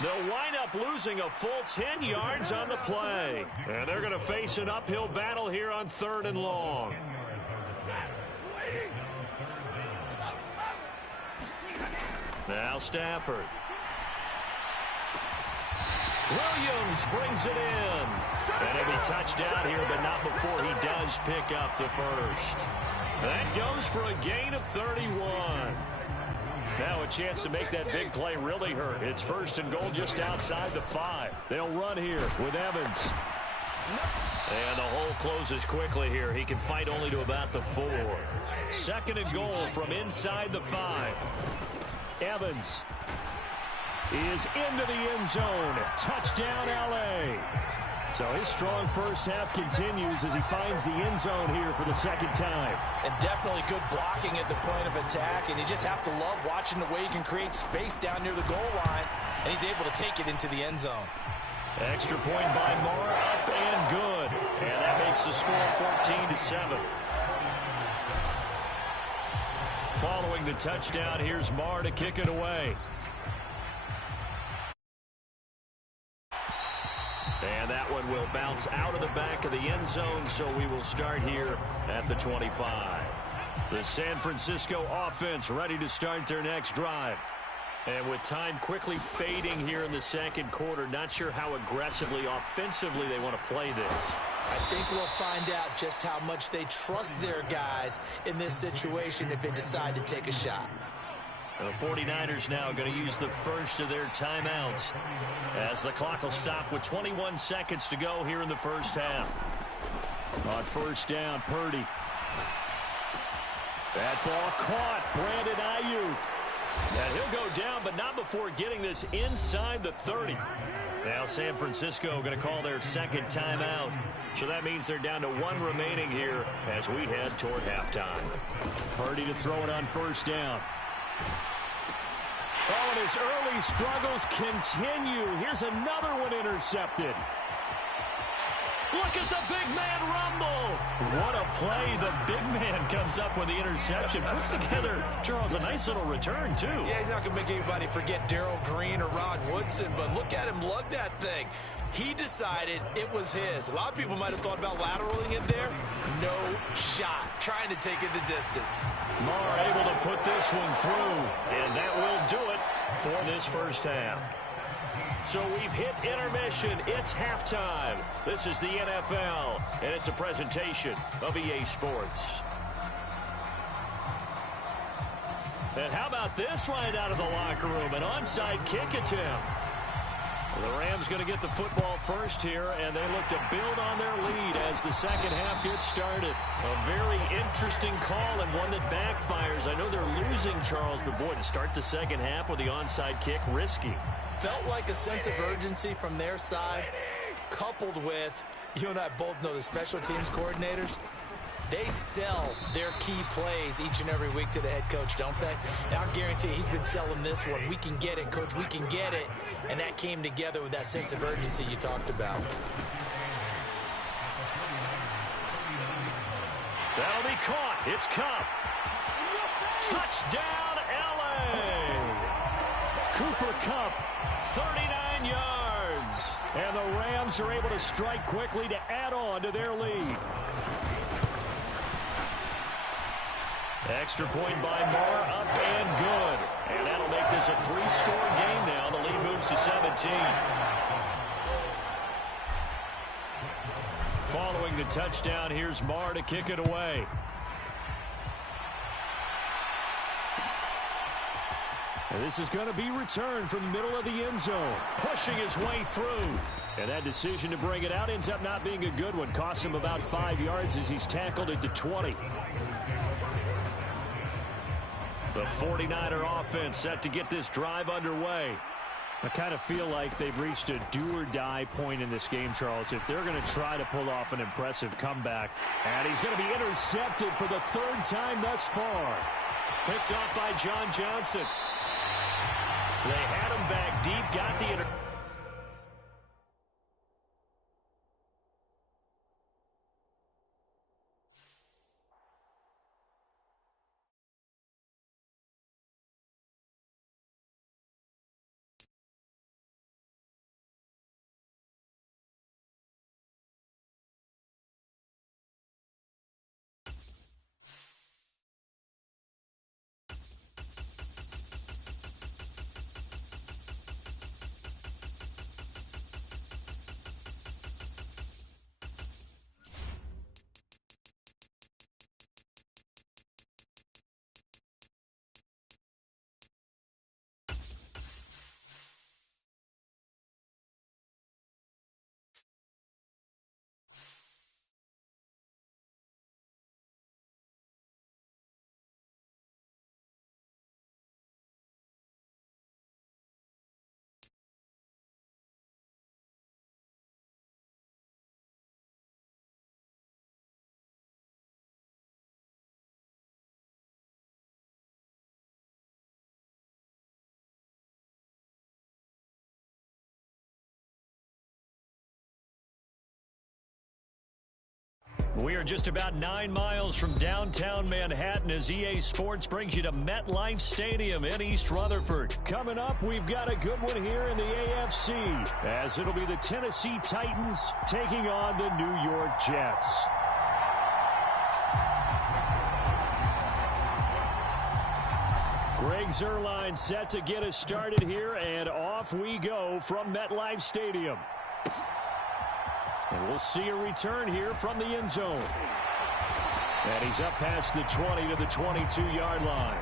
They'll wind up losing a full 10 yards on the play. And they're going to face an uphill battle here on 3rd and long. Now Stafford. Williams brings it in. And it'll be touchdown here, but not before he does pick up the first. That goes for a gain of 31. Now a chance to make that big play really hurt. It's 1st and goal just outside the 5. They'll run here with Evans. And the hole closes quickly here. He can fight only to about the 4. 2nd and goal from inside the 5. Evans is into the end zone. Touchdown, L.A. So his strong first half continues as he finds the end zone here for the 2nd time. And definitely good blocking at the point of attack, and you just have to love watching the way he can create space down near the goal line, and he's able to take it into the end zone. Extra point by Moore, up and good. And that makes the score 14-7. Following the touchdown, here's Marr to kick it away. And that one will bounce out of the back of the end zone, so we will start here at the 25. The San Francisco offense ready to start their next drive. And with time quickly fading here in the 2nd quarter, not sure how aggressively, offensively they want to play this. I think we'll find out just how much they trust their guys in this situation if they decide to take a shot. The 49ers now going to use the first of their timeouts as the clock will stop with 21 seconds to go here in the first half. On first down, Purdy. That ball caught. Brandon Ayuk. And he'll go down, but not before getting this inside the 30. Now San Francisco going to call their 2nd timeout. So that means they're down to 1 remaining here as we head toward halftime. Purdy to throw it on first down. Oh, and his early struggles continue. Here's another one intercepted. Look at the big man rumble. What a play. The big man comes up with the interception. Puts together, Charles, a nice little return, too. Yeah, he's not going to make anybody forget Darrell Green or Rod Woodson, but look at him lug that thing. He decided it was his. A lot of people might have thought about lateraling it there. No shot. Trying to take it the distance. Marr able to put this one through, and that will do it for this first half. So we've hit intermission. It's halftime. This is the NFL, and it's a presentation of EA Sports. And how about this right out of the locker room? An onside kick attempt. The Rams going to get the football first here, and they look to build on their lead as the 2nd half gets started. A very interesting call and one that backfires. I know they're losing, Charles, but boy, to start the 2nd half with the onside kick, risky. Felt like a sense of urgency from their side, coupled with, you and I both know the special teams coordinators, they sell their key plays each and every week to the head coach, don't they? And I'll guarantee he's been selling this one. We can get it, coach, we can get it. And that came together with that sense of urgency you talked about. That'll be caught. It's Kupp. Touchdown, L.A. Cooper Kupp, 39 yards. And the Rams are able to strike quickly to add on to their lead. Extra point by Moore, up and good. And that'll make this a 3-score game now. The lead moves to 17. Following the touchdown, here's Marr to kick it away. And this is going to be returned from the middle of the end zone. Pushing his way through. And that decision to bring it out ends up not being a good one. Cost him about 5 yards as he's tackled at the 20. The 49er offense set to get this drive underway. I kind of feel like they've reached a do-or-die point in this game, Charles, if they're going to try to pull off an impressive comeback. And he's going to be intercepted for the 3rd time thus far. Picked off by John Johnson. They had him back deep, got the interception. We are just about 9 miles from downtown Manhattan as EA Sports brings you to MetLife Stadium in East Rutherford. Coming up, we've got a good one here in the AFC, as it'll be the Tennessee Titans taking on the New York Jets. Greg Zuerlein set to get us started here, and off we go from MetLife Stadium. And we'll see a return here from the end zone. And he's up past the 20 to the 22-yard line.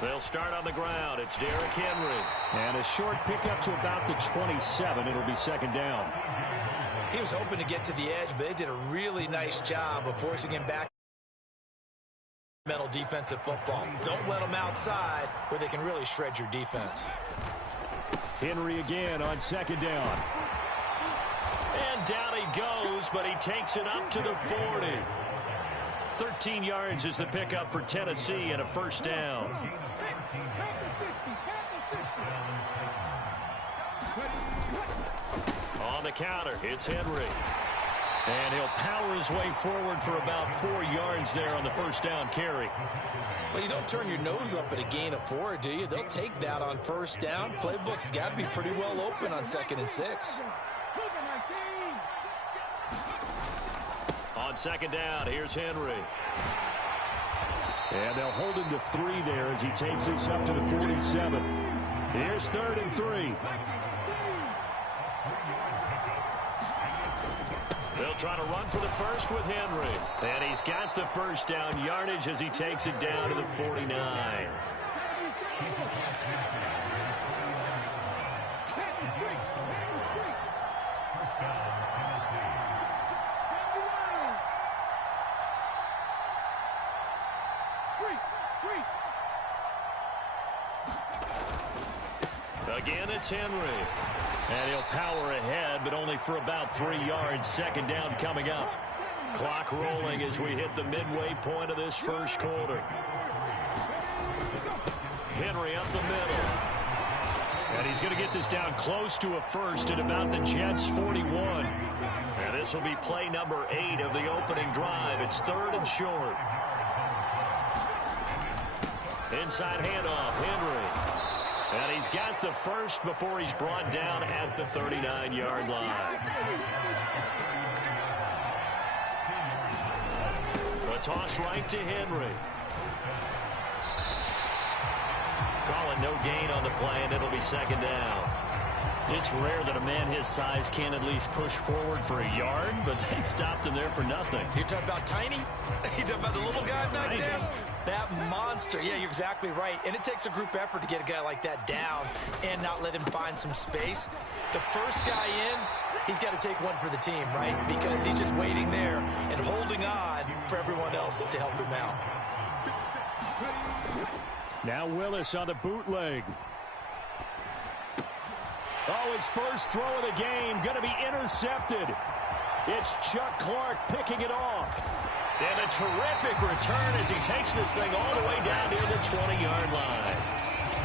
They'll start on the ground. It's Derrick Henry. And a short pickup to about the 27. It'll be second down. He was hoping to get to the edge, but they did a really nice job of forcing him back. Mental defensive football. Don't let them outside where they can really shred your defense. Henry again on second down. And down he goes, but he takes it up to the 40. 13 yards is the pickup for Tennessee and a first down. On the counter, it's Henry. And he'll power his way forward for about 4 yards there on the first down carry. Well, you don't turn your nose up at a gain of 4, do you? They'll take that on first down. Playbook's got to be pretty well open on 2nd and 6. On second down, here's Henry. And they'll hold him to 3 there as he takes this up to the 47. Here's 3rd and 3. They'll try to run for the first with Henry. And he's got the first down yardage as he takes it down to the 49. Again, it's Henry. And he'll power ahead, but only for about 3 yards. Second down coming up. Clock rolling as we hit the midway point of this first quarter. Henry up the middle. And he's going to get this down close to a first at about the Jets' 41. And this will be play number 8 of the opening drive. It's 3rd and short. Inside handoff, Henry. And he's got the first before he's brought down at the 39-yard line. A toss right to Henry. Calling no gain on the play, and it'll be second down. It's rare that a man his size can at least push forward for a yard, but they stopped him there for nothing. You're talking about tiny? You're talking about the little guy back there? That monster. Yeah, you're exactly right. And it takes a group effort to get a guy like that down and not let him find some space. The first guy in, he's got to take one for the team, right? Because he's just waiting there and holding on for everyone else to help him out. Now Willis on the bootleg. Oh, his first throw of the game going to be intercepted. It's Chuck Clark picking it off. And a terrific return as he takes this thing all the way down near the 20-yard line.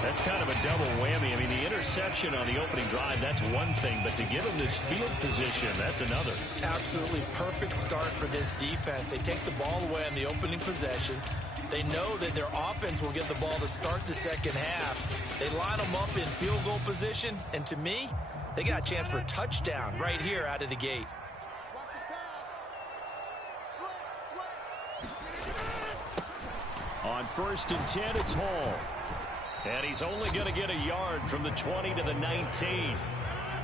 That's kind of a double whammy. I mean, the interception on the opening drive, that's one thing, but to give him this field position, that's another. Absolutely perfect start for this defense. They take the ball away on the opening possession. They know that their offense will get the ball to start the second half. They line them up in field goal position, and to me, they got a chance for a touchdown right here out of the gate. On 1st and 10, it's Hall. And he's only going to get a yard from the 20 to the 19.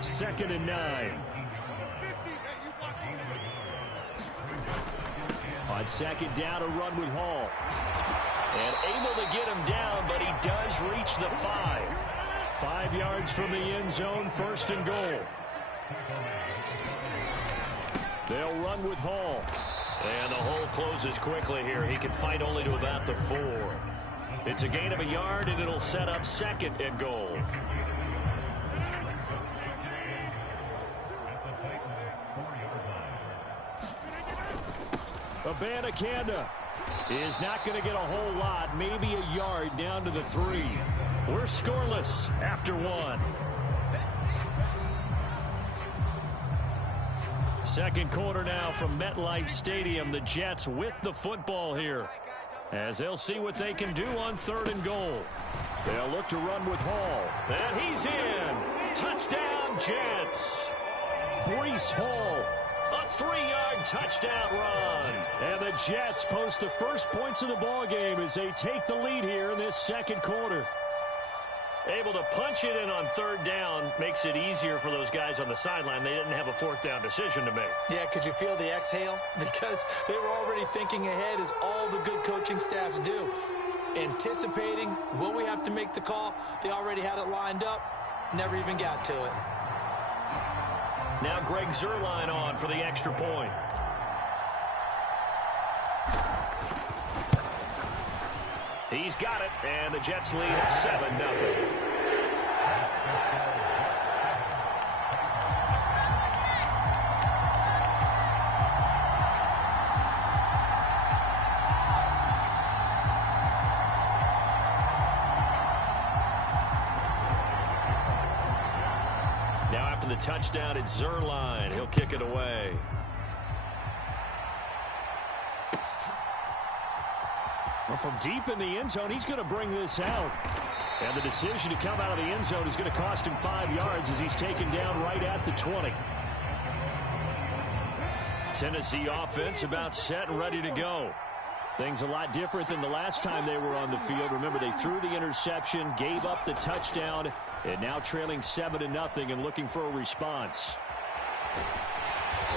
2nd and 9. On 2nd down, a run with Hall. And able to get him down, but he does reach the 5. 5 yards from the end zone, 1st and goal. They'll run with Hall. And the hole closes quickly here. He can fight only to about the 4. It's a gain of a yard, and it'll set up 2nd and goal. Abanikanda is not going to get a whole lot, maybe a yard down to the 3. We're scoreless after 1. Second quarter now from MetLife Stadium. The Jets with the football here, as they'll see what they can do on 3rd and goal. They'll look to run with Hall. And he's in. Touchdown, Jets. Breece Hall. A 3-yard touchdown run. And the Jets post the first points of the ball game as they take the lead here in this second quarter. Able to punch it in on 3rd down makes it easier for those guys on the sideline. They didn't have a 4th down decision to make. Yeah, could you feel the exhale? Because they were already thinking ahead, as all the good coaching staffs do. Anticipating, will we have to make the call? They already had it lined up. Never even got to it. Now Greg Zuerlein on for the extra point. He's got it, and the Jets lead at 7-0. Now after the touchdown, it's Zuerlein. He'll kick it away. Well, from deep in the end zone, he's going to bring this out. And the decision to come out of the end zone is going to cost him 5 yards as he's taken down right at the 20. Tennessee offense about set and ready to go. Things a lot different than the last time they were on the field. Remember, they threw the interception, gave up the touchdown, and now trailing 7-0 and looking for a response.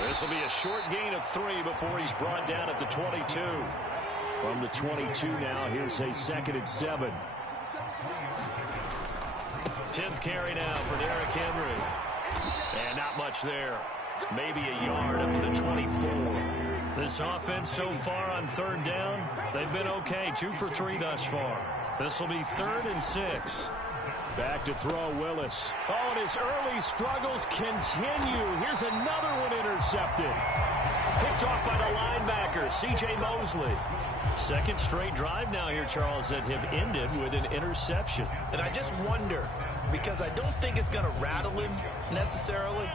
This will be a short gain of 3 before he's brought down at the 22. From the 22 now, here's a 2nd and 7. 10th carry now for Derrick Henry. And not much there. Maybe a yard up to the 24. This offense so far on 3rd down, they've been okay. 2 for 3 thus far. This will be 3rd and 6. Back to throw, Willis. Oh, and his early struggles continue. Here's another one intercepted. Picked off by the linebacker, C.J. Mosley. Second straight drive now here, Charles, that have ended with an interception. And I just wonder, because I don't think it's going to rattle him necessarily,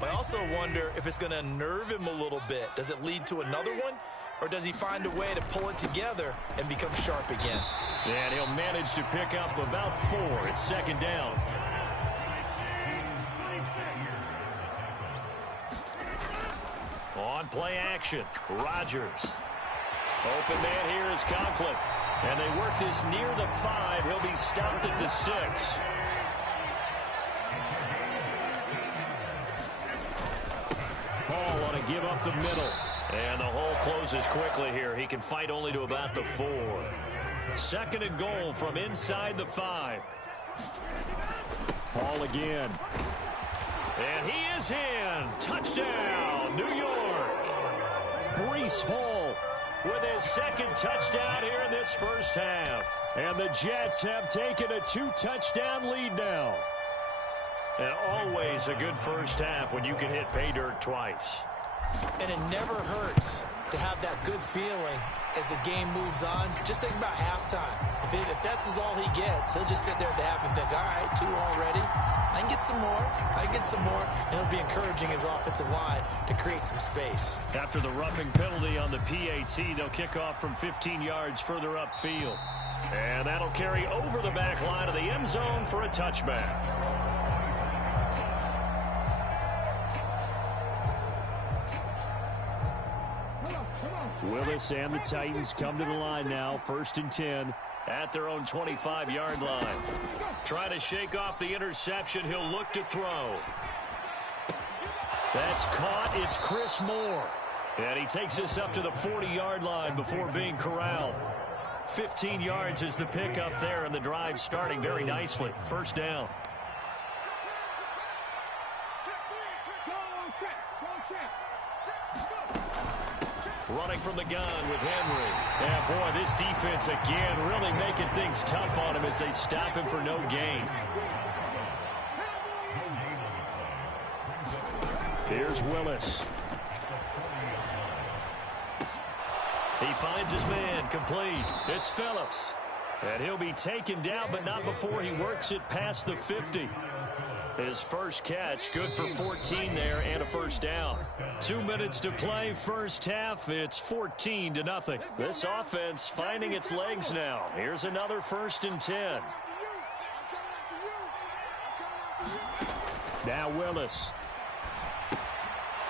but I also wonder if it's going to unnerve him a little bit. Does it lead to another one? Or does he find a way to pull it together and become sharp again? And he'll manage to pick up about 4. It's 2nd down. On play action, Rodgers. Open man here is Conklin. And they work this near the 5. He'll be stopped at the 6. Hall on a give up the middle. And the hole closes quickly here. He can fight only to about the 4. 2nd and goal from inside the 5. Hall again. And he is in. Touchdown, New York. Breece Hall with his 2nd touchdown here in this first half. And the Jets have taken a 2-touchdown lead now. And always a good first half when you can hit pay dirt twice. And it never hurts to have that good feeling as the game moves on. Just think about halftime. If that's all he gets, he'll just sit there at the half and think, all right, 2 already. I can get some more. I can get some more. And it'll be encouraging his offensive line to create some space. After the roughing penalty on the PAT, they'll kick off from 15 yards further upfield. And that'll carry over the back line of the end zone for a touchback. Willis and the Titans come to the line now. 1st and 10 at their own 25-yard line. Trying to shake off the interception. He'll look to throw. That's caught. It's Chris Moore. And he takes us up to the 40-yard line before being corralled. 15 yards is the pickup there, and the drive starting very nicely. 1st down. Running from the gun with Henry. Yeah, boy, this defense again really making things tough on him as they stop him for no gain. Here's Willis. He finds his man, complete. It's Phillips. And he'll be taken down, but not before he works it past the 50. His first catch, good for 14 there and a 1st down. 2 minutes to play, first half. It's 14-0. This offense finding its legs now. Here's another 1st and 10. Now Willis.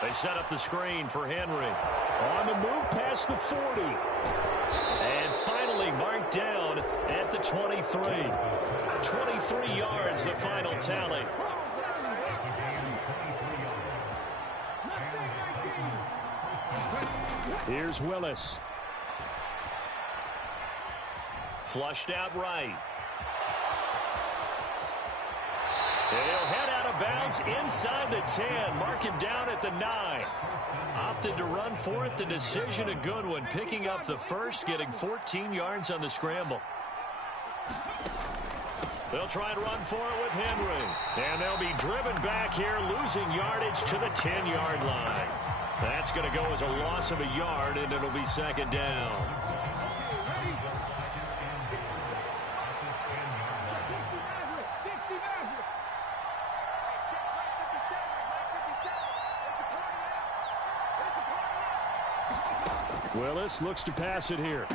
They set up the screen for Henry. On the move past the 40. And finally marked down at the 23. 23 yards, the final tally. Here's Willis. Flushed out right. And he'll head out of bounds inside the 10. Mark him down at the 9. Opted to run for it. The decision a good one. Picking up the 1st, getting 14 yards on the scramble. They'll try and run for it with Henry. And they'll be driven back here, losing yardage to the 10-yard line. That's going to go as a loss of a yard, and it'll be 2nd down. Willis looks to pass it here.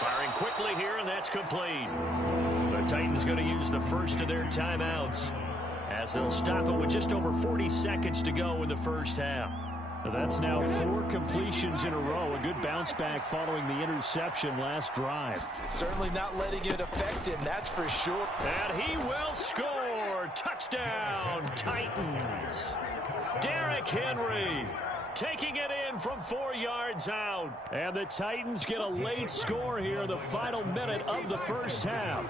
Firing quickly here, and that's complete. The Titans going to use the first of their timeouts as they'll stop it with just over 40 seconds to go in the first half. That's now 4 completions in a row. A good bounce back following the interception last drive. Certainly not letting it affect him, that's for sure. And he will score. Touchdown, Titans. Derrick Henry taking it in from 4 yards out. And the Titans get a late score here in the final minute of the first half.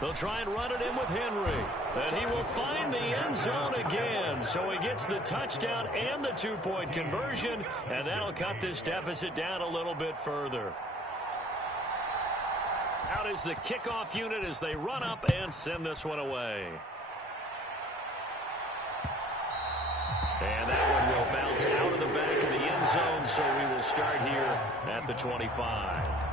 They'll try and run it in with Henry. And he will find the end zone again. So he gets the touchdown and the 2-point conversion. And that'll cut this deficit down a little bit further. Out is the kickoff unit as they run up and send this one away. And that one will bounce out of the back of the end zone. So we will start here at the 25.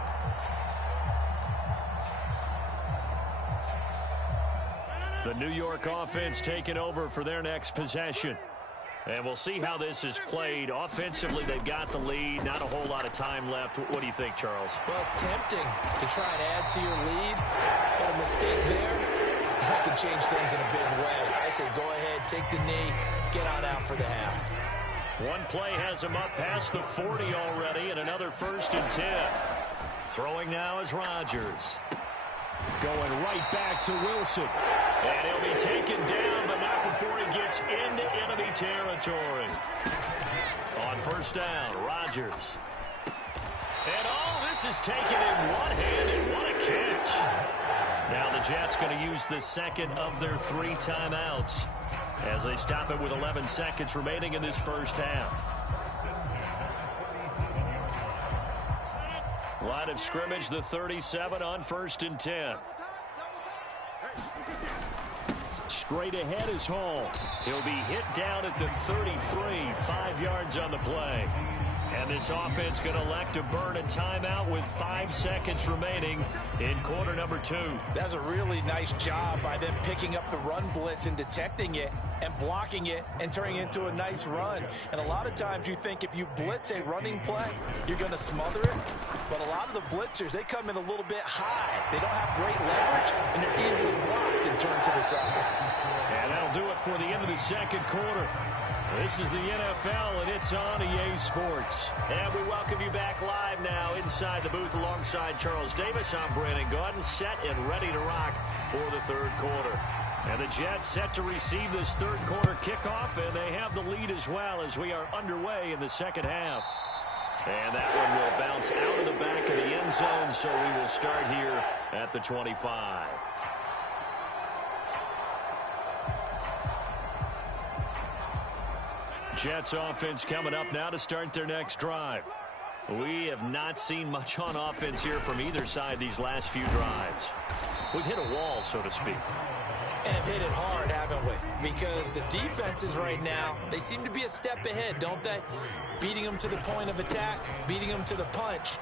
The New York offense taking over for their next possession. And we'll see how this is played. Offensively, they've got the lead. Not a whole lot of time left. What do you think, Charles? Well, it's tempting to try and add to your lead. But a mistake there, that could change things in a big way. I say go ahead, take the knee, get on out for the half. One play has him up past the 40 already, and another 1st and 10. Throwing now is Rodgers. Going right back to Wilson. And he'll be taken down, but not before he gets into enemy territory. On 1st down, Rodgers. And all this is taken in one-handed. What a catch. Now the Jets going to use the second of their 3 timeouts as they stop it with 11 seconds remaining in this first half. Line of scrimmage, the 37 on 1st and 10. Straight ahead is Hall. He'll be hit down at the 33, 5 yards on the play. And this offense going to elect to burn a timeout with 5 seconds remaining in quarter number 2. That's a really nice job by them picking up the run blitz and detecting it and blocking it and turning it into a nice run. And a lot of times you think if you blitz a running play, you're going to smother it. But a lot of the blitzers, they come in a little bit high. They don't have great leverage, and they're easily blocked and turned to the side. And that'll do it for the end of the second quarter. This is the NFL, and it's on EA Sports. And we welcome you back live now inside the booth alongside Charles Davis. I'm Brandon Gaudin, set and ready to rock for the third quarter. And the Jets set to receive this third quarter kickoff, and they have the lead as well as we are underway in the second half. And that one will bounce out of the back of the end zone, so we will start here at the 25. Jets offense coming up now to start their next drive. We have not seen much on offense here from either side these last few drives. We've hit a wall, so to speak. And have hit it hard, haven't we? Because the defenses right now, they seem to be a step ahead, don't they? Beating them to the point of attack, beating them to the punch.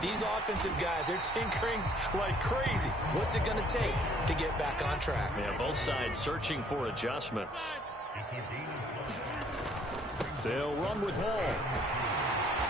These offensive guys, they're tinkering like crazy. What's it going to take to get back on track? Yeah, both sides searching for adjustments. They'll run with Hall.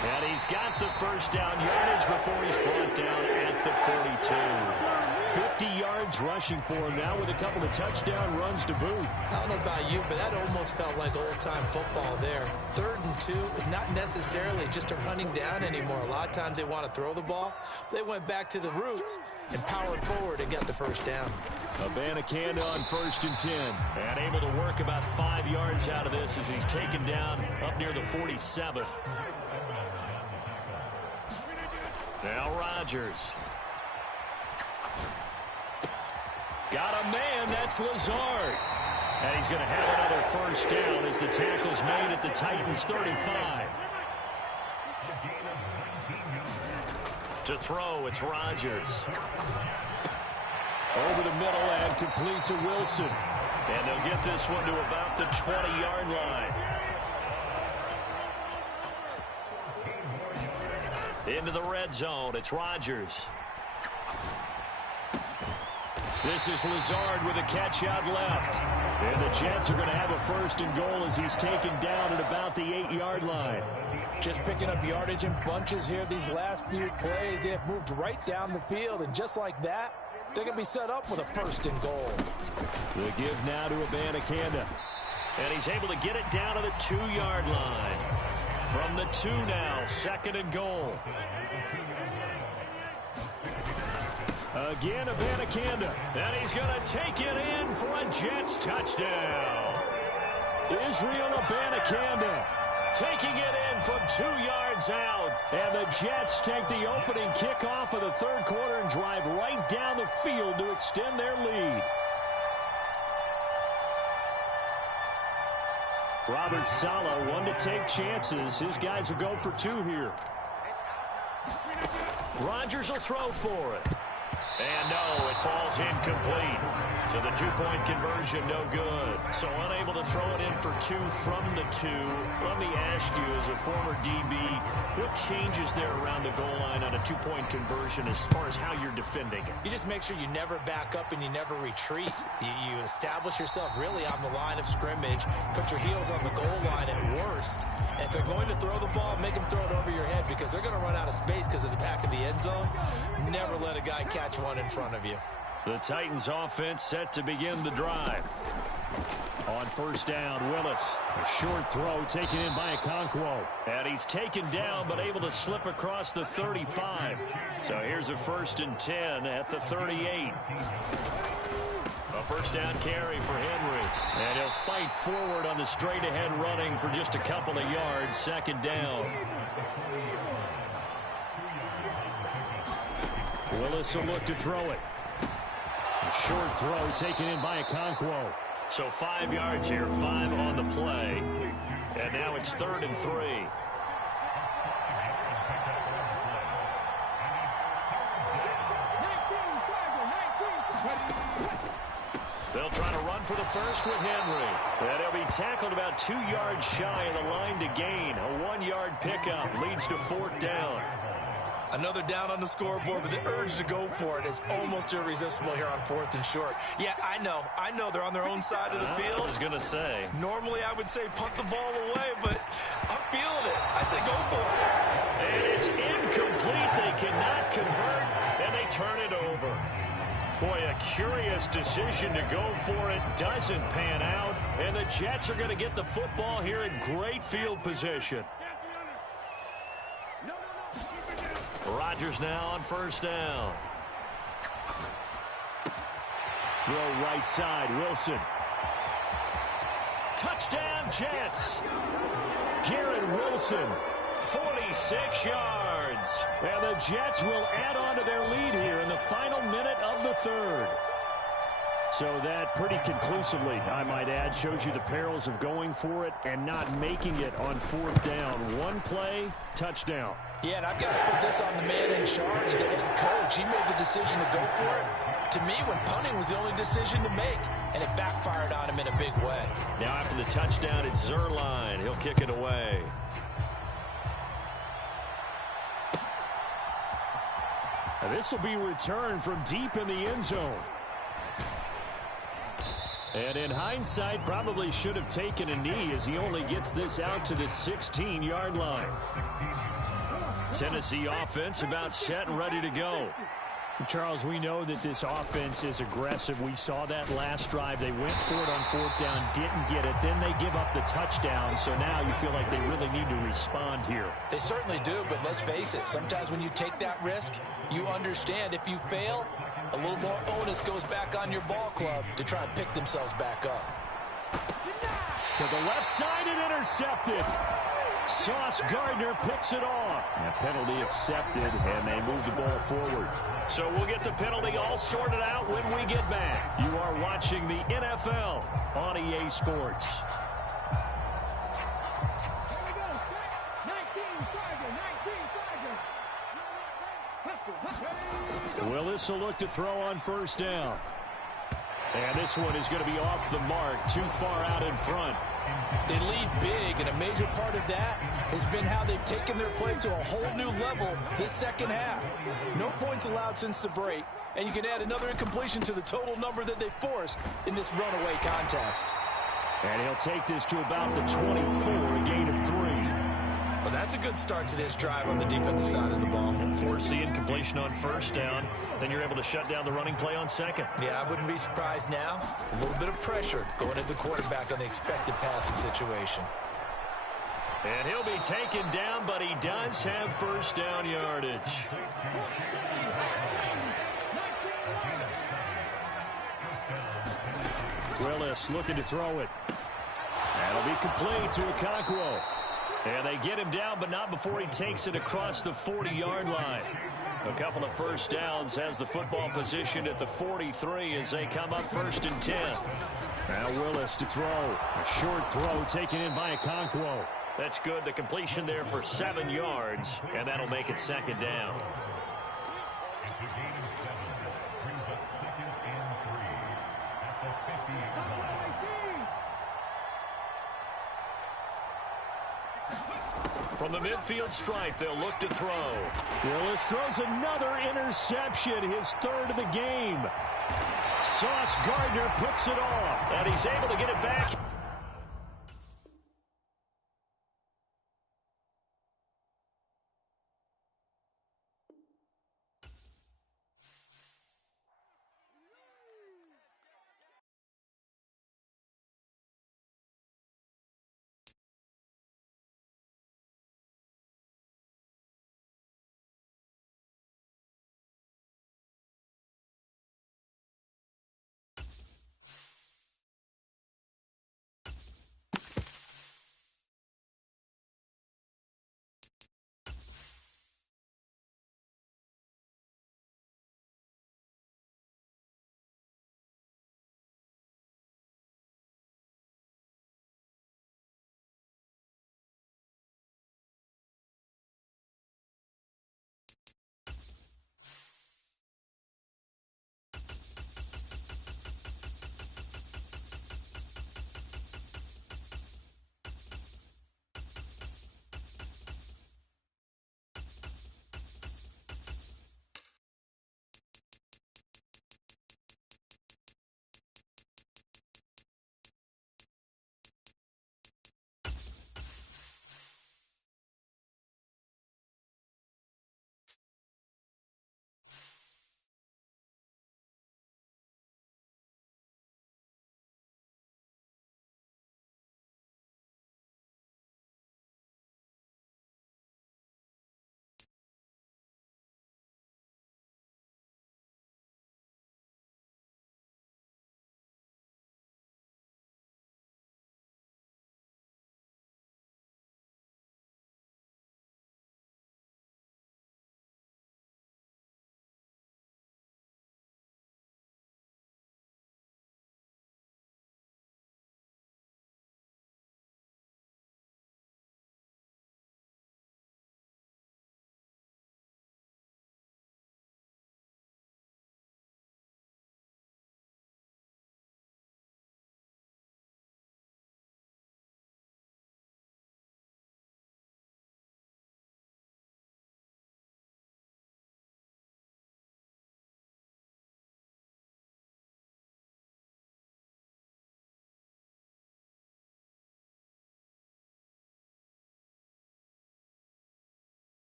And he's got the first down yardage before he's brought down at the 42. 50 yards rushing for him now with a couple of touchdown runs to boot. I don't know about you, but that almost felt like old-time football there. 3rd and 2 is not necessarily just a running down anymore. A lot of times they want to throw the ball. They went back to the roots and powered forward and got the first down. Abanikanda on 1st and 10. And able to work about 5 yards out of this as he's taken down up near the 47. Now Rodgers. Got a man, that's Lazard. And he's going to have another first down as the tackle's made at the Titans' 35. To throw, it's Rodgers. Over the middle and complete to Wilson. And they'll get this one to about the 20-yard line. Into the red zone, it's Rodgers. This is Lazard with a catch out left. And the Jets are going to have a 1st and goal as he's taken down at about the 8-yard line. Just picking up yardage in bunches here these last few plays. They have moved right down the field, and just like that, they're going to be set up with a 1st and goal. The give now to Abanikanda. And he's able to get it down to the 2-yard line. From the 2 now, 2nd and goal. Again, Abanikanda. And he's going to take it in for a Jets touchdown. Israel Abanikanda taking it in from 2 yards out. And the Jets take the opening kickoff of the third quarter and drive right down the field to extend their lead. Robert Saleh, one to take chances. His guys will go for 2 here. Rodgers will throw for it. And no, it falls incomplete. So the 2-point conversion, no good. So unable to throw it in for 2 from the 2. Let me ask you, as a former DB, what changes there around the goal line on a 2-point conversion as far as how you're defending it? You just make sure you never back up and you never retreat. You establish yourself really on the line of scrimmage, put your heels on the goal line at worst. And if they're going to throw the ball, make them throw it over your head because they're going to run out of space because of the back of the end zone. Never let a guy catch one in front of you. The Titans offense set to begin the drive. On first down, Willis. A short throw taken in by Okonkwo. And he's taken down but able to slip across the 35. So here's a 1st and 10 at the 38. A first down carry for Henry. And he'll fight forward on the straight-ahead running for just a couple of yards. 2nd down. Willis will look to throw it. A short throw taken in by Okonkwo. So 5 yards here, 5 on the play. And now it's 3rd and 3. They'll try to run for the first with Henry. And he'll be tackled about 2 yards shy of the line to gain. A 1-yard pickup leads to 4th down. Another down on the scoreboard, but the urge to go for it is almost irresistible here on 4th and short. Yeah, I know they're on their own side of the field. I was going to say. Normally I would say punt the ball away, but I'm feeling it. I say go for it. And it's incomplete. They cannot convert, and they turn it over. Boy, a curious decision to go for it. Doesn't pan out, and the Jets are going to get the football here in great field position. Rodgers now on first down. Throw right side, Wilson. Touchdown, Jets. Garrett Wilson. 46 yards. And the Jets will add on to their lead here in the final minute of the 3rd. So that pretty conclusively, I might add, shows you the perils of going for it and not making it on 4th down. One play, touchdown. Yeah, and I've got to put this on the man in charge, the head coach. He made the decision to go for it. To me, when punting was the only decision to make, and it backfired on him in a big way. Now after the touchdown, it's Zerline. He'll kick it away. Now this will be returned from deep in the end zone. And in hindsight, probably should have taken a knee as he only gets this out to the 16-yard line. Tennessee offense about set and ready to go. Charles, we know that this offense is aggressive. We saw that last drive. They went for it on 4th down, didn't get it. Then they give up the touchdown. So now you feel like they really need to respond here. They certainly do, but let's face it. Sometimes when you take that risk, you understand if you fail, a little more onus goes back on your ball club to try and pick themselves back up. To the left side and intercepted. Sauce Gardner picks it off. And a penalty accepted, and they move the ball forward. So we'll get the penalty all sorted out when we get back. You are watching the NFL on EA Sports. Willis will look to throw on first down. And this one is going to be off the mark, too far out in front. They lead big, and a major part of that has been how they've taken their play to a whole new level this second half. No points allowed since the break, and you can add another incompletion to the total number that they forced in this runaway contest. And he'll take this to about the 24, a gain of 3. Well, that's a good start to this drive on the defensive side of the ball. Force the incompletion on first down. Then you're able to shut down the running play on second. Yeah, I wouldn't be surprised now. A little bit of pressure going at the quarterback on the expected passing situation. And he'll be taken down, but he does have first down yardage. Willis looking to throw it. That'll be complete to Okonkwo. And they get him down, but not before he takes it across the 40-yard line. A couple of first downs, has the football positioned at the 43 as they come up 1st and 10. Now Willis to throw. A short throw taken in by Okonkwo. That's good. The completion there for 7 yards, and that'll make it 2nd down. From the midfield stripe, they'll look to throw. Willis throws another interception, his 3rd of the game. Sauce Gardner picks it off. And he's able to get it back.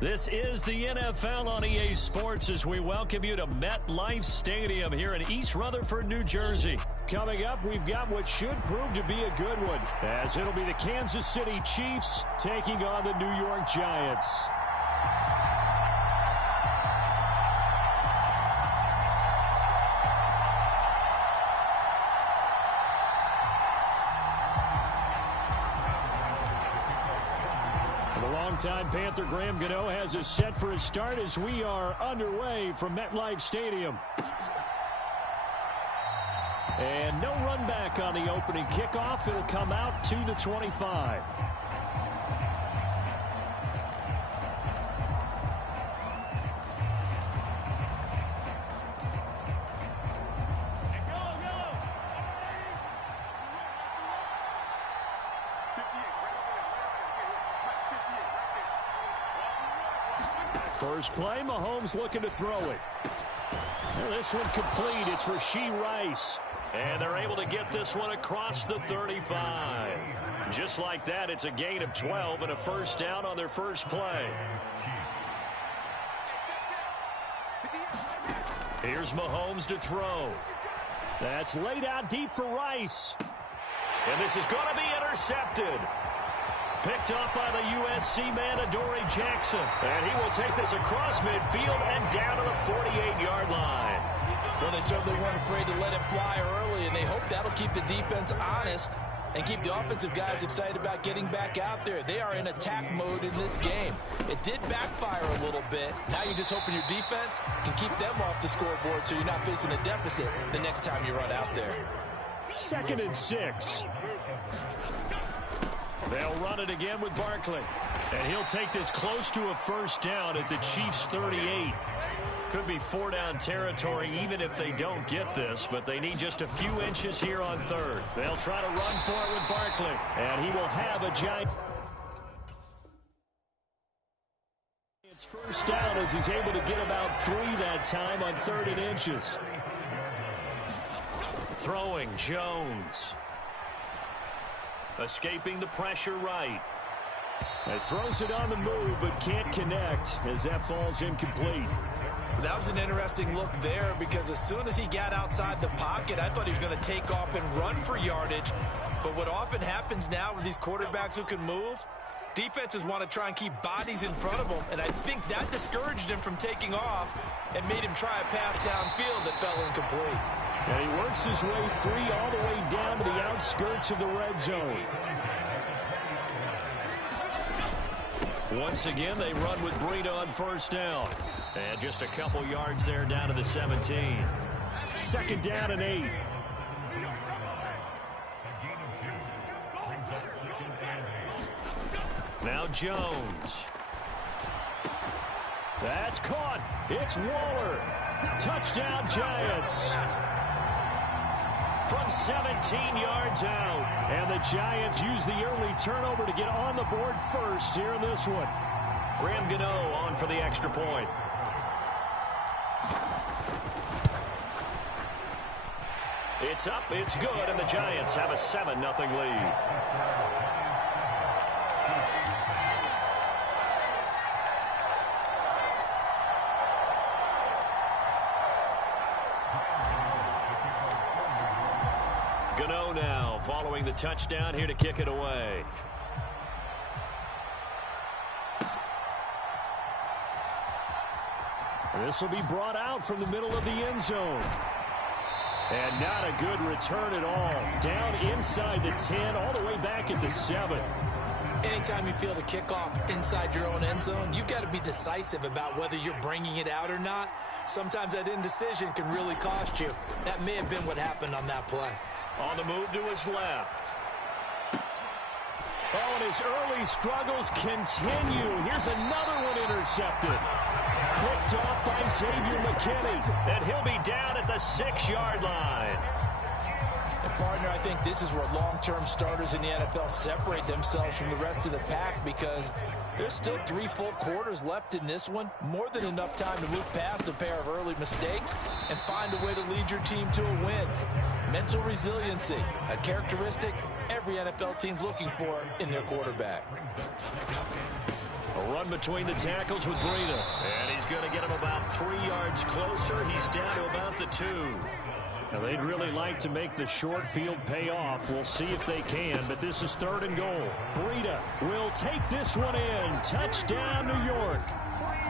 This is the NFL on EA Sports as we welcome you to MetLife Stadium here in East Rutherford, New Jersey. Coming up, we've got what should prove to be a good one, as it'll be the Kansas City Chiefs taking on the New York Giants. Longtime Panther Graham Gano has us set for his start as we are underway from MetLife Stadium. And no run back on the opening kickoff. It'll come out to the 25. First play, Mahomes looking to throw it. And this one complete. It's Rashee Rice. And they're able to get this one across the 35. Just like that, it's a gain of 12 and a first down on their first play. Here's Mahomes to throw. That's laid out deep for Rice. And this is going to be intercepted. Picked off by the USC man, Adoree Jackson. And he will take this across midfield and down to the 48-yard line. Well, they certainly weren't afraid to let it fly early, and they hope that'll keep the defense honest and keep the offensive guys excited about getting back out there. They are in attack mode in this game. It did backfire a little bit. Now you're just hoping your defense can keep them off the scoreboard so you're not facing a deficit the next time you run out there. 2nd and 6. They'll run it again with Barkley. And he'll take this close to a first down at the Chiefs' 38. Could be 4-down territory even if they don't get this, but they need just a few inches here on 3rd. They'll try to run for it with Barkley. And he will have a giant. It's first down as he's able to get about 3 that time on 3rd and inches. Throwing Jones. Escaping the pressure right. He throws it on the move but can't connect as that falls incomplete. That was an interesting look there because as soon as he got outside the pocket, I thought he was going to take off and run for yardage. But what often happens now with these quarterbacks who can move, defenses want to try and keep bodies in front of them, and I think that discouraged him from taking off and made him try a pass downfield that fell incomplete. And he works his way free all the way down to the outskirts of the red zone. Once again, they run with Breida on first down. And just a couple yards there down to the 17. 2nd down and 8. Now Jones. That's caught. It's Waller. Touchdown, Giants. From 17 yards out. And the Giants use the early turnover to get on the board first here in this one. Graham Gano on for the extra point. It's up, it's good, and the Giants have a 7-0 lead. Gano now following the touchdown here to kick it away. This will be brought out from the middle of the end zone. And not a good return at all. Down inside the 10, all the way back at the 7. Anytime you feel the kickoff inside your own end zone, you've got to be decisive about whether you're bringing it out or not. Sometimes that indecision can really cost you. That may have been what happened on that play. On the move to his left. Oh, and his early struggles continue. Here's another one intercepted. Picked off by Xavier McKinney. And he'll be down at the 6-yard line. And partner, I think this is where long-term starters in the NFL separate themselves from the rest of the pack because there's still 3 full quarters left in this one. More than enough time to move past a pair of early mistakes and find a way to lead your team to a win. Mental resiliency, a characteristic every NFL team's looking for in their quarterback. A run between the tackles with Breida. And he's going to get him about 3 yards closer. He's down to about the 2. Now, they'd really like to make the short field pay off. We'll see if they can, but this is 3rd and goal. Breida will take this one in. Touchdown, New York.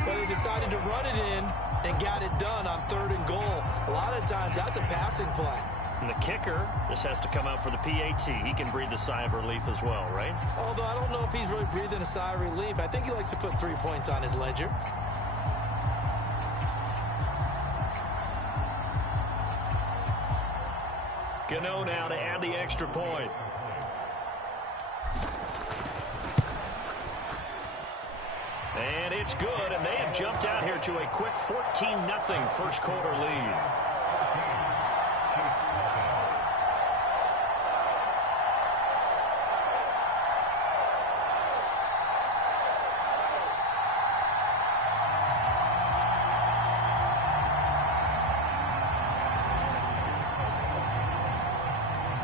But they decided to run it in and got it done on 3rd and goal. A lot of times, that's a passing play. And the kicker, this has to come out for the PAT. He can breathe a sigh of relief as well, right? Although I don't know if he's really breathing a sigh of relief. I think he likes to put 3 points on his ledger. Gano now to add the extra point. And it's good, and they have jumped out here to a quick 14-0 first quarter lead.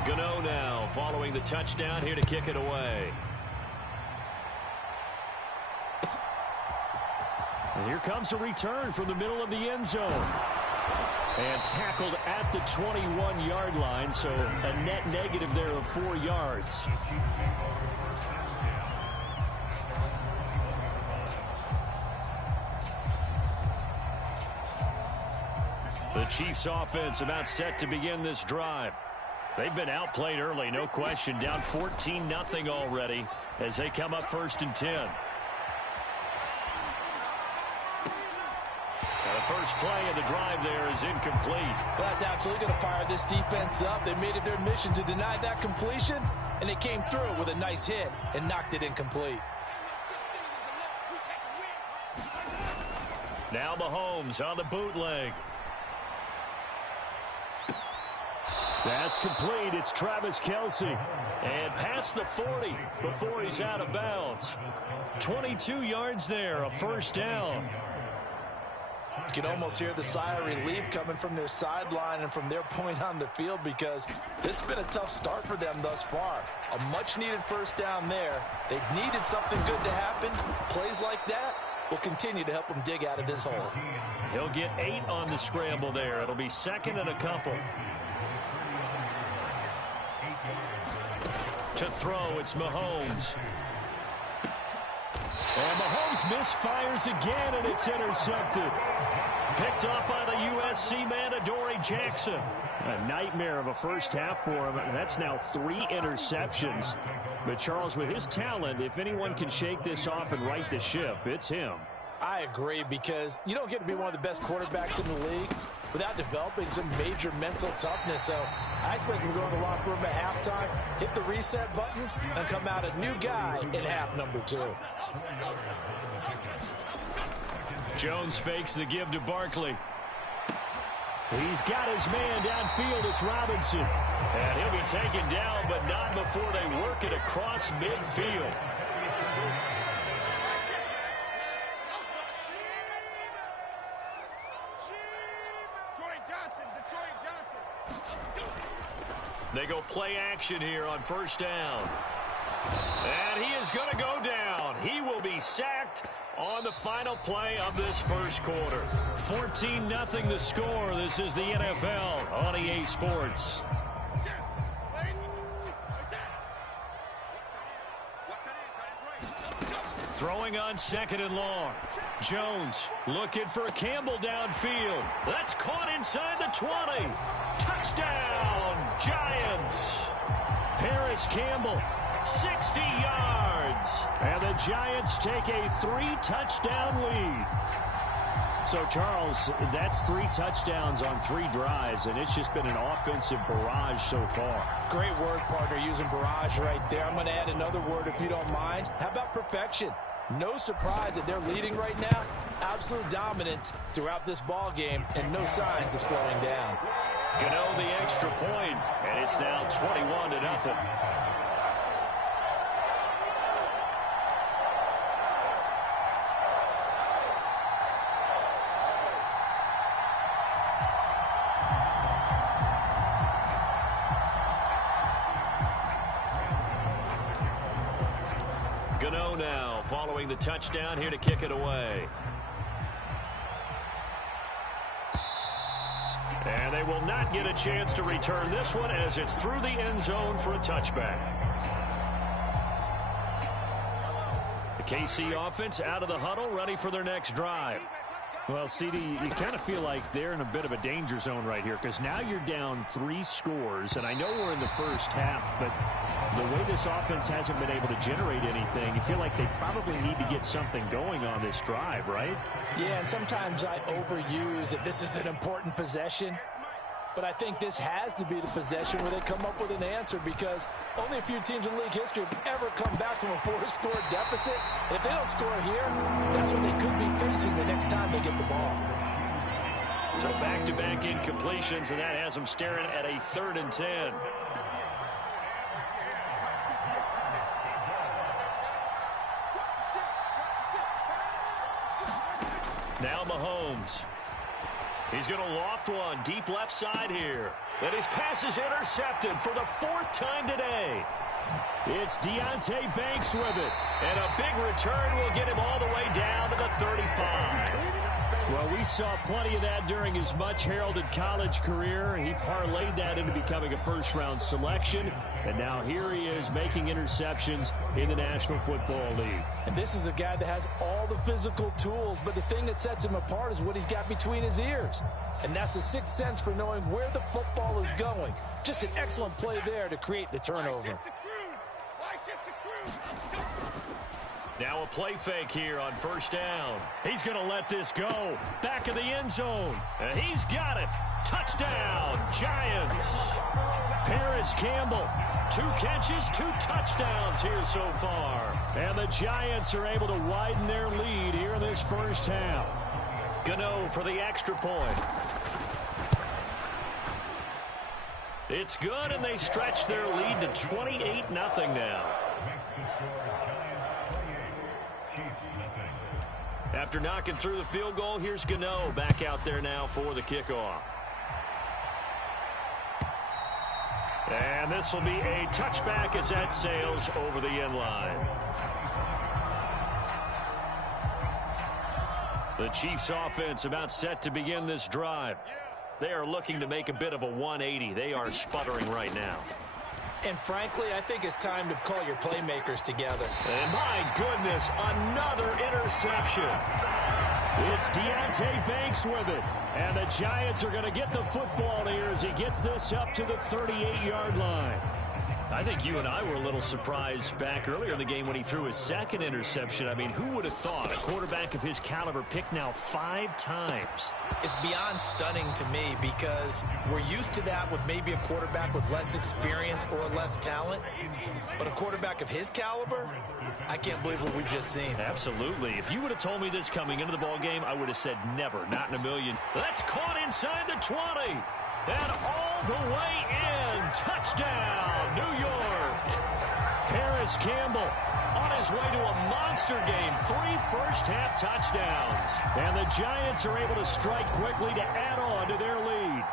Gano now following the touchdown here to kick it away. And here comes a return from the middle of the end zone. And tackled at the 21-yard line, so a net negative there of 4 yards. The Chiefs offense about set to begin this drive. They've been outplayed early, no question. Down 14-0 already as they come up 1st and 10. Now the first play of the drive there is incomplete. Well, that's absolutely going to fire this defense up. They made it their mission to deny that completion, and they came through with a nice hit and knocked it incomplete. Now Mahomes on the bootleg. That's complete. It's Travis Kelce. And past the 40 before he's out of bounds. 22 yards there, a first down. You can almost hear the sigh of relief coming from their sideline and from their point on the field, because this has been a tough start for them thus far. A much-needed first down there. They've needed something good to happen. Plays like that will continue to help them dig out of this hole. He'll get 8 on the scramble there. It'll be 2nd and a couple. To throw, it's Mahomes. And Mahomes misfires again, and it's intercepted. Picked off by the USC man, Adoree Jackson. A nightmare of a first half for him. That's now 3 interceptions. But Charles, with his talent, if anyone can shake this off and right the ship, it's him. I agree, because you don't get to be one of the best quarterbacks in the league without developing some major mental toughness. So I expect him to go in the locker room at halftime, hit the reset button, and come out a new guy in half number 2. Jones fakes the give to Barkley. He's got his man downfield. It's Robinson. And he'll be taken down, but not before they work it across midfield. They go play action here on first down. And he is going to go down. He will be sacked on the final play of this first quarter. 14-0 the score. This is the NFL on EA Sports. Throwing on 2nd and long. Jones looking for Campbell downfield. That's caught inside the 20. Touchdown, Giants. Paris Campbell, 60 yards. And the Giants take a 3-touchdown lead. So, Charles, that's 3 touchdowns on 3 drives, and it's just been an offensive barrage so far. Great word, partner, using barrage right there. I'm going to add another word if you don't mind. How about perfection? No surprise that they're leading right now. Absolute dominance throughout this ball game, and no signs of slowing down. Gano the extra point, and it's now 21-0. Gano Gano now following the touchdown here to kick it away. And they will not get a chance to return this one as it's through the end zone for a touchback. The KC offense out of the huddle, ready for their next drive. Well, CD, you kind of feel like they're in a bit of a danger zone right here because now you're down 3 scores, and I know we're in the first half, but the way this offense hasn't been able to generate anything, you feel like they probably need to get something going on this drive, right? Yeah, and sometimes I overuse if this is an important possession. But I think this has to be the possession where they come up with an answer because only a few teams in league history have ever come back from a 4-score deficit. And if they don't score here, that's what they could be facing the next time they get the ball. So back-to-back incompletions, and that has them staring at a 3rd and 10. Now Mahomes. He's going to loft one deep left side here. And his pass is intercepted for the 4th time today. It's Deonte Banks with it. And a big return will get him all the way down to the 35. Well, we saw plenty of that during his much-heralded college career. He parlayed that into becoming a first-round selection. And now here he is making interceptions in the National Football League. And this is a guy that has all the physical tools, but the thing that sets him apart is what he's got between his ears. And that's the 6th sense for knowing where the football is going. Just an excellent play there to create the turnover. Now a play fake here on 1st down. He's going to let this go. Back of the end zone. And he's got it. Touchdown, Giants. Paris Campbell, 2 catches, 2 touchdowns here so far. And the Giants are able to widen their lead here in this first half. Gano for the extra point. It's good, and they stretch their lead to 28-0 now. After knocking through the field goal, here's Gano back out there now for the kickoff. And this will be a touchback as that sails over the end line. The Chiefs offense about set to begin this drive. They are looking to make a bit of a 180. They are sputtering right now. And frankly, I think it's time to call your playmakers together. And my goodness, another interception. It's Deonte Banks with it. And the Giants are going to get the football here as he gets this up to the 38-yard line. I think you and I were a little surprised back earlier in the game when he threw his 2nd interception. I mean, who would have thought a quarterback of his caliber picked now 5 times? It's beyond stunning to me because we're used to that with maybe a quarterback with less experience or less talent. But a quarterback of his caliber, I can't believe what we've just seen. Absolutely. If you would have told me this coming into the ball game, I would have said never, not in a million. That's caught inside the 20. And all the way in. Touchdown, New York. Paris Campbell on his way to a monster game. 3 first-half touchdowns. And the Giants are able to strike quickly to add on to their lead.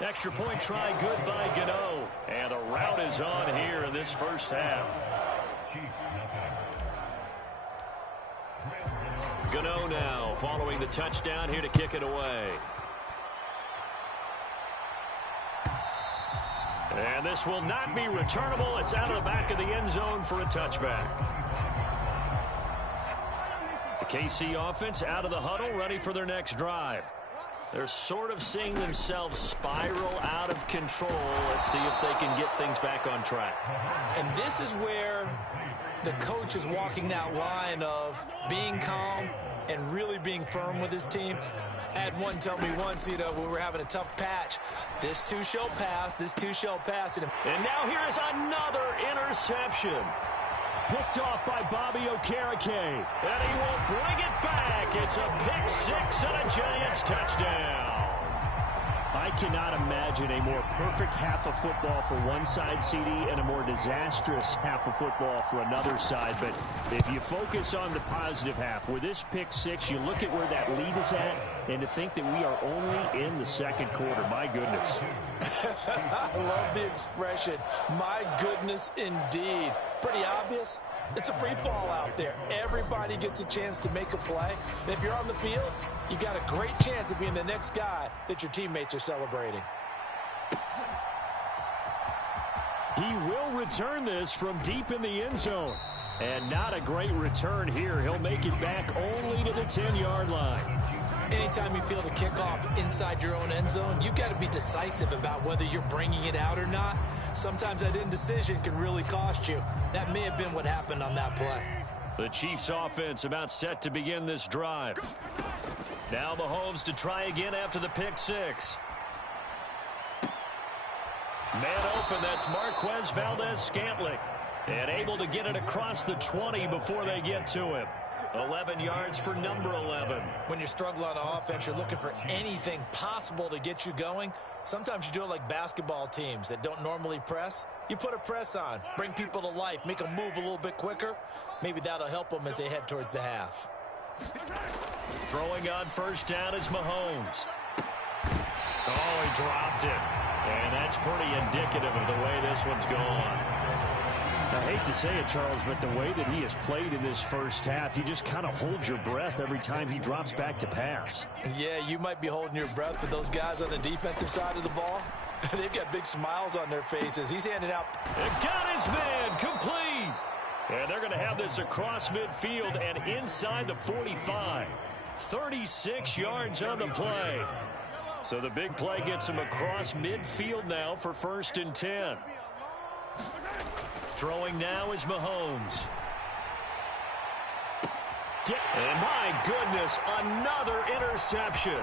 Extra point try good by Gano. And the route is on here in this first half. Gano now following the touchdown here to kick it away. And this will not be returnable. It's out of the back of the end zone for a touchback. The KC offense out of the huddle, ready for their next drive. They're sort of seeing themselves spiral out of control. Let's see if they can get things back on track. And this is where the coach is walking that line of being calm and really being firm with his team. I had one tell me once, when we were having a tough patch, this too shall pass, this too shall pass. And now here is another interception. Picked off by Bobby Okereke. And he will bring it back. It's a pick 6 and a Giants touchdown. I cannot imagine a more perfect half of football for one side, CD, and a more disastrous half of football for another side. But if you focus on the positive half, with this pick six, you look at where that lead is at, and to think that we are only in the second quarter. My goodness. I love the expression. My goodness, indeed. Pretty obvious. It's a free fall out there. Everybody gets a chance to make a play. And if you're on the field, you've got a great chance of being the next guy that your teammates are celebrating. He will return this from deep in the end zone. And not a great return here. He'll make it back only to the 10-yard line. Anytime you field a kickoff inside your own end zone, you've got to be decisive about whether you're bringing it out or not. Sometimes that indecision can really cost you. That may have been what happened on that play. The Chiefs offense about set to begin this drive. Now Mahomes to try again after the pick six. Man open, that's Marquez Valdez-Scantling. And able to get it across the 20 before they get to him. 11 yards for number 11. When you're struggling on offense, you're looking for anything possible to get you going. Sometimes you do it like basketball teams that don't normally press. You put a press on, bring people to life, make them move a little bit quicker. Maybe that'll help them as they head towards the half. Throwing on first down is Mahomes. Oh, he dropped it. And that's pretty indicative of the way this one's gone. I hate to say it, Charles, but the way that he has played in this first half, you just kind of hold your breath every time he drops back to pass. Yeah, you might be holding your breath, but those guys on the defensive side of the ball, they've got big smiles on their faces. He's handing out. And got his man complete. And they're going to have this across midfield and inside the 45. 36 yards on the play. So the big play gets him across midfield now for 1st and 10. Throwing now is Mahomes. And my goodness, another interception.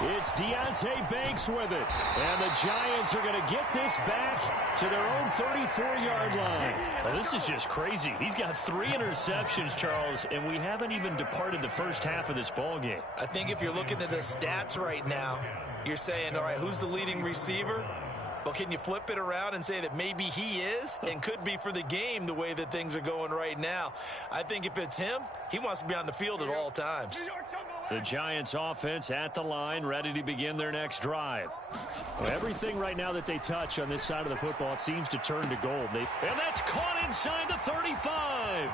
It's Deonte Banks with it. And the Giants are going to get this back to their own 34-yard line. Well, this is just crazy. He's got 3 interceptions, Charles, and we haven't even departed the first half of this ballgame. I think if you're looking at the stats right now, you're saying, all right, who's the leading receiver? Well, can you flip it around and say that maybe he is and could be for the game the way that things are going right now? I think if it's him, he wants to be on the field at all times. The Giants offense at the line, ready to begin their next drive. Well, everything right now that they touch on this side of the football, it seems to turn to gold. And that's caught inside the 35.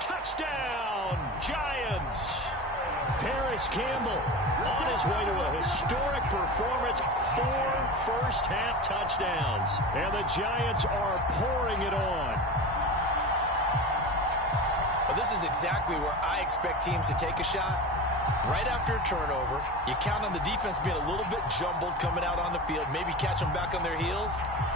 Touchdown, Giants. Paris Campbell on his way to a historic performance, 4 first-half touchdowns. And the Giants are pouring it on. Well, this is exactly where I expect teams to take a shot. Right after a turnover, you count on the defense being a little bit jumbled coming out on the field, maybe catch them back on their heels,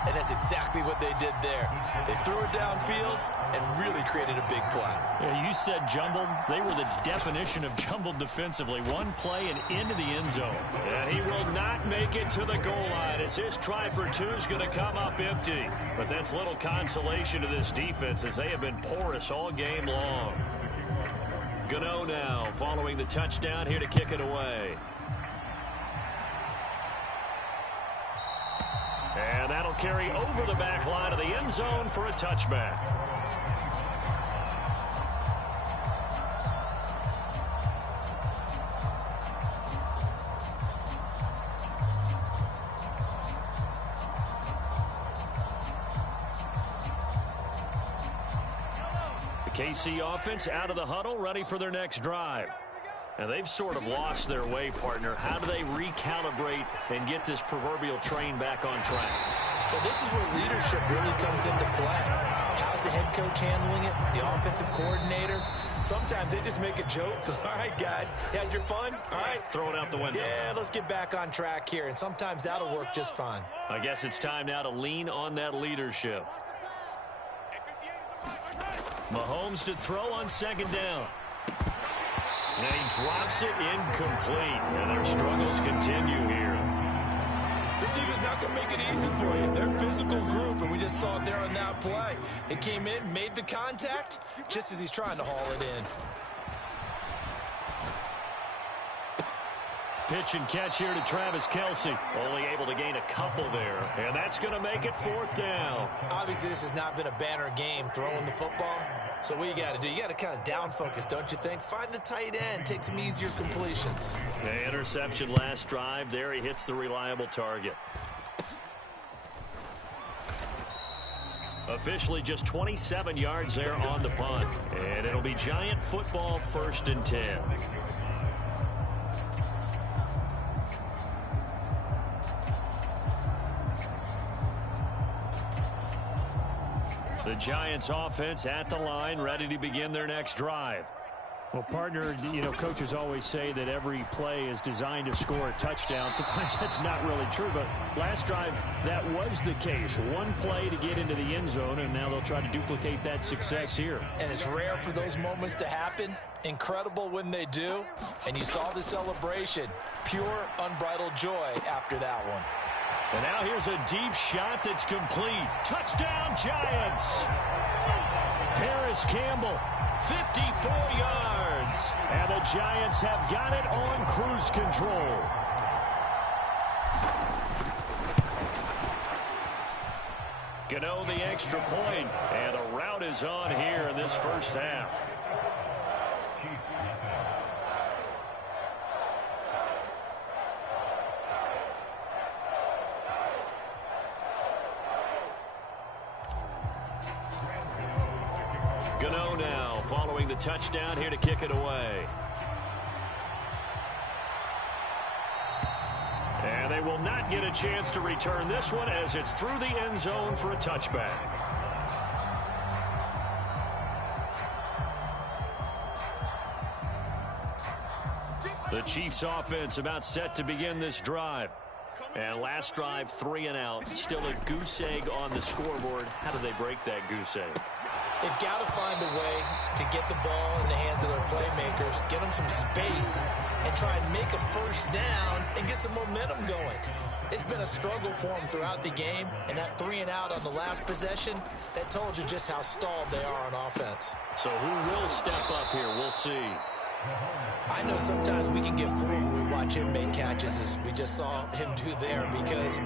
and that's exactly what they did there. They threw it downfield and really created a big play. Yeah, you said jumbled. They were the definition of jumbled defensively. One play and into the end zone. And he will not make it to the goal line as his try for 2 is going to come up empty. But that's little consolation to this defense as they have been porous all game long. Gano now following the touchdown here to kick it away. And that'll carry over the back line of the end zone for a touchback. KC offense out of the huddle, ready for their next drive. And they've sort of lost their way, partner. How do they recalibrate and get this proverbial train back on track? Well, this is where leadership really comes into play. How's the head coach handling it? The offensive coordinator? Sometimes they just make a joke. All right, guys, you had your fun? All right. Throw it out the window. Yeah, let's get back on track here. And sometimes that'll work just fine. I guess it's time now to lean on that leadership. Mahomes to throw on 2nd down. And he drops it incomplete. And their struggles continue here. This team is not going to make it easy for you. They're a physical group, and we just saw it there on that play. They came in, made the contact, just as he's trying to haul it in. pitch and catch here to Travis Kelce. Only able to gain a couple there, and that's going to make it 4th down. Obviously, this has not been a banner game throwing the football. So what you got to do, you got to kind of down focus, don't you think? Find the tight end, take some easier completions. The interception last drive. There he hits the reliable target. Officially just 27 yards there on the punt. And it'll be Giant football, 1st and 10. The Giants offense at the line, ready to begin their next drive. Well, partner, coaches always say that every play is designed to score a touchdown. Sometimes that's not really true, but last drive, that was the case. One play to get into the end zone, and now they'll try to duplicate that success here. And it's rare for those moments to happen. Incredible when they do. And you saw the celebration. Pure, unbridled joy after that one. And now here's a deep shot that's complete. Touchdown, Giants! Paris Campbell, 54 yards. And the Giants have got it on cruise control. Gano the extra point, and a rout is on here in this first half. Gano now following the touchdown here to kick it away. And they will not get a chance to return this one as it's through the end zone for a touchback. The Chiefs offense about set to begin this drive. And last drive, 3 and out. Still a goose egg on the scoreboard. How do they break that goose egg? They've got to find a way to get the ball in the hands of their playmakers, get them some space, and try and make a first down and get some momentum going. It's been a struggle for them throughout the game, and that 3 and out on the last possession, that told you just how stalled they are on offense. So who will step up here? We'll see. I know sometimes we can get fooled when we watch him make catches, as we just saw him do there, because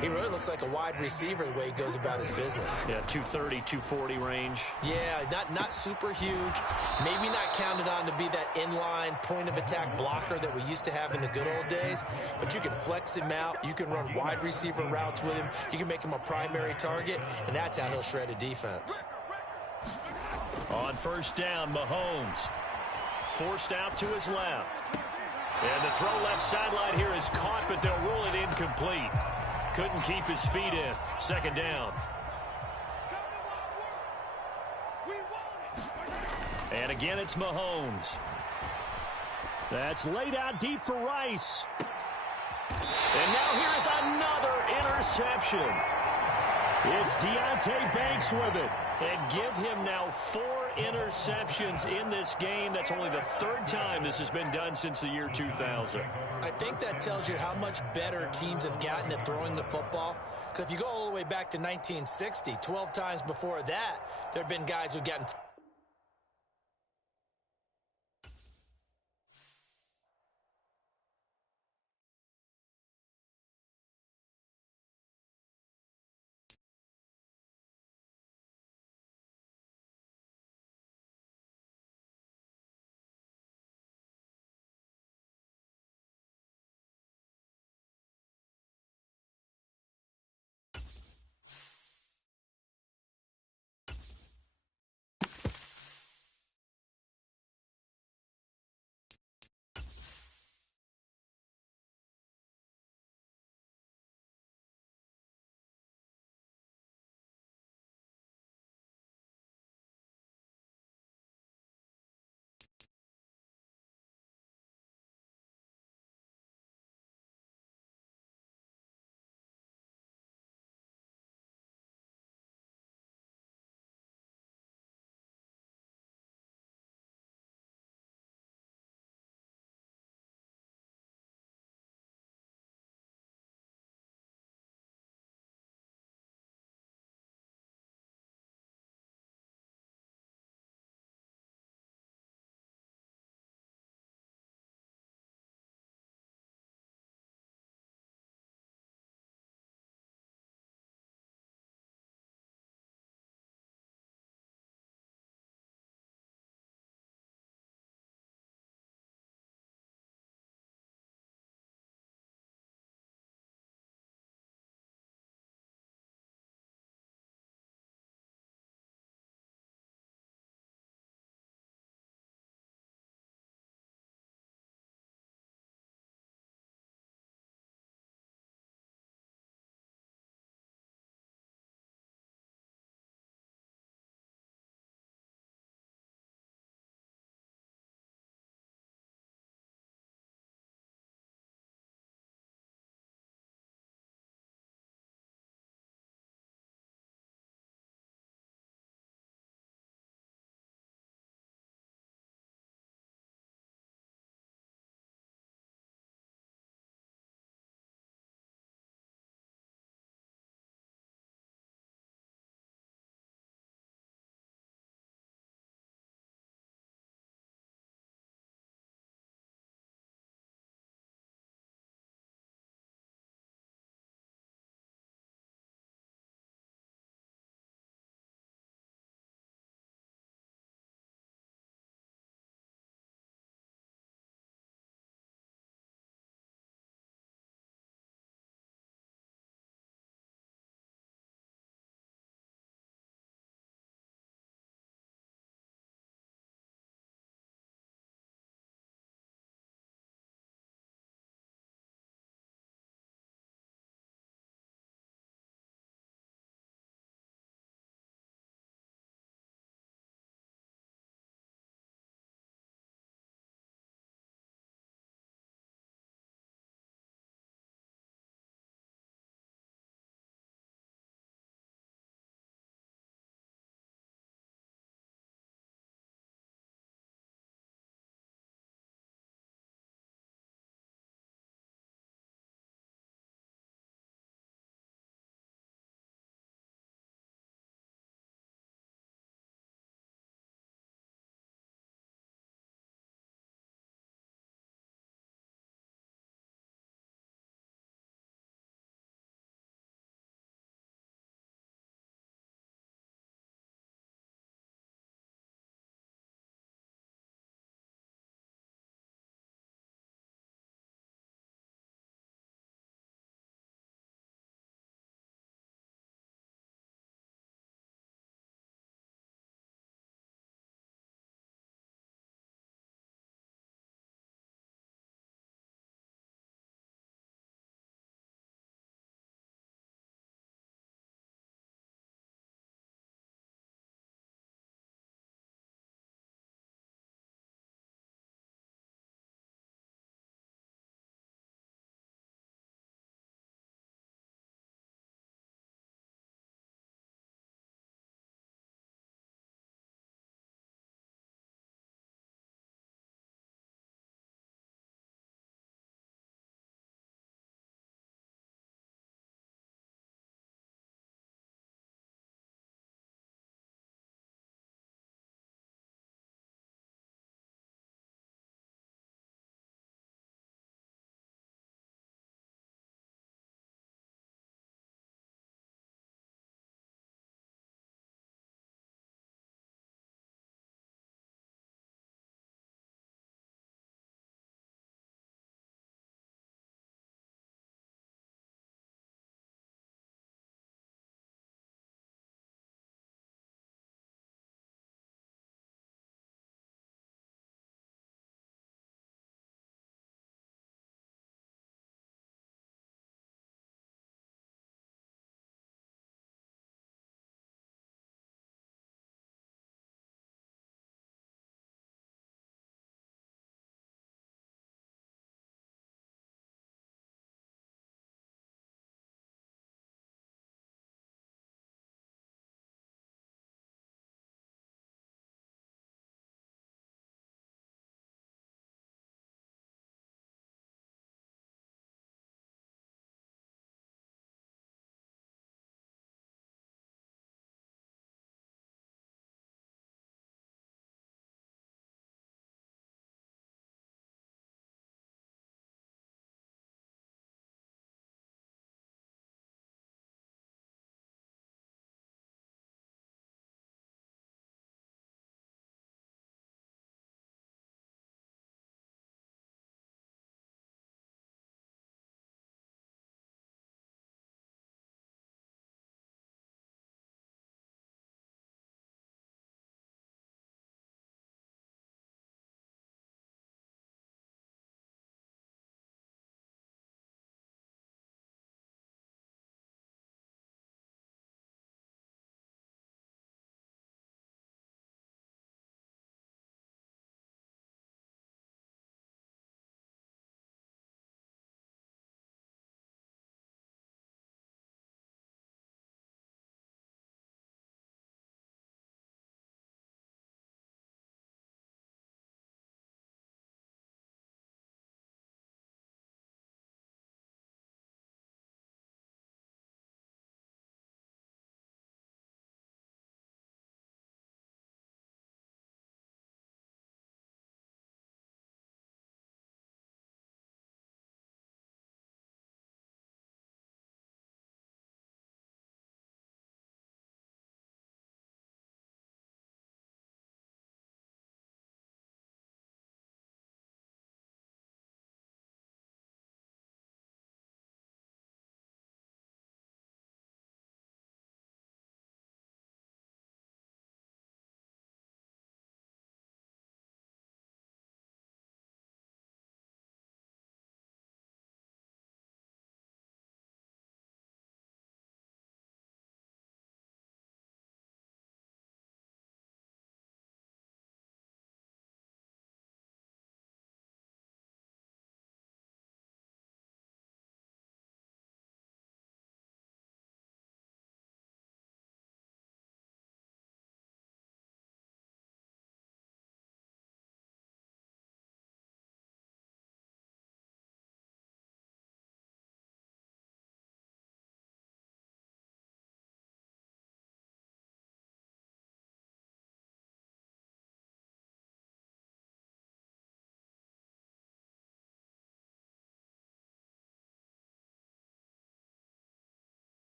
he really looks like a wide receiver the way he goes about his business. Yeah, 230, 240 range. Yeah, not super huge. Maybe not counted on to be that inline point-of-attack blocker that we used to have in the good old days, but you can flex him out. You can run wide receiver routes with him. You can make him a primary target, and that's how he'll shred a defense. On first down, Mahomes. Forced out to his left. And the throw left sideline here is caught, but they'll rule it incomplete. Couldn't keep his feet in. Second down. And again, it's Mahomes. That's laid out deep for Rice. And now here's another interception. It's Deonte Banks with it. And give him now 4 interceptions in this game. That's only the 3rd time this has been done since the year 2000. I think that tells you how much better teams have gotten at throwing the football. Because if you go all the way back to 1960, 12 times before that, there have been guys who've gotten...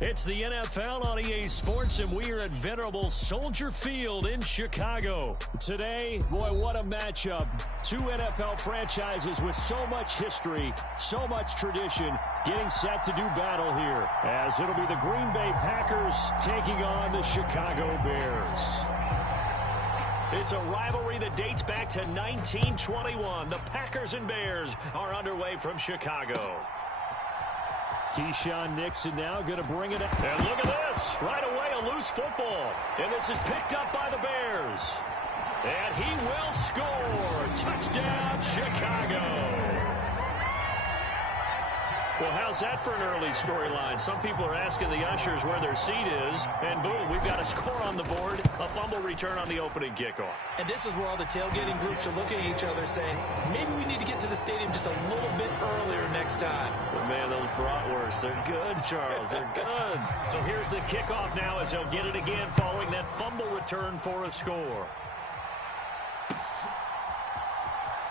It's the NFL on EA Sports, and we are at venerable Soldier Field in Chicago. Today, boy, what a matchup. Two NFL franchises with so much history, so much tradition, getting set to do battle here, as it'll be the Green Bay Packers taking on the Chicago Bears. It's a rivalry that dates back to 1921. The Packers and Bears are underway from Chicago. Keyshawn Nixon now going to bring it up. And look at this. Right away, a loose football. And this is picked up by the Bears. And he will score. Touchdown, Chicago. Well, how's that for an early storyline? Some people are asking the ushers where their seat is. And boom, we've got a score on the board. A fumble return on the opening kickoff. And this is where all the tailgating groups are looking at each other saying, maybe we need to get to the stadium just a little bit earlier next time. But man, those bratwursts, they're good, Charles. They're good. So here's the kickoff now as they'll get it again following that fumble return for a score.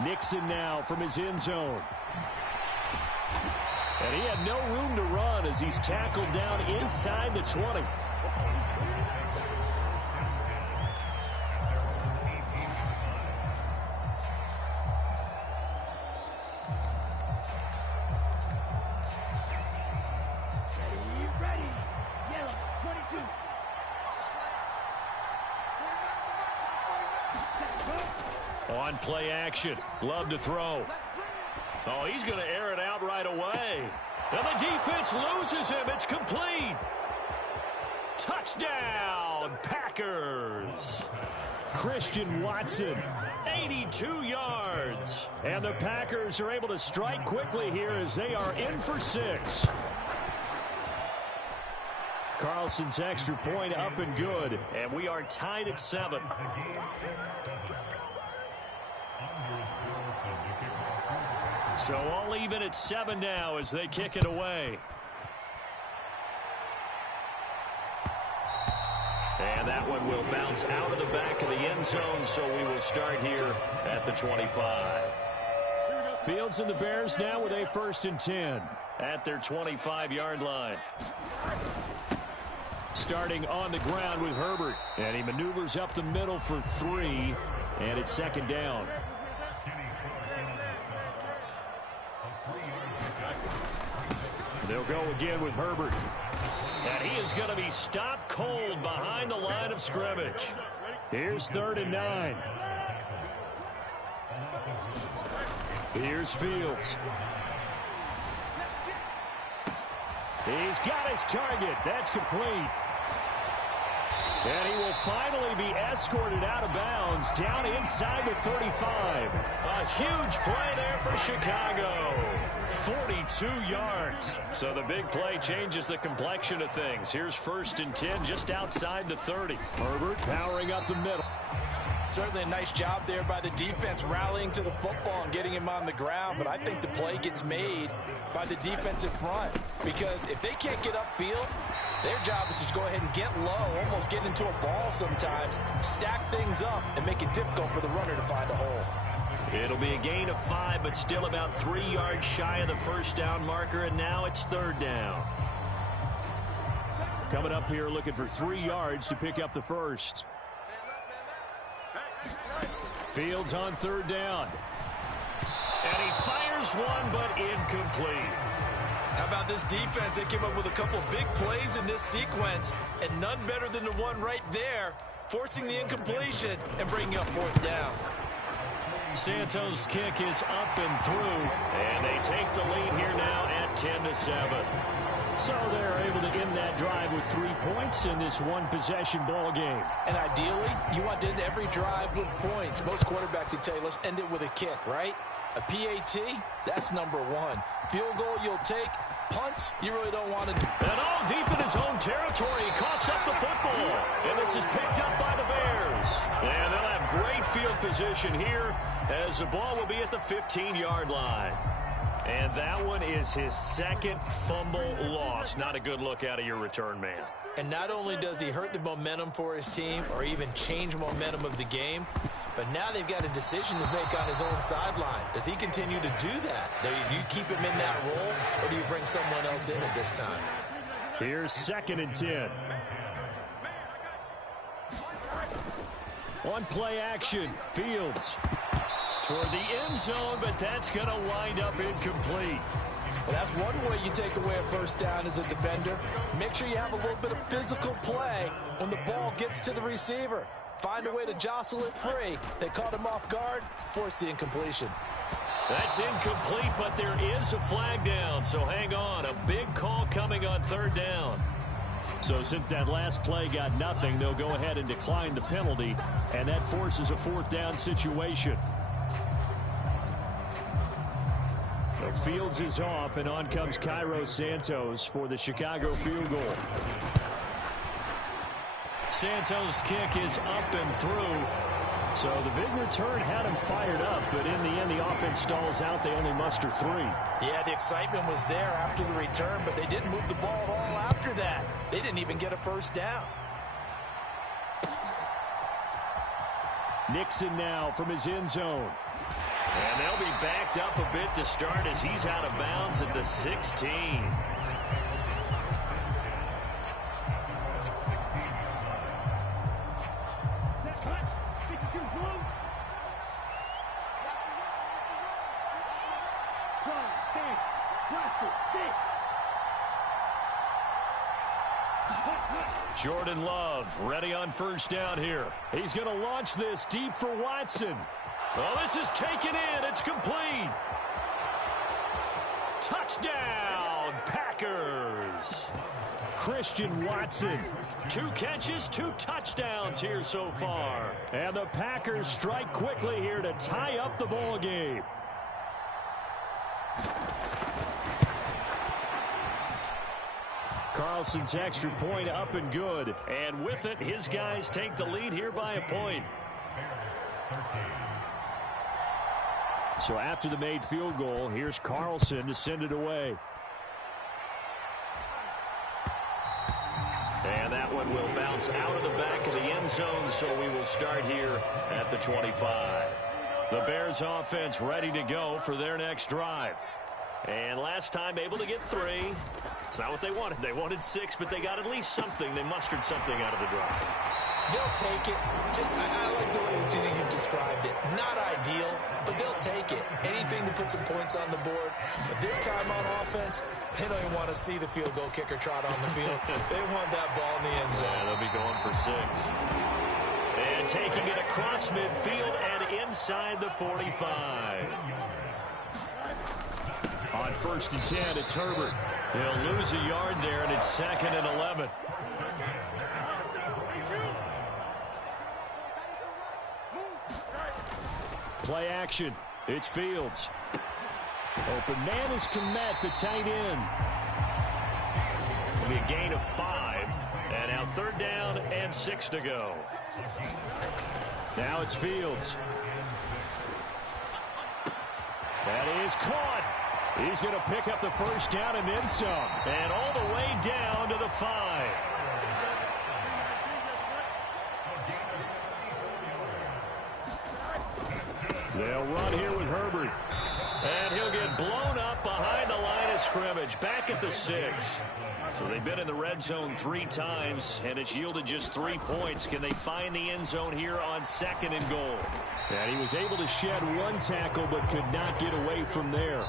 Nixon now from his end zone. And he had no room to run as he's tackled down inside the 20. Ready. Yellow, 22. On play action. Love to throw. Oh, he's going to air it out right away. And the defense loses him. It's complete. Touchdown, Packers. Christian Watson. 82 yards. And the Packers are able to strike quickly here as they are in for 6. Carlson's extra point up and good. And we are tied at 7. So all even at 7 now as they kick it away. And that one will bounce out of the back of the end zone, so we will start here at the 25. Fields and the Bears now with a 1st and 10. At their 25-yard line. Starting on the ground with Herbert. And he maneuvers up the middle for 3. And it's 2nd down. They'll go again with Herbert. And he is going to be stopped cold behind the line of scrimmage. Here's 3rd and 9. Here's Fields. He's got his target. That's complete. And he will finally be escorted out of bounds down inside the 35. A huge play there for Chicago. 42 yards. So the big play changes the complexion of things. Here's 1st and 10 just outside the 30. Herbert powering up the middle. Certainly a nice job there by the defense rallying to the football and getting him on the ground. But I think the play gets made by the defensive front. Because if they can't get upfield, their job is to go ahead and get low, almost get into a ball sometimes, stack things up, and make it difficult for the runner to find a hole. It'll be a gain of 5, but still about 3 yards shy of the 1st down marker, and now it's 3rd down. Coming up here looking for 3 yards to pick up the 1st. Fields on 3rd down. And he fires one, but incomplete. How about this defense? They came up with a couple big plays in this sequence, and none better than the one right there, forcing the incompletion and bringing up 4th down. Santos' kick is up and through, and they take the lead here now at 10-7. So they're able to end that drive with 3 points in this one-possession ball game. And ideally, you want to end every drive with points. Most quarterbacks would tell you, let's end it with a kick, right? A PAT, that's number 1. Field goal you'll take. Punts, you really don't want to do. And all deep in his own territory, he coughs up the football. And this is picked up by the Bears. And they'll have great field position here as the ball will be at the 15-yard line. And that one is his 2nd fumble loss. Not a good look out of your return man. And not only does he hurt the momentum for his team or even change momentum of the game, but now they've got a decision to make on his own sideline. Does he continue to do that? Do you keep him in that role, or do you bring someone else in at this time? Here's 2nd and 10. On play action, Fields toward the end zone, but that's going to wind up incomplete. Well, that's one way you take away a first down as a defender. Make sure you have a little bit of physical play when the ball gets to the receiver. Find a way to jostle it free. They caught him off guard, forced the incompletion. That's incomplete, but there is a flag down, so hang on. A big call coming on 3rd down. So since that last play got nothing, they'll go ahead and decline the penalty, and that forces a 4th down situation. So Fields is off, and on comes Cairo Santos for the Chicago field goal. Santos' kick is up and through. So the big return had him fired up, but in the end, the offense stalls out. They only muster 3. Yeah, the excitement was there after the return, but they didn't move the ball at all after that. They didn't even get a first down. Nixon now from his end zone. And they'll be backed up a bit to start as he's out of bounds at the 16. Jordan Love ready on first down here. He's going to launch this deep for Watson. Well, this is taken in. It's complete. Touchdown, Packers. Christian Watson. 2 catches, 2 touchdowns here so far. And the Packers strike quickly here to tie up the ball game. Carlson's extra point up and good. And with it, his guys take the lead here by a point. So after the made field goal, here's Carlson to send it away. And that one will bounce out of the back of the end zone, so we will start here at the 25. The Bears offense ready to go for their next drive. And last time able to get 3. It's not what they wanted. They wanted 6, but they got at least something. They mustered something out of the drive. They'll take it. I like the way you've described it. Not ideal, but they'll take it. Anything to put some points on the board. But this time on offense, they don't even want to see the field goal kicker trot on the field. They want that ball in the end zone. Yeah, they'll be going for 6. And taking it across midfield and inside the 45. On 1st and 10, it's Herbert. He'll lose a yard there, and it's 2nd and 11. Play action. It's Fields. Open man is Kmet, the tight end. It'll be a gain of 5. And now 3rd down and 6 to go. Now it's Fields. That is caught. He's going to pick up the first down and then some. And all the way down to the 5. They'll run here with Herbert. And he'll get blown up behind the line of scrimmage. Back at the 6. So they've been in the red zone 3 times, and it's yielded just 3 points. Can they find the end zone here on 2nd and goal? And he was able to shed 1 tackle but could not get away from there.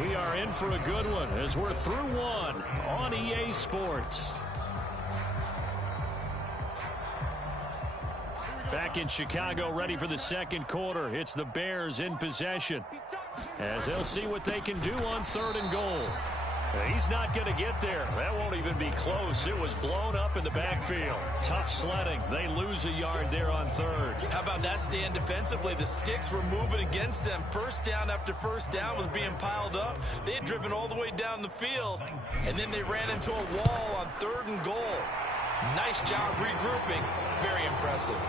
We are in for a good one as we're through 1 on EA Sports. Back in Chicago, ready for the 2nd quarter. It's the Bears in possession as they'll see what they can do on 3rd and goal. He's not going to get there. That won't even be close. It was blown up in the backfield. Tough sledding. They lose a yard there on 3rd. How about that stand defensively? The sticks were moving against them. First down after first down was being piled up. They had driven all the way down the field, and then they ran into a wall on 3rd and goal. Nice job regrouping. Very impressive.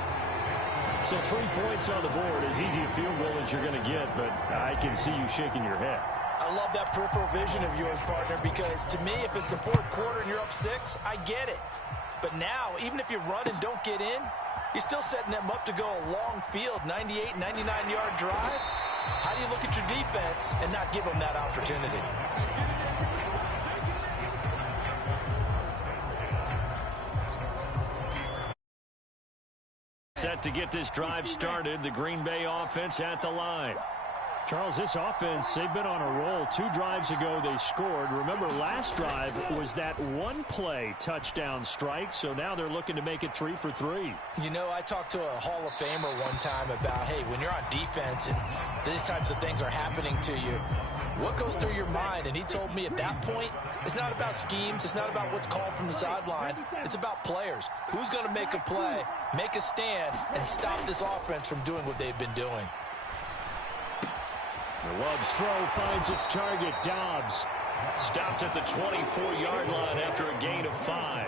So 3 points on the board, as easy a field goal as you're going to get, but I can see you shaking your head. I love that peripheral vision of yours, partner, because to me, if it's the 4th quarter and you're up 6, I get it. But now, even if you run and don't get in, you're still setting them up to go a long field, 98, 99-yard drive. How do you look at your defense and not give them that opportunity? Set to get this drive started. The Green Bay offense at the line. Charles, this offense, they've been on a roll. 2 drives ago, they scored. Remember, last drive was that one-play touchdown strike, so now they're looking to make it 3 for 3. You know, I talked to a Hall of Famer one time about, hey, when you're on defense and these types of things are happening to you, what goes through your mind? And he told me at that point, it's not about schemes. It's not about what's called from the sideline. It's about players. Who's going to make a play, make a stand, and stop this offense from doing what they've been doing? Love's throw finds its target. Dobbs stopped at the 24-yard line after a gain of 5.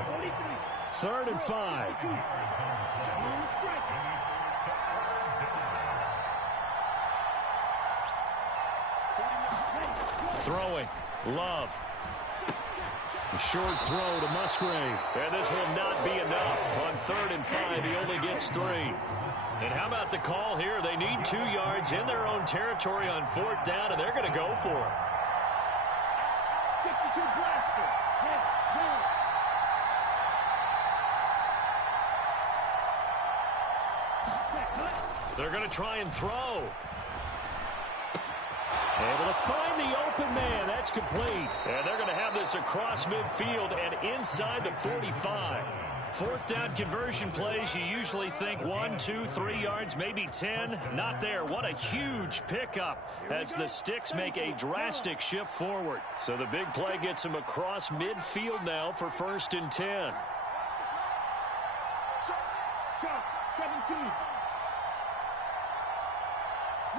3rd and 5. Throwing. Love. A short throw to Musgrave. And this will not be enough. On 3rd and 5, he only gets 3. And how about the call here? They need 2 yards in their own territory on 4th down, and they're going to go for it. They're going to try and throw. Able to find the open man. That's complete. And they're going to have this across midfield and inside the 45. 4th down conversion plays, you usually think 1, 2, 3 yards, maybe 10. Not there. What a huge pickup as the Sticks make a drastic shift forward. So the big play gets them across midfield now for 1st and 10. Sharp, 17.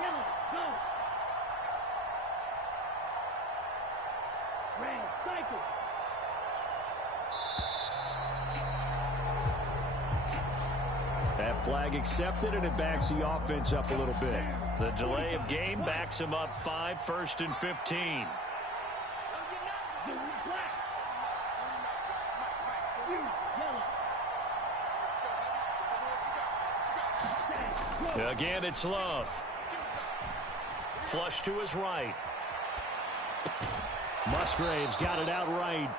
Yellow, go. Red, cycle. That flag accepted, and it backs the offense up a little bit. The delay of game backs them up 5, 1st and 15. Again, it's Love. Flush to his right. Musgrave's got it outright.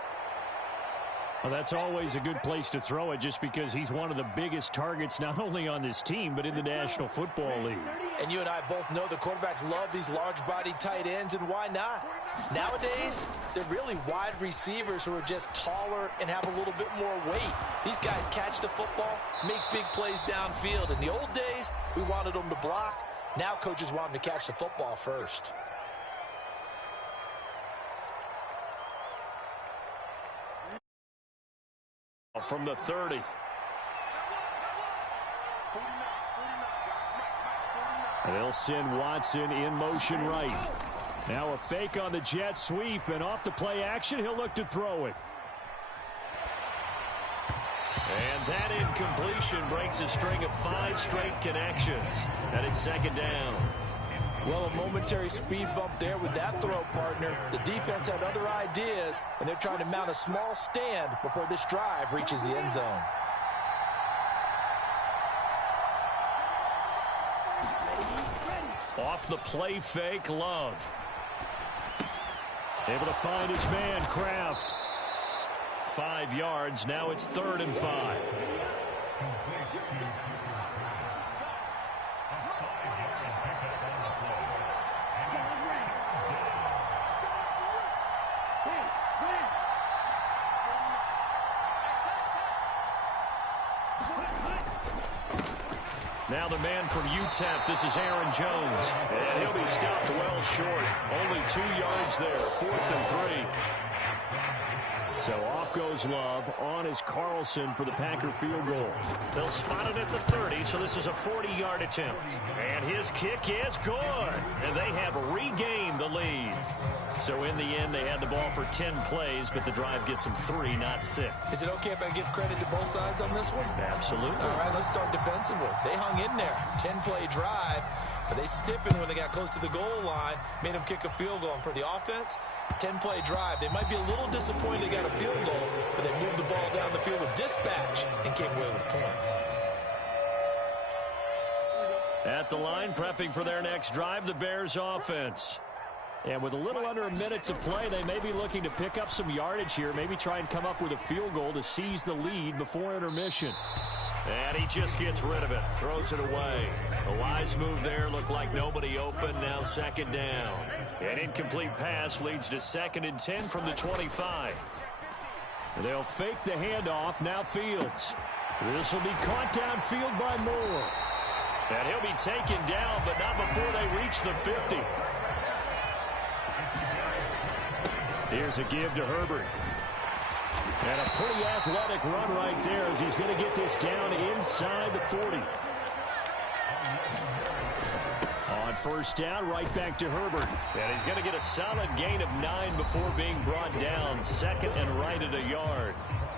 Well, that's always a good place to throw it just because he's one of the biggest targets not only on this team but in the National Football League. And you and I both know the quarterbacks love these large-bodied tight ends, and why not? Nowadays, they're really wide receivers who are just taller and have a little bit more weight. These guys catch the football, make big plays downfield. In the old days, we wanted them to block. Now coaches want them to catch the football first. From the 30. They'll send Watson in motion right. Now a fake on the jet sweep, and off the play action, he'll look to throw it. And that incompletion breaks a string of 5 straight connections. And it's 2nd down. Well, a momentary speed bump there with that throw, partner. The defense had other ideas, and they're trying to mount a small stand before this drive reaches the end zone. Off the play fake, Love. Able to find his man, Kraft. 5 yards. Now it's 3rd and 5. Now the man from UTEP, this is Aaron Jones. And he'll be stopped well short. Only 2 yards there, 4th and 3. So off goes Love. On is Carlson for the Packer field goal. They'll spot it at the 30, so this is a 40-yard attempt. And his kick is good. And they have regained the lead. So in the end, they had the ball for 10 plays, but the drive gets them 3, not 6. Is it okay if I give credit to both sides on this one? Absolutely. All right, let's start defensively. They hung in there. 10-play drive, but they stiffened when they got close to the goal line, made them kick a field goal. And for the offense, 10-play drive. They might be a little disappointed they got a field goal, but they moved the ball down the field with dispatch and came away with points. At the line, prepping for their next drive, the Bears offense. And with a little under a minute to play, they may be looking to pick up some yardage here, maybe try and come up with a field goal to seize the lead before intermission. And he just gets rid of it, throws it away. A wise move there, looked like nobody open, now second down. An incomplete pass leads to 2nd and 10 from the 25. They'll fake the handoff, now Fields. This will be caught downfield by Moore. And he'll be taken down, but not before they reach the 50. Here's a give to Herbert. And a pretty athletic run right there as he's going to get this down inside the 40. On first down, right back to Herbert. And he's going to get a solid gain of 9 before being brought down. 2nd and right at a yard.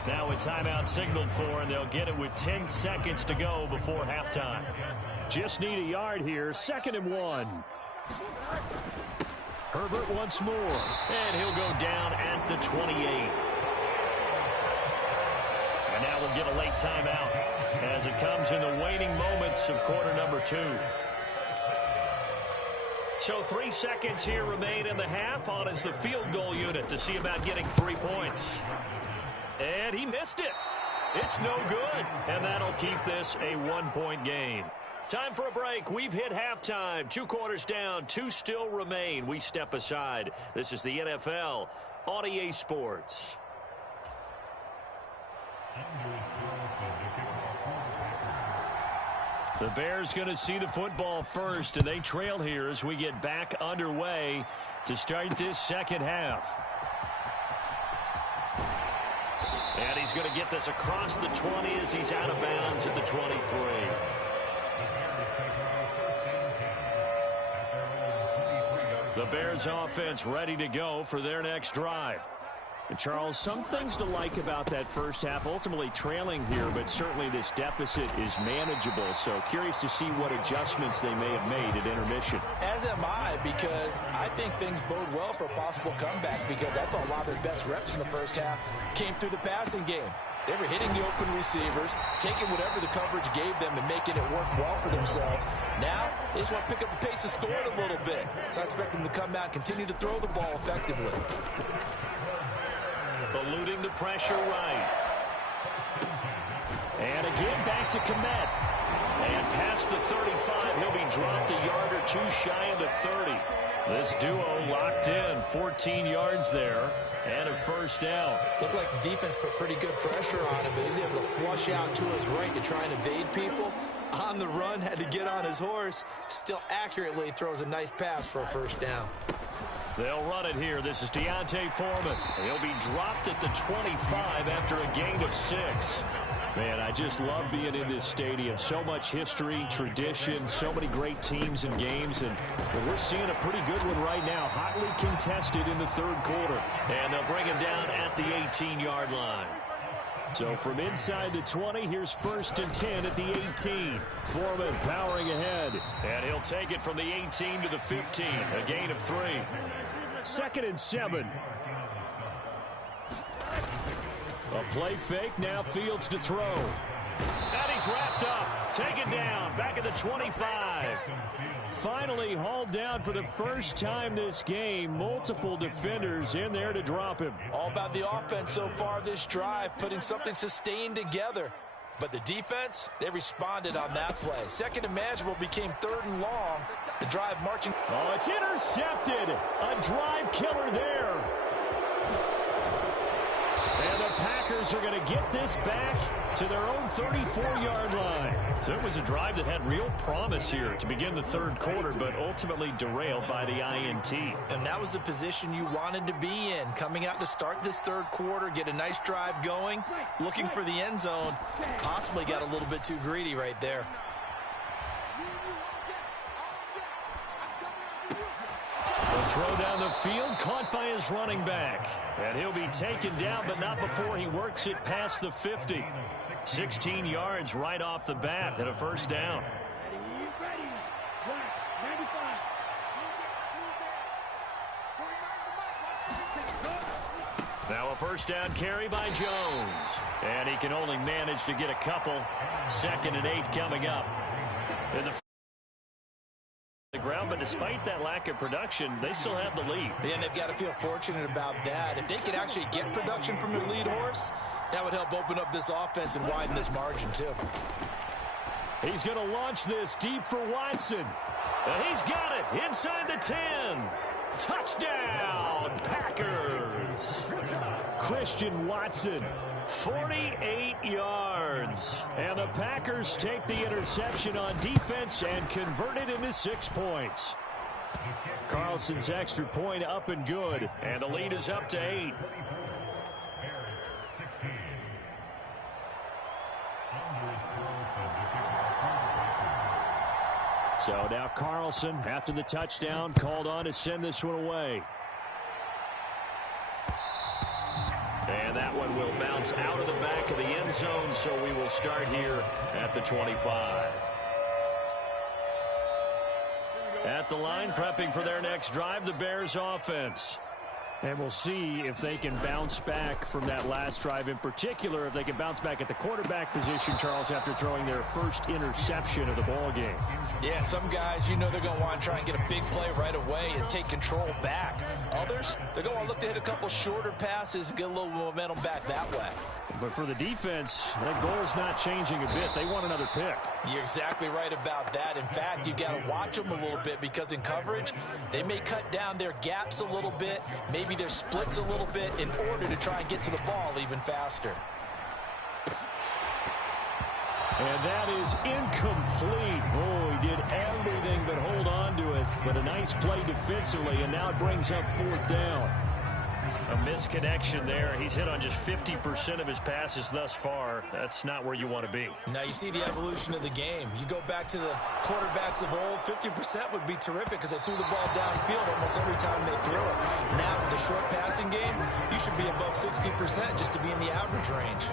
Now a timeout signaled for, and they'll get it with 10 seconds to go before halftime. Just need a yard here. 2nd and 1. Herbert once more. And he'll go down at the 28. And now we'll get a late timeout as it comes in the waning moments of quarter number 2. So 3 seconds here remain in the half. On is the field goal unit to see about getting 3 points. And he missed it. It's no good. And that'll keep this a 1-point game. Time for a break. We've hit halftime. 2 quarters down. 2 still remain. We step aside. This is the NFL on EA Sports. The Bears going to see the football first, and they trail here as we get back underway to start this second half. And he's going to get this across the 20 as he's out of bounds at the 23. The Bears offense ready to go for their next drive. And Charles, some things to like about that first half. Ultimately trailing here, but certainly this deficit is manageable. So curious to see what adjustments they may have made at intermission. As am I, because I think things bode well for a possible comeback, because I thought a lot of their best reps in the first half came through the passing game. They were hitting the open receivers, taking whatever the coverage gave them and making it work well for themselves. Now, they just want to pick up the pace of scoring a little bit. So I expect them to come out and continue to throw the ball effectively. Eluding the pressure right. And again back to Kmet. And past the 35, he'll be dropped a yard or 2 shy of the 30. This duo locked in, 14 yards there, and a first down. Looked like the defense put pretty good pressure on him, but he's able to flush out to his right to try and evade people. On the run, had to get on his horse. Still accurately throws a nice pass for a first down. They'll run it here. This is Deontay Foreman. He'll be dropped at the 25 after a gain of 6. Man, I just love being in this stadium. So much history, tradition, so many great teams and games, and we're seeing a pretty good one right now. Hotly contested in the third quarter. And they'll bring him down at the 18-yard line. So from inside the 20, here's 1st and 10 at the 18. Foreman powering ahead. And he'll take it from the 18 to the 15, a gain of 3. 2nd and 7. A play fake, now Fields to throw. And he's wrapped up, taken down, back at the 25. Finally hauled down for the first time this game. Multiple defenders in there to drop him. All about the offense so far this drive, putting something sustained together. But the defense, they responded on that play. 2nd and manageable became 3rd and long. The drive marching. Oh, it's intercepted. A drive killer there. And the Packers are going to get this back to their own 34-yard line. So it was a drive that had real promise here to begin the third quarter, but ultimately derailed by the INT. And that was the position you wanted to be in. Coming out to start this third quarter, get a nice drive going, looking for the end zone. Possibly got a little bit too greedy right there. The throw down the field, caught by his running back. And he'll be taken down, but not before he works it past the 50. 16 yards right off the bat and a first down. Now a first down carry by Jones. And he can only manage to get a couple. 2nd and 8 coming up. In the The ground, but despite that lack of production, they still have the lead. Yeah, and they've got to feel fortunate about that. If they could actually get production from their lead horse, that would help open up this offense and widen this margin, too. He's going to launch this deep for Watson. And he's got it inside the 10. Touchdown, Packers. Christian Watson. 48 yards. And the Packers take the interception on defense and convert it into 6 points. Carlson's extra point up and good. And the lead is up to 8. So now Carlson, after the touchdown, called on to send this one away. And that one will bounce out of the back of the end zone, so we will start here at the 25. At the line, prepping for their next drive, the Bears offense. And we'll see if they can bounce back from that last drive in particular, if they can bounce back at the quarterback position, Charles, after throwing their first interception of the ball game. Yeah, some guys, you know they're going to want to try and get a big play right away and take control back. Others, they're going to look to hit a couple shorter passes and get a little momentum back that way. But for the defense, that goal's not changing a bit. They want another pick. You're exactly right about that. In fact, you've got to watch them a little bit because in coverage, they may cut down their gaps a little bit, maybe their splits a little bit in order to try and get to the ball even faster. And that is incomplete. Oh, he did everything but hold on to it. But a nice play defensively, and now it brings up 4th down. A misconnection there. He's hit on just 50% of his passes thus far. That's not where you want to be. Now you see the evolution of the game. You go back to the quarterbacks of old, 50% would be terrific because they threw the ball downfield almost every time they threw it. Now with the short passing game, you should be above 60% just to be in the average range.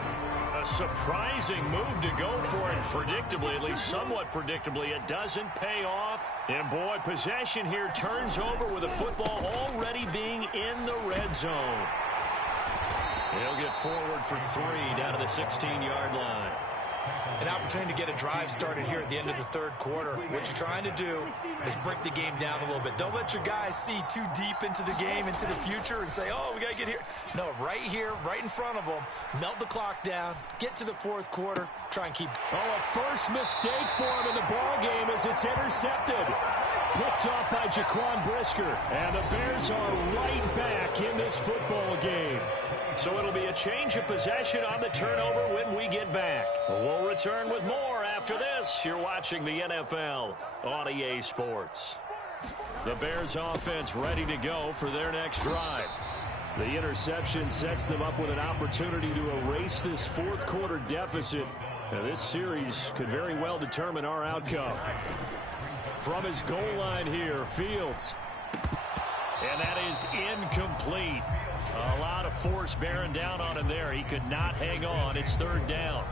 A surprising move to go for it. Predictably, at least somewhat predictably, it doesn't pay off. And boy, possession here turns over with the football already being in the red zone. He'll get forward for 3 down to the 16-yard line. An opportunity to get a drive started here at the end of the 3rd quarter. What you're trying to do is break the game down a little bit. Don't let your guys see too deep into the game, into the future, and say, oh, we got to get here. No, right here, right in front of them, melt the clock down, get to the 4th quarter, try and keep. Oh, a first mistake for him in the ball game as it's intercepted. Picked off by Jaquan Brisker. And the Bears are right back in this football game. So it'll be a change of possession on the turnover when we get back. We'll return with more after this. You're watching the NFL on EA Sports. The Bears offense ready to go for their next drive. The interception sets them up with an opportunity to erase this 4th quarter deficit. Now, this series could very well determine our outcome. From his goal line here, Fields. And that is incomplete. A lot of force bearing down on him there. He could not hang on. It's 3rd down.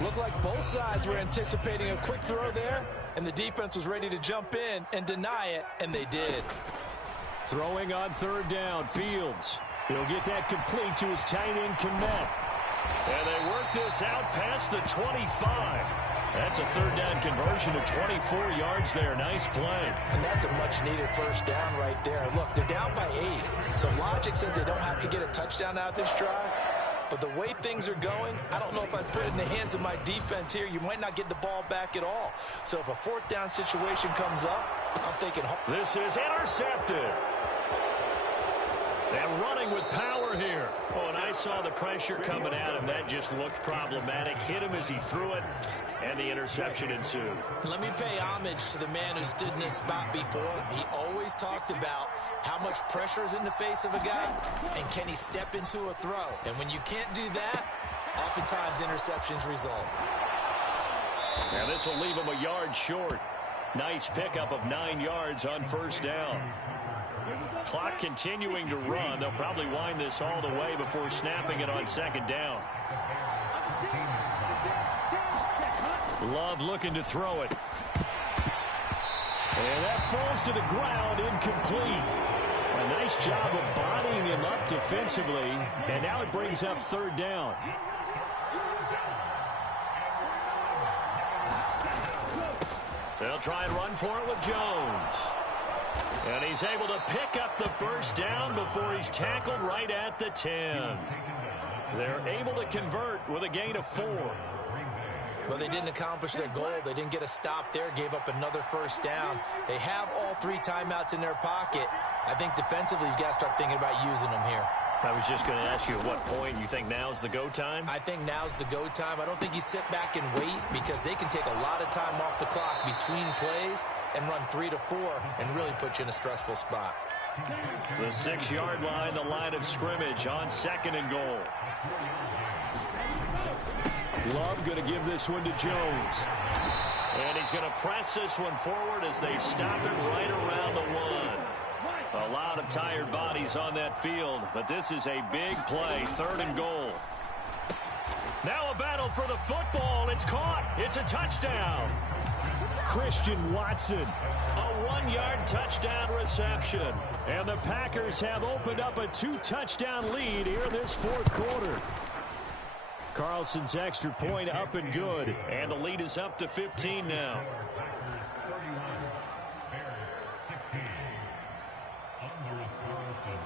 Looked like both sides were anticipating a quick throw there, and the defense was ready to jump in and deny it, and they did. Throwing on 3rd down, Fields. He'll get that complete to his tight end, Kmet. And they work this out past the 25. That's a 3rd down conversion of 24 yards there. Nice play. And that's a much-needed first down right there. Look, they're down by 8. So logic says they don't have to get a touchdown out of this drive. But the way things are going, I don't know if I'd put it in the hands of my defense here. You might not get the ball back at all. So if a 4th down situation comes up, I'm thinking. This is intercepted. And running with power here. Oh, and I saw the pressure coming at him. That just looked problematic. Hit him as he threw it. And the interception ensued. Let me pay homage to the man who stood in this spot before. He always talked about how much pressure is in the face of a guy, and can he step into a throw? And when you can't do that, oftentimes interceptions result. Now this will leave him a yard short. Nice pickup of 9 yards on 1st down. Clock continuing to run. They'll probably wind this all the way before snapping it on 2nd down. Love looking to throw it. And that falls to the ground, incomplete. A nice job of bodying him up defensively. And now it brings up 3rd down. They'll try and run for it with Jones. And he's able to pick up the first down before he's tackled right at the 10. They're able to convert with a gain of 4. Well, they didn't accomplish their goal. They didn't get a stop there, gave up another first down. They have all 3 timeouts in their pocket. I think defensively you got to start thinking about using them here. I was just going to ask you at what point you think now's the go time? I think now's the go time. I don't think you sit back and wait because they can take a lot of time off the clock between plays and run 3 to 4 and really put you in a stressful spot. The 6-yard line, the line of scrimmage on 2nd and goal. Love going to give this one to Jones. And he's going to press this one forward as they stop it right around the 1. A lot of tired bodies on that field, but this is a big play, 3rd and goal. Now a battle for the football. It's caught. It's a touchdown. Christian Watson. A 1-yard touchdown reception. And the Packers have opened up a 2-touchdown lead here this 4th quarter. Carlson's extra point up and good. And the lead is up to 15 now.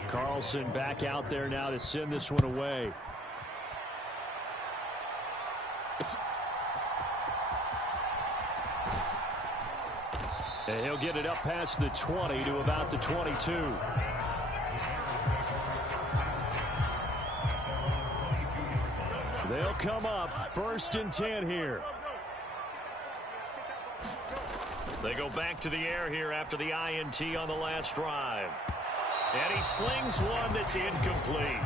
Carlson back out there now to send this one away. And he'll get it up past the 20 to about the 22. They'll come up 1st and 10 here. They go back to the air here after the INT on the last drive. And he slings one that's incomplete.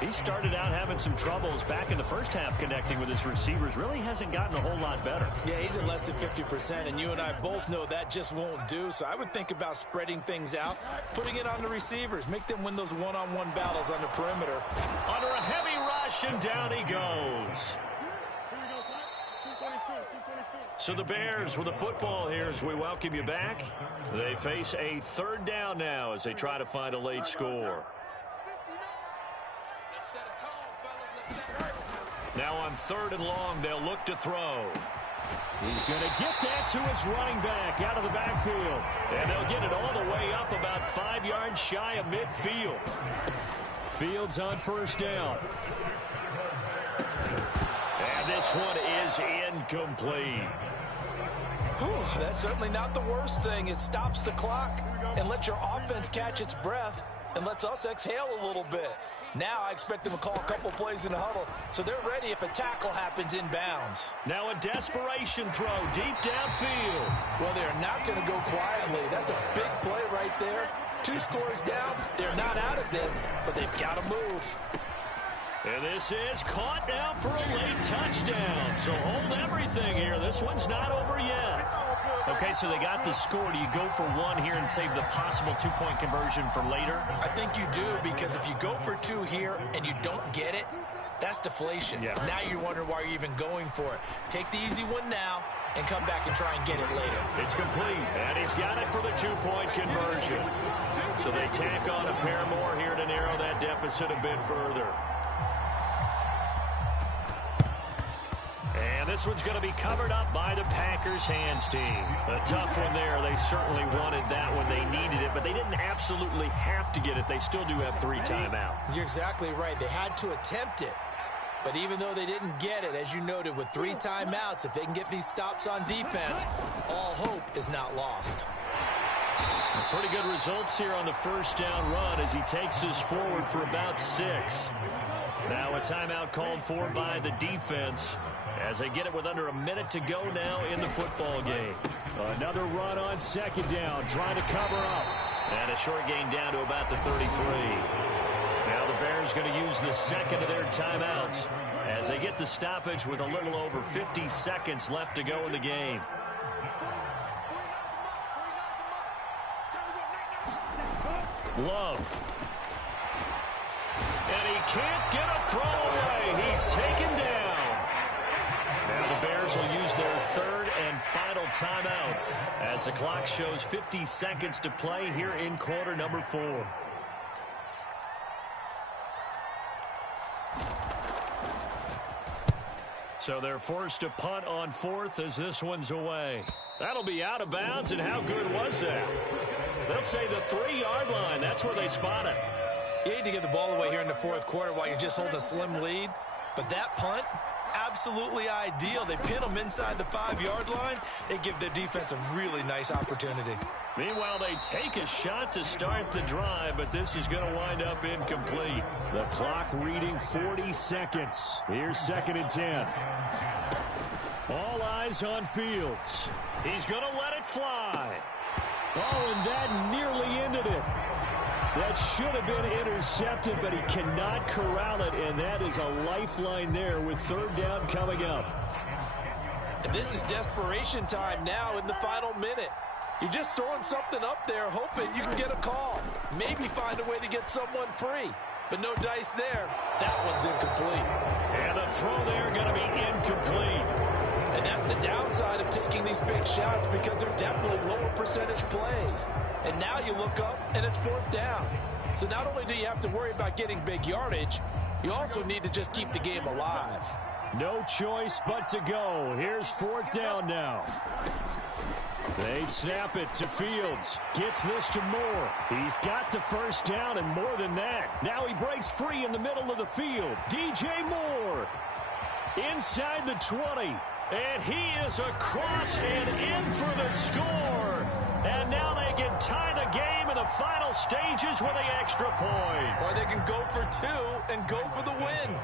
He started out having some troubles back in the first half connecting with his receivers. Really hasn't gotten a whole lot better. Yeah, he's at less than 50%, and you and I both know that just won't do. So I would think about spreading things out, putting it on the receivers, make them win those one-on-one battles on the perimeter. Under a heavy rush, and down he goes. So the Bears with the football here as we welcome you back. They face a 3rd down now as they try to find a late score. Now on 3rd and long, they'll look to throw. He's going to get that to his running back out of the backfield. And they'll get it all the way up about 5 yards shy of midfield. Fields on 1st down. And this one is incomplete. Whew, that's certainly not the worst thing. It stops the clock and lets your offense catch its breath and lets us exhale a little bit. Now I expect them to call a couple plays in the huddle, so they're ready if a tackle happens inbounds. Now a desperation throw deep downfield. Well, they're not going to go quietly. That's a big play right there. 2 scores down. They're not out of this, but they've got to move. And this is caught now for a late touchdown. So hold everything here. This one's not over yet. Okay, so they got the score. Do you go for 1 here and save the possible 2-point conversion for later? I think you do, because if you go for 2 here and you don't get it, that's deflation. Yeah. Now you're wondering why you're even going for it. Take the easy one now and come back and try and get it later. It's complete, and he's got it for the 2-point conversion. So they tack on a pair more here to narrow that deficit a bit further. And this one's going to be covered up by the Packers hands team. A tough one there. They certainly wanted that when they needed it, but they didn't absolutely have to get it. They still do have 3 timeouts. You're exactly right. They had to attempt it. But even though they didn't get it, as you noted, with 3 timeouts, if they can get these stops on defense, all hope is not lost. Pretty good results here on the 1st down run as he takes this forward for about 6. Now a timeout called for by the defense as they get it with under a minute to go now in the football game. Another run on 2nd down, trying to cover up. And a short gain down to about the 33. Now the Bears going to use the 2nd of their timeouts as they get the stoppage with a little over 50 seconds left to go in the game. Love. And he can't get a throw away. He's taken down. Now the Bears will use their 3rd and final timeout as the clock shows 50 seconds to play here in quarter number 4. So they're forced to punt on 4th as this one's away. That'll be out of bounds, and how good was that? They'll say the 3-yard line. That's where they spot it. You hate to get the ball away here in the 4th quarter while you're just holding a slim lead, but that punt, absolutely ideal. They pin them inside the 5-yard line. They give their defense a really nice opportunity. Meanwhile, they take a shot to start the drive, but this is going to wind up incomplete. The clock reading 40 seconds. Here's 2nd and 10. All eyes on Fields. He's going to let it fly. Oh, and that nearly ended it. That should have been intercepted, but he cannot corral it, and that is a lifeline there with 3rd down coming up. And this is desperation time now in the final minute. You're just throwing something up there, hoping you can get a call. Maybe find a way to get someone free. But no dice there. That one's incomplete. And the throw there going to be incomplete. And that's the downside of taking these big shots because they're definitely lower percentage plays. And now you look up and it's 4th down. So not only do you have to worry about getting big yardage, you also need to just keep the game alive. No choice but to go. Here's 4th down now. They snap it to Fields. Gets this to Moore. He's got the 1st down and more than that. Now he breaks free in the middle of the field. DJ Moore inside the 20. And he is across and in for the score. And now they can tie the game in the final stages with an extra point. Or they can go for 2 and go for the win.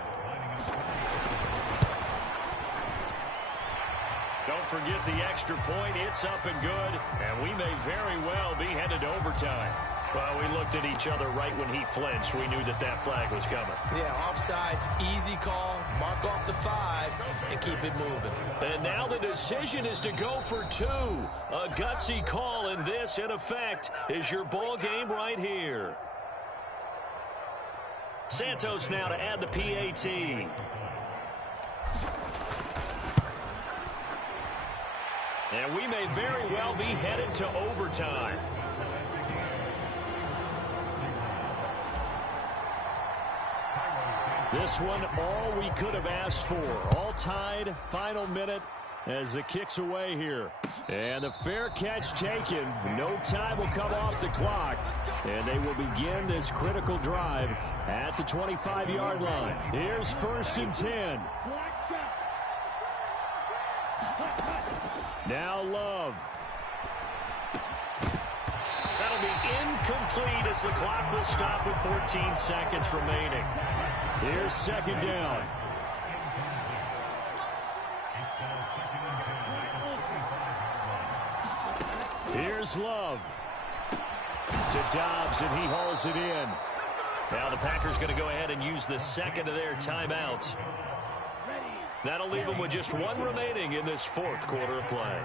Don't forget the extra point. It's up and good. And we may very well be headed to overtime. Well, we looked at each other right when he flinched. We knew that that flag was coming. Yeah, offsides, easy call. Mark off the 5 and keep it moving. And now the decision is to go for 2. A gutsy call, and this, in effect, is your ball game right here. Santos now to add the PAT. And we may very well be headed to overtime. This one, all we could have asked for. All tied, final minute as the kick's away here. And the fair catch taken. No time will come off the clock. And they will begin this critical drive at the 25-yard line. Here's 1st and 10. Now Love. That'll be incomplete as the clock will stop with 14 seconds remaining. Here's 2nd down. Here's Love. To Dobbs, and he hauls it in. Now the Packers going to go ahead and use the 2nd of their timeouts. That'll leave them with just 1 remaining in this 4th quarter of play.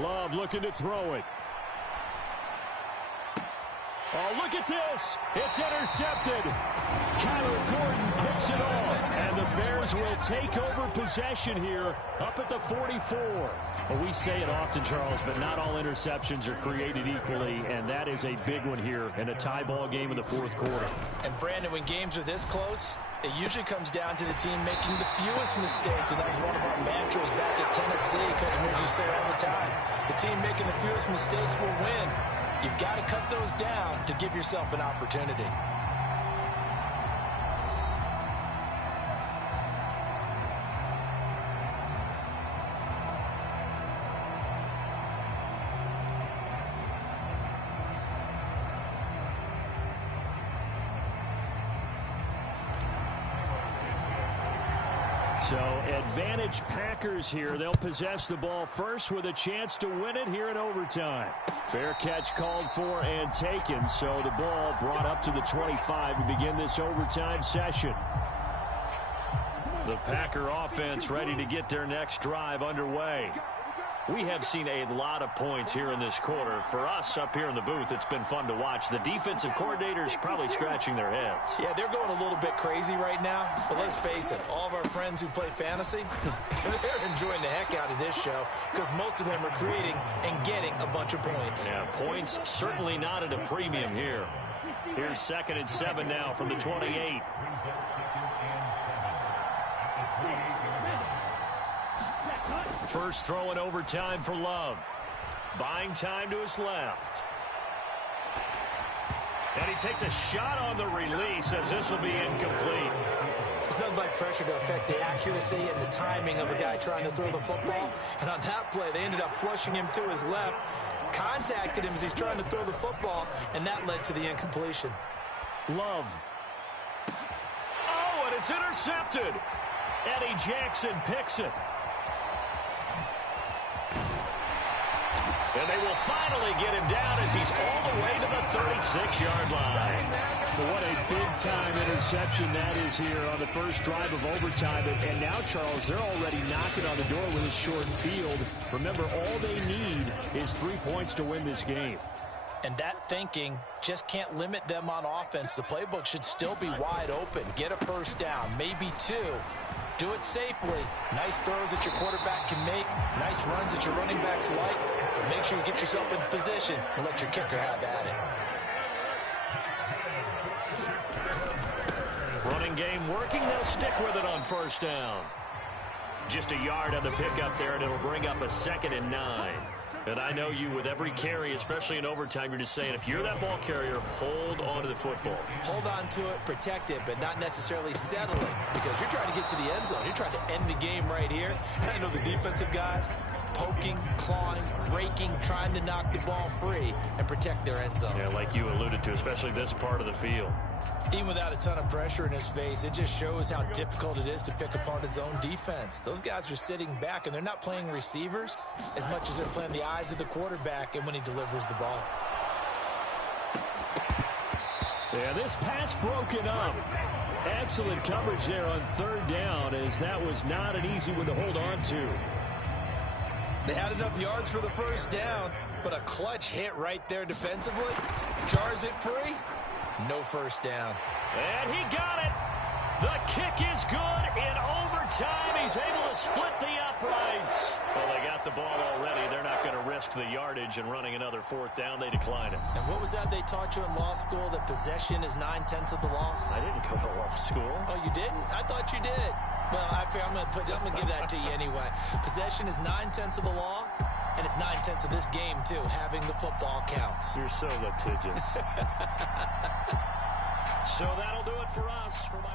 Love looking to throw it. Oh, look at this. It's intercepted. Kyler Gordon picks it off. And the Bears will take over possession here up at the 44. Well, we say it often, Charles, but not all interceptions are created equally, and that is a big one here in a tie ball game in the 4th quarter. And, Brandon, when games are this close, it usually comes down to the team making the fewest mistakes, and that was one of our mantras back at Tennessee. Coach Moore used to say all the time, the team making the fewest mistakes will win. You've got to cut those down to give yourself an opportunity. So advantage Packers here. They'll possess the ball first with a chance to win it here in overtime. Fair catch called for and taken. So the ball brought up to the 25 to begin this overtime session. The Packer offense ready to get their next drive underway. We have seen a lot of points here in this quarter. For us up here in the booth, it's been fun to watch. The defensive coordinators probably scratching their heads. Yeah, they're going a little bit crazy right now. But let's face it, all of our friends who play fantasy, they're enjoying the heck out of this show because most of them are creating and getting a bunch of points. Yeah, points certainly not at a premium here. Here's 2nd and 7 now from the 28. First throw in overtime for Love. Buying time to his left. And he takes a shot on the release as this will be incomplete. It's nothing like pressure to affect the accuracy and the timing of a guy trying to throw the football. And on that play, they ended up flushing him to his left, contacted him as he's trying to throw the football, and that led to the incompletion. Love. Oh, and it's intercepted. Eddie Jackson picks it. And they will finally get him down as he's all the way to the 36-yard line. Well, what a big-time interception that is here on the first drive of overtime. And now, Charles, they're already knocking on the door with a short field. Remember, all they need is 3 points to win this game. And that thinking just can't limit them on offense. The playbook should still be wide open. Get a first down, maybe 2. Do it safely. Nice throws that your quarterback can make. Nice runs that your running backs like. But make sure you get yourself into position and let your kicker have at it. Running game working. They'll stick with it on first down. Just a yard on the pickup there, and it'll bring up a 2nd and 9. And I know you, with every carry, especially in overtime, you're just saying, if you're that ball carrier, hold on to the football. Hold on to it, protect it, but not necessarily settling, because you're trying to get to the end zone. You're trying to end the game right here. And I know the defensive guys poking, clawing, raking, trying to knock the ball free and protect their end zone. Yeah, like you alluded to, especially this part of the field. Even without a ton of pressure in his face, it just shows how difficult it is to pick apart his own defense. Those guys are sitting back, and they're not playing receivers as much as they're playing the eyes of the quarterback and when he delivers the ball. Yeah, this pass broken up. Excellent coverage there on 3rd down, as that was not an easy one to hold on to. They had enough yards for the first down, but a clutch hit right there defensively jars it free. No first down. And he got it. The kick is good in overtime. He's able to split the uprights. Well, they got the ball already. They're not going to risk the yardage and running another 4th down. They decline it. And what was that they taught you in law school, that possession is 9/10 of the law? I didn't go to law school. Oh, you didn't? I thought you did. Well, I'm going to give that to you anyway. Possession is 9/10 of the law. And it's 9/10 of this game, too. Having the football counts. You're so litigious. So that'll do it for us. For my